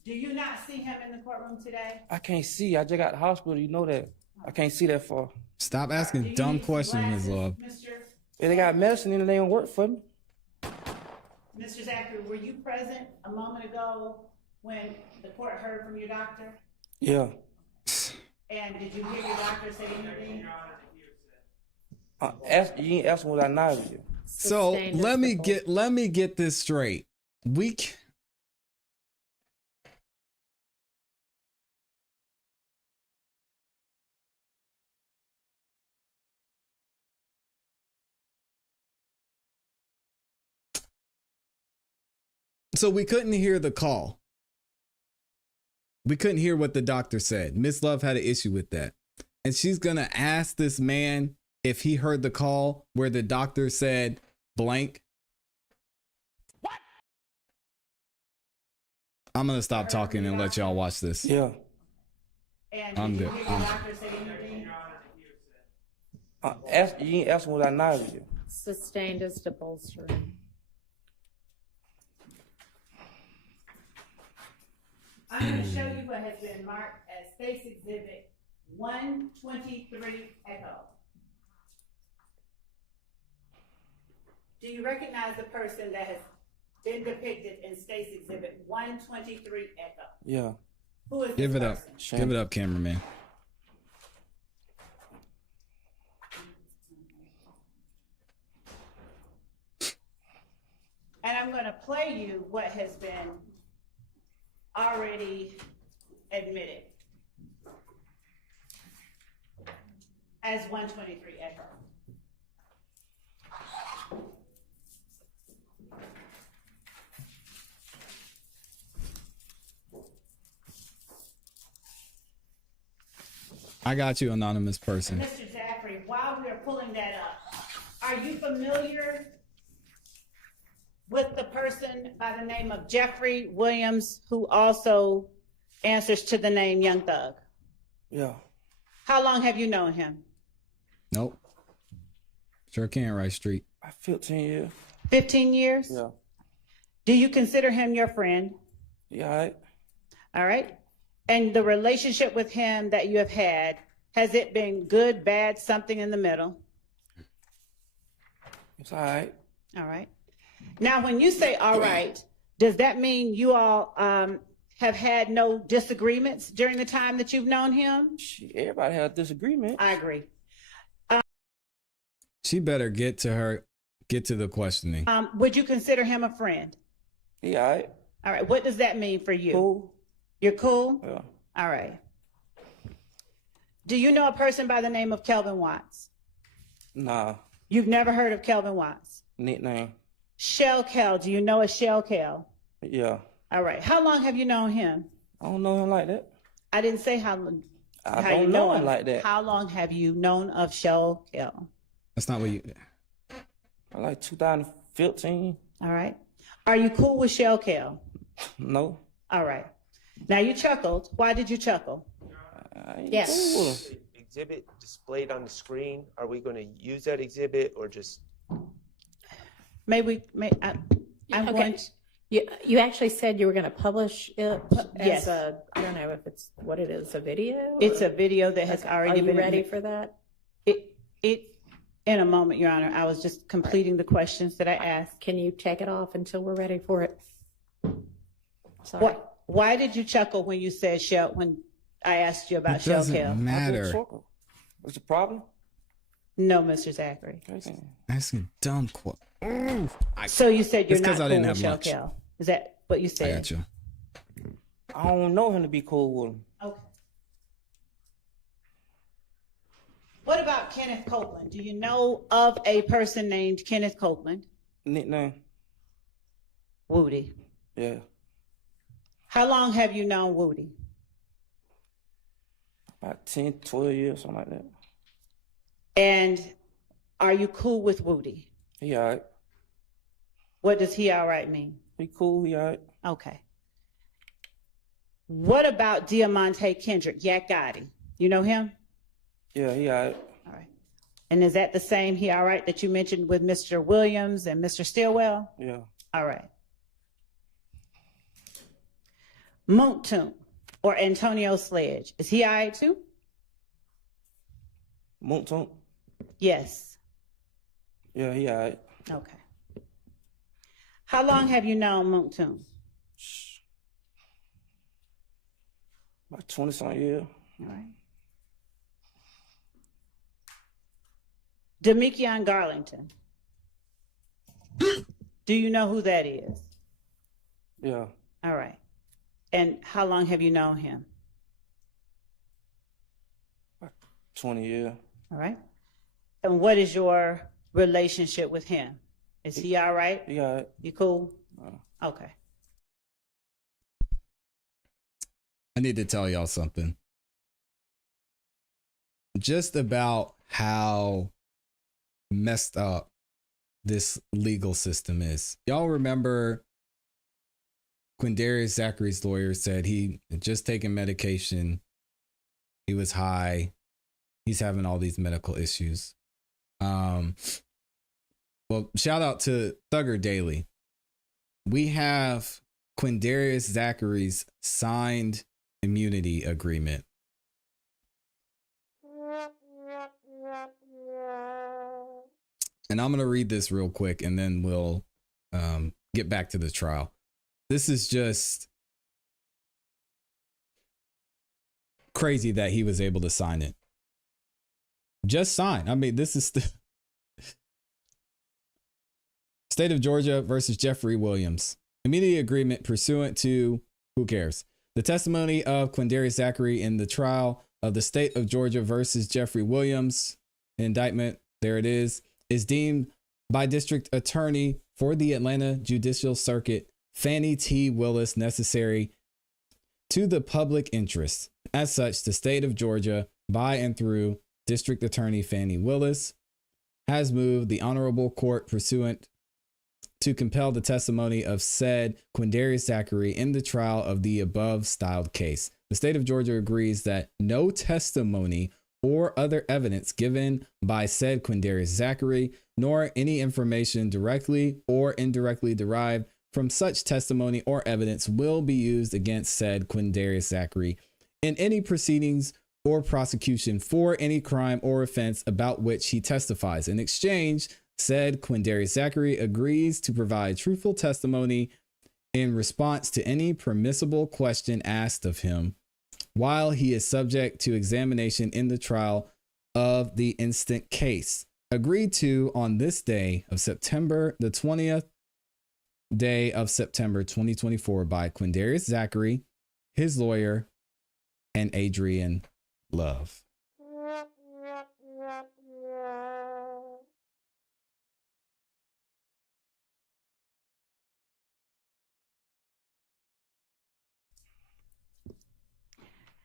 Do you not see him in the courtroom today? I can't see. I just got to the hospital. You know that. I can't see that far. Stop asking dumb questions, Ms. Love. If they got medicine in it, they don't work for me. Mr. Zachary, were you present a moment ago when the court heard from your doctor? Yeah. And did you hear your doctor say anything? You ain't asking what I know you. So let me get this straight. So we couldn't hear the call. We couldn't hear what the doctor said. Miss Love had an issue with that. And she's going to ask this man if he heard the call where the doctor said blank. What? I'm going to stop talking and let y'all watch this. Yeah. I'm good. You ain't asking what I know you. Sustained is to bolster. I'm going to show you what has been marked as Space Exhibit 123 Echo. Do you recognize the person that has been depicted in Space Exhibit 123 Echo? Yeah. Who is Give this it up. person? Give it up, cameraman. And I'm going to play you what has been already admitted as 123 Echo. I got you, anonymous person. Mr. Zachary, while we are pulling that up, are you familiar with the person by the name of Jeffrey Williams, who also answers to the name Young Thug? Yeah. How long have you known him? Nope. Sure can, right street. 15 years. 15 years? Yeah. Do you consider him your friend? Yeah, all right. All right. And the relationship with him that you have had, has it been good, bad, something in the middle? It's all right. All right. Now, when you say all right, does that mean you all have had no disagreements during the time that you've known him? Everybody had a disagreement. I agree. She better get to the questioning. Would you consider him a friend? Yeah, all right. All right. What does that mean for you? Cool. You're cool? Yeah. All right. Do you know a person by the name of Kelvin Watts? Nah. You've never heard of Kelvin Watts? Nickname. Shell Kel. Do you know a Shell Kel? Yeah. All right. How long have you known him? I don't know him like that. I didn't say how long. I don't know him like that. How long have you known of Shell Kel? That's not what you... Like 2015. All right. Are you cool with Shell Kel? No. All right. Now you chuckled. Why did you chuckle? Yes. Exhibit displayed on the screen. Are we going to use that exhibit or just? I'm going to. You actually said you were going to publish it Yes. as a, I don't know if it's what it is, a video? It's or- a video that has Okay. already been. Are you ready for that? In a moment, Your Honor. I was just completing the questions that I asked. Can you take it off until we're ready for it? Sorry. Why did you chuckle when you said Shell, when I asked you about It Shell doesn't Kel? matter. What's the problem? No, Mr. Zachary. Asking dumb questions. So you said you're It's not 'cause I cool didn't with have Shell lunch. Kel. Is that what you I said? got you. I don't know him to be cool with him. Okay. What about Kenneth Copeland? Do you know of a person named Kenneth Copeland? Nickname? Woody. Yeah. How long have you known Woody? About 10, 12 years, something like that. And are you cool with Woody? He all right. What does he all right mean? He cool, he all right. Okay. What about Diamante Kendrick, Yak Gotti? You know him? Yeah, he all right. All right. And is that the same he all right that you mentioned with Mr. Williams and Mr. Stillwell? Yeah. All right. Moontoon or Antonio Sledge, is he all right too? Moontoon? Yes. Yeah, he all right. Okay. How long have you known Moontoon? About 20-something years. All right. Demekion Garlington. Do you know who that is? Yeah. All right. And how long have you known him? 20 years. All right. And what is your relationship with him? Is he all right? He all right. You cool? Okay. I need to tell y'all something. Just about how messed up this legal system is. Y'all remember Quindarius Zachary's lawyer said he had just taken medication. He was high. He's having all these medical issues. Well, shout out to Thugger Daily. We have Quindarius Zachary's signed immunity agreement. And I'm going to read this real quick and then we'll get back to the trial. This is just crazy that he was able to sign it. Just sign. I mean, this is the State of Georgia versus Jeffrey Williams. Immunity agreement pursuant to, who cares? The testimony of Quindarius Zachary in the trial of the State of Georgia versus Jeffrey Williams indictment, there it is deemed by District Attorney for the Atlanta Judicial Circuit, Fanny T. Willis, necessary to the public interest. As such, the State of Georgia, by and through District Attorney Fanny Willis, has moved the Honorable Court pursuant to compel the testimony of said Quindarius Zachary in the trial of the above styled case. The State of Georgia agrees that no testimony or other evidence given by said Quindarius Zachary, nor any information directly or indirectly derived from such testimony or evidence will be used against said Quindarius Zachary in any proceedings or prosecution for any crime or offense about which he testifies. In exchange, said Quindarius Zachary agrees to provide truthful testimony in response to any permissible question asked of him while he is subject to examination in the trial of the instant case. Agreed to on this day of September the 20th day of September 2024 by Quindarius Zachary, his lawyer, and Adrian Love.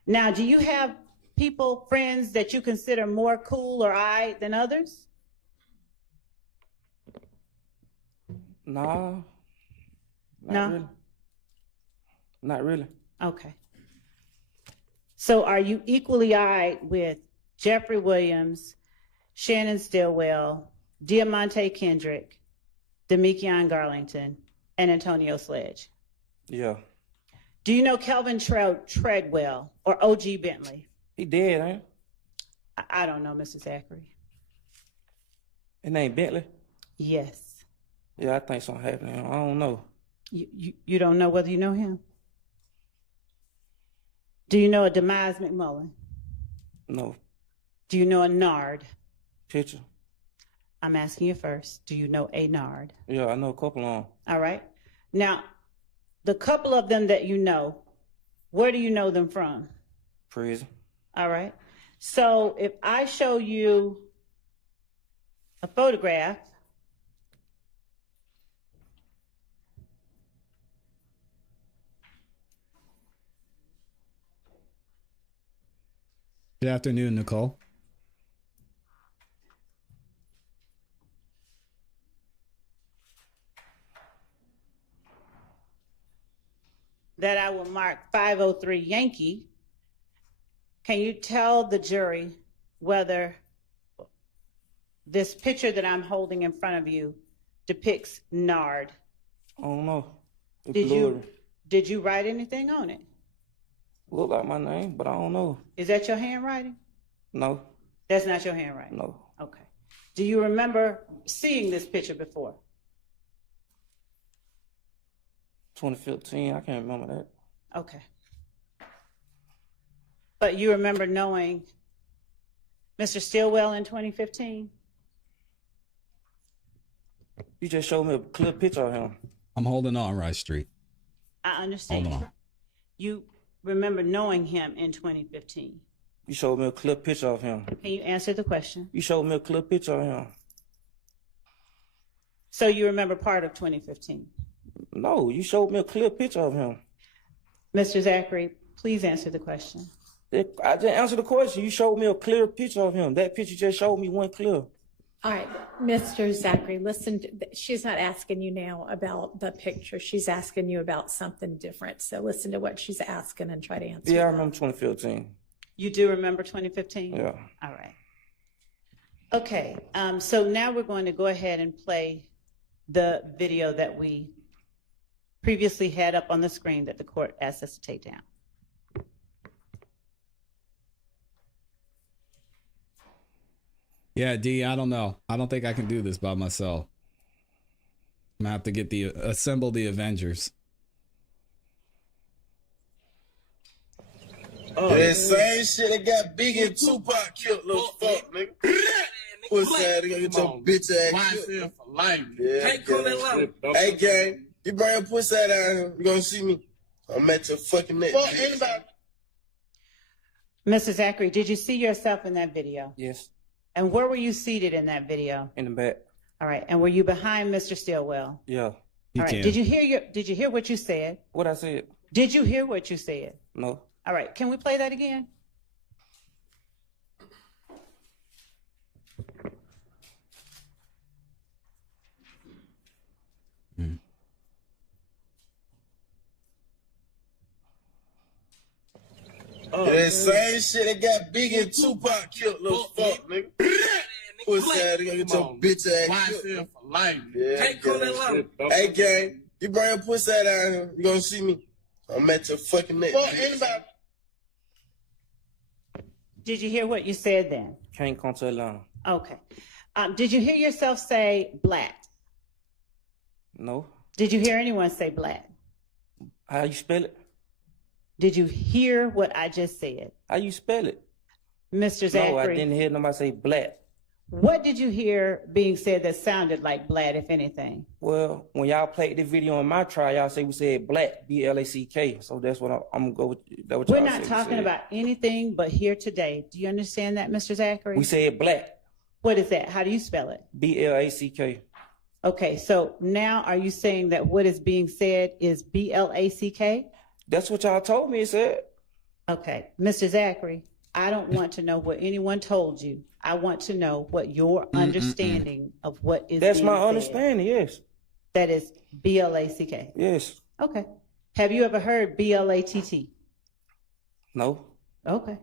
Now, do you have people, friends that you consider more cool or I than others? No. No? Really. Not really. Okay. So are you equally eyed with Jeffrey Williams, Shannon Stillwell, Diamante Kendrick, Demekion Garlington, and Antonio Sledge? Yeah. Do you know Kelvin Treadwell or O.G. Bentley? He dead, ain't he? I don't know, Mr. Zachary. His name Bentley? Yes. Yeah, I think something happened to him. I don't know. You don't know whether you know him? Do you know a Demise McMullen? No. Do you know a Nard? Picture? I'm asking you first. Do you know a Nard? Yeah, I know a couple of them. All right. Now, the couple of them that you know, where do you know them from? Prison. All right. So if I show you a photograph Good afternoon, Nicole. That I will mark 503 Yankee. Can you tell the jury whether this picture that I'm holding in front of you depicts Nard? I don't know. Did you write anything on it? Look like my name, but I don't know. Is that your handwriting? No. That's not your handwriting? No. Okay. Do you remember seeing this picture before? 2015, I can't remember that. Okay. But you remember knowing Mr. Stillwell in 2015? You just showed me a clear picture of him. I'm holding on, Rice Street. I understand. Hold on. You remember knowing him in 2015? You showed me a clear picture of him. Can you answer the question? You showed me a clear picture of him. So you remember part of 2015? No, you showed me a clear picture of him. Mr. Zachary, please answer the question. I didn't answer the question. You showed me a clear picture of him. That picture just showed me one clear. All right, Mr. Zachary, listen, she's not asking you now about the picture. She's asking you about something different. So listen to what she's asking and try to answer. Yeah, I remember 2015. You do remember 2015? Yeah. All right. Okay, so now we're going to go ahead and play the video that we previously had up on the screen that the court asked us to take down. Yeah, D, I don't know. I don't think I can do this by myself. I'm gonna have to get assemble the Avengers. That same shit that got Big and Tupac killed, little fuck, nigga. Pussy ass, nigga, get your bitch ass killed. YSL for life. Yeah, Can't call that loud. Hey, gang, you bring your pussy out here, you gonna see me. I'm at your fucking neck. Fuck anybody. Mr. Zachary, did you see yourself in that video? Yes. And where were you seated in that video? In the back. All right. And were you behind Mr. Stillwell? Yeah. All right. Did you hear what you said? What I said? Did you hear what you said? No. All right. Can we play that again? That same shit that got Big and Tupac killed, little fuck, nigga. Pussy ass, nigga, get your bitch ass killed. YSL for life. Yeah, Can't call that loud. Hey, gang, you bring your pussy out here, you gonna see me. I'm at your fucking neck. Fuck anybody. Did you hear what you said then? Can't come to Atlanta. Okay. Did you hear yourself say black? No. Did you hear anyone say black? How you spell it? Did you hear what I just said? How you spell it? Mr. Zachary. No, I didn't hear nobody say black. What did you hear being said that sounded like black, if anything? Well, when y'all played the video on my trial, y'all say we said black, B-L-A-C-K. So that's what I'm gonna go with. That what We're y'all not said talking about anything but here today. Do you understand that, Mr. Zachary? We said black. What is that? How do you spell it? B-L-A-C-K. Okay, so now are you saying that what is being said is B-L-A-C-K? That's what y'all told me it said. Okay, Mr. Zachary, I don't want to know what anyone told you. I want to know what your understanding of what is That's being my said. understanding, yes. That is B-L-A-C-K? Yes. Okay. Have you ever heard B-L-A-T-T? No. Okay.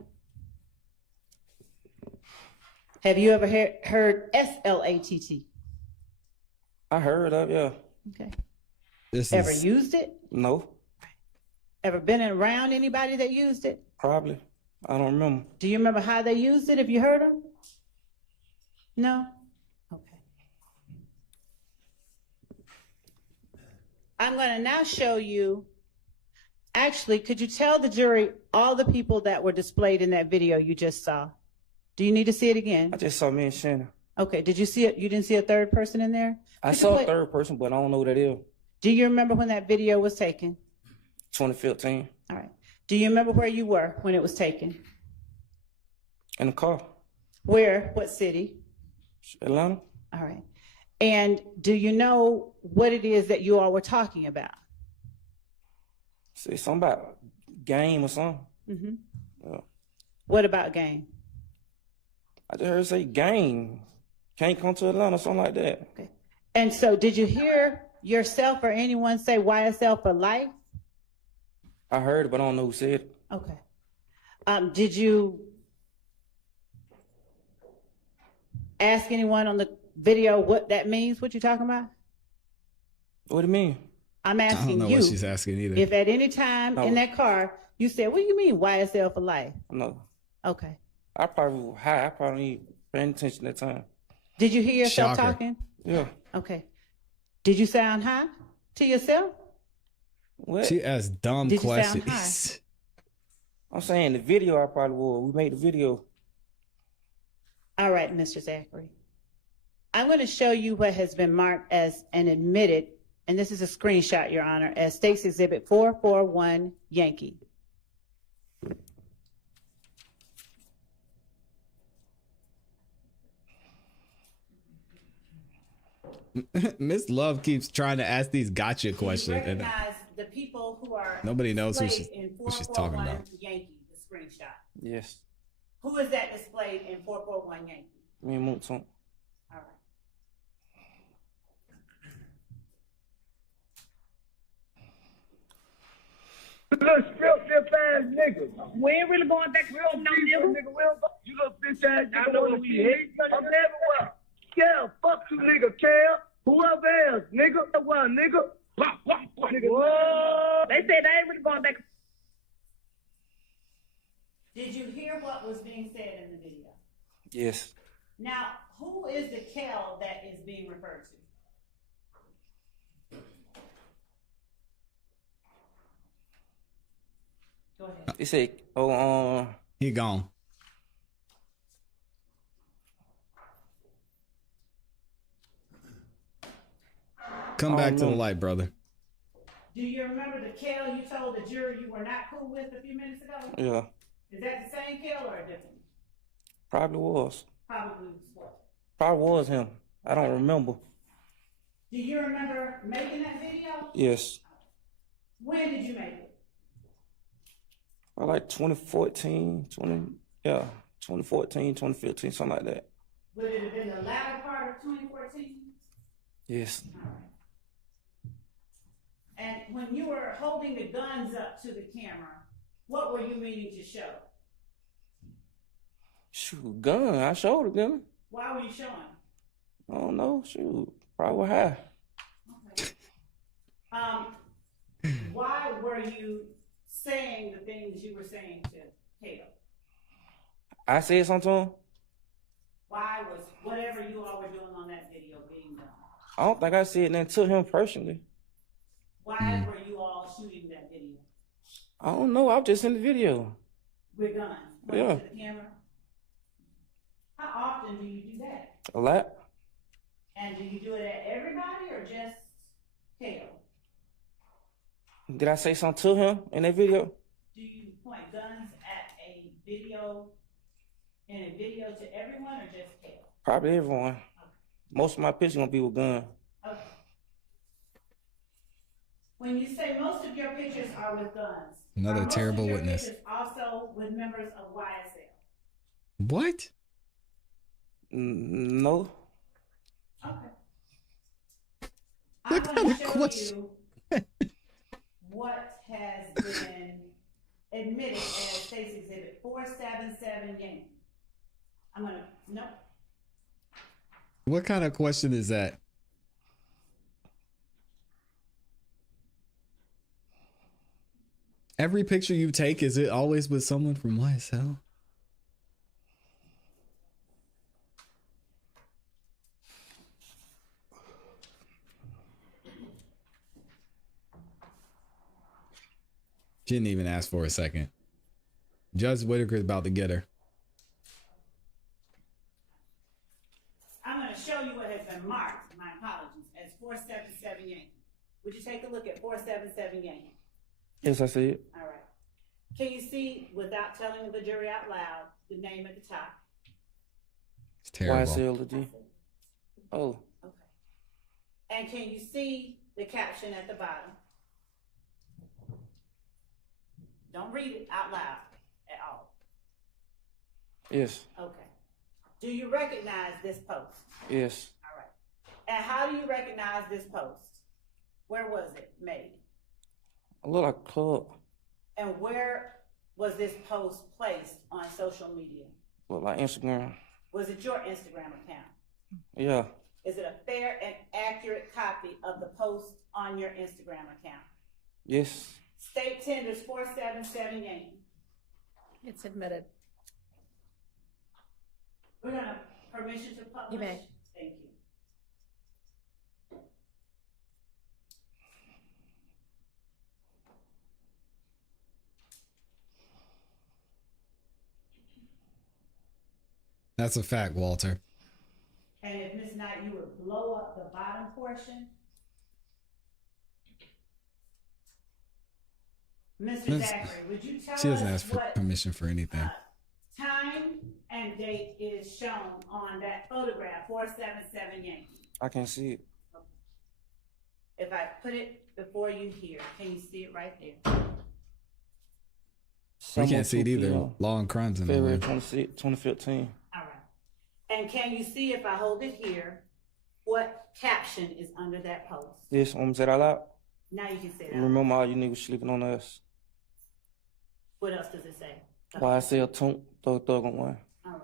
Have you ever heard S-L-A-T-T? I heard of, yeah. Okay. Ever is used it? No. Ever been around anybody that used it? Probably. I don't remember. Do you remember how they used it if you heard them? No? Okay. I'm going to now show you, actually, could you tell the jury all the people that were displayed in that video you just saw? Do you need to see it again? I just saw me and Shannon. Okay, did you see it? You didn't see a third person in there? I saw a third person, but I don't know who that is. Do you remember when that video was taken? 2015. All right. Do you remember where you were when it was taken? In the car. Where? What city? Atlanta. All right. And do you know what it is that you all were talking about? Say something about game or something. Mm-hmm. Yeah. What about game? I just heard her say game. Can't come to Atlanta, something like that. Okay. And so did you hear yourself or anyone say YSL for life? I heard it, but I don't know who said it. Okay. Did you ask anyone on the video what that means, what you're talking about? What do you mean? I'm asking I don't know you what she's asking either. if at any time in that car you said, what do you mean YSL for life? No. Okay. I probably was high. I probably ain't paying attention that time. Did you hear yourself Shocker. talking? Yeah. Okay. Did you sound high to yourself? What? She asked dumb Did you sound questions. I'm saying the video I probably was. We made the video. All right, Mr. Zachary. I'm going to show you what has been marked as an admitted, and this is a screenshot, Your Honor, as State's Exhibit 441 Yankee. Miss Love keeps trying to ask these gotcha questions. And Recognize the people who are nobody knows who displayed she's, in what she's talking 441 about. Yankee, the screenshot. Yes. Who is that displayed in 441 Yankee? Me and Moonton. All right. Little strip ass nigga. We ain't really going back to no nigga. You little bitch ass nigga. I know what we hate. I'm everywhere. Yeah, fuck you nigga, Cal. Whoever else, nigga. Well, nigga. Nigga. Whoa. They said they ain't really going back. Did you hear what was being said in the video? Yes. Now, who is the Kel that is being referred to? Go ahead. They said, he gone. Come back to the light, brother. Do you remember the Kel you told the jury you were not cool with a few minutes ago? Yeah. Is that the same Kel or a different? Probably was. Probably what? Probably was him. I don't remember. Do you remember making that video? Yes. When did you make it? I like 2014, 2015, something like that. Would it have been the latter part of 2014? Yes. And when you were holding the guns up to the camera, what were you meaning to show? Shoot, gun. I showed a gun. Why were you showing? I don't know. Shoot, probably high. Why were you saying the things you were saying to Caleb? I said something to him. Why was whatever you all were doing on that video being done? I don't think I said nothing to him personally. Why were you all shooting that video? I don't know. I was just in the video. With guns? Yeah. To the camera? How often do you do that? A lot. And do you do it at everybody or just Caleb? Did I say something to him in that video? Do you point guns at a video, in a video to everyone or just Caleb? Probably everyone. Most of my pictures gonna be with gun. Okay. When you say most of your pictures are with guns, Another are most terrible of your witness. pictures also with members of YSL? What? No. Okay. What I'm kind going of to show question? you what has been admitted as State's Exhibit 477 Yankee. I'm going to, no. What kind of question is that? Every picture you take, is it always with someone from YSL? She didn't even ask for a second. Judge Whitaker's about to get her. I'm going to show you what has been marked, my apologies, as 477 Yankee. Would you take a look at 477 Yankee? Yes, I see it. All right. Can you see, without telling the jury out loud, the name at the top? It's terrible. YSL. Oh. Okay. And can you see the caption at the bottom? Don't read it out loud at all. Yes. Okay. Do you recognize this post? Yes. All right. And how do you recognize this post? Where was it made? I look like a club. And where was this post placed on social media? Look like Instagram. Was it your Instagram account? Yeah. Is it a fair and accurate copy of the post on your Instagram account? Yes. State tenders 4778. It's admitted. We're gonna permission to publish. You may. Thank you. That's a fact, Walter. And if Ms. Knight, you would blow up the bottom portion. Mr. Miss- Zachary, would you tell us She doesn't ask for what permission for anything. time and date is shown on that photograph, 4778? I can't see it. If I put it before you here, can you see it right there? We can't see it 7:02 either. p.m. Law and crimes in February there. 26, 2015. All right. And can you see, if I hold it here, what caption is under that post? Yes, want me to say that out loud? Now you can say that. Remember all you niggas sleeping on us. What else does it say? YSL thug on one. All right.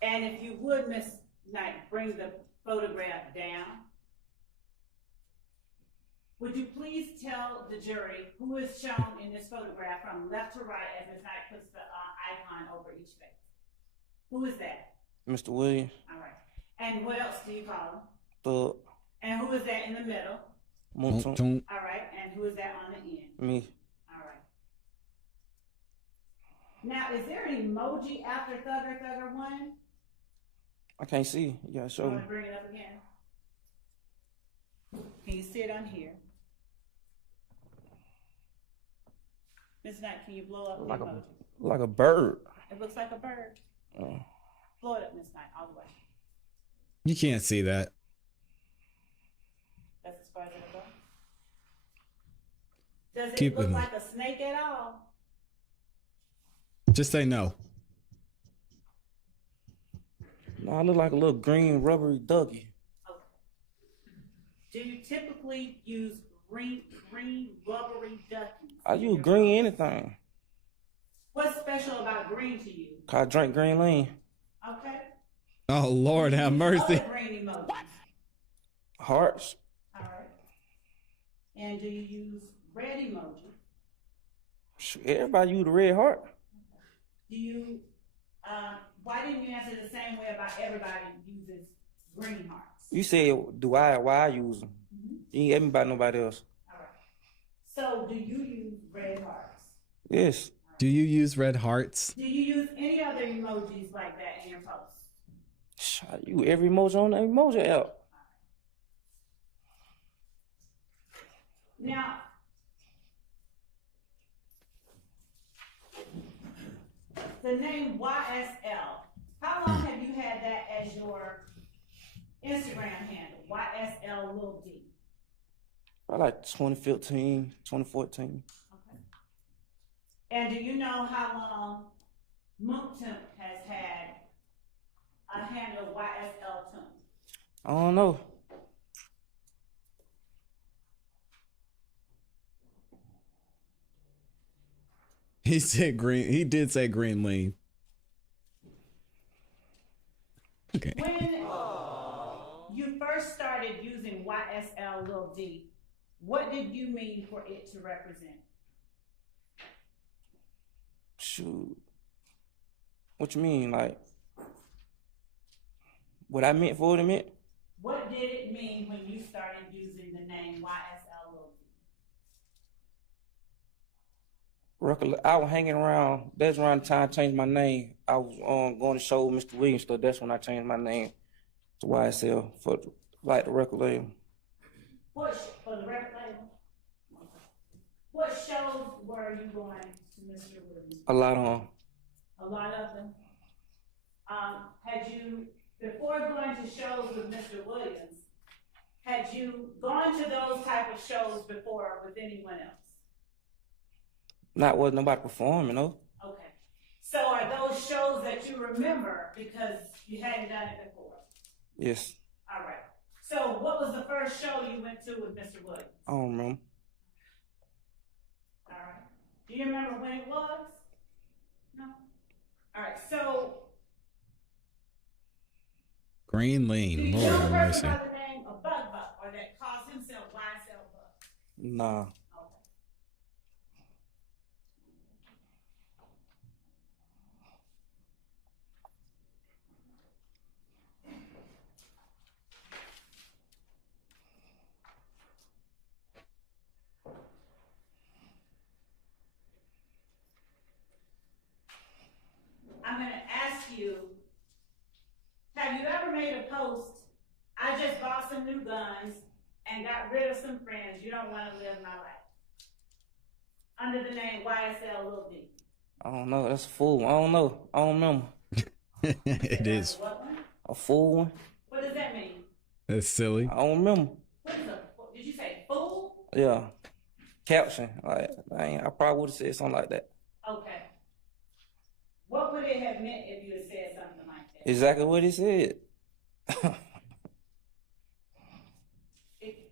And if you would, Ms. Knight, bring the photograph down. Would you please tell the jury who is shown in this photograph from left to right as Ms. Knight puts the icon over each face? Who is that? Mr. Williams, All right. And what else do you call him? thug, And who is that in the middle? Montum, All right. And who is that on the end? me. All right. Now, is there an emoji after Thugger 1? I can't see. You gotta show You me. want to bring it up again? Can you see it on here? Ms. Knight, can you blow up the Like emoji? a bird. It looks like a bird. Blow it up, Ms. Knight, all the way. You can't see that. That's as far as it'll go. Does it Keep look it- like a snake at all? Just say no. No, I look like a little green rubbery ducky. Do you typically use green rubbery duckies? I use green anything. What's special about green to you? Cause I drink green lean. Okay. Oh, Lord have mercy. Other green emojis. Hearts. All right. And do you use red emoji? Shoot, everybody use the red heart. Do you, why didn't you answer the same way about everybody uses green hearts? You said, why I use them? You ain't asked me about nobody else. All right. So do you use red hearts? Yes. Do you use red hearts? Do you use any other emojis like that in your posts? You every emoji on the emoji app. Now, the name YSL, how long have you had that as your Instagram handle? YSL Lil D. I like 2015, 2014. And do you know how long Contempt has had a handle YSL Tump? I don't know. He said green. He did say green lean. Okay. When you first started using YSL Lil D, what did you mean for it to represent? Shoot. What you mean? Like, what I meant for it, it meant? What did it mean when you started using the name YSL Lil D? I was hanging around. That's around the time I changed my name. I was going to show Mr. Williams stuff. That's when I changed my name to YSL for like the record label. For the record label? What shows were you going to Mr. Williams? A lot on. A lot of them. Had you, before going to shows with Mr. Williams, had you gone to those type of shows before with anyone else? Not was nobody performing, though. Okay. So are those shows that you remember because you hadn't done it before? Yes. All right. So what was the first show you went to with Mr. Williams? I don't remember. All right. Do you remember when it was? No? All right. So Green do Lean, you Lord know a have person mercy. by the name of Bug Buck or that calls himself YSL Bug? Nah. I'm going to ask you, have you ever made a post, I just bought some new guns and got rid of some friends, you don't want to live my life? Under the name YSL Lil D. I don't know. That's a fool. I don't know. I don't remember. It is. What one? A fool one? What does that mean? That's silly. I don't remember. What is a, did you say fool? Yeah. Caption. Like, I probably would have said something like that. Okay. What would it have meant if you had said something like that? Exactly what he said.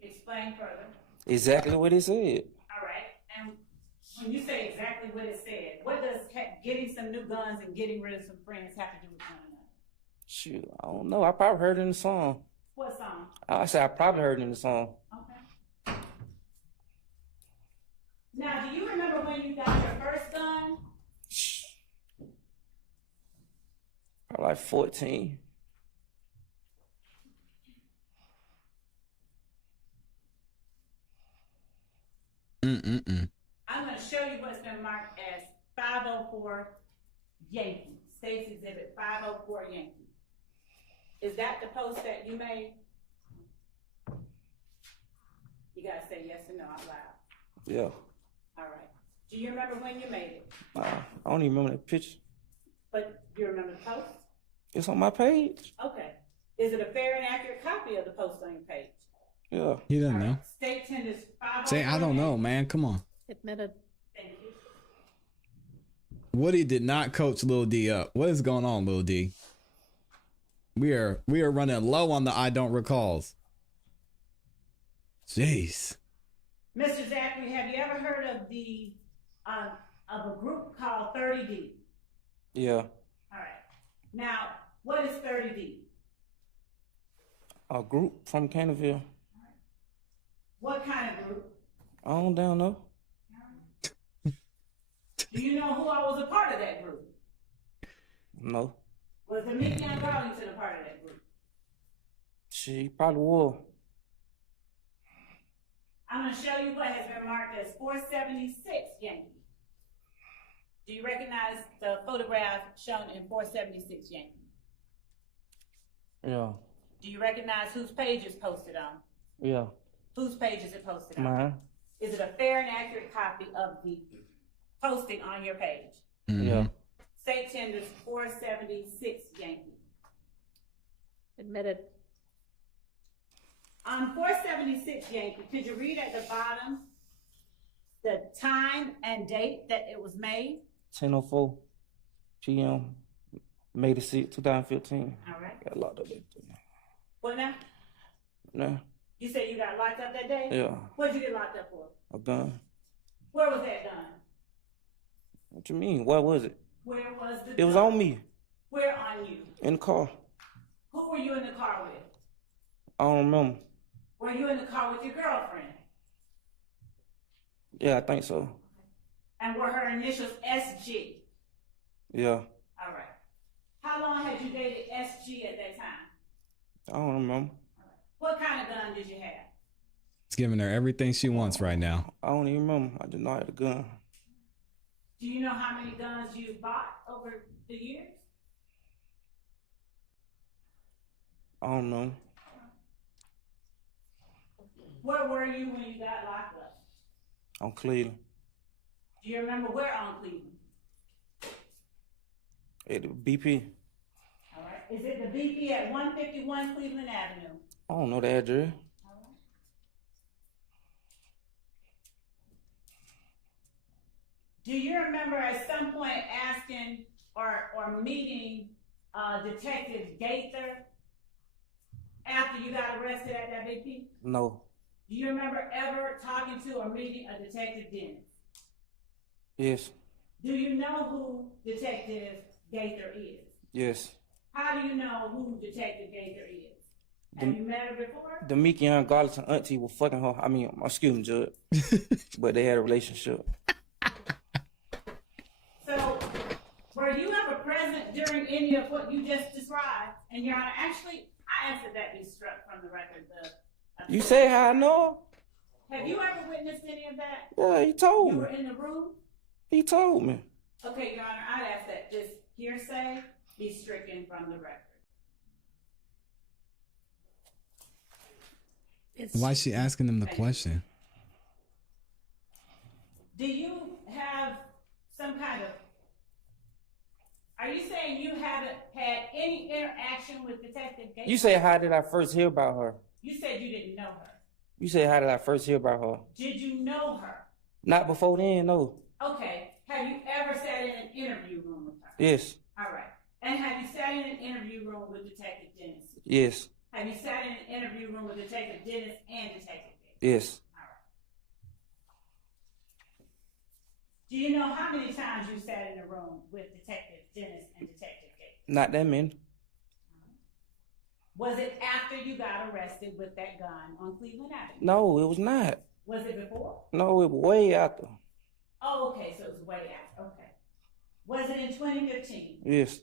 Explain further. Exactly what he said. All right. And when you say exactly what it said, what does getting some new guns and getting rid of some friends have to do with one another? Shoot, I don't know. I probably heard it in the song. What song? I said I probably heard it in the song. Okay. Now, do you remember when you got your first gun? Probably like 14. I'm going to show you what's been marked as 504 Yankee. States Exhibit 504 Yankee. Is that the post that you made? You got to say yes or no out loud. Yeah. All right. Do you remember when you made it? I don't even remember that picture. But do you remember the post? It's on my page. Okay. Is it a fair and accurate copy of the post on your page? Yeah. He doesn't know. State tenders 504. Say, I don't know, man. Come on. Admitted. Thank you. Woody did not coach Lil D up. What is going on, Lil D? We are running low on the I don't recalls. Jeez. Mr. Zachary, have you ever heard of the of a group called 30D? Yeah. All right. Now, what is 30D? A group from Canterville. What kind of group? I don't down know. Do you know who I was a part of that group? No. Was the Mickey and Darlington a part of that group? She probably will. I'm going to show you what has been marked as 476 Yankee. Do you recognize the photograph shown in 476 Yankee? Yeah. Do you recognize whose page is posted on? Yeah. Whose page is it posted on? Mine. Is it a fair and accurate copy of the posting on your page? Yeah. State tenders 476 Yankee. Admitted. On 476 Yankee, could you read at the bottom the time and date that it was made? 10:04 p.m. May the 6th, 2015. All right. Got locked up that day. What now? Nah, You said you got locked up that day? Yeah. What'd you get locked up for? a gun. Where was that done? What you mean? What was it? Where was the It was gun? on me Where on you? in the car. Who were you in the car with? I don't remember. Were you in the car with your girlfriend? Yeah, I think so. And were her initials SG? Yeah. All right. How long had you dated SG at that time? I don't remember. What kind of gun did you have? It's giving her everything she wants right now. I don't even remember. I just know I had a gun. Do you know how many guns you bought over the years? I don't know. Where were you when you got locked up? On Cleveland. Do you remember where on Cleveland? At the BP. All right. Is it the BP at 151 Cleveland Avenue? I don't know the address. Do you remember at some point asking or meeting Detective Gaither after you got arrested at that BP? No. Do you remember ever talking to or meeting a Detective Dennis? Yes. Do you know who Detective Gaither is? Yes. How do you know who Detective Gaither is? Have you met her before? The Mickey Young Garlington auntie was fucking her. I mean, excuse me, Judge. But they had a relationship. So, were you ever present during any of what you just described? And Your Honor, actually, I asked that that be struck from the record. You say how I know? Have you ever witnessed any of that? Yeah, he told You me. were in the room? He told me. Okay, Your Honor, I'd ask that this hearsay be stricken from the record. Why is she asking them the question? Do you have some kind of, are you saying you haven't had any interaction with Detective Gates? You say how did I first hear about her? You said you didn't know her. You say how did I first hear about her? Did you know her? Not before then, no. Okay. Have you ever sat in an interview room with her? Yes. All right. And have you sat in an interview room with Detective Dennis? Yes. Have you sat in an interview room with Detective Dennis and Detective Gates? Yes. Do you know how many times you sat in a room with Detective Dennis and Detective Gates? Not that many. Was it after you got arrested with that gun on Cleveland Avenue? No, it was not. Was it before? No, it was way after. Oh, okay, so it was way after. Okay. Was it in 2015? Yes.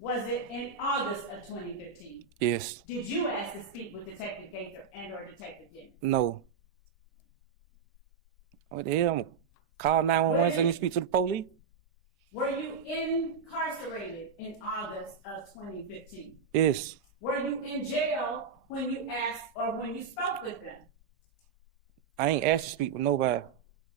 Was it in August of 2015? Yes. Did you ask to speak with Detective Gaither and or Detective Dennis? No. What the hell? I'm gonna call 911 so you speak to the police? Were you incarcerated in August of 2015? Yes. Were you in jail when you asked or when you spoke with them? I ain't asked to speak with nobody.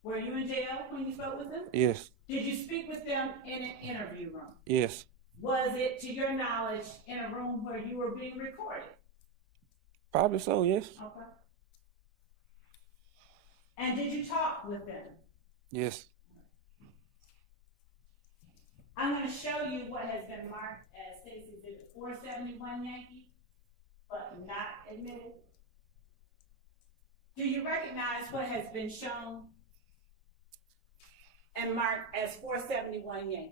Were you in jail when you spoke with them? Yes. Did you speak with them in an interview room? Yes. Was it, to your knowledge, in a room where you were being recorded? Probably so, yes. Okay. And did you talk with them? Yes. I'm going to show you what has been marked as State's Exhibit 471 Yankee, but not admitted. Do you recognize what has been shown and marked as 471 Yankee?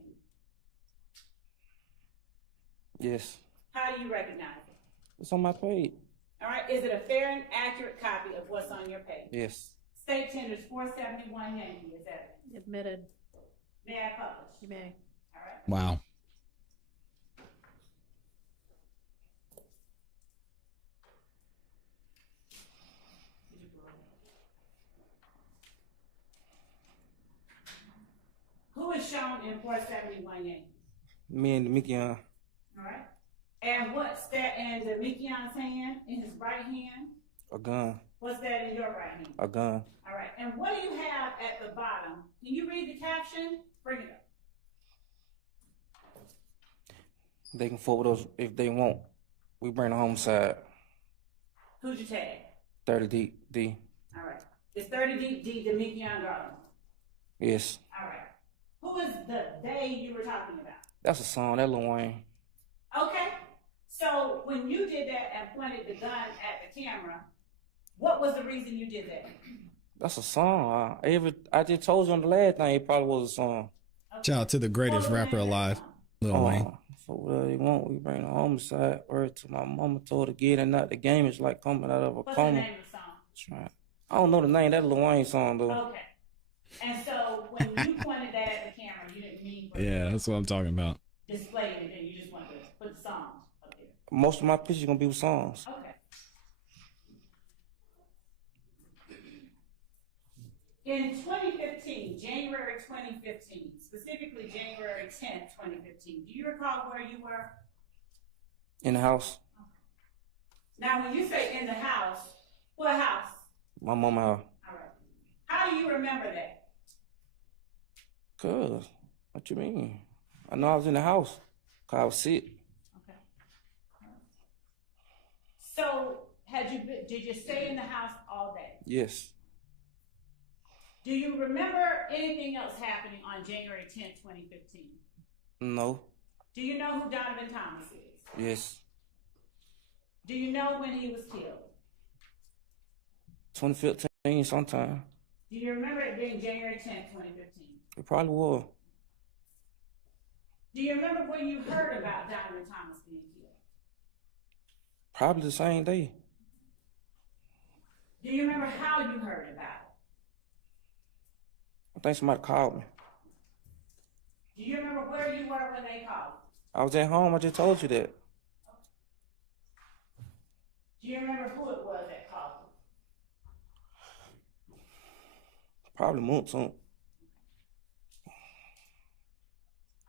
Yes. How do you recognize it? It's on my page. All right, is it a fair and accurate copy of what's on your page? Yes. State tenders 471 Yankee, is that it? Admitted. May I publish? You may. All right. Wow. Who is shown in 471 Yankee? Me and the Mickey Young. All right. And what's that in the Mickey Young's hand, in his right hand? A gun. What's that in your right hand? A gun. All right. And what do you have at the bottom? Can you read the caption? Bring it up. They can forward us if they want. We bring the homicide. Who'd you tag? 30 D. All right. It's 30 D the Mickey Young Garland. Yes. All right. Who is the they you were talking about? That's a song. That Lil Wayne. Okay. So when you did that and pointed the gun at the camera, what was the reason you did that? That's a song. I just told you on the last thing it probably was a song. Shout out to the greatest rapper alive, Lil Wayne. For whatever they want, we bring the homicide. Word to my mama told her get it, not the game is like coming out of a What's coma. the name of the song? That's right. I don't know the name. That Lil Wayne song though. Okay. And so when you pointed that at the camera, you didn't mean for Yeah, that's what I'm talking about. display anything. You just wanted to put the songs up there. Most of my pictures gonna be with songs. Okay. In 2015, January 2015, specifically January 10th, 2015, do you recall where you were? In the house. Now, when you say in the house, what house? My mama house. All right. How do you remember that? Cuz. What you mean? I know I was in the house. Cause I was sick. Okay. So, did you stay in the house all day? Yes. Do you remember anything else happening on January 10th, 2015? No. Do you know who Donovan Thomas is? Yes. Do you know when he was killed? 2015 sometime. Do you remember it being January 10th, 2015? It probably was. Do you remember when you heard about Donovan Thomas being killed? Probably the same day. Do you remember how you heard about it? I think somebody called me. Do you remember where you were when they called? I was at home. I just told you that. Do you remember who it was that called you? Probably Moonton.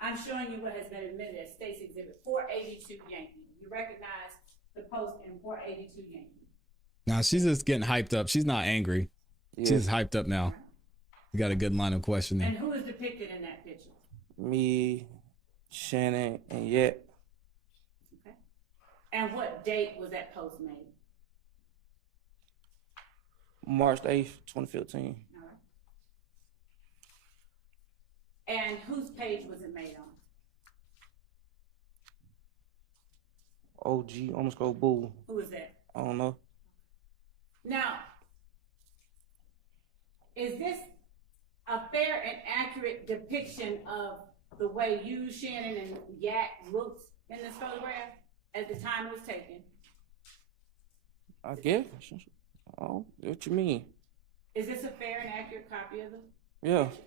I'm showing you what has been admitted as State's Exhibit 482 Yankee. You recognize the post in 482 Yankee. Now she's just getting hyped up. She's not angry. Yeah. She's hyped up now. You got a good line of questioning. And who is depicted in that picture? Me, Shannon, and Yet. Okay. And what date was that post made? March 8th, 2015. All right. And whose page was it made on? OG, almost go Boo. Who is that? I don't know. Now, is this a fair and accurate depiction of the way you, Shannon, and Yak looked in this photograph at the time it was taken? I guess. Oh, what you mean? Is this a fair and accurate copy of the Yeah. picture?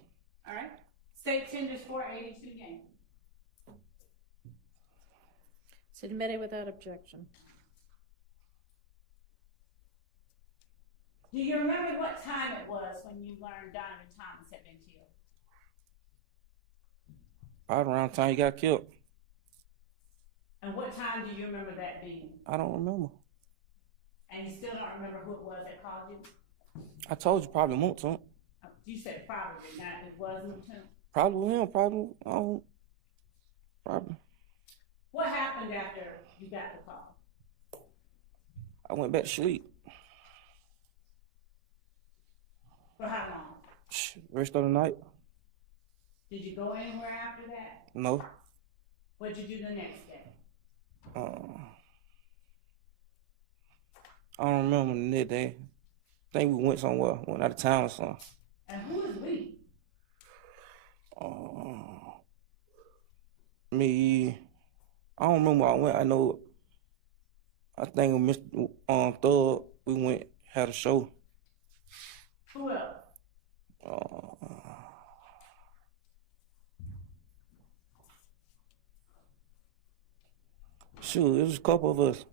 All right. State tenders 482 Yankee. Submitted without objection. Do you remember what time it was when you learned Donovan Thomas had been killed? Right around the time he got killed. And what time do you remember that being? I don't remember. And you still don't remember who it was that called you? I told you probably Moonton. You said probably, not it was Lieutenant. Probably him, probably. I don't. Probably. What happened after you got the call? I went back to sleep. For how long? Rest of the night. Did you go anywhere after that? No. What did you do the next day? I don't remember the next day. I think we went somewhere, went out of town or something. And who is we? Me, I don't remember where I went. I know, I think with Mr. Thug, we went, had a show. Who else? Shoot, it was a couple of us.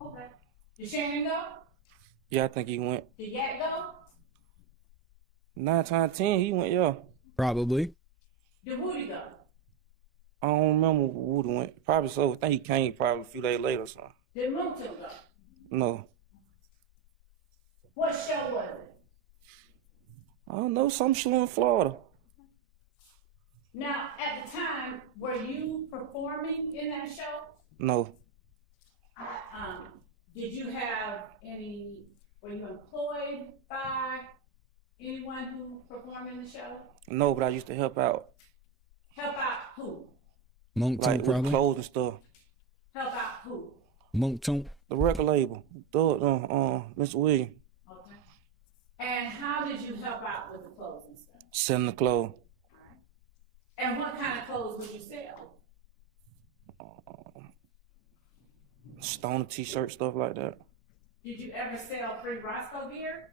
Okay. Did Shannon go? Yeah, I think he went. Did Yak go? 9 times 10, he went, yeah. Probably. Did Woody go? I don't remember where Woody went. Probably so. I think he came probably a few days later or something. Did Moonton go? No. What show was it? I don't know, some show in Florida. Now, at the time, were you performing in that show? No. Did you have were you employed by anyone who performed in the show? No, but I used to help out. Help out who? Monkton, Like with probably. clothes and stuff. Help out who? Monkton. The record label. Mr. Williams. Okay. And how did you help out with the clothes and stuff? Selling the clothes. And what kind of clothes would you sell? Stoner t-shirt, stuff like that. Did you ever sell free Roscoe gear?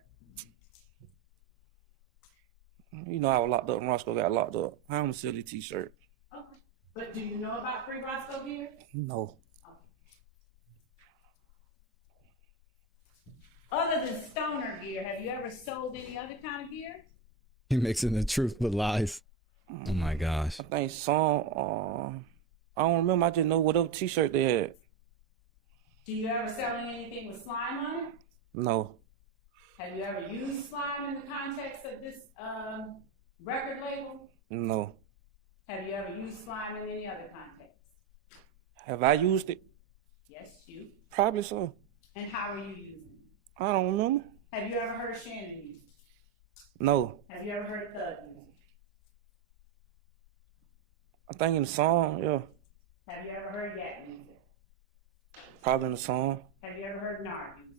You know, I was locked up and Roscoe got locked up. I'm a silly t-shirt. Okay. But do you know about free Roscoe gear? No. Other than stoner gear, have you ever sold any other kind of gear? He mixing the truth with lies. Oh my gosh. I think some, I don't remember. I just know whatever t-shirt they had. Do you ever sell anything with slime on it? No. Have you ever used slime in the context of this record label? No. Have you ever used slime in any other context? Have I used it? Yes, you. Probably so. And how are you using it? I don't remember. Have you ever heard Shannon use it? No. Have you ever heard Thug use it? I think in the song, yeah. Have you ever heard Yak music? Probably in the song. Have you ever heard Nard music?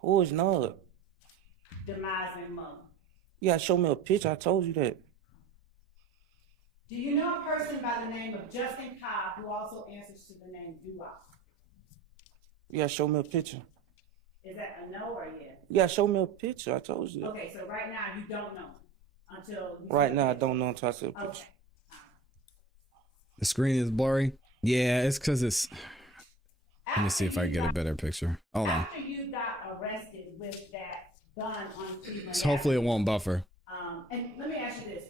Who is Nard? Demise Mother. You gotta show me a picture. I told you that. Do you know a person by the name of Justin Cobb who also answers to the name Doo-Wop? You gotta show me a picture. Is that a no or a yes? You gotta show me a picture. I told you that. Okay, so right now you don't know until you Right see now, I the don't know until I see a picture. Okay. The screen is blurry. Yeah, it's because it's. Let me see if I get a better picture. Hold on. After you got arrested with that gun on Cleveland So hopefully it Avenue, won't buffer. and let me ask you this.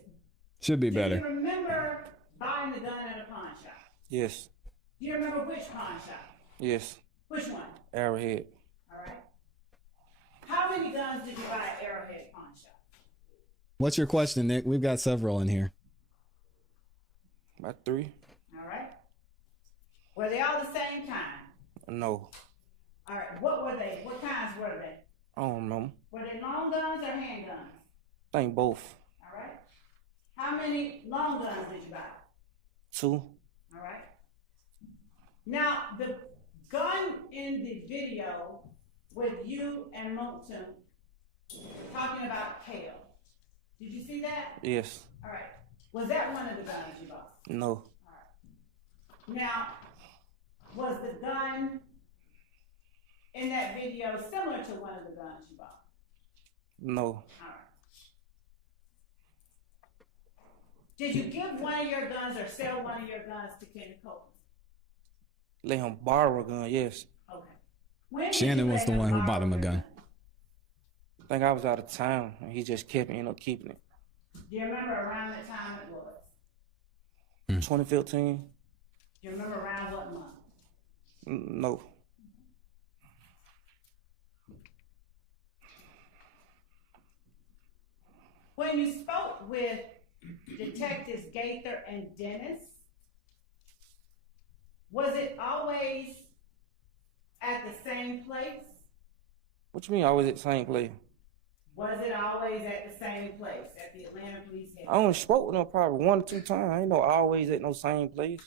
Should be Do better. you remember buying the gun at a pawn shop? Yes. Do you remember which pawn shop? Yes. Which one? Arrowhead. All right. How many guns did you buy at Arrowhead Pawn Shop? What's your question, Nick? We've got several in here. About 3. All right. Were they all the same kind? No. All right. What were they? What kinds were they? I don't know. Were they long guns or handguns? I think both. All right. How many long guns did you buy? 2. All right. Now, the gun in the video with you and Moncton talking about Kale. Did you see that? Yes. All right. Was that one of the guns you bought? No. Now, was the gun in that video similar to one of the guns you bought? No. All right. Did you give one of your guns or sell one of your guns to Kenneth Copeland? Let him borrow a gun, yes. Okay. When did Shannon you was let the him one who borrow bought him a your gun. I think I was out of town and he just ended up keeping it. Do you remember around the time it was? 2015? Do you remember around what month? No. When you spoke with Detectives Gaither and Dennis, was it always at the same place? What you mean always at the same place? Was it always at the same place, at the Atlanta Police I Headquarters? only spoke with him probably 1 or 2 times. I ain't no always at no same place.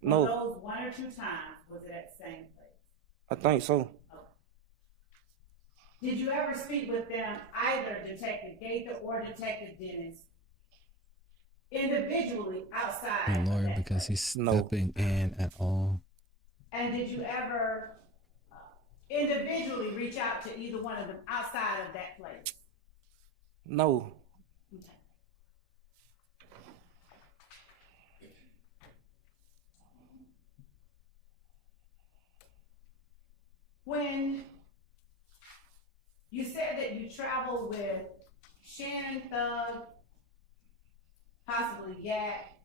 No. For those 1 or 2 times, was it at the same place? I think so. Did you ever speak with them, either Detective Gaither or Detective Dennis, individually outside And of lawyer that because place? he's stepping in at all. And did you ever individually reach out to either one of them outside of that place? No. When you said that you traveled with Shannon Thug, possibly Yak,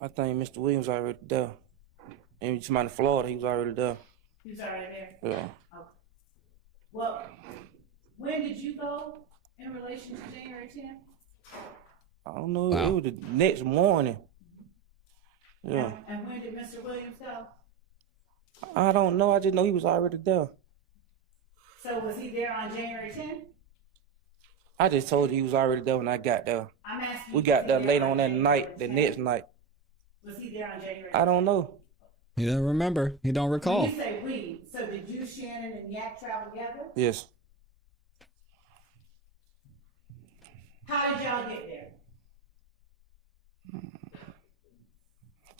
I think Mr. Williams already there. And he's in Florida, he was already there. he was already there? Yeah. Okay. Well, when did you go in relation to January 10th? I don't know. Wow. It was the next morning. Yeah. And when did Mr. Williams go? I don't know. I just know he was already there. So was he there on January 10th? I just told you he was already there when I got there. I'm asking We you, got was there he late on on that January night, the 10th? next night. Was he there on January 10th? I don't know. He doesn't remember. He don't recall. When you say we, so did you, Shannon, and Yak travel together? Yes. How did y'all get there?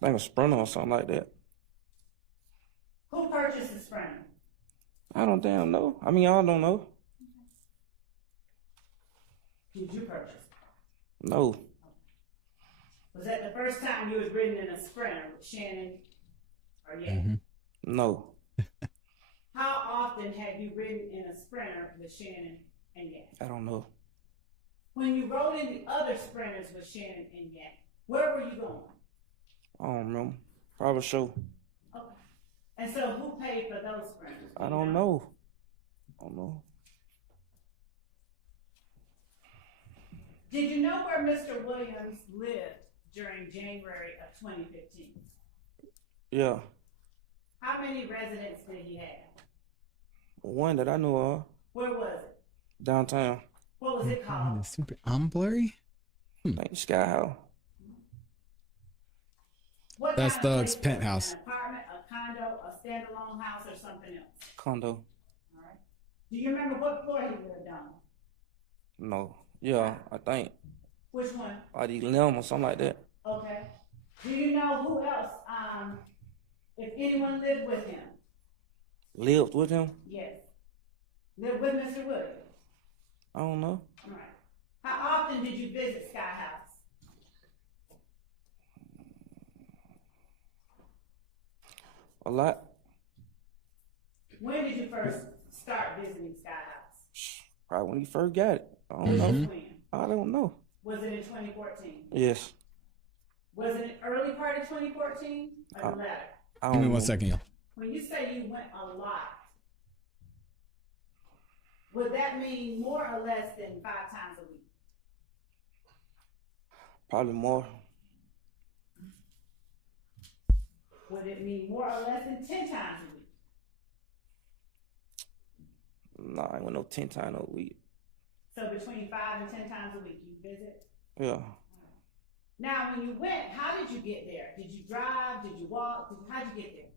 I think a Sprinter or something like that. Who purchased the Sprinter? I don't damn know. I mean, I don't know. Did you purchase it? No. Was that the first time you was ridden in a Sprinter with Shannon or Yak? Mm-hmm. No. How often have you ridden in a Sprinter with Shannon and Yak? I don't know. When you rode in the other Sprinters with Shannon and Yak, where were you going? I don't remember. Probably sure. Okay. And so who paid for those Sprinters? I don't know. I don't know. Did you know where Mr. Williams lived during January of 2015? Yeah. How many residents did he have? One that I knew of. Where was it? Downtown. What was it called? Super. I'm blurry. I think Sky House. What That's kind of Thug's place was it? penthouse. An apartment, a condo, a standalone house, or something else? Condo. All right. Do you remember what floor he lived on? No. Yeah, I think. Which one? Like 11 or something like that. Okay. Do you know who else, if anyone lived with him? Lived with him? Yes. Lived with Mr. Williams? I don't know. All right. How often did you visit Sky House? A lot. When did you first start visiting Sky House? Probably when he first got it. I don't know. When? I don't know. Was it in 2014? Yes. Was it early part of 2014 or the latter? Give me 1 second, y'all. When you say you went a lot, would that mean more or less than 5 times a week? Probably more. Would it mean more or less than 10 times a week? Nah, I ain't went no 10 times a week. So between 5 and 10 times a week you visit? Yeah. Now, when you went, how did you get there? Did you drive? Did you walk? How'd you get there?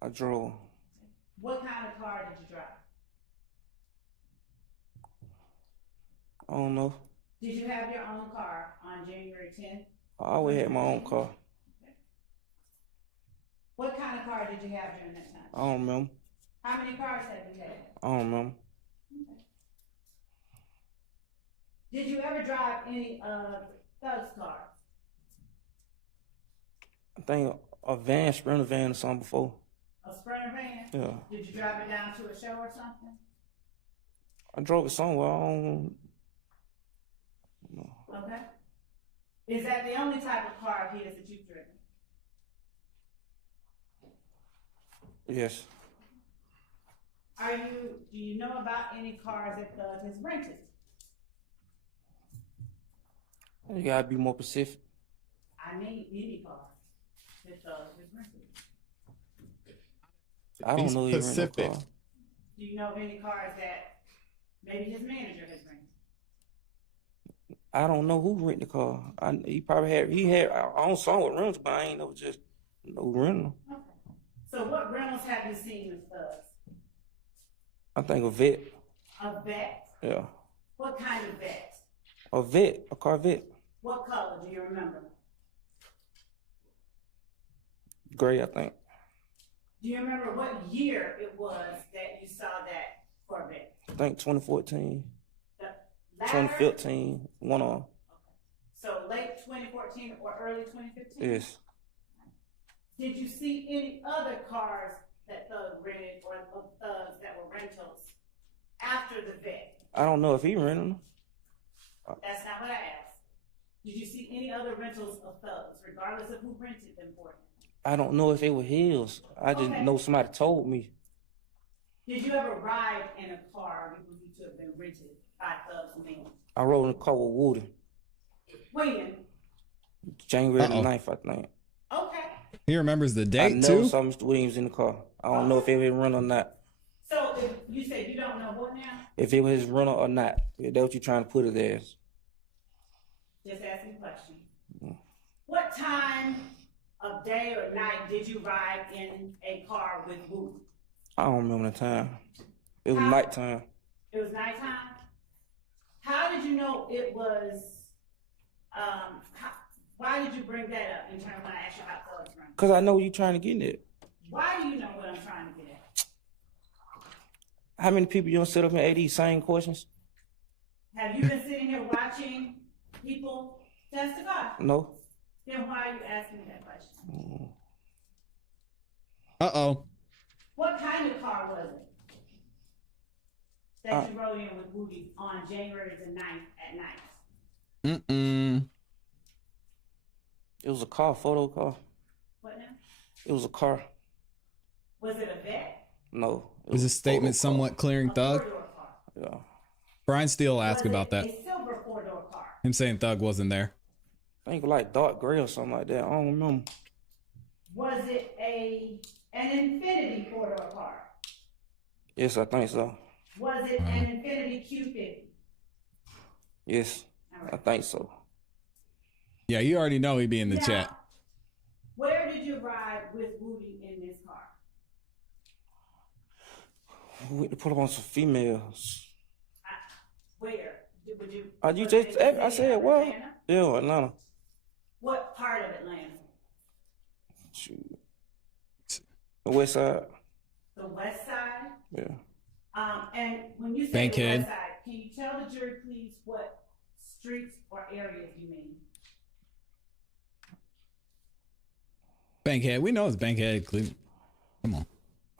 I drove. What kind of car did you drive? I don't know. Did you have your own car on January 10th? I always had my own car. What kind of car did you have during that time? I don't remember. How many cars have you had? I don't remember. Did you ever drive any of Thug's cars? I think a van, Sprinter van or something before. A Sprinter van? Yeah. Did you drive it down to a show or something? I drove it somewhere. I don't know. Okay. Is that the only type of car of his that you've driven? Yes. Do you know about any cars that Thug has rented? You gotta be more specific. I need any cars that Thug has rented. I don't know your rental car. Do you know of any cars that maybe his manager has rented? I don't know who rented the car. He probably had. I don't saw what rentals, but I ain't know just no rental. Okay. So what rentals have you seen with Thug? I think a vet. A vet? Yeah. What kind of vet? A vet, a Corvette. What color do you remember? Gray, I think. Do you remember what year it was that you saw that Corvette? I think 2014. The latter? 2015, one on. So late 2014 or early 2015? Yes. Did you see any other cars that Thug rented or of Thugs that were rentals after the vet? I don't know if he rented them. That's not what I asked. Did you see any other rentals of Thugs, regardless of who rented them for him? I don't know if it was his. I just Okay. know somebody told me. Did you ever ride in a car you believe to have been rented by Thugs men? I rode in a car with Woody. When? January the Uh-oh. 9th, I think. Okay. He remembers the I date never too. saw Mr. Williams in the car. I don't know if it was his rental or not. So if you said you don't know what now? If it was his rental or not. If that's what you're trying to put it as. Just asking a question. What time of day or night did you ride in a car with Woody? I don't remember the time. It was How- nighttime. It was nighttime? How did you know it was, why did you bring that up in terms when I asked you about Thugs running? Because I know you're trying to get it. Why do you know what I'm trying to get at? How many people you don't sit up and ask these same questions? Have you been sitting here watching people testify? No. Then why are you asking me that question? Uh-oh. What kind of car was it that you rode in with Woody on January the 9th at night? Mm-mm. It was a car, photo car. What now? It was a car. Was it a vet? No. Was his statement somewhat clearing Thug? Yeah. Brian Steele asked Was about it that. a silver four-door car? Him saying Thug wasn't there. I think like dark gray or something like that. I don't remember. Was it an Infinity four-door car? Yes, I think so. Was it an Infinity Q50? Yes, All I right. think so. Yeah, you already know he be in the Now, chat. Where did you ride with Woody in this car? We went to put up on some females. Where? Would you? You was just, it in the I city said, of what? Atlanta? Yeah, Atlanta. What part of Atlanta? Shoot. The west side. The west side? Yeah. And when you say the Bankhead. west side, can you tell the jury, please, what streets or areas you mean? Bankhead. We know it's Bankhead, Cleveland. Come on.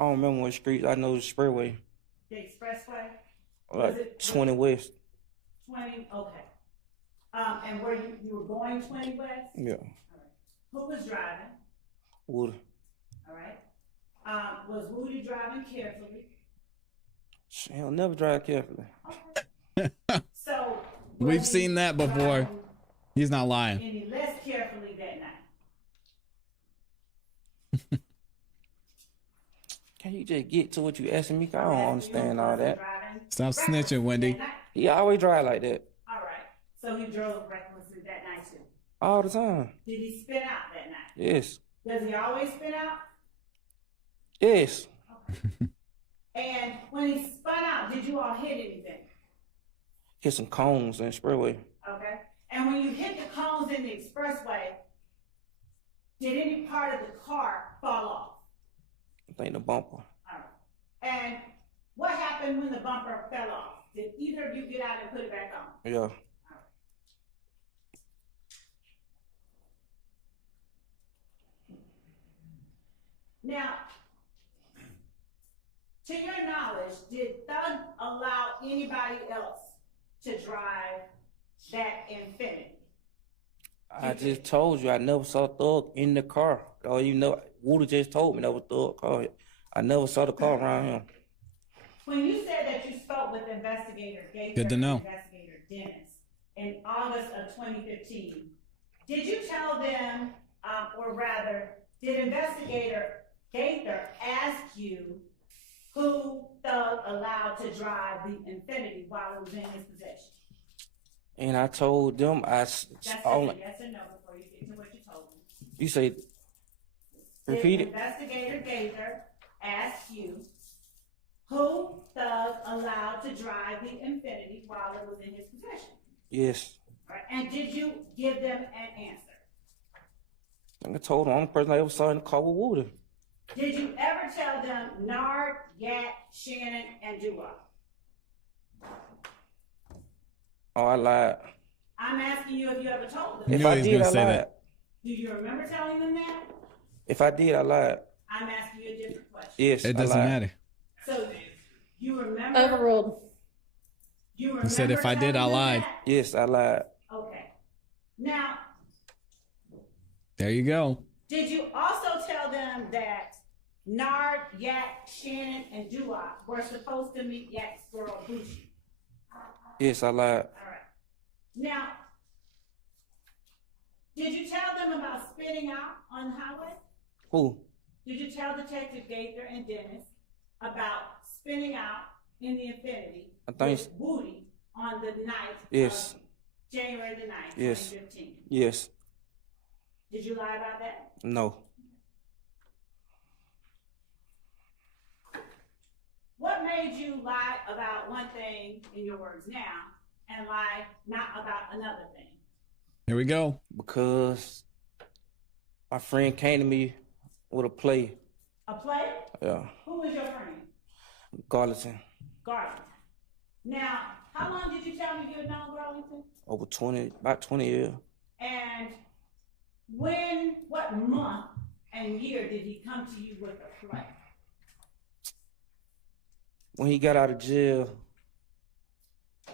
I don't remember what street. I know the Sprayway. The expressway? Like 20 West. 20, okay. And where you were going 20 west? Yeah. Who was driving? Woody. All right. Was Woody driving carefully? He'll never drive carefully. So. We've seen that before. He's not lying. Any less carefully that night? Can you just get to what you asking me? I don't understand all that. Stop snitching, Wendy. He always drive like that. All right. So he drove recklessly that night too? All the time. Did he spin out that night? Yes. Does he always spin out? Yes. And when he spun out, did you all hit anything? Hit some cones and Sprayway. Okay. And when you hit the cones in the expressway, did any part of the car fall off? I think the bumper. All right. And what happened when the bumper fell off? Did either of you get out and put it back on? Yeah. Now, to your knowledge, did Thug allow anybody else to drive that Infinity? I just told you I never saw Thug in the car. Oh, you know, Woody just told me that was Thug car. I never saw the car around him. When you said that you spoke with Investigator Gaither Good to know. and Investigator Dennis in August of 2015, did you tell them, or rather, did Investigator Gaither ask you who Thug allowed to drive the Infinity while it was in his possession? And I told them That's a yes or no before you get to what you told them. You say, repeat Did it. Investigator Gaither ask you who Thug allowed to drive the Infinity while it was in his possession? Yes. Right. And did you give them an answer? I told them, the only person I ever saw in the car was Woody. Did you ever tell them Nard, Yak, Shannon, and Dua? Oh, I lied. I'm asking you if you ever told them. If I did, I lied. Do you remember telling them that? If I did, I lied. I'm asking you a different question. Yes, It doesn't matter. So you remember? Overruled. You remember? He said if I did, I telling them lied. that? Yes, I lied. Okay. Now, There you go. did you also tell them that Nard, Yak, Shannon, and Dua were supposed to meet Yak's girl Bushi? Yes, I lied. All right. Now, did you tell them about spitting out on the highway? Who? Did you tell Detective Gaither and Dennis about spinning out in the Infinity I think with Woody on the night Yes. of January the 9th, Yes. 2015? Yes. Did you lie about that? No. What made you lie about one thing in your words now and lie not about another thing? Here we go. Because my friend came to me with a play. A play? Yeah. Who was your friend? Garlington. Garland. Now, how long did you tell me you had known Garlington? Over 20, about 20 years. And what month and year did he come to you with a play? When he got out of jail,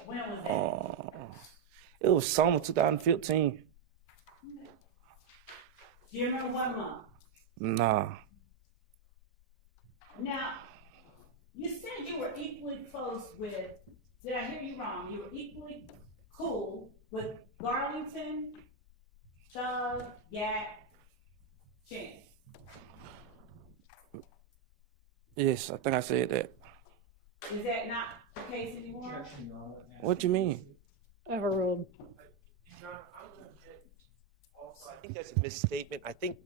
When was that? it was summer 2015. Do you remember what month? Nah. Now, you said you were equally close with, did I hear you wrong? You were equally cool with Garlington, Thug, Yak, Shannon. Yes, I think I said that. Is that not the case anymore? What you mean? Overruled. I think that's a misstatement. I think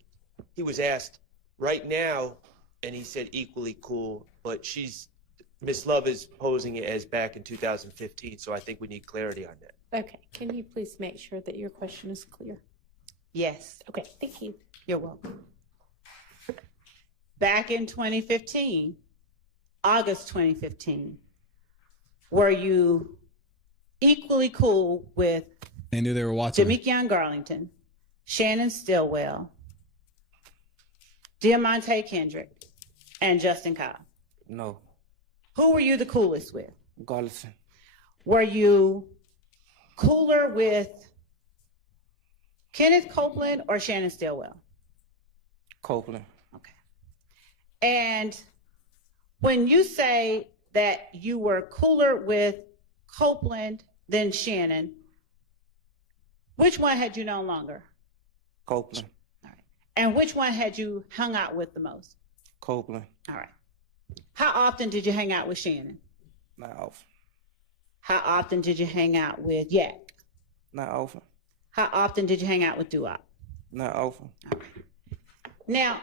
he was asked right now, and he said equally cool, but Ms. Love is posing it as back in 2015, so I think we need clarity on that. Okay, can you please make sure that your question is clear? Yes, Okay, thank you. you're welcome. Back in 2015, August 2015, were you equally cool with They knew they were watching. Demekion Garlington, Shannon Stillwell, Diamante Kendrick, and Justin Cobb? No. Who were you the coolest with? Garlison. Were you cooler with Kenneth Copeland or Shannon Stillwell? Copeland. And when you say that you were cooler with Copeland than Shannon, which one had you known longer? Copeland. And which one had you hung out with the most? Copeland. All right. How often did you hang out with Shannon? Not often. How often did you hang out with Yak? Not often. How often did you hang out with Duop? Not often. Now,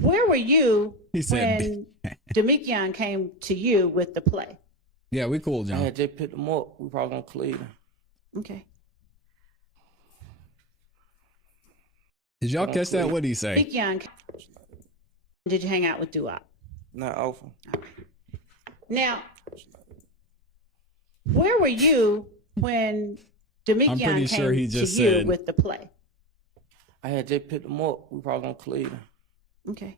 where were you He said- when Demekion came to you with the play? Yeah, we cool, I John. had just picked them up. We probably gonna Cleveland. Okay. Did y'all catch that? What did he say? Demekion, did you hang out with Duop? Not often. Now, where were you when Demekion pretty came sure he just to you said- with the play? I had just picked them up. We probably gonna Cleveland. Okay.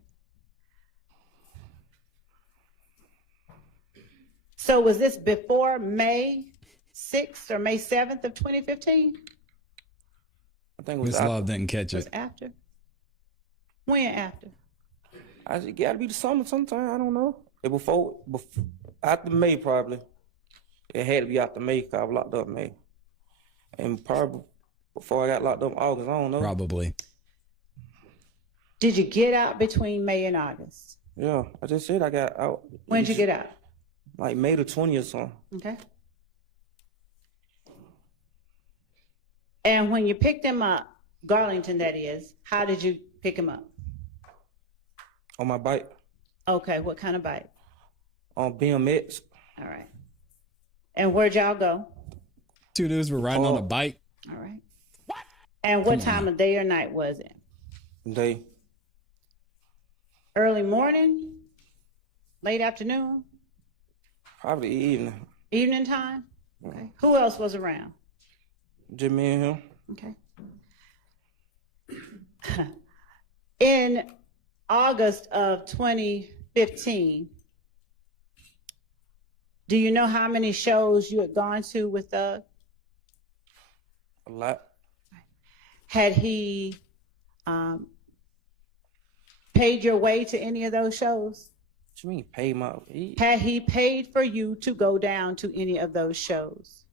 So was this before May 6th or May 7th of 2015? I think it was Miss Love didn't catch It was it. after? When after? It gotta be the summer sometime. I don't know. Before after May probably. It had to be after May because I was locked up in May. And probably before I got locked up in August. I don't know. Probably. Did you get out between May and August? Yeah, I just said I got out. When'd you get out? Like May the 20th or something. Okay. And when you picked him up, Garlington that is, how did you pick him up? On my bike. Okay, what kind of bike? On BMX. All right. And where'd y'all go? Two dudes were riding on a bike. All right. And what time of day or night was it? Day. Early morning? Late afternoon? Probably evening. Evening time? Okay. Who else was around? Just me and him. Okay. In August of 2015, do you know how many shows you had gone to with Doug? A lot. Had he paid your way to any of those shows? What you mean pay my? Had he paid for you to go down to any of those shows?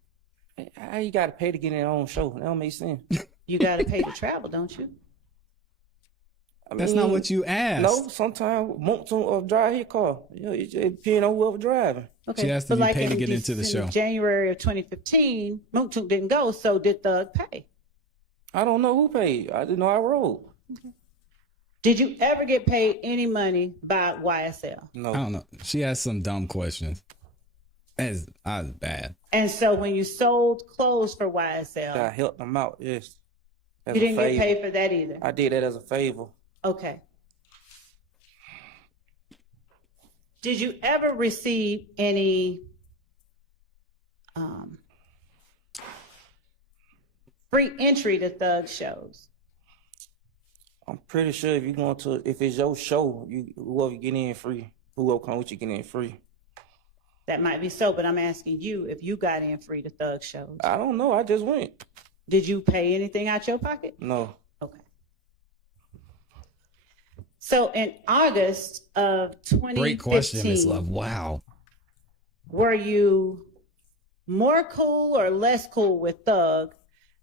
How you got to pay to get in your own show? That don't make sense. You got to pay to travel, don't you? That's not what you asked. No, sometimes Moncton or drive his car. You know, it depends on whoever driving. Okay. She asked but if you like paid to in get into the show. January of 2015, Moontook didn't go, so did Thug pay? I don't know who paid. I didn't know I rode. Did you ever get paid any money by YSL? No. I don't know. She asked some dumb questions. That's bad. And so when you sold clothes for YSL, I helped them out, yes. As you a didn't get favor. paid for that either? I did that as a favor. Okay. Did you ever receive any free entry to Thug shows? I'm pretty sure if it's your show, whoever get in free, whoever come with you get in free. That might be so, but I'm asking you if you got in free to Thug shows. I don't know. I just went. Did you pay anything out your pocket? No. Okay. So in August of 2015, Great question, Miss Love. Wow. were you more cool or less cool with Thug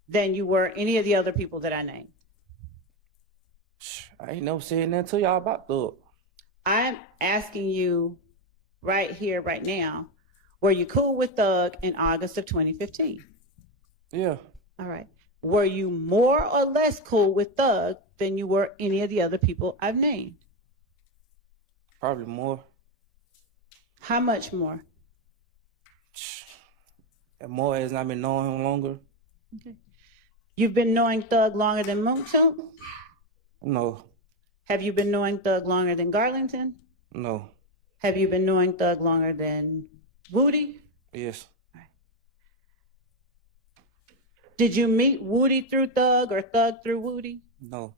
than you were any of the other people that I named? I ain't never said nothing to y'all about Thug. I'm asking you right here, right now, were you cool with Thug in August of 2015? Yeah. All right. Were you more or less cool with Thug than you were any of the other people I've named? Probably more. How much more? And more as I've been knowing him longer. Okay. You've been knowing Thug longer than Moontoon? No. Have you been knowing Thug longer than Garlington? No. Have you been knowing Thug longer than Woody? Yes. Did you meet Woody through Thug or Thug through Woody? No.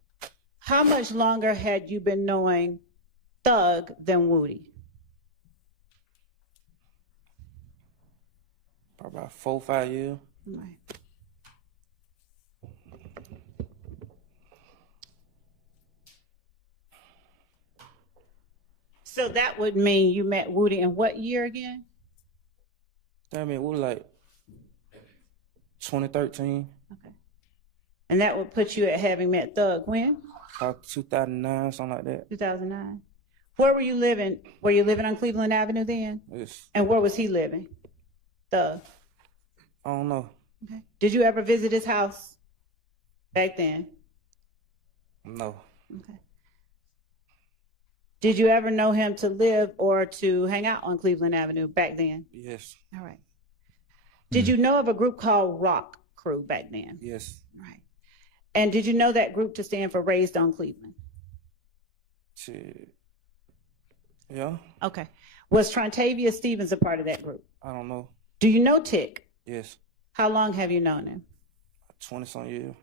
How much longer had you been knowing Thug than Woody? Probably about 4 or 5 years. Right. So that would mean you met Woody in what year again? I mean, we were like 2013. Okay. And that would put you at having met Thug when? About 2009, something like that. 2009. Where were you living? Were you living on Cleveland Avenue then? Yes. And where was he living? Thug. I don't know. Okay. Did you ever visit his house back then? No. Okay. Did you ever know him to live or to hang out on Cleveland Avenue back then? Yes. All right. Did you know of a group called Rock Crew back then? Yes. Right. And did you know that group to stand for Raised on Cleveland? Shit. Yeah. Okay. Was Trontavia Stevens a part of that group? I don't know. Do you know Tick? Yes. How long have you known him? 20-some years.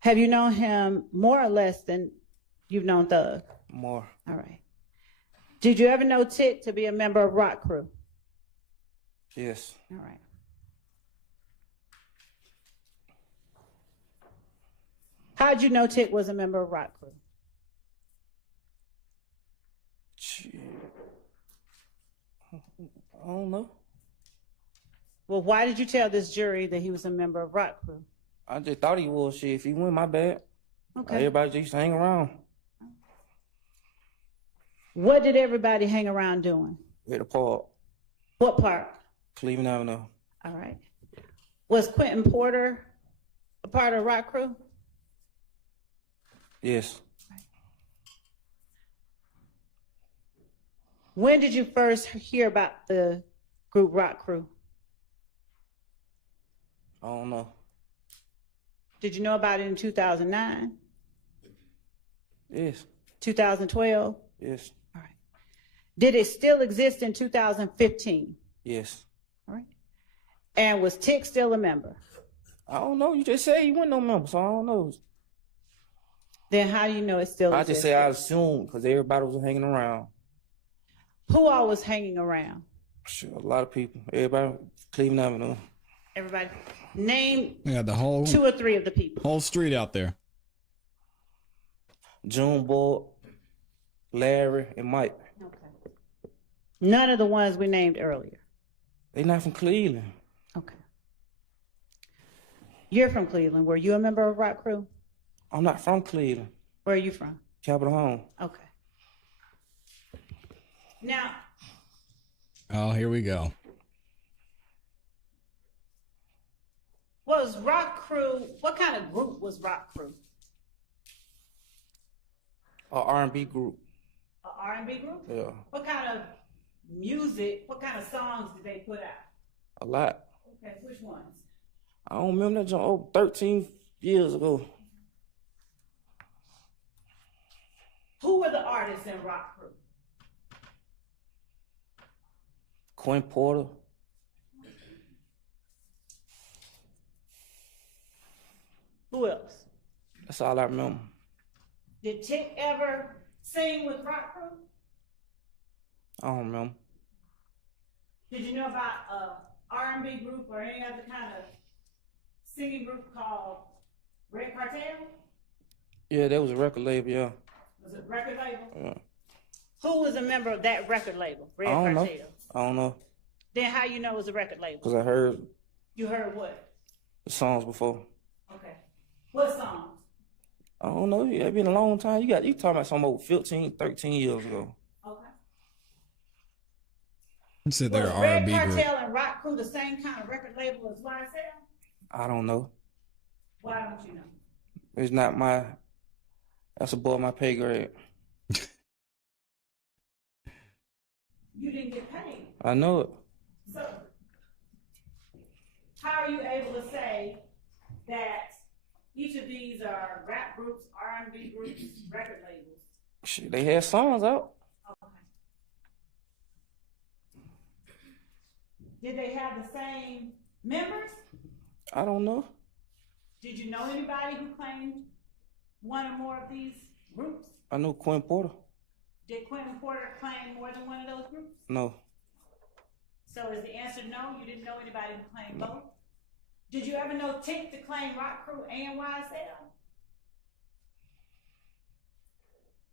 Have you known him more or less than you've known Thug? More. All right. Did you ever know Tick to be a member of Rock Crew? Yes. All right. How'd you know Tick was a member of Rock Crew? Shit. I don't know. Well, why did you tell this jury that he was a member of Rock Crew? I just thought he was. Shit, if he went, my bad. Okay. Everybody just used to hang around. What did everybody hang around doing? At the park. What park? Cleveland Avenue. All right. Was Quentin Porter a part of Rock Crew? Yes. When did you first hear about the group Rock Crew? I don't know. Did you know about it in 2009? Yes. 2012? Yes. All right. Did it still exist in 2015? Yes. All right. And was Tick still a member? I don't know. You just said you weren't no member, so I don't know. Then how do you know it still I exists? just say I assumed because everybody was hanging around. Who all was hanging around? Sure, a lot of people. Everybody, Cleveland Avenue. Everybody. Name Yeah, the whole 2 or 3 of the people. whole street out there. Junebug, Larry, and Mike. Okay. None of the ones we named earlier. They not from Cleveland. Okay. You're from Cleveland. Were you a member of Rock Crew? I'm not from Cleveland. Where are you from? Capitol Home. Okay. Now, Oh, here we go. was Rock Crew, what kind of group was Rock Crew? A R&B group. A R&B group? Yeah. What kind of music, what kind of songs did they put out? A lot. Okay, which ones? I don't remember that joint 13 years ago. Who were the artists in Rock Crew? Quentin Porter. Who else? That's all I remember. Did Tick ever sing with Rock Crew? I don't remember. Did you know about a R&B group or any other kind of singing group called Red Cartel? Yeah, that was a record label, yeah. Was it a record label? Yeah. Who was a member of that record label, Red I don't Cartel? know. I don't know. Then how you know it was a record label? Because I heard You heard what? the songs before. Okay. What songs? I don't know. Yeah, it's been a long time. You talking about some old 15, 13 years ago. Okay. So they're Was an Red R&B group. Cartel and Rock Crew the same kind of record label as YSL? I don't know. Why don't you know? It's not my. That's above my pay grade. You didn't get paid. I know it. So how are you able to say that each of these are rap groups, R&B groups, record labels? Shit, they had songs out. Did they have the same members? I don't know. Did you know anybody who claimed one or more of these groups? I know Quinn Porter. Did Quentin Porter claim more than one of those groups? No. So is the answer no? You didn't know anybody who claimed both? Did you ever know Tick to claim Rock Crew and YSL?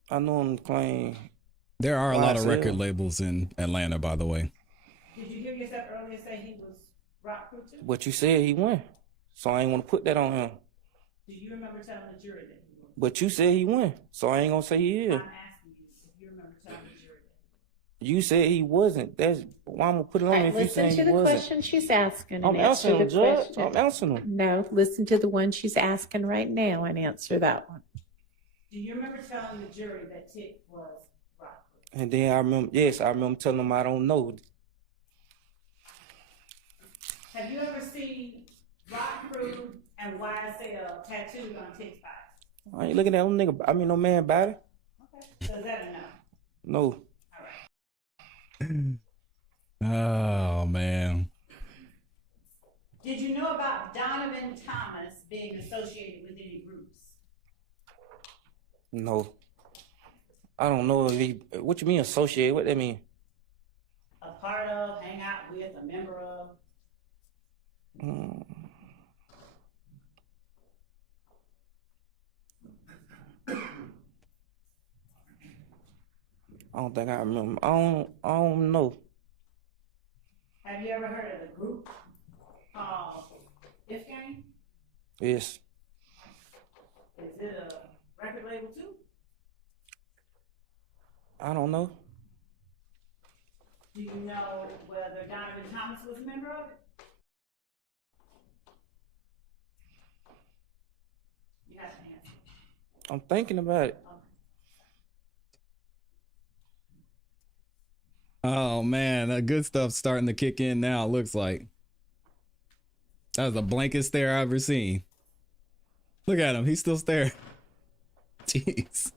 I know him claim. There are a lot of YSL. record labels in Atlanta, by the way. Did you hear yourself earlier say he was Rock Crew too? But you said he won. So I ain't want to put that on him. Do you remember telling the jury that he was? But you said he won. So I ain't going to say he is. I'm asking you if you remember telling the jury that. You said he wasn't. That's why I'm going to put it on All right, if you listen saying to he the wasn't. question she's asking. I'm and answer answering the him, Judge. question. I'm answering him. No, listen to the one she's asking right now and answer that one. Do you remember telling the jury that Tick was Rock Crew? And then I remember, yes, I remember telling him I don't know. Have you ever seen Rock Crew and YSL tattooed on Tick's body? I ain't looking at no nigga. I mean, no man body. Okay. So is that a no? No. Oh man. Did you know about Donovan Thomas being associated with any groups? No. I don't know if he. What you mean associate? What that mean? A part of, hang out with, a member of? I don't think I remember. I don't know. Have you ever heard of the group called If Gang? Yes. Is it a record label too? I don't know. Do you know whether Donovan Thomas was a member of it? You have to answer. I'm thinking about it. Oh man, that good stuff's starting to kick in now, it looks like. That was the blankest stare I've ever seen. Look at him, he's still staring. Jeez.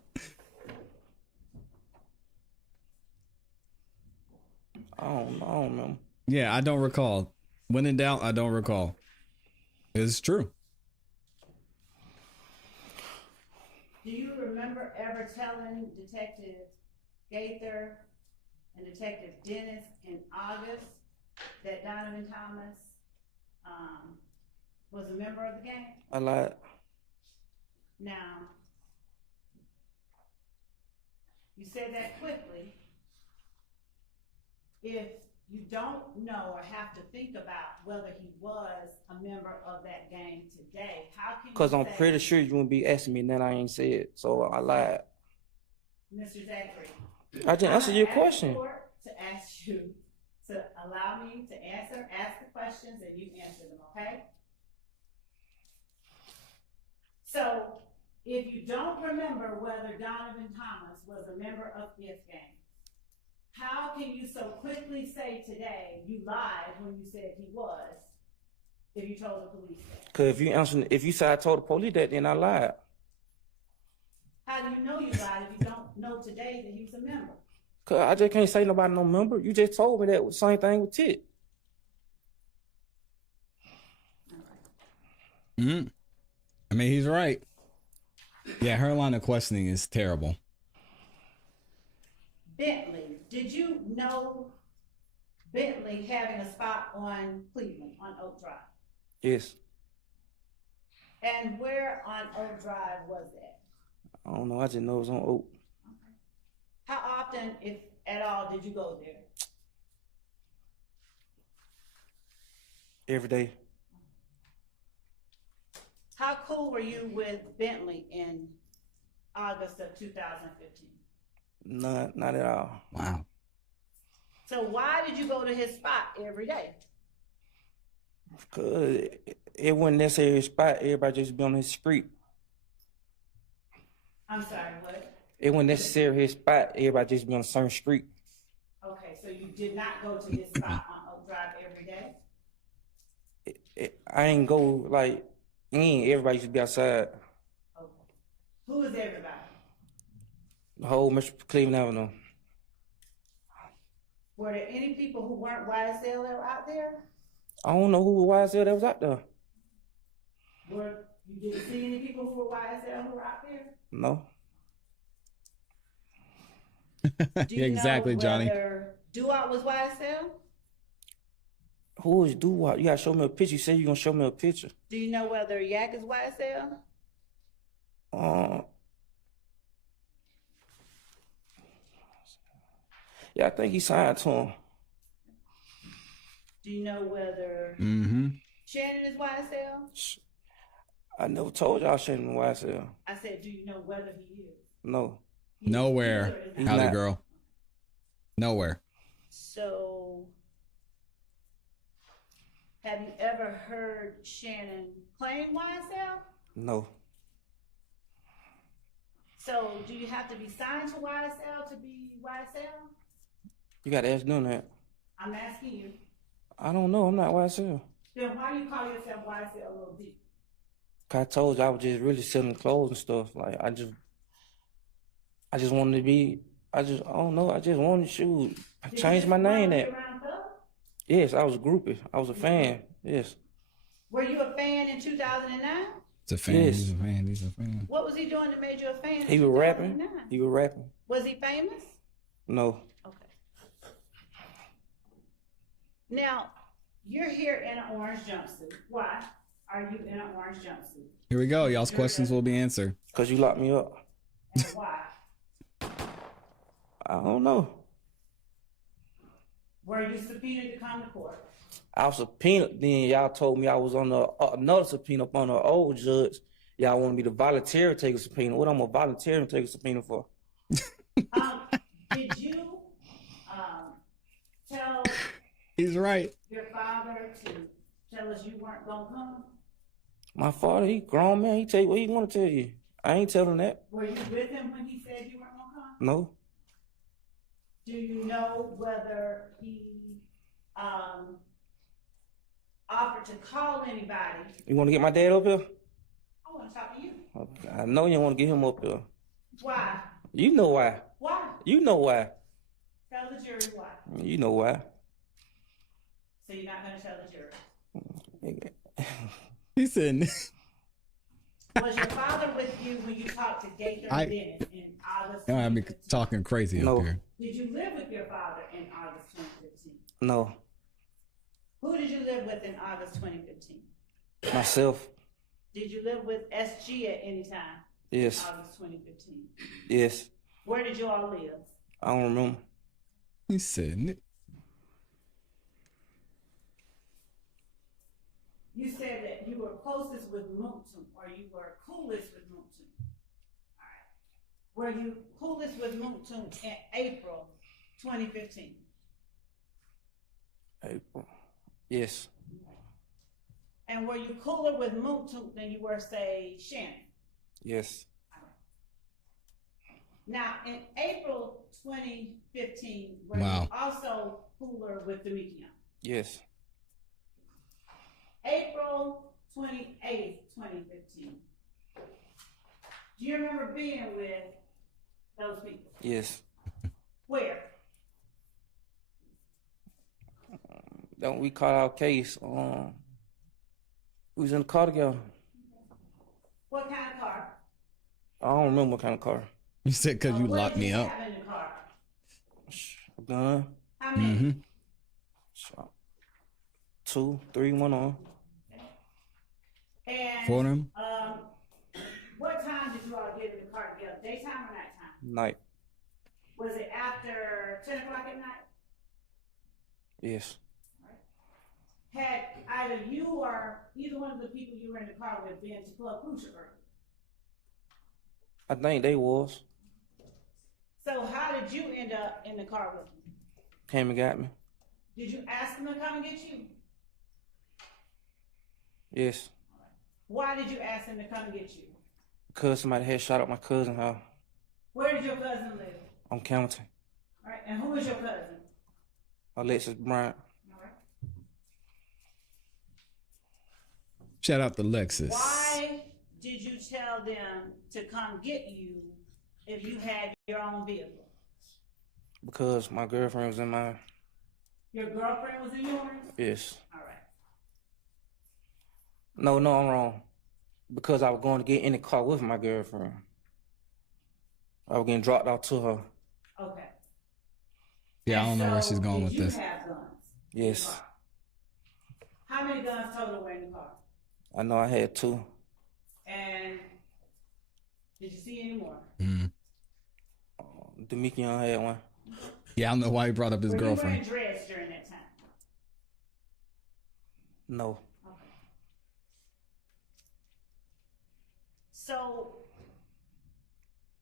I don't know. Yeah, I don't recall. When in doubt, I don't recall. It's true. Do you remember ever telling Detective Gaither and Detective Dennis in August that Donovan Thomas was a member of the gang? I lied. Now, you said that quickly. If you don't know or have to think about whether he was a member of that gang today, how can you Because I'm say, pretty sure you wouldn't be asking me that I ain't said. So I lied. Mr. Zachary? I just answered your I'm gonna ask the question. court to ask you to allow me to ask the questions and you answer them, okay? So, if you don't remember whether Donovan Thomas was a member of If Gang, how can you so quickly say today you lied when you said he was, if you told the police that? Because if you said I told the police that, then I lied. How do you know you lied if you don't know today that he was a member? Because I just can't say nobody no member. You just told me that was the same thing with Tit. Mm-hmm. I mean, he's right. Yeah, her line of questioning is terrible. Bentley, did you know Bentley having a spot on Cleveland, on Oak Drive? Yes. And where on Oak Drive was that? I don't know. I just know it was on Oak. How often, if at all, did you go there? Every day. How cool were you with Bentley in August of 2015? Not at all. Wow. So why did you go to his spot every day? Cause it wasn't necessarily a spot. Everybody just be on his street. I'm sorry, what? It wasn't necessarily his spot. Everybody just be on a certain street. Okay, so you did not go to his spot on Oak Drive every day? I ain't go like everybody used to be outside. Okay. Who is everybody? The whole Mr. Cleveland Avenue. Were there any people who weren't YSL that were out there? I don't know who YSL that was out there. You didn't see any people who were YSL who were out there? No. Do you Exactly, know Johnny. whether Duop was YSL? Who is Doo-Wop? You gotta show me a picture. You said you gonna show me a picture. Do you know whether Yak is YSL? Yeah, I think he signed to him. Do you know whether Shannon is YSL? I never told y'all Shannon YSL. I said, do you know whether he is? No. Nowhere. He's Howdy, not. girl. Nowhere. So, have you ever heard Shannon claim YSL? No. So, do you have to be signed to YSL to be YSL? You gotta ask them that. I'm asking you. I don't know. I'm not YSL. Then why do you call yourself YSL Lil D? I told you I was just really selling clothes and stuff. Like I just wanted to be. I don't know. I just wanted to shoot. I changed my name. That. Yes, I was a groupie. I was a fan. Yes. Were you a fan in 2009? It's a fan. Yes. He's a fan. He's a fan. What was he doing that made you a fan? He in was rapping. 2009? He was rapping. Was he famous? No. Now, you're here in an orange jumpsuit. Why are you in an orange jumpsuit? Here we go. Y'all's questions will be answered. Cause you locked me up. And why? I don't know. Were you subpoenaed to come to court? I was subpoenaed. Then y'all told me I was on another subpoena up on the old judge. Y'all wanted me to volunteer to take a subpoena. What I'm a volunteer to take a subpoena for? Did you tell He's right. your father to tell us you weren't gonna come? My father, he grown man. He tell you what he want to tell you. I ain't telling that. Were you with him when he said you weren't gonna come? No. Do you know whether he offered to call anybody? You want to get my dad up here? I want to talk to you. I know you want to get him up here. Why? You know why. Why? You know why. Tell the jury why. You know why. So you're not going to tell the jury. He said. Was your father with you when you talked to Gator Dennis in August? I've been talking crazy No. up here. Did you live with your father in August 2015? No. Who did you live with in August 2015? Myself. Did you live with SG at any time? Yes. August 2015. Yes. Where did you all live? I don't remember. He said. You said that you were closest with Moontum, or you were coolest with Moontum. All right. Were you coolest with Moontum in April 2015? April. Yes. And were you cooler with Moontum than you were, say, Shannon? Yes. Now, in April 2015, were Wow. you also cooler with Demekion? Yes. April 28th, 2015. Do you remember being with those people? Yes. Where? Don't we caught our case? We was in the car together. What kind of car? I don't remember what kind of car. You said because you What locked did me you up. have in the car? A gun. How many? So, 2, 3, 1 on. And For them? what time did you all get in the car together? Daytime or nighttime? Night. Was it after 10 o'clock at night? Yes. Had either you or either one of the people you were in the car with been to Club Crucial early? I think they was. So how did you end up in the car with them? Came and got me. Did you ask him to come and get you? Yes. Why did you ask him to come and get you? Because somebody had shot up my cousin's house Where did your cousin live? on County. All right, and who is your cousin? Alexis Bryant. Shout out to Lexus. Why did you tell them to come get you if you had your own vehicle? Because my girlfriend was in mine. Your girlfriend was in yours? Yes. All right. No, I'm wrong. Because I was going to get in the car with my girlfriend. I was getting dropped off to her. Okay. Yeah, I don't know where she's going with Did this. you have guns? Yes. How many guns total were in the car? I know I had 2. And did you see any more? Demikion had 1. Yeah, I don't know why he brought up his Were girlfriend. you wearing dreads during that time? No. Okay. So,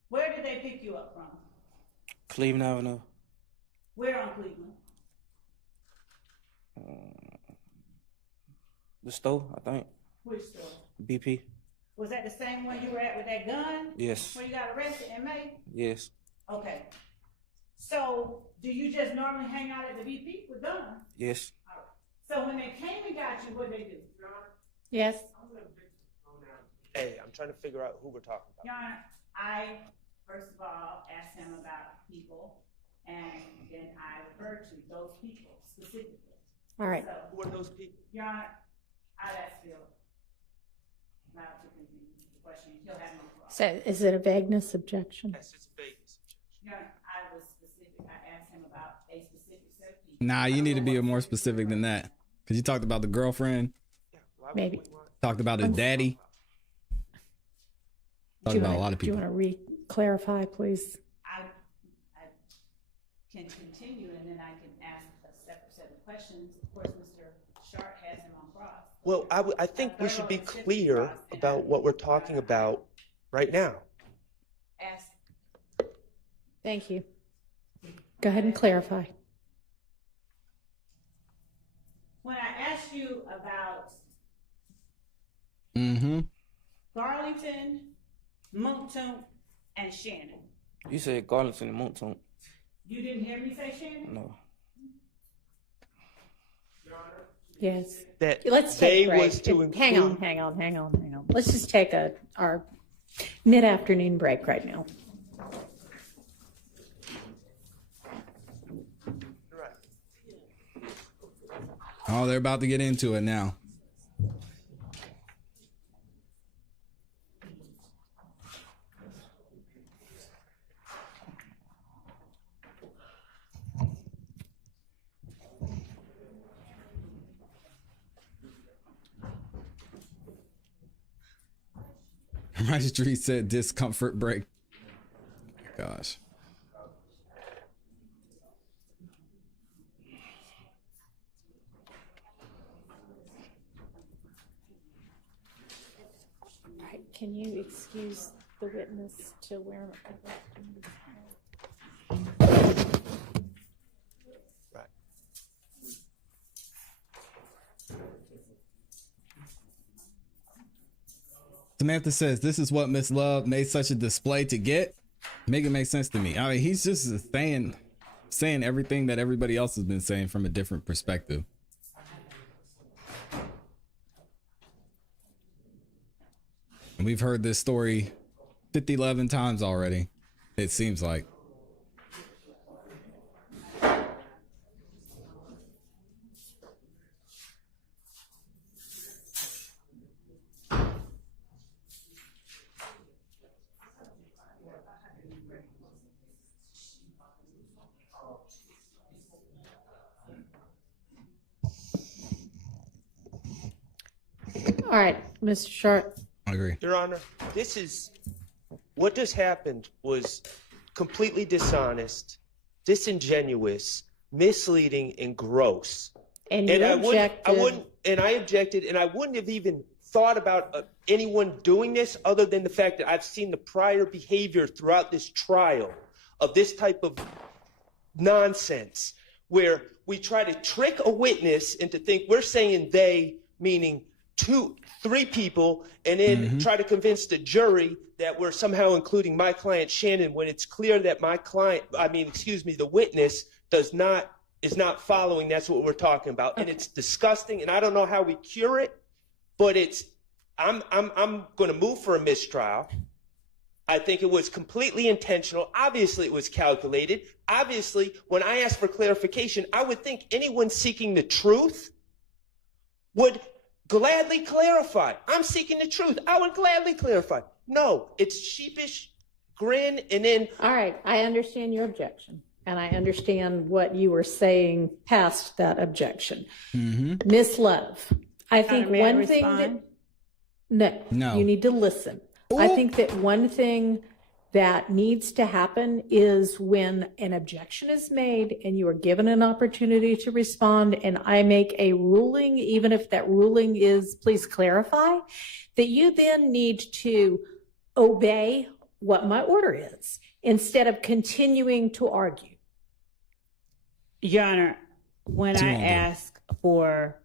where did they pick you up from? Cleveland Avenue. Where on Cleveland? The store, I think. Which store? BP. Was that the same one you were at with that gun? Yes. Where you got arrested in May? Yes. Okay. So, do you just normally hang out at the BP with guns? Yes. All right. So when they came and got you, what did they do? Yes. Hey, I'm trying to figure out who we're talking about. Your Honor, I, first of all, asked him about people, and then I referred to those people specifically. All right. So, Who are those people? Your Honor, I'd ask Bill not to continue the question. He'll have no problem. So is it a vagueness objection? Yes, it's a vagueness. Your Honor, I was specific. I asked him about a specific set of people. Nah, you need to be more specific than that. Because you talked about the girlfriend, Maybe. talked about his daddy. Talked about a lot of Do you people. want to clarify, please? I can continue, and then I can ask a separate set of questions. Of course, Mr. Sharp has him on cross. Well, I think we should be clear about what we're talking about right now. Ask. Thank you. Go ahead and clarify. When I asked you about Mm-hmm. Garlington, Moncton, and Shannon, You said Garlington and Moncton. you didn't hear me say Shannon? No. Yes. That Let's they take a break. was to Hang include- on. Let's just take our mid-afternoon break right now. Oh, they're about to get into it now. My street said discomfort break. Gosh. All right, can you excuse the witness to where? Samantha says, this is what Miss Love made such a display to get. Make it make sense to me. I mean, he's just saying everything that everybody else has been saying from a different perspective. And we've heard this story 11 times already, it seems like. All right, Mr. Sharp. I agree. Your Honor, what just happened was completely dishonest, disingenuous, misleading, and gross. And I objected, and I wouldn't have even thought about anyone doing this other than the fact that I've seen the prior behavior throughout this trial of this type of nonsense where we try to trick a witness into think we're saying they, meaning 3 people, and then try to convince the jury that we're somehow including my client Shannon when it's clear that the witness is not following. That's what we're talking about. Okay. And it's disgusting, and I don't know how we cure it, but I'm going to move for a mistrial. I think it was completely intentional. Obviously, it was calculated. Obviously, when I asked for clarification, I would think anyone seeking the truth would gladly clarify. I'm seeking the truth. I would gladly clarify. No, it's sheepish grin and then. All right, I understand your objection, and I understand what you were saying past that objection. Miss Love, I think one thing that no, you need to listen. Ooh. I think that one thing that needs to happen is when an objection is made and you are given an opportunity to respond and I make a ruling, even if that ruling is please clarify, that you then need to obey what my order is instead of continuing to argue. Your Honor, when I ask for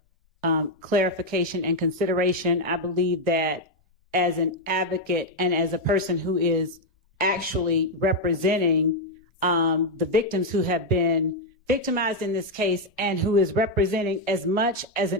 clarification and consideration, I believe that as an advocate and as a person who is actually representing the victims who have been victimized in this case and who is representing as much as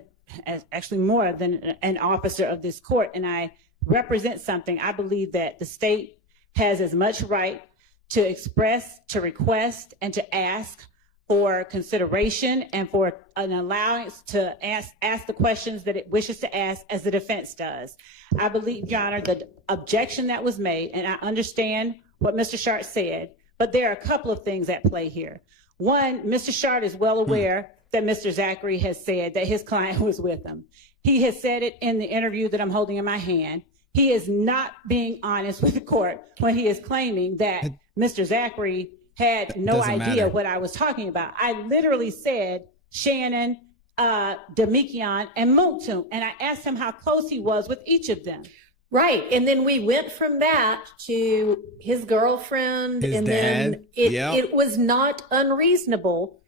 actually more than an officer of this court, and I represent something, I believe that the state has as much right to express, to request, and to ask for consideration and for an allowance to ask the questions that it wishes to ask as the defense does. I believe, Your Honor, the objection that was made, and I understand what Mr. Shart said, but there are a couple of things at play here. One, Mr. Shart is well aware that Mr. Zachary has said that his client was with him. He has said it in the interview that I'm holding in my hand. He is not being honest with the court when he is claiming that Mr. Zachary had no idea what I was talking about. I literally said Shannon, Demikion, and Muktum, and I asked him how close he was with each of them. Right, and then we went from that to his girlfriend, his and dad. Then it was not unreasonable,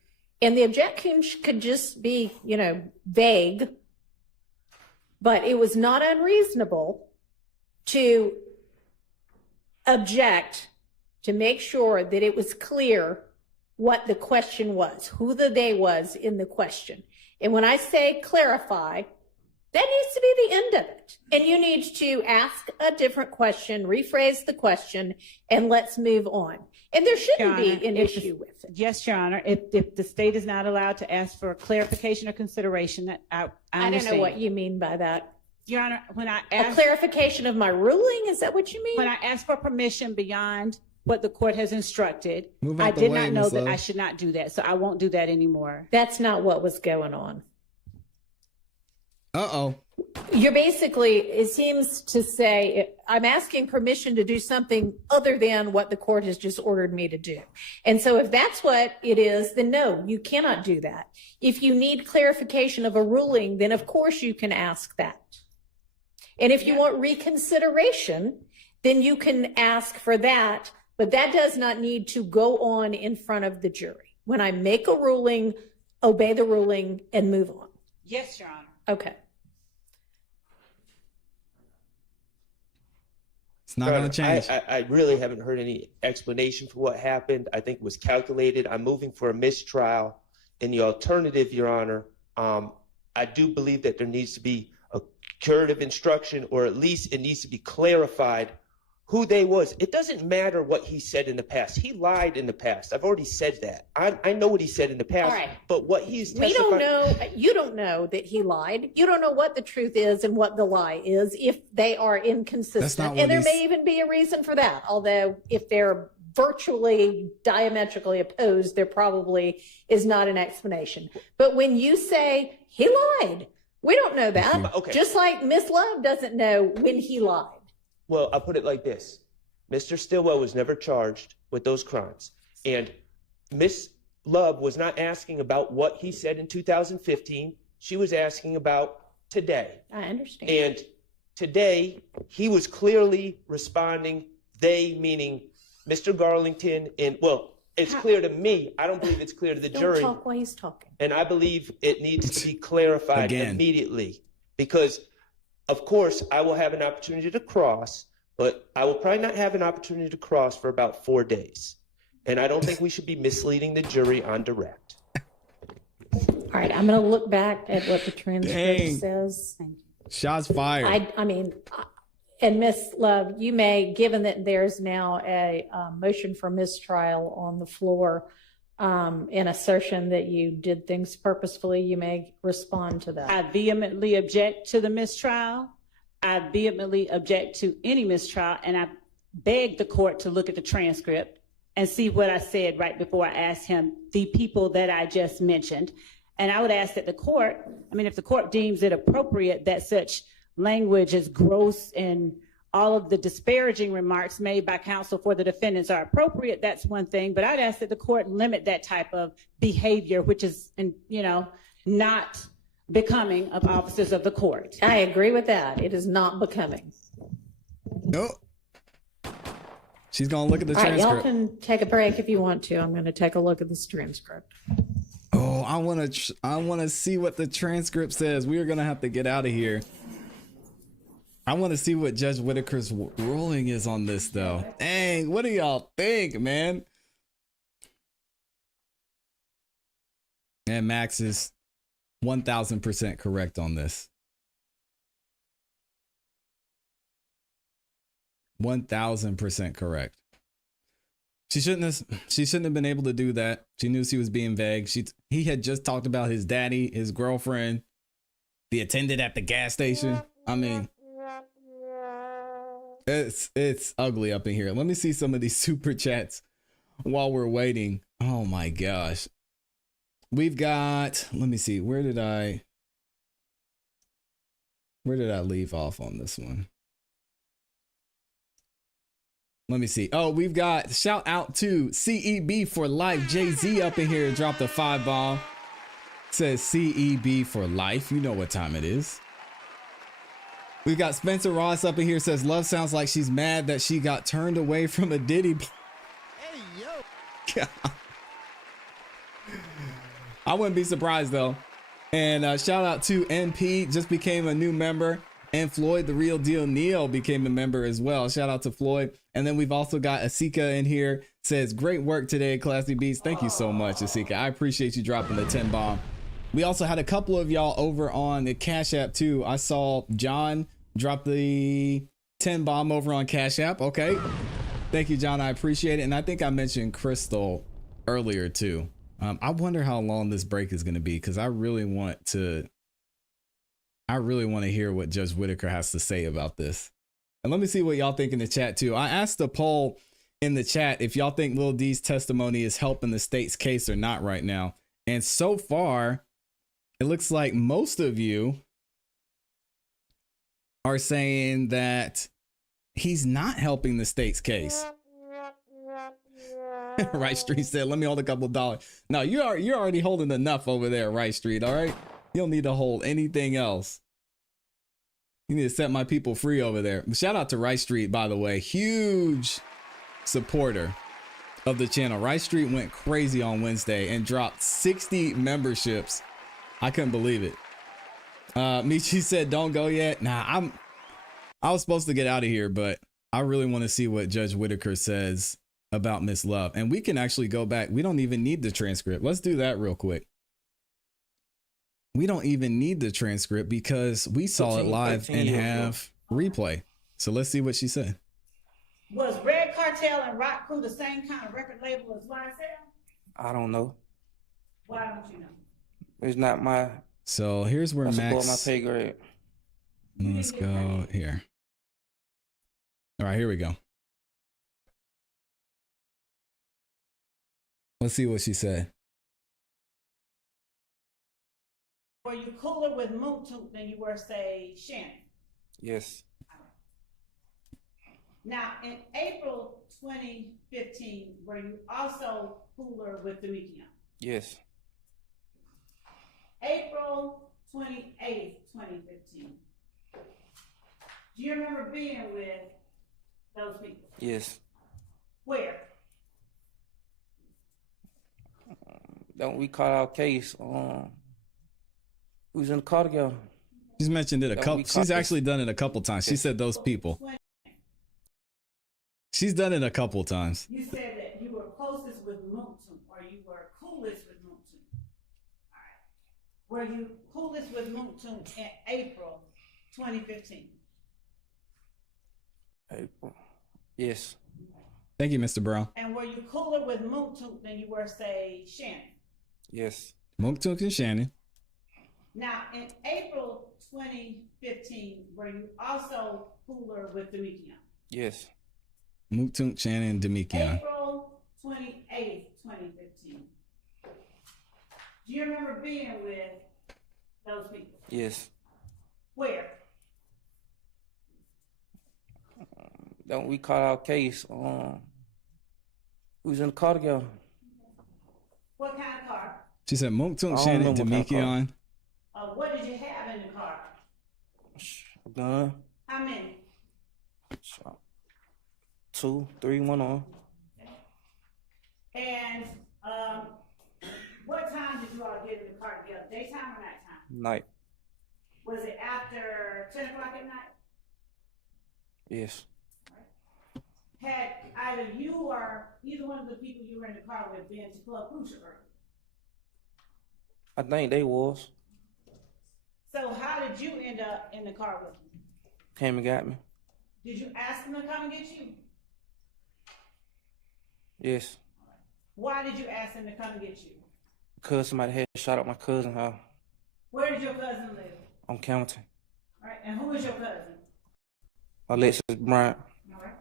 and the objection could just be, vague, but it was not unreasonable to object to make sure that it was clear what the question was, who the they was in the question. And when I say clarify, that needs to be the end of it. And you need to ask a different question, rephrase the question, and let's move on. And there shouldn't be an issue with it. Yes, Your Honor. If the state is not allowed to ask for clarification or consideration, that I understand. I don't know what you mean by that. Your Honor, when I ask... A clarification of my ruling? Is that what you mean? When I ask for permission beyond what the court has instructed, I did not know that I should not do that, so I won't do that anymore. That's not what was going on. Uh-oh. You're basically, it seems to say, I'm asking permission to do something other than what the court has just ordered me to do. And so if that's what it is, then no, you cannot do that. If you need clarification of a ruling, then of course you can ask that. And if you want reconsideration, then you can ask for that, but that does not need to go on in front of the jury. When I make a ruling, obey the ruling and move on. Yes, Your Honor. Okay. It's not going to change. I really haven't heard any explanation for what happened. I think it was calculated. I'm moving for a mistrial. In the alternative, Your Honor, I do believe that there needs to be a curative instruction, or at least it needs to be clarified who they was. It doesn't matter what he said in the past. He lied in the past. I've already said that. I know what he said in the past. All right. But what he's We don't know. You don't know that he lied. You don't know what the truth is and what the lie is if they are inconsistent. And there may even be a reason for that. Although if they're virtually diametrically opposed, there probably is not an explanation. But when you say he lied, we don't know that. Okay. Just like Miss Love doesn't know when he lied. Well, I'll put it like this. Mr. Stillwell was never charged with those crimes. And Miss Love was not asking about what he said in 2015. She was asking about today. I understand. And today, he was clearly responding, they meaning Mr. Garlington and, well, It's clear to me. I don't believe it's clear to the jury. Don't talk while he's talking. And I believe it needs to be clarified immediately because, of course, I will have an opportunity to cross, but I will probably not have an opportunity to cross for about 4 days. And I don't think we should be misleading the jury on direct. All right, I'm going to look back at what the transcript says. Shots fired. I mean, and Ms. Love, you may, given that there's now a motion for mistrial on the floor, in assertion that you did things purposefully, you may respond to that. I vehemently object to the mistrial. I vehemently object to any mistrial, and I beg the court to look at the transcript and see what I said right before I asked him the people that I just mentioned. And I would ask that the court, I mean, if the court deems it appropriate that such language is gross and all of the disparaging remarks made by counsel for the defendants are appropriate, that's one thing. But I'd ask that the court limit that type of behavior, which is, not becoming of officers of the court. I agree with that. It is not becoming. No. She's going to look at the All right, transcript. y'all can take a break if you want to. I'm going to take a look at this transcript. Oh, I want to see what the transcript says. We are going to have to get out of here. I want to see what Judge Whitaker's ruling is on this, though. Dang, what do y'all think, man? And Max is 1,000% correct on this. 1,000% correct. She shouldn't have been able to do that. She knew she was being vague. He had just talked about his daddy, his girlfriend, the attendant at the gas station. I mean, it's ugly up in here. Let me see some of these super chats while we're waiting. Oh my gosh. We've got, let me see, where did I leave off on this one? Let me see. Oh, we've got shout out to CEB for life. Jay-Z up in here dropped a 5-bomb. Says CEB for life. You know what time it is. We've got Spencer Ross up in here, says Love sounds like she's mad that she got turned away from a Diddy. Hey, yo. I wouldn't be surprised though. And shout out to MP, just became a new member. And Floyd, the real deal Neo, became a member as well. Shout out to Floyd. And then we've also got Asika in here, says great work today, ClassE Beats. Thank you so much, Asika. I appreciate you dropping the 10 bomb. We also had a couple of y'all over on the Cash App too. I saw John drop the 10 bomb over on Cash App. Okay. Thank you, John. I appreciate it. And I think I mentioned Crystal earlier too. I wonder how long this break is going to be, because I really want to hear what Judge Whitaker has to say about this. And let me see what y'all think in the chat too. I asked the poll in the chat if y'all think Lil D's testimony is helping the state's case or not right now. And so far, it looks like most of you are saying that he's not helping the state's case. Right Street said, let me hold a couple dollars. No, you're already holding enough over there, Right Street, all right? You don't need to hold anything else. You need to set my people free over there. Shout out to Right Street, by the way. Huge supporter of the channel. Right Street went crazy on Wednesday and dropped 60 memberships. I couldn't believe it. Michi said, don't go yet. Nah, I was supposed to get out of here, but I really want to see what Judge Whitaker says about Miss Love. And we can actually go back. We don't even need the transcript. Let's do that real quick. We don't even need the transcript because we saw it live and have replay. So let's see what she said. Was Red Cartel and Rock Crew the same kind of record label as YSL? I don't know. Why don't you know? It's not my. So here's where Max. Max. My pay grade. Let's go here. All right, here we go. Let's see what she said. Were you cooler with Moontoot than you were, say, Shannon? Yes. Now, in April 2015, were you also cooler with Demekion? Yes. April 28th, 2015. Do you remember being with those people? Yes. Where? Don't recall our case. We was in the car together. She's mentioned it a Don't couple. recall She's this. actually done it a couple times. She said those people. She's done it a couple times. You said that you were closest with Moonton, or you were coolest with Moonton. All right. Were you coolest with Moonton in April 2015? April. Yes. Thank you, Mr. Brown. And were you cooler with Moonton than you were, say, Shannon? Yes. Mooktook and Shannon. Now, in April 2015, were you also cooler with Demekion? Yes. Mooktook, Shannon, and Demikion. April 28th, 2015. Do you remember being with those people? Yes. Where? Don't recall our case. We was in the car together. What kind of car? She said Mooktook, I don't Shannon, remember what kind of car. Demikion. What did you have in the car? A gun. How many? 2, 3, 1 on. And what time did you all get in the car together? Daytime or nighttime? Night. Was it after 10 o'clock at night? Yes. Had either you or either one of the people you were in the car with been to Club Crucial early? I think they was. So how did you end up in the car with them? Came and got me. Did you ask them to come and get you? Yes. Why did you ask them to come and get you? Because somebody had shot up my cousin's house Where did your cousin live? on Campbellton. All right, and who is your cousin? Alexis Bryant. All right.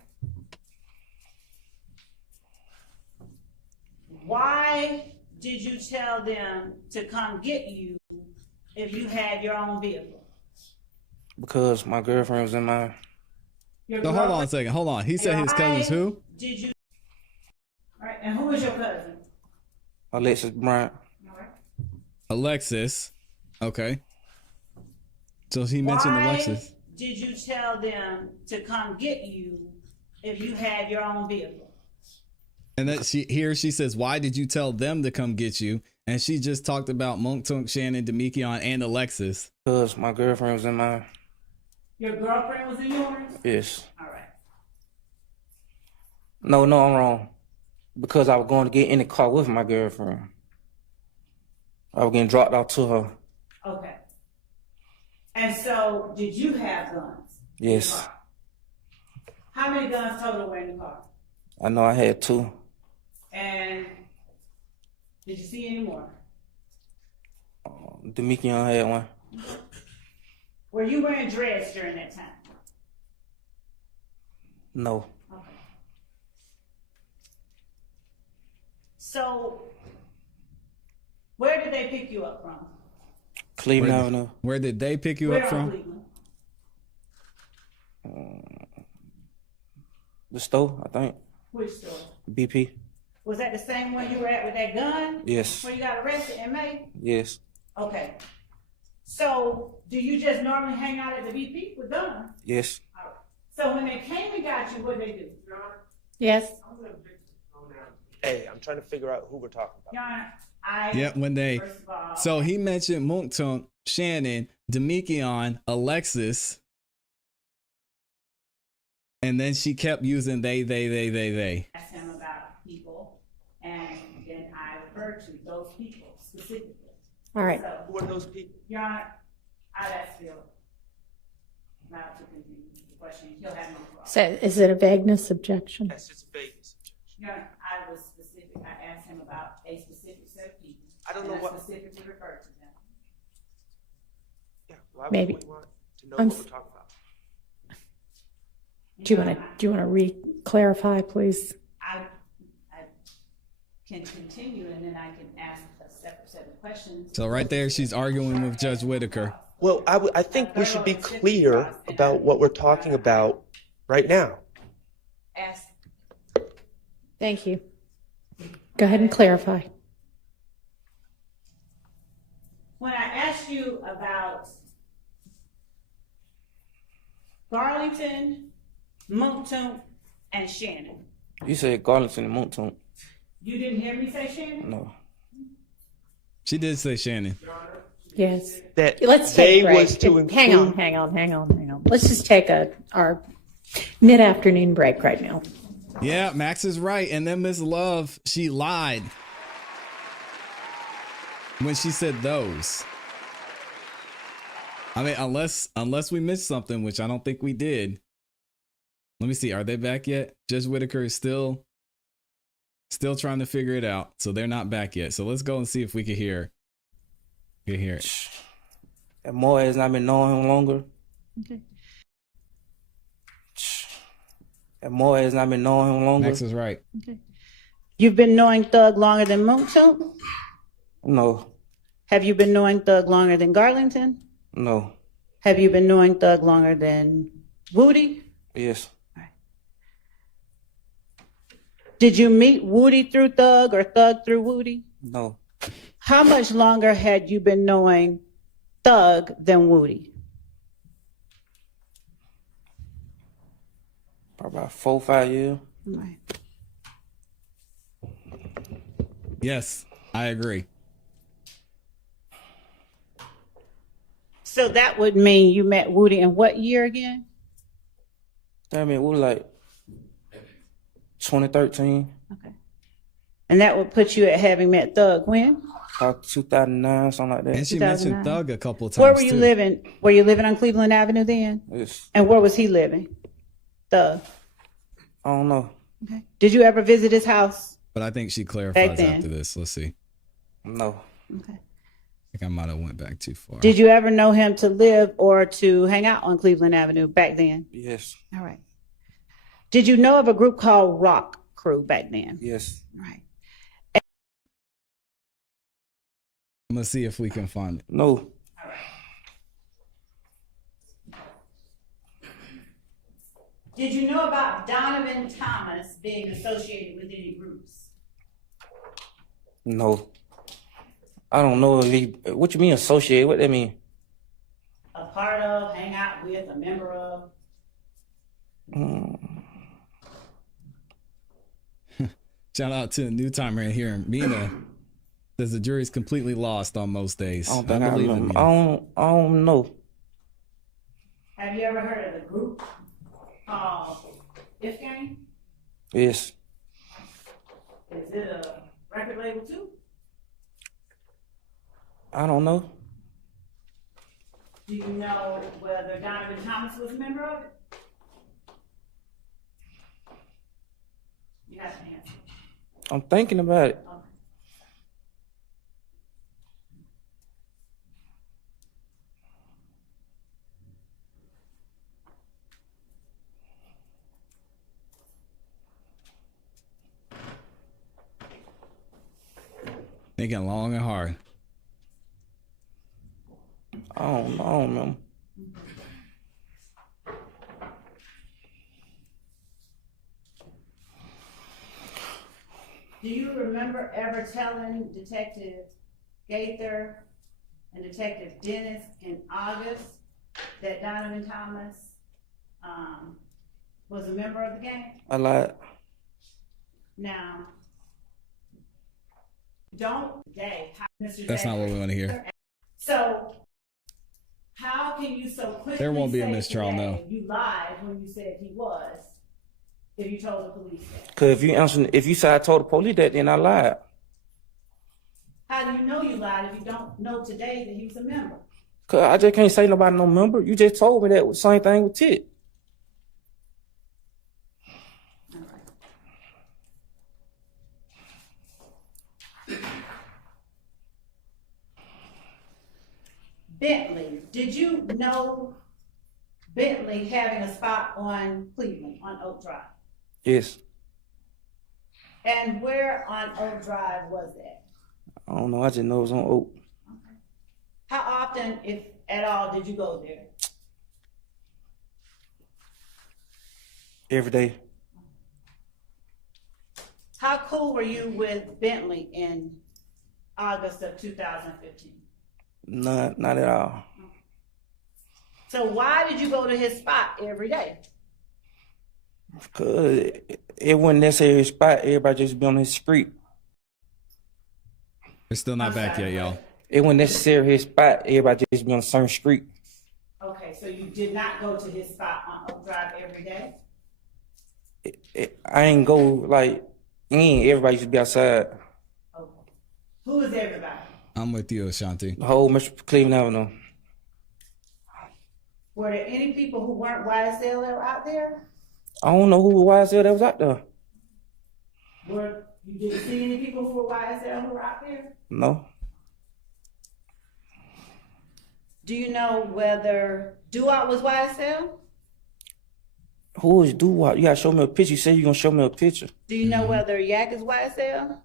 Why did you tell them to come get you if you had your own vehicle? Because my girlfriend was in mine. So hold on a second. Hold on. He said his cousin's who? Did you? All right, and who is your cousin? Alexis Bryant. All right. Alexis. Okay. So he mentioned Alexis. Did you tell them to come get you if you had your own vehicle? And that she says, why did you tell them to come get you? And she just talked about Mooktook, Shannon, Demikion, and Alexis. Because my girlfriend was in mine. Your girlfriend was in yours? Yes. All right. No, I'm wrong. Because I was going to get in the car with my girlfriend. I was getting dropped off to her. Okay. And so, did you have guns? Yes. How many guns total were in the car? I know I had 2. And did you see any more? Demekion had 1. Were you wearing dreads during that time? No. Okay. So, where did they pick you up from? Cleveland Avenue. Where did they pick you Where up on from? Cleveland? The store, I think. Which store? BP. Was that the same one you were at with that gun? Yes. When you got arrested in May? Yes. Okay. So, do you just normally hang out at the BP with guns? Yes. All right. So when they came and got you, what did they do? Yes. Hey, I'm trying to figure out who we're talking about. Your Honor, Yeah, when they. first of all, So he mentioned Mooktook, Shannon, Demikion, Alexis. And then she kept using they. asked him about people, and then I referred to those people specifically. All right. So, Who are those people? Your Honor, I'd ask Phil not to continue the question. He'll have no problem. So is it a vagueness objection? That's just a vagueness. Your Honor, I was specific. I asked him about a specific set of people. I don't know and what- I specifically referred to them. Yeah, why Maybe. would we want to know I'm what we're s- talking about? Do you want to re-clarify, please? I can continue, and then I can ask a separate set of questions. So right there, she's arguing with Judge Whitaker. Well, I think we should be clear about what we're talking about right now. Ask. Thank you. Go ahead and clarify. When I asked you about Garlington, Monkton, and Shannon, You said Garlington and Mooktook. you didn't hear me say Shannon? No. She did say Shannon. Yes. That Let's they take a break. was to Hang on, include- hang on. Let's just take our mid-afternoon break right now. Yeah, Max is right. And then Miss Love, she lied when she said those. I mean, unless we missed something, which I don't think we did. Let me see. Are they back yet? Judge Whitaker is still trying to figure it out. So they're not back yet. So let's go and see if we can hear it. And more as I've been knowing him longer. Okay. And more as I've been knowing him longer. Max is right. Okay. You've been knowing Thug longer than Moonshot? No, Have you been knowing Thug longer than Garlington? no, Have you been knowing Thug longer than Woody? yes, Did you meet Woody through Thug or Thug through Woody? no. How much longer had you been knowing Thug than Woody? Probably about 4 or 5 years. Right. Yes, I agree. So that would mean you met Woody in what year again? I mean, we were like 2013, And that would put you at having met Thug when? about 2009, something like that. And she 2009. mentioned Thug a couple of times. Where were you too. living? Were you living on Cleveland Avenue then? Yes. And where was he living? Thug. I don't know. Did you ever visit his house? But I think she clarifies then. after this. Let's see. No. Okay. I think I might have went back too far. Did you ever know him to live or to hang out on Cleveland Avenue back then? Yes. All right. Did you know of a group called Rock Crew back then? Yes. Right. I'm gonna see if we can find it. No. Did you know about Donovan Thomas being associated with any groups? No. I don't know if he. What you mean associate? What that mean? A part of, hang out with, a member of? Shout out to a new timer in here. Mina says the jury's completely lost on most days. I don't think I believe in remember. you. I don't know. Have you ever heard of the group called If Gang? Yes. Is it a record label too? I don't know. Do you know whether Donovan Thomas was a member of it? You have to answer. I'm thinking about it. Thinking long and hard. I don't know. Do you remember ever telling Detective Gaither and Detective Dennis in August that Donovan Thomas was a member of the gang? I lied. Now, don't they, Mr. That's not what we want to hear. So, how can you so quickly There won't be a say mistrial, today no. you lied when you said he was, if you told the police that? Cause if you say I told the police that, then I lied. How do you know you lied if you don't know today that he was a member? Cause I just can't say nobody no member. You just told me that was the same thing with Tit. Bentley, did you know Bentley having a spot on Cleveland, on Oak Drive? Yes. And where on Oak Drive was that? I don't know. I just know it was on Oak. How often, if at all, did you go there? Every day. How cool were you with Bentley in August of 2015? Not at all. So why did you go to his spot every day? Cause it wasn't necessarily a spot. Everybody just be on his street. We're still not back yet, y'all. It wasn't necessary his spot. Everybody just be on a certain street. Okay, so you did not go to his spot on Oak Drive every day? I ain't go like everybody used to be outside. Okay. Who is everybody? I'm with you, Ashanti. The whole Mr. Cleveland Avenue. Were there any people who weren't YSL that were out there? I don't know who YSL that was out there. You didn't see any people who were YSL who were out there? No. Do you know whether Duop was YSL? Who is Doo-Wop? You gotta show me a picture. You say you're gonna show me a picture. Do you know whether Yak is YSL?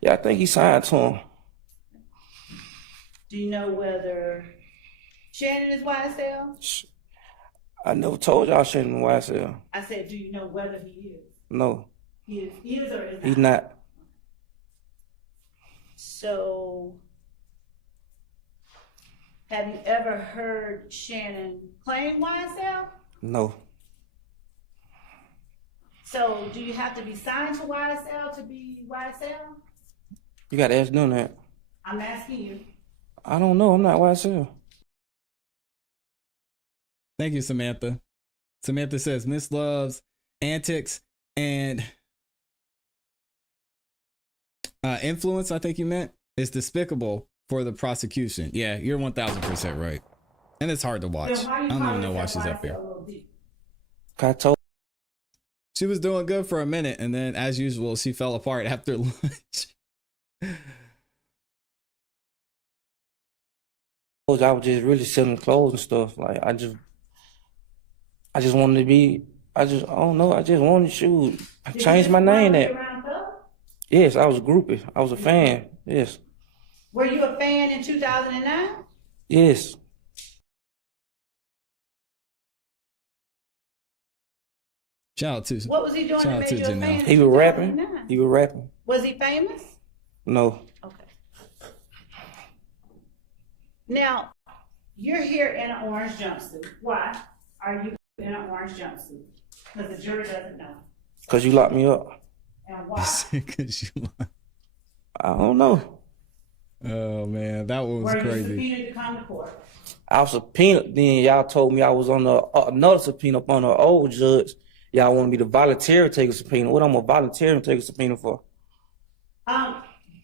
Yeah, I think he signed to him. Do you know whether Shannon is YSL? I never told y'all Shannon YSL. I said, do you know whether he is? No, He is or is not? he's not. So, have you ever heard Shannon claim YSL? No. So, do you have to be signed to YSL to be YSL? You gotta ask them that. I'm asking you. I don't know. I'm not YSL. Thank you, Samantha. Samantha says Miss Love's antics and influence, I think you meant, is despicable for the prosecution. Yeah, you're 1000% right. And it's hard to watch. I don't even know why she's up here. I told She was doing good for a minute, and then, as usual, she fell apart after lunch. I was just really selling clothes and stuff. Like I just wanted to be. I don't know. I just wanted to shoot. I changed my name. Yes, I was a groupie. I was a fan. Yes. Were you a fan in 2009? Yes. Shout out to. What was he doing that made you a fan? He was rapping. He was rapping. Was he famous? No. Okay. Now, you're here in an orange jumpsuit. Why are you in an orange jumpsuit? Because the jury doesn't know. Because you locked me up. And why? I don't know. Oh man, that one was Were you crazy. subpoenaed to come to court? I was subpoenaed. Then y'all told me I was on another subpoena up on an old judge. Y'all wanted me to volunteer take a subpoena. What I'm gonna volunteer and take a subpoena for?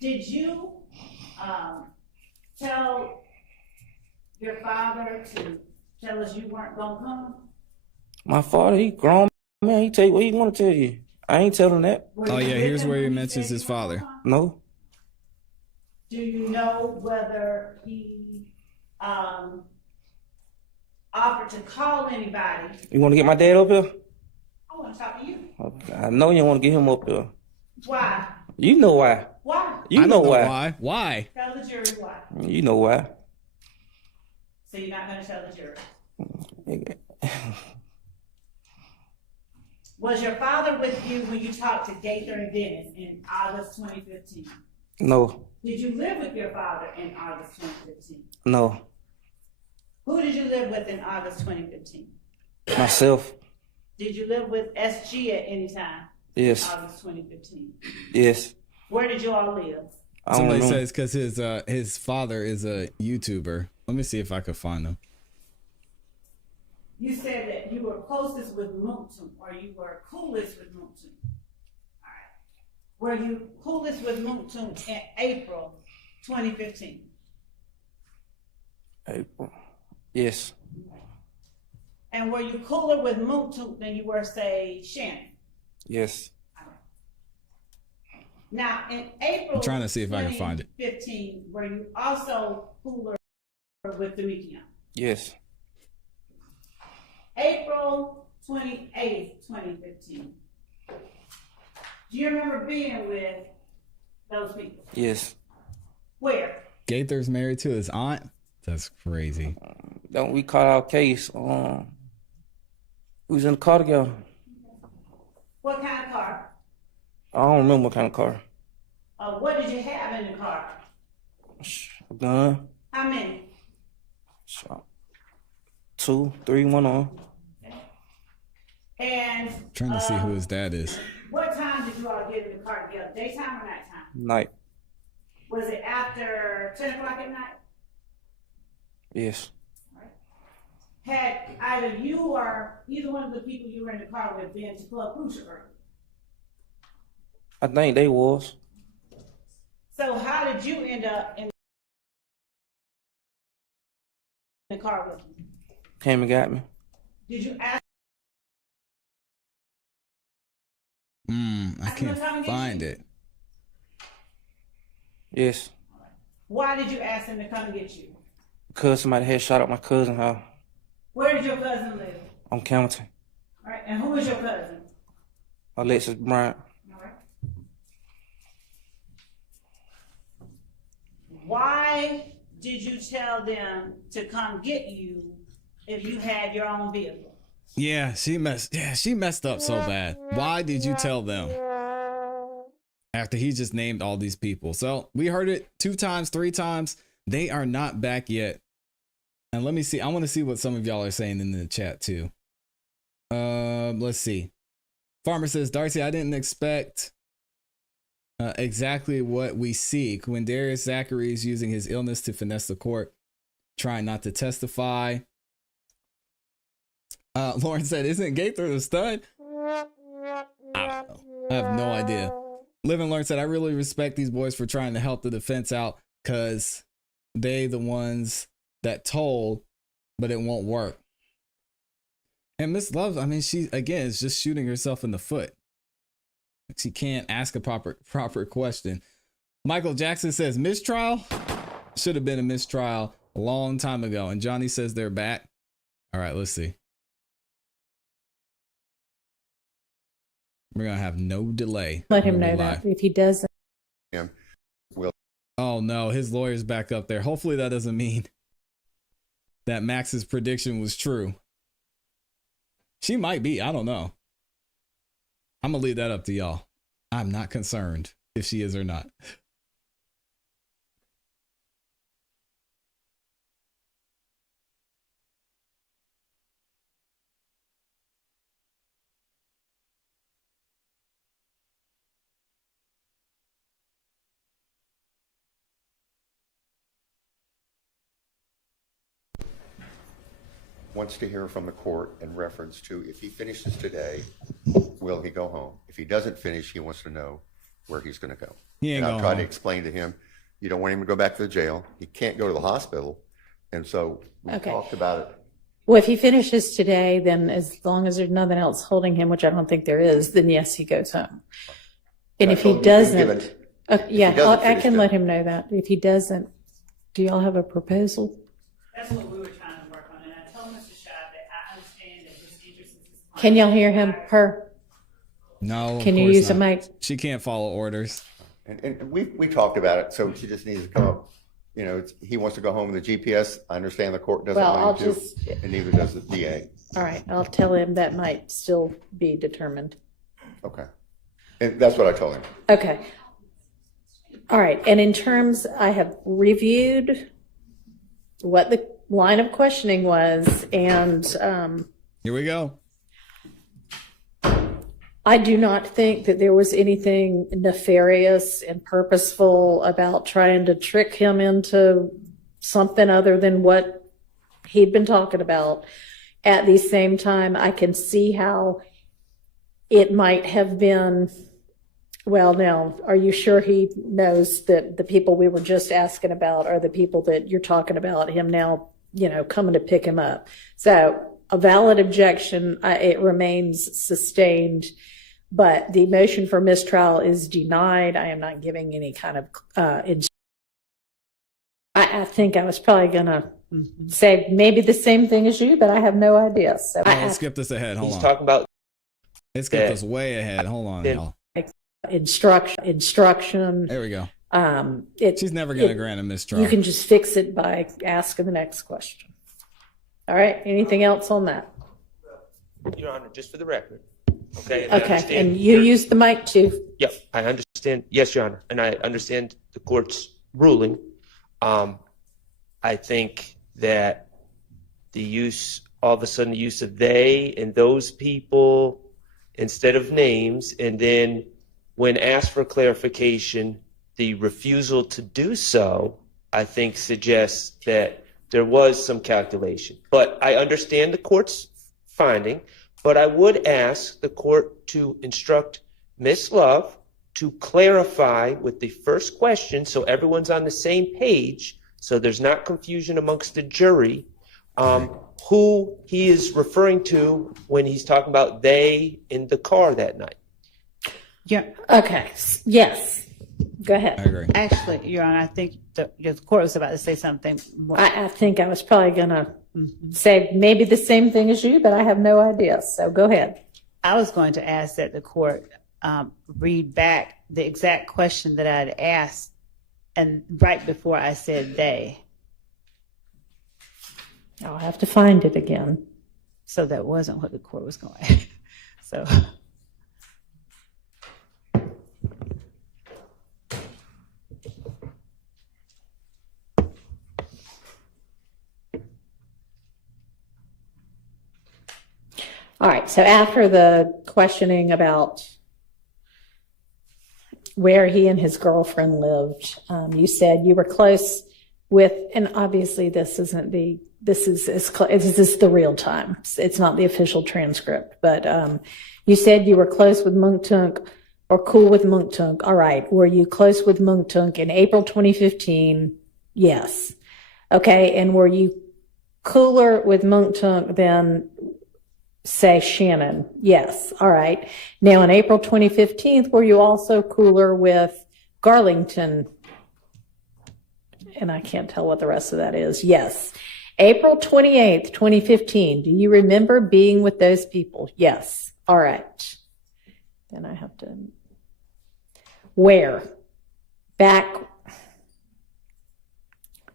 Did you tell your father to tell us you weren't gonna come? My father, he grown man. He tell you what he want to tell you. I ain't telling that. Oh yeah, here's where he mentions his father. No. Do you know whether he offered to call anybody? You want to get my dad up here? I want to talk to you. I know you want to get him up here. Why? You know why. Why? You know why. Why? Tell the jury why. You know why. So you're not going to tell the jury. Was your father with you when you talked to Gaither and Dennis in August 2015? No. Did you live with your father in August 2015? No. Who did you live with in August 2015? Myself. Did you live with SG at any time? Yes. In August 2015. Yes. Where did you all live? Somebody says because his father is a YouTuber. Let me see if I could find him. You said that you were closest with Moontum, or you were coolest with Moontum. All right. Were you coolest with Moontum in April 2015? April. Yes. And were you cooler with Moontum than you were, say, Shannon? Yes. Now, in April I'm trying to see if I can find it. 2015, were you also cooler with Demekion? Yes. April 28th, 2015. Do you remember being with those people? Yes. Where? Gaither's married to his aunt? That's crazy. Don't we call our case? We was in the car together. What kind of car? I don't remember what kind of car. What did you have in the car? A gun. How many? 2, 3, 1 on. And Trying to see who his dad is. what time did you all get in the car together? Daytime or nighttime? Night. Was it after 10 o'clock at night? Yes. Had either you or either one of the people you were in the car with been to Club Crucial early? I think they was. So how did you end up in the car with them? Came and got me. Did you ask? I can't find it. Yes. Why did you ask them to come and get you? Because somebody had shot up my cousin's house Where did your cousin live? on Campbellton. All right, and who is your cousin? Alexis Bryant. All right. Why did you tell them to come get you if you had your own vehicle? Yeah, she messed up so bad. Why did you tell them? After he just named all these people. So we heard it 2 times, 3 times. They are not back yet. And let me see. I want to see what some of y'all are saying in the chat too. Let's see. Farmer says, Darcy, I didn't expect exactly what we see. Quindarius Zachary is using his illness to finesse the court, trying not to testify. Lauren said, isn't Gaither the stud? I don't know. I have no idea. Live and Learn said, I really respect these boys for trying to help the defense out because they the ones that told, but it won't work. And Miss Love, I mean, she, again, is just shooting herself in the foot. She can't ask a proper question. Michael Jackson says, mistrial? Should have been a mistrial a long time ago. And Johnny says they're back. All right, let's see. We're going to have no delay. Let him know that if he doesn't. Oh no, his lawyer's back up there. Hopefully that doesn't mean that Max's prediction was true. She might be, I don't know. I'm gonna leave that up to y'all. I'm not concerned if she is or not. Wants to hear from the court in reference to if he finishes today, will he go home? If he doesn't finish, he wants to know where he's going to go. He ain't and I've going tried home. to explain to him, you don't want him to go back to the jail. He can't go to the hospital. And so we Okay. talked about it. Well, if he finishes today, then as long as there's nothing else holding him, which I don't think there is, then yes, he goes home. And if he doesn't, yeah, doesn't I finish can today. let him know that. If he doesn't, do y'all have a proposal? That's what we were trying to work on, and I told Mr. Shaw that I understand that his interest is his client. Can y'all hear him? Her? No. of Can you course use a not. mic? She can't follow orders. And we talked about it. So she just needs to come up. You know, he wants to go home with the GPS. I understand the court doesn't Well, want him I'll to, just- and neither does the DA. All right, I'll tell him that might still be determined. Okay. And that's what I told him. Okay. All right, and in terms, I have reviewed what the line of questioning was, and Here we go. I do not think that there was anything nefarious and purposeful about trying to trick him into something other than what he'd been talking about. At the same time, I can see how it might have been, well, now, are you sure he knows that the people we were just asking about are the people that you're talking about him now, you know, coming to pick him up? So a valid objection, it remains sustained, but the motion for mistrial is denied. I am not giving any kind of, I think I was probably gonna say maybe the same thing as you, but I have no idea. So Let's skip this ahead. Hold He's on. talking about It skipped us way ahead. Hold on, y'all. instruction. There we go. It, She's never going to grant a mistrial. You can just fix it by asking the next question. All right, anything else on that? Your Honor, just for the record. Okay. I Okay, understand and you your- use the mic too. Yep, I understand. Yes, Your Honor, and I understand the court's ruling. I think that the use all of a sudden the use of they and those people instead of names, and then when asked for clarification, the refusal to do so, I think suggests that there was some calculation. But I understand the court's finding, but I would ask the court to instruct Ms. Love to clarify with the first question so everyone's on the same page, so there's not confusion amongst the jury, who he is referring to when he's talking about they in the car that night. Yeah. Okay. Yes. Go ahead. I agree. Actually, Your Honor, I think the court was about to say something more. I think I was probably going to say maybe the same thing as you, but I have no idea. So go ahead. I was going to ask that the court read back the exact question that I had asked, and right before I said they. I'll have to find it again. So that wasn't what the court was going. So. All right. So after the questioning about where he and his girlfriend lived, you said you were close with, and obviously this is the real time. It's not the official transcript, but you said you were close with Munktunk or cool with Munktunk. All right. Were you close with Munktunk in April 2015? Yes. Okay. And were you cooler with Munktunk than, say, Shannon? Yes. All right. Now, in April 2015, were you also cooler with Garlington? And I can't tell what the rest of that is. Yes. April 28th, 2015. Do you remember being with those people? Yes. All right. Then I have to. Where? Back.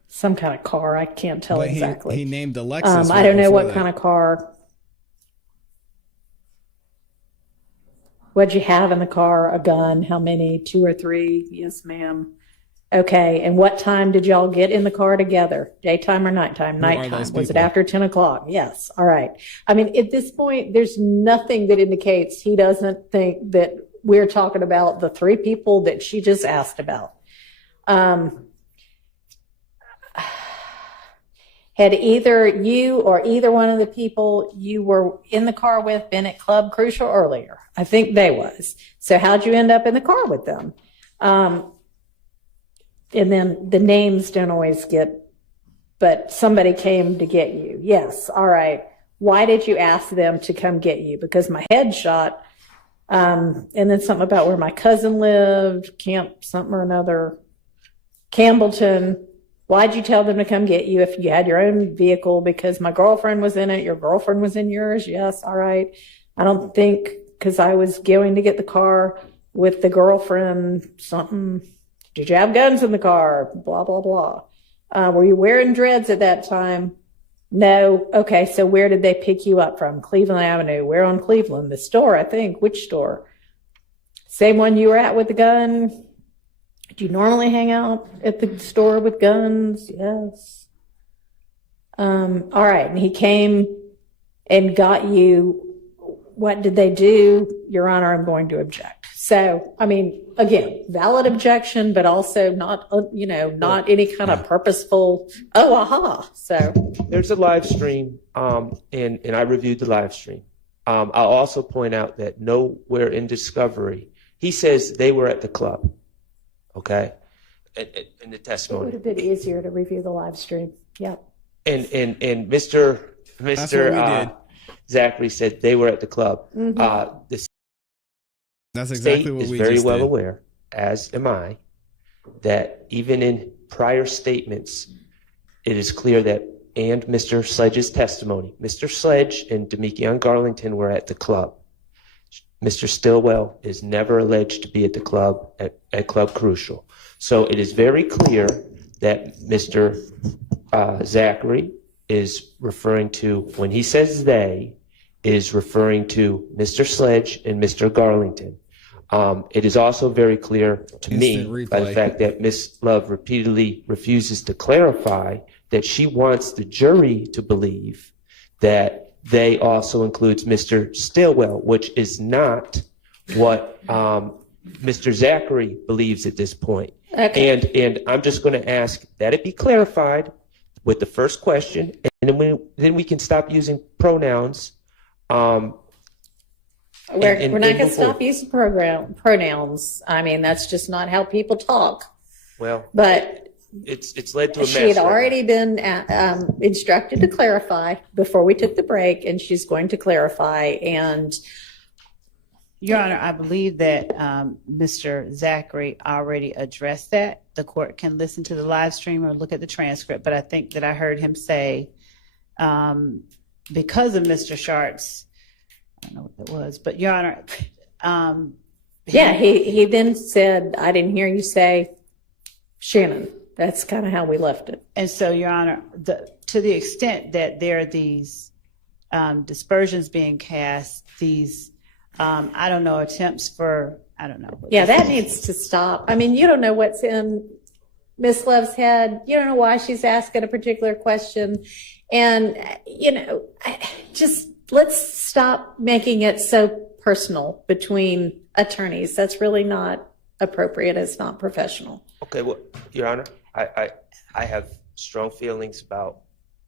Some kind of car. I can't tell exactly. He named the Lexus. I don't know what kind of car. What'd you have in the car? A gun? How many? 2 or 3? Yes, ma'am. Okay. And what time did y'all get in the car together? Daytime or nighttime? Nighttime. Was it after 10 o'clock? Yes. All right. I mean, at this point, there's nothing that indicates he doesn't think that we're talking about the 3 people that she just asked about. Had either you or either one of the people you were in the car with been at Club Crucial earlier? I think they was. So how'd you end up in the car with them? And then the names don't always get, but somebody came to get you. Yes. All right. Why did you ask them to come get you? Because my head shot. And then something about where my cousin lived, Camp something or another, Campbellton. Why'd you tell them to come get you if you had your own vehicle? Because my girlfriend was in it. Your girlfriend was in yours. Yes. All right. I don't think, because I was going to get the car with the girlfriend, something. Did you have guns in the car? Blah, blah, blah. Were you wearing dreads at that time? No. Okay. So where did they pick you up from? Cleveland Avenue. Where on Cleveland? The store, I think. Which store? Same one you were at with the gun? Do you normally hang out at the store with guns? Yes. All right. And he came and got you. What did they do? Your Honor, I'm going to object. So, I mean, again, valid objection, but also not, not any kind of purposeful, oh, aha. So there's a live stream, and I reviewed the live stream. I'll also point out that nowhere in discovery, he says they were at the club. Okay, in the testimony. It would have been easier to review the live stream. Yep. And Mr. Zachary said they were at the club. Mm-hmm. That's exactly what we just did. Very well aware, as am I, that even in prior statements, it is clear that, and Mr. Sledge's testimony, Mr. Sledge and Demekion Garlington were at the club. Mr. Stillwell is never alleged to be at the club at Club Crucial. So it is very clear that Mr. Zachary is referring to, when he says they, is referring to Mr. Sledge and Mr. Garlington. It is also very clear to me by the fact that Ms. Love repeatedly refuses to clarify that she wants the jury to believe that they also includes Mr. Stillwell, which is not what Mr. Zachary believes at this point. Okay. And I'm just going to ask that it be clarified with the first question, and then we can stop using pronouns. We're not going to stop using pronouns. I mean, that's just not how people talk. Well, But it's led to a mess. she had right already been instructed to clarify before we took the break, and she's going to clarify. And Your Honor, I believe that Mr. Zachary already addressed that. The court can listen to the live stream or look at the transcript, but I think that I heard him say, because of Mr. Sharp's, I don't know what that was, but Your Honor, he then said, I didn't hear you say Shannon. That's kind of how we left it. And so, Your Honor, to the extent that there are these dispersions being cast, these, I don't know, attempts for, I don't know. Yeah, that needs to stop. I mean, you don't know what's in Miss Love's head. You don't know why she's asking a particular question. And, just let's stop making it so personal between attorneys. That's really not appropriate. It's not professional. Okay, well, Your Honor, I have strong feelings about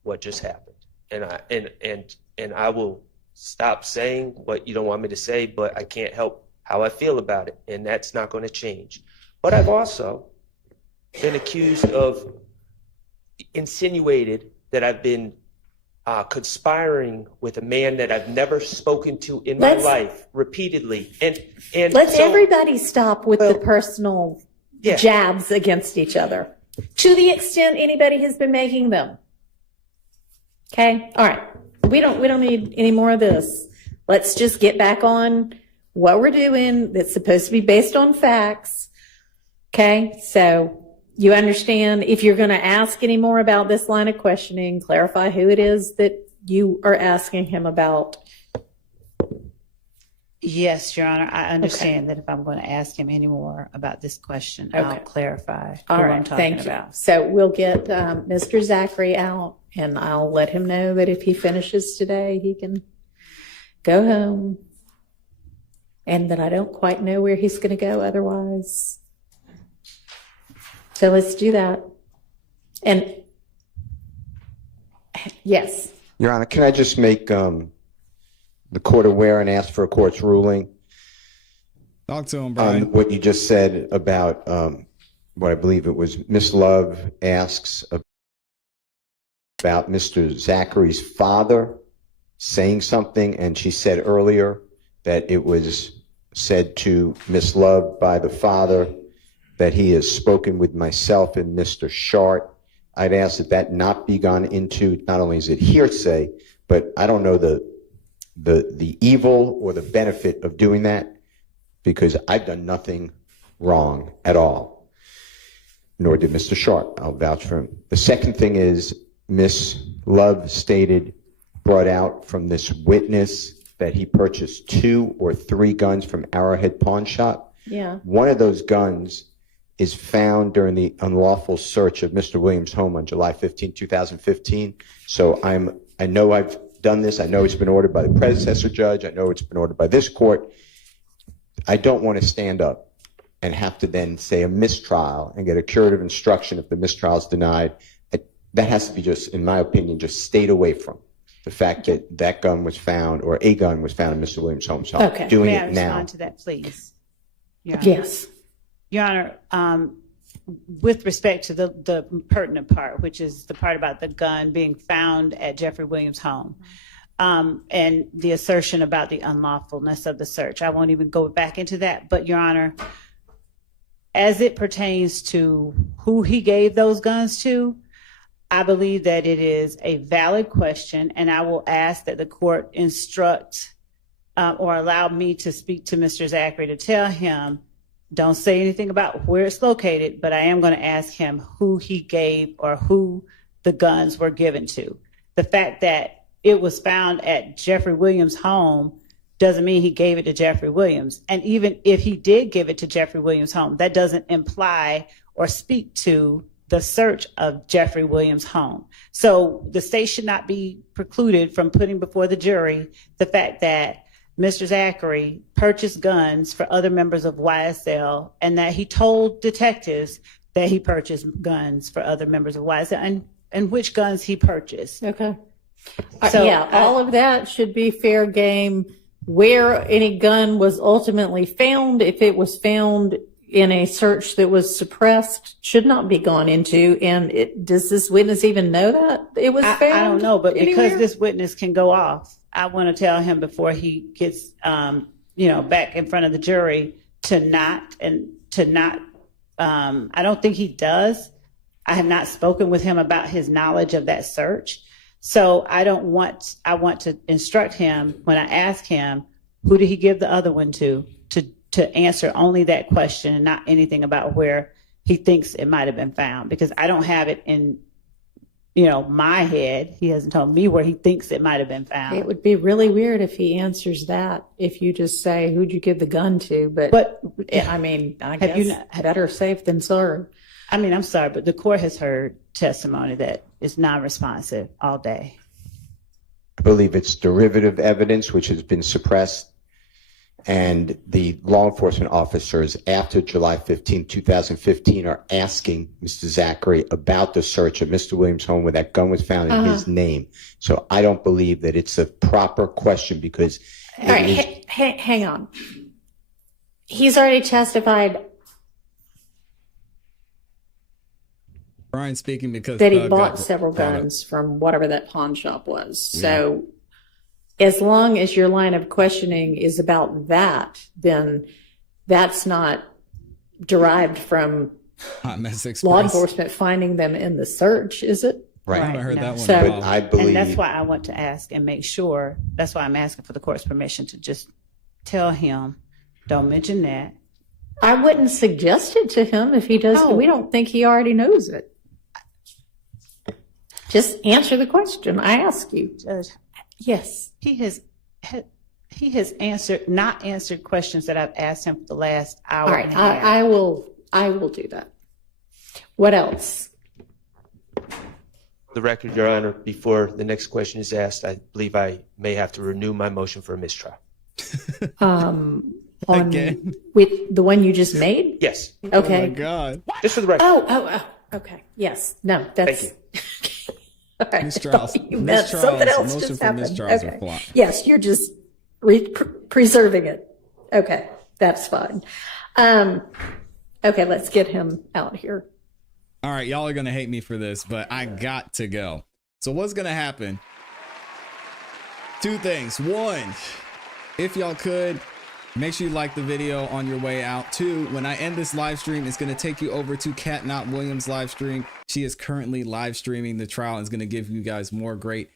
what just happened, and I will stop saying what you don't want me to say, but I can't help how I feel about it, and that's not going to change. But I've also been accused of insinuated that I've been conspiring with a man that I've never spoken to in my life repeatedly, and let's everybody stop with the personal jabs against each other to the extent anybody has been making them. Okay, all right. We don't need any more of this. Let's just get back on what we're doing. That's supposed to be based on facts. Okay, so you understand, if you're going to ask any more about this line of questioning, clarify who it is that you are asking him about. Yes, Your Honor, I understand that if I'm going to ask him any more about this question, I'll clarify All who right, I'm talking thank about. you. So we'll get Mr. Zachary out, and I'll let him know that if he finishes today, he can go home, and that I don't quite know where he's going to go otherwise. So let's do that. And yes. Your Honor, can I just make the court aware and ask for a court's ruling? Talk to him, Brian. On what you just said about what I believe it was Miss Love asks about Mr. Zachary's father saying something, and she said earlier that it was said to Miss Love by the father that he has spoken with myself and Mr. Sharp. I'd ask that that not be gone into, not only is it hearsay, but I don't know the evil or the benefit of doing that, because I've done nothing wrong at all, nor did Mr. Sharp. I'll vouch for him. The second thing is Miss Love brought out from this witness that he purchased 2 or 3 guns from Arrowhead Pawn Shop. Yeah. One of those guns is found during the unlawful search of Mr. Williams' home on July 15, 2015. So I know I've done this. I know it's been ordered by the predecessor judge. I know it's been ordered by this court. I don't want to stand up and have to then say a mistrial and get a curative instruction if the mistrial is denied. That has to be just, in my opinion, just stayed away from the fact that that gun was found, or a gun was found in Mr. Williams' home. So I'm doing May I it now. respond to that, please? Your Honor. Yes. Your Honor, with respect to the pertinent part, which is the part about the gun being found at Jeffrey Williams' home, and the assertion about the unlawfulness of the search, I won't even go back into that. But Your Honor, as it pertains to who he gave those guns to, I believe that it is a valid question, and I will ask that the court instruct or allow me to speak to Mr. Zachary to tell him, don't say anything about where it's located, but I am going to ask him who he gave or who the guns were given to. The fact that it was found at Jeffrey Williams' home doesn't mean he gave it to Jeffrey Williams. And even if he did give it to Jeffrey Williams' home, that doesn't imply or speak to the search of Jeffrey Williams' home. So the state should not be precluded from putting before the jury the fact that Mr. Zachary purchased guns for other members of YSL and that he told detectives that he purchased guns for other members of YSL and which guns he purchased. Okay. So yeah, all of that should be fair game. Where any gun was ultimately found, if it was found in a search that was suppressed, should not be gone into. And does this witness even know that it was found? I don't know, but anywhere? because this witness can go off, I want to tell him before he gets, back in front of the jury to not. I don't think he does. I have not spoken with him about his knowledge of that search. So I want to instruct him when I ask him, who did he give the other one to answer only that question and not anything about where he thinks it might have been found, because I don't have it in, my head. He hasn't told me where he thinks it might have been found. It would be really weird if he answers that, if you just say, who'd you give the gun to? But I mean, I guess better safe than sorry. I mean, I'm sorry, but the court has heard testimony that is non-responsive all day. I believe it's derivative evidence which has been suppressed, and the law enforcement officers after July 15, 2015 are asking Mr. Zachary about the search of Mr. Williams' home where that gun was found in his name. So I don't believe that it's a proper question because... All right, hang on. He's already testified Brian speaking because that he bought several guns from whatever that pawn shop was. So as long as your line of questioning is about that, then that's not derived from law enforcement finding them in the search, is it? Right. I haven't heard that one. So, at all. I believe... And that's why I want to ask and make sure, that's why I'm asking for the court's permission to just tell him, don't mention that. I wouldn't suggest it to him if he does. We don't think he already knows it. Just answer the question I ask you. Judge, yes. He has not answered questions that I've asked him for the last hour. All right, and a half. I will do that. What else? The record, Your Honor, before the next question is asked, I believe I may have to renew my motion for a mistrial. Again? With the one you just made? Yes. Okay. Oh my God. Just for the record. Oh, okay. Yes. No, that's. Thank you. All right. Mistrials. You meant something else Motion just for happened. mistrials Okay. are flawed. Yes, you're just preserving it. Okay, that's fine. Okay, let's get him out here. All right, y'all are going to hate me for this, but I got to go. So what's going to happen? Two things. One, if y'all could, make sure you like the video on your way out. Two, when I end this live stream, it's going to take you over to Kat Not Williams live stream. She is currently live streaming the trial and is going to give you guys more great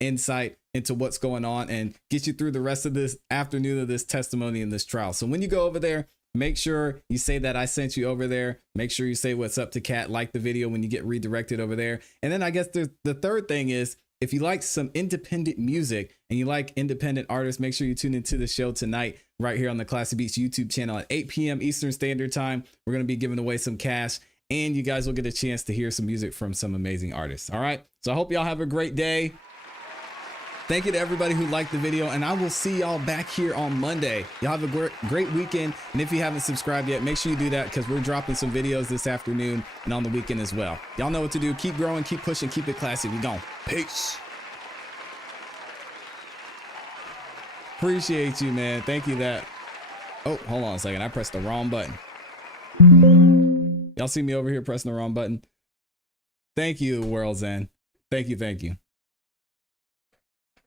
insight into what's going on and get you through the rest of this afternoon of this testimony in this trial. So when you go over there, make sure you say that I sent you over there. Make sure you say what's up to Kat, like the video when you get redirected over there. And then I guess the third thing is, if you like some independent music and you like independent artists, make sure you tune into the show tonight right here on the ClassE Beats YouTube channel at 8 p.m. Eastern Standard Time. We're going to be giving away some cash and you guys will get a chance to hear some music from some amazing artists. All right. So I hope y'all have a great day. Thank you to everybody who liked the video, and I will see y'all back here on Monday. Y'all have a great weekend. And if you haven't subscribed yet, make sure you do that because we're dropping some videos this afternoon and on the weekend as well. Y'all know what to do. Keep growing, keep pushing, keep it classy. We gone. Peace. Appreciate you, man. Thank you that. Oh, hold on a second. I pressed the wrong button. Y'all see me over here pressing the wrong button? Thank you, World's End. Thank you.